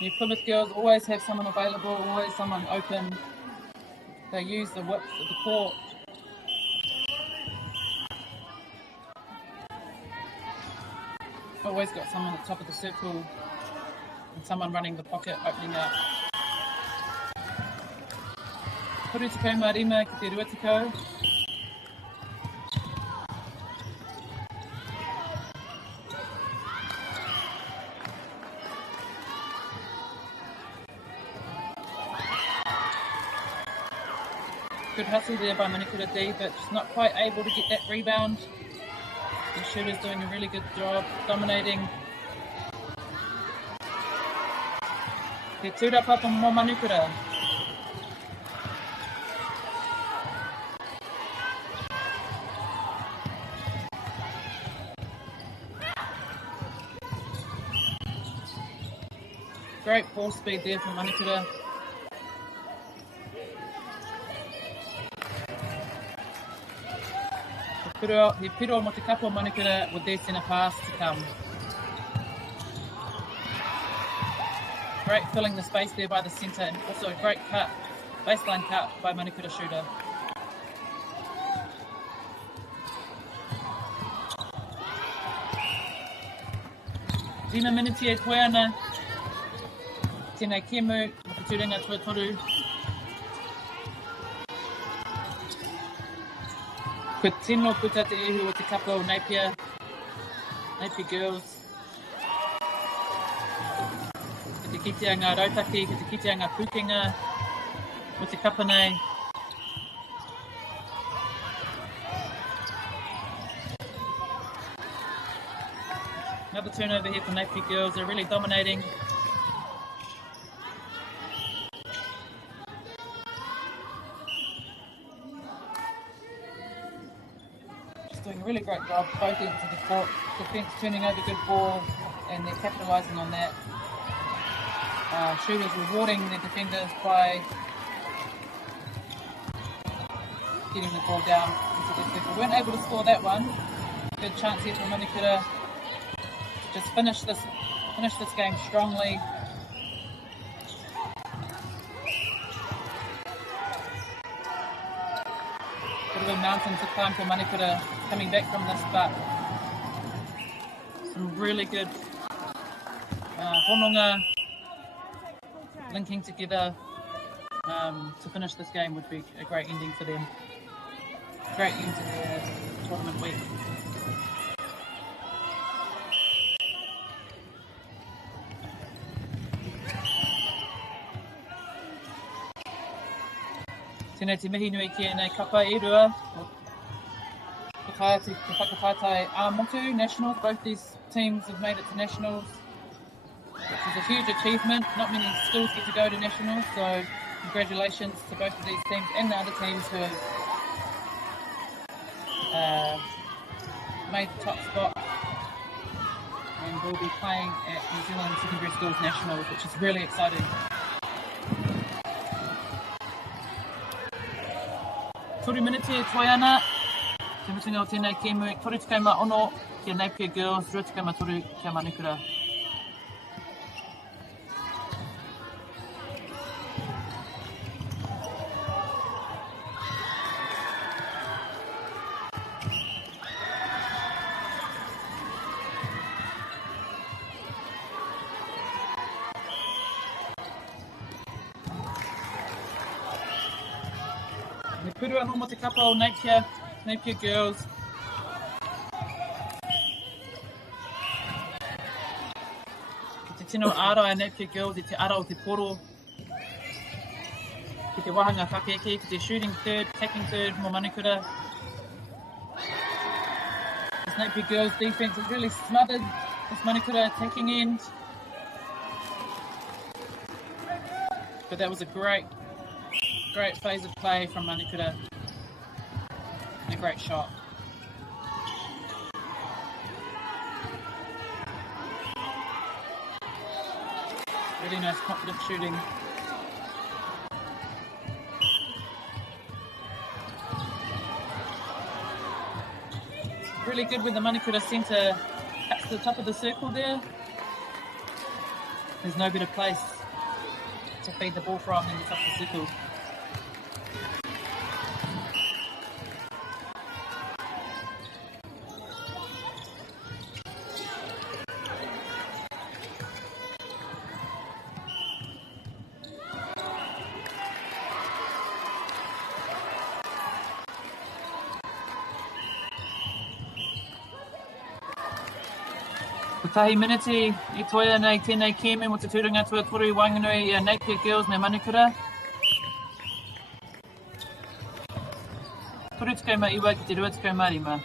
New Plymouth girls always have someone available, always someone open. They use the width of the court. Always got someone at the top of the circle and someone running the pocket, opening up. Kuru te kaumārima ki te ruatiko. Good hustle there by Manukura D, but just not quite able to get that rebound. The shooter's doing a really good job, dominating. He tūrapa mo Manukura. Great ball speed there from Manukura. He piro mo te kapo Manukura with their centre pass to come. Great filling the space there by the centre, and also a great cut, baseline cut by Manukura shooter. Dima miniti e koe ana. Tēnei kemu, mo te tūrenga tuatoru. Ko tino puta te ehu o te kapo Napier girls. Ki te kitianga rautaki, ki te kitianga pukenga o te kapa nei. Another turnover here for Napier girls. They're really dominating. doing a really great job, both ends of the court. Defence turning over good ball, and they're capitalising on that. Shooters rewarding their defenders by getting the ball down into their circle. Weren't able to score that one. Good chance here for Manikura to just finish this game strongly. Bit of a mountain to climb for Manikura coming back from this, but some really good hononga linking together to finish this game would be a great ending for them. Great end to their tournament week. Tēnei te mihi nui ki nei kapa e rua. Te whakawhātai ā-motu, nationals. Both these teams have made it to nationals, which is a huge achievement. Not many schools get to go to nationals, so congratulations to both of these teams and the other teams who have made the top spot and will be playing at New Zealand Secondary Schools Nationals, which is really exciting. Toru minute e toi ana. Te mutunga o tēnei kēmu, toru tikama ono kia Napier Girls, rua tikama toru kia Manikura. Puru anō mo te kapa o Napier Girls. Ki te tino ara a Napier Girls i te ara o te poro. Ki te wahanga whakeke, ki te shooting third, attacking third mo Manikura. This Napier Girls defence is really smothered this Manikura attacking end. But that was a great phase of play from Manikura. And a great shot. Really nice confident shooting. Really good with the Manikura centre cuts to the top of the circle there. There's no better place to feed the ball from than the top of the circle. Tahi miniti I toia nei tēnei kēmu mo te tūranga tua toru I Wanganui I Napier Girls nei Manikura. Toru tukau ma iwa ki te rua tukau marima.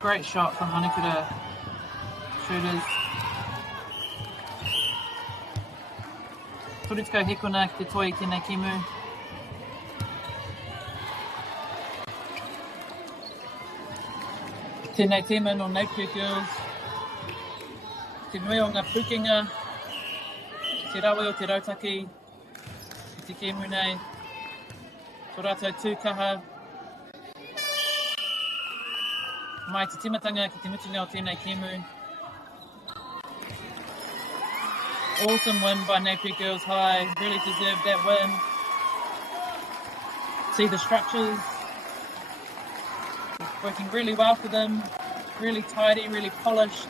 Great shot from Manikura shooters. Toru tukau hekona ki te toi tēnei kēmu. Tēnei tēma no Napier Girls. Te nui o ngā pukenga. Te rawe o te rautaki. Te kēmu nei. Tō rātou tūkaha. Mai te timatanga ki te mutunga o tēnei kēmu. Awesome win by Napier Girls High. Really deserved that win. See the structures. Working really well for them. Really tidy, really polished.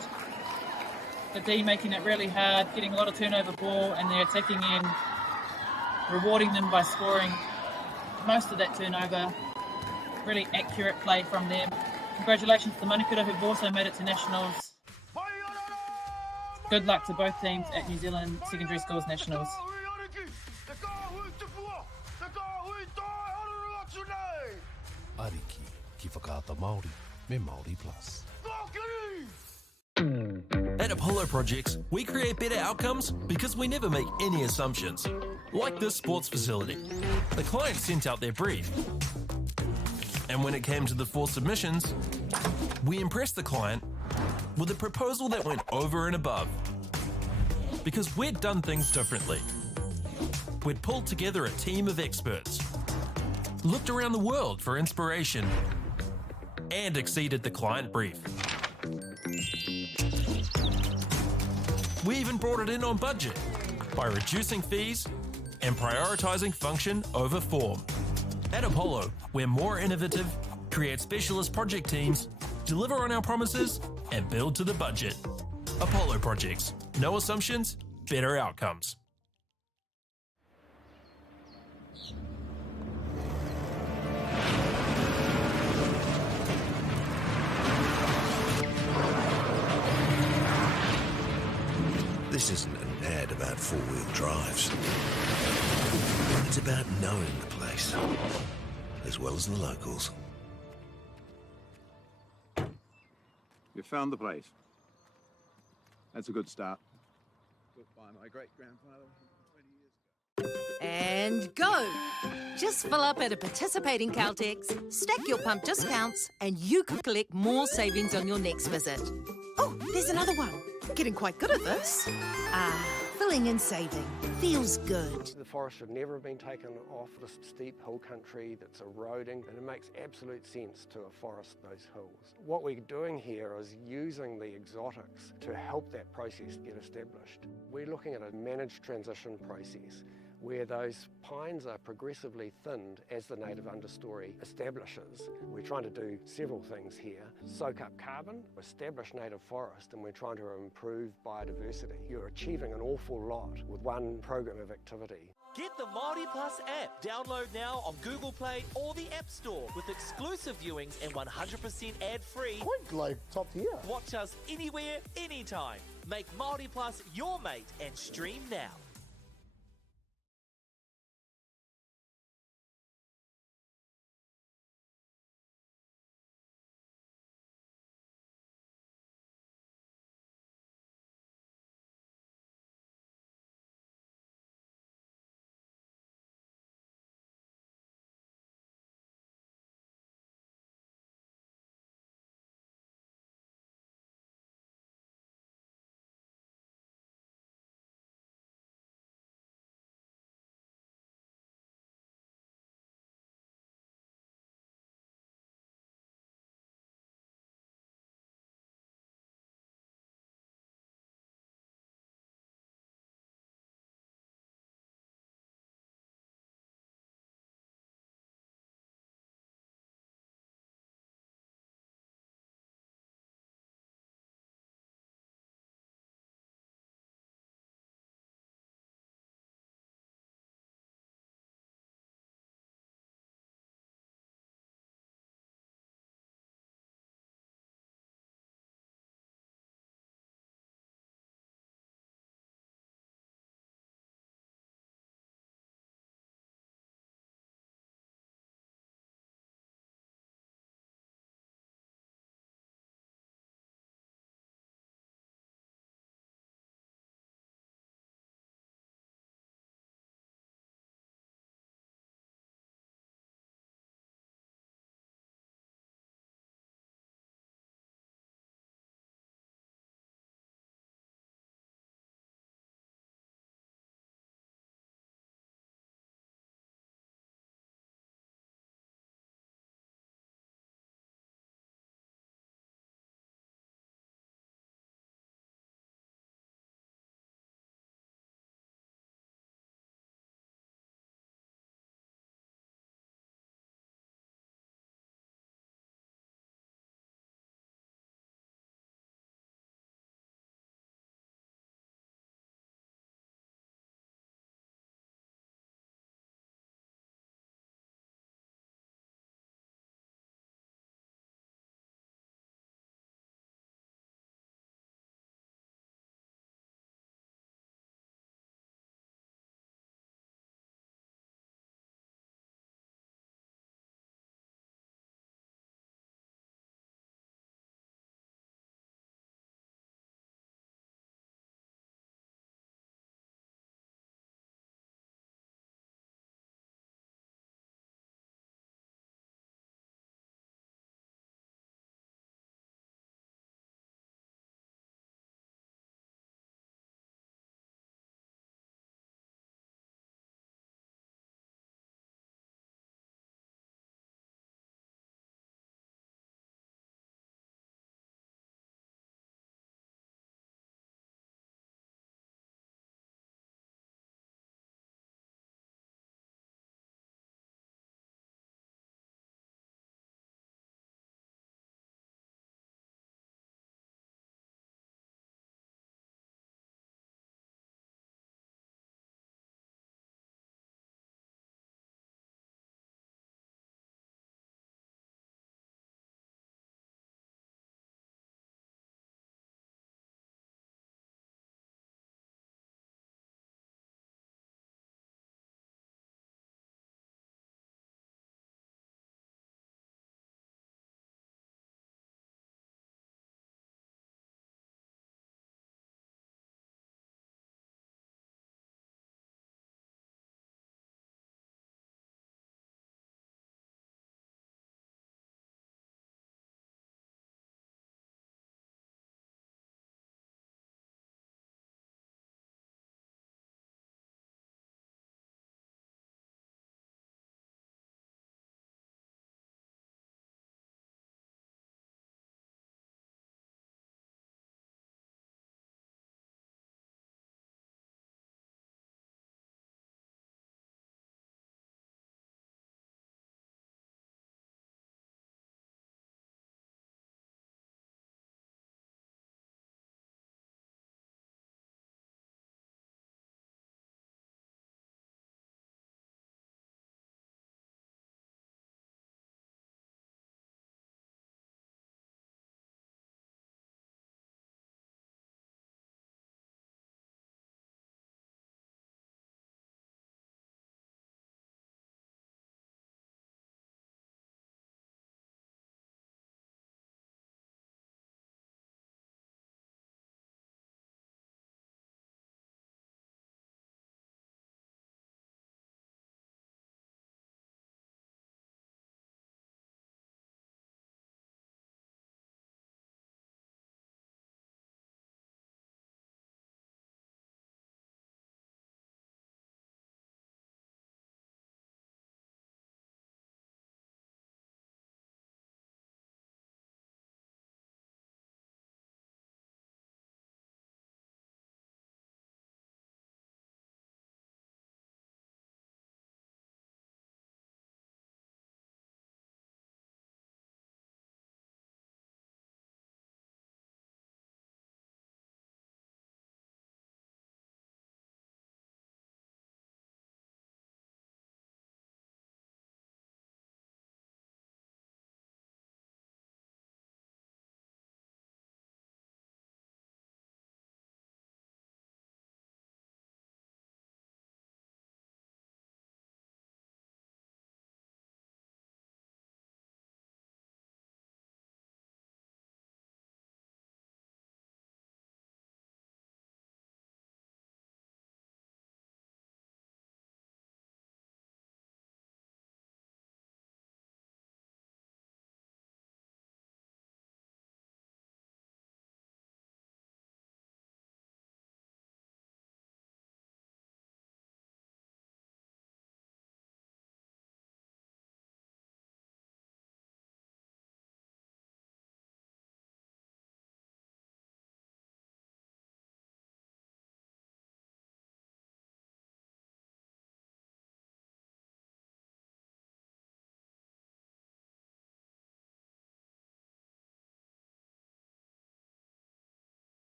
The D making it really hard, getting a lot of turnover ball, and they're attacking in, rewarding them by scoring most of that turnover. Really accurate play from them. Congratulations to Manikura, who've also made it to nationals. Good luck to both teams at New Zealand Secondary Schools Nationals. Ariki ki whakaata Māori me Māori Plus. At Apollo Projects, we create better outcomes because we never make any assumptions. Like this sports facility. The client sent out their brief. And when it came to the 4 submissions, we impressed the client with a proposal that went over and above. Because we'd done things differently. We'd pulled together a team of experts, looked around the world for inspiration, and exceeded the client brief. We even brought it in on budget by reducing fees and prioritising function over form. At Apollo, we're more innovative, create specialist project teams, deliver on our promises, and build to the budget. Apollo Projects. No assumptions, better outcomes. This isn't an ad about four-wheel drives. It's about knowing the place, as well as the locals. You found the place. That's a good start. Built by my great-grandfather 20 years ago. And go! Just fill up at a participating Caltex, stack your pump discounts, and you could collect more savings on your next visit. Oh, there's another one. Getting quite good at this. Filling and saving. Feels good. The forest should never have been taken off this steep hill country that's eroding, and it makes absolute sense to afforest those hills. What we're doing here is using the exotics to help that process get established. We're looking at a managed transition process where those pines are progressively thinned as the native understory establishes. We're trying to do several things here. Soak up carbon, establish native forest, and we're trying to improve biodiversity. You're achieving an awful lot with one program of activity. Get the MāORI Plus app. Download now on Google Play or the App Store with exclusive viewings and 100% ad-free. Quite like top tier. Watch us anywhere, anytime. Make MāORI Plus your mate and stream now.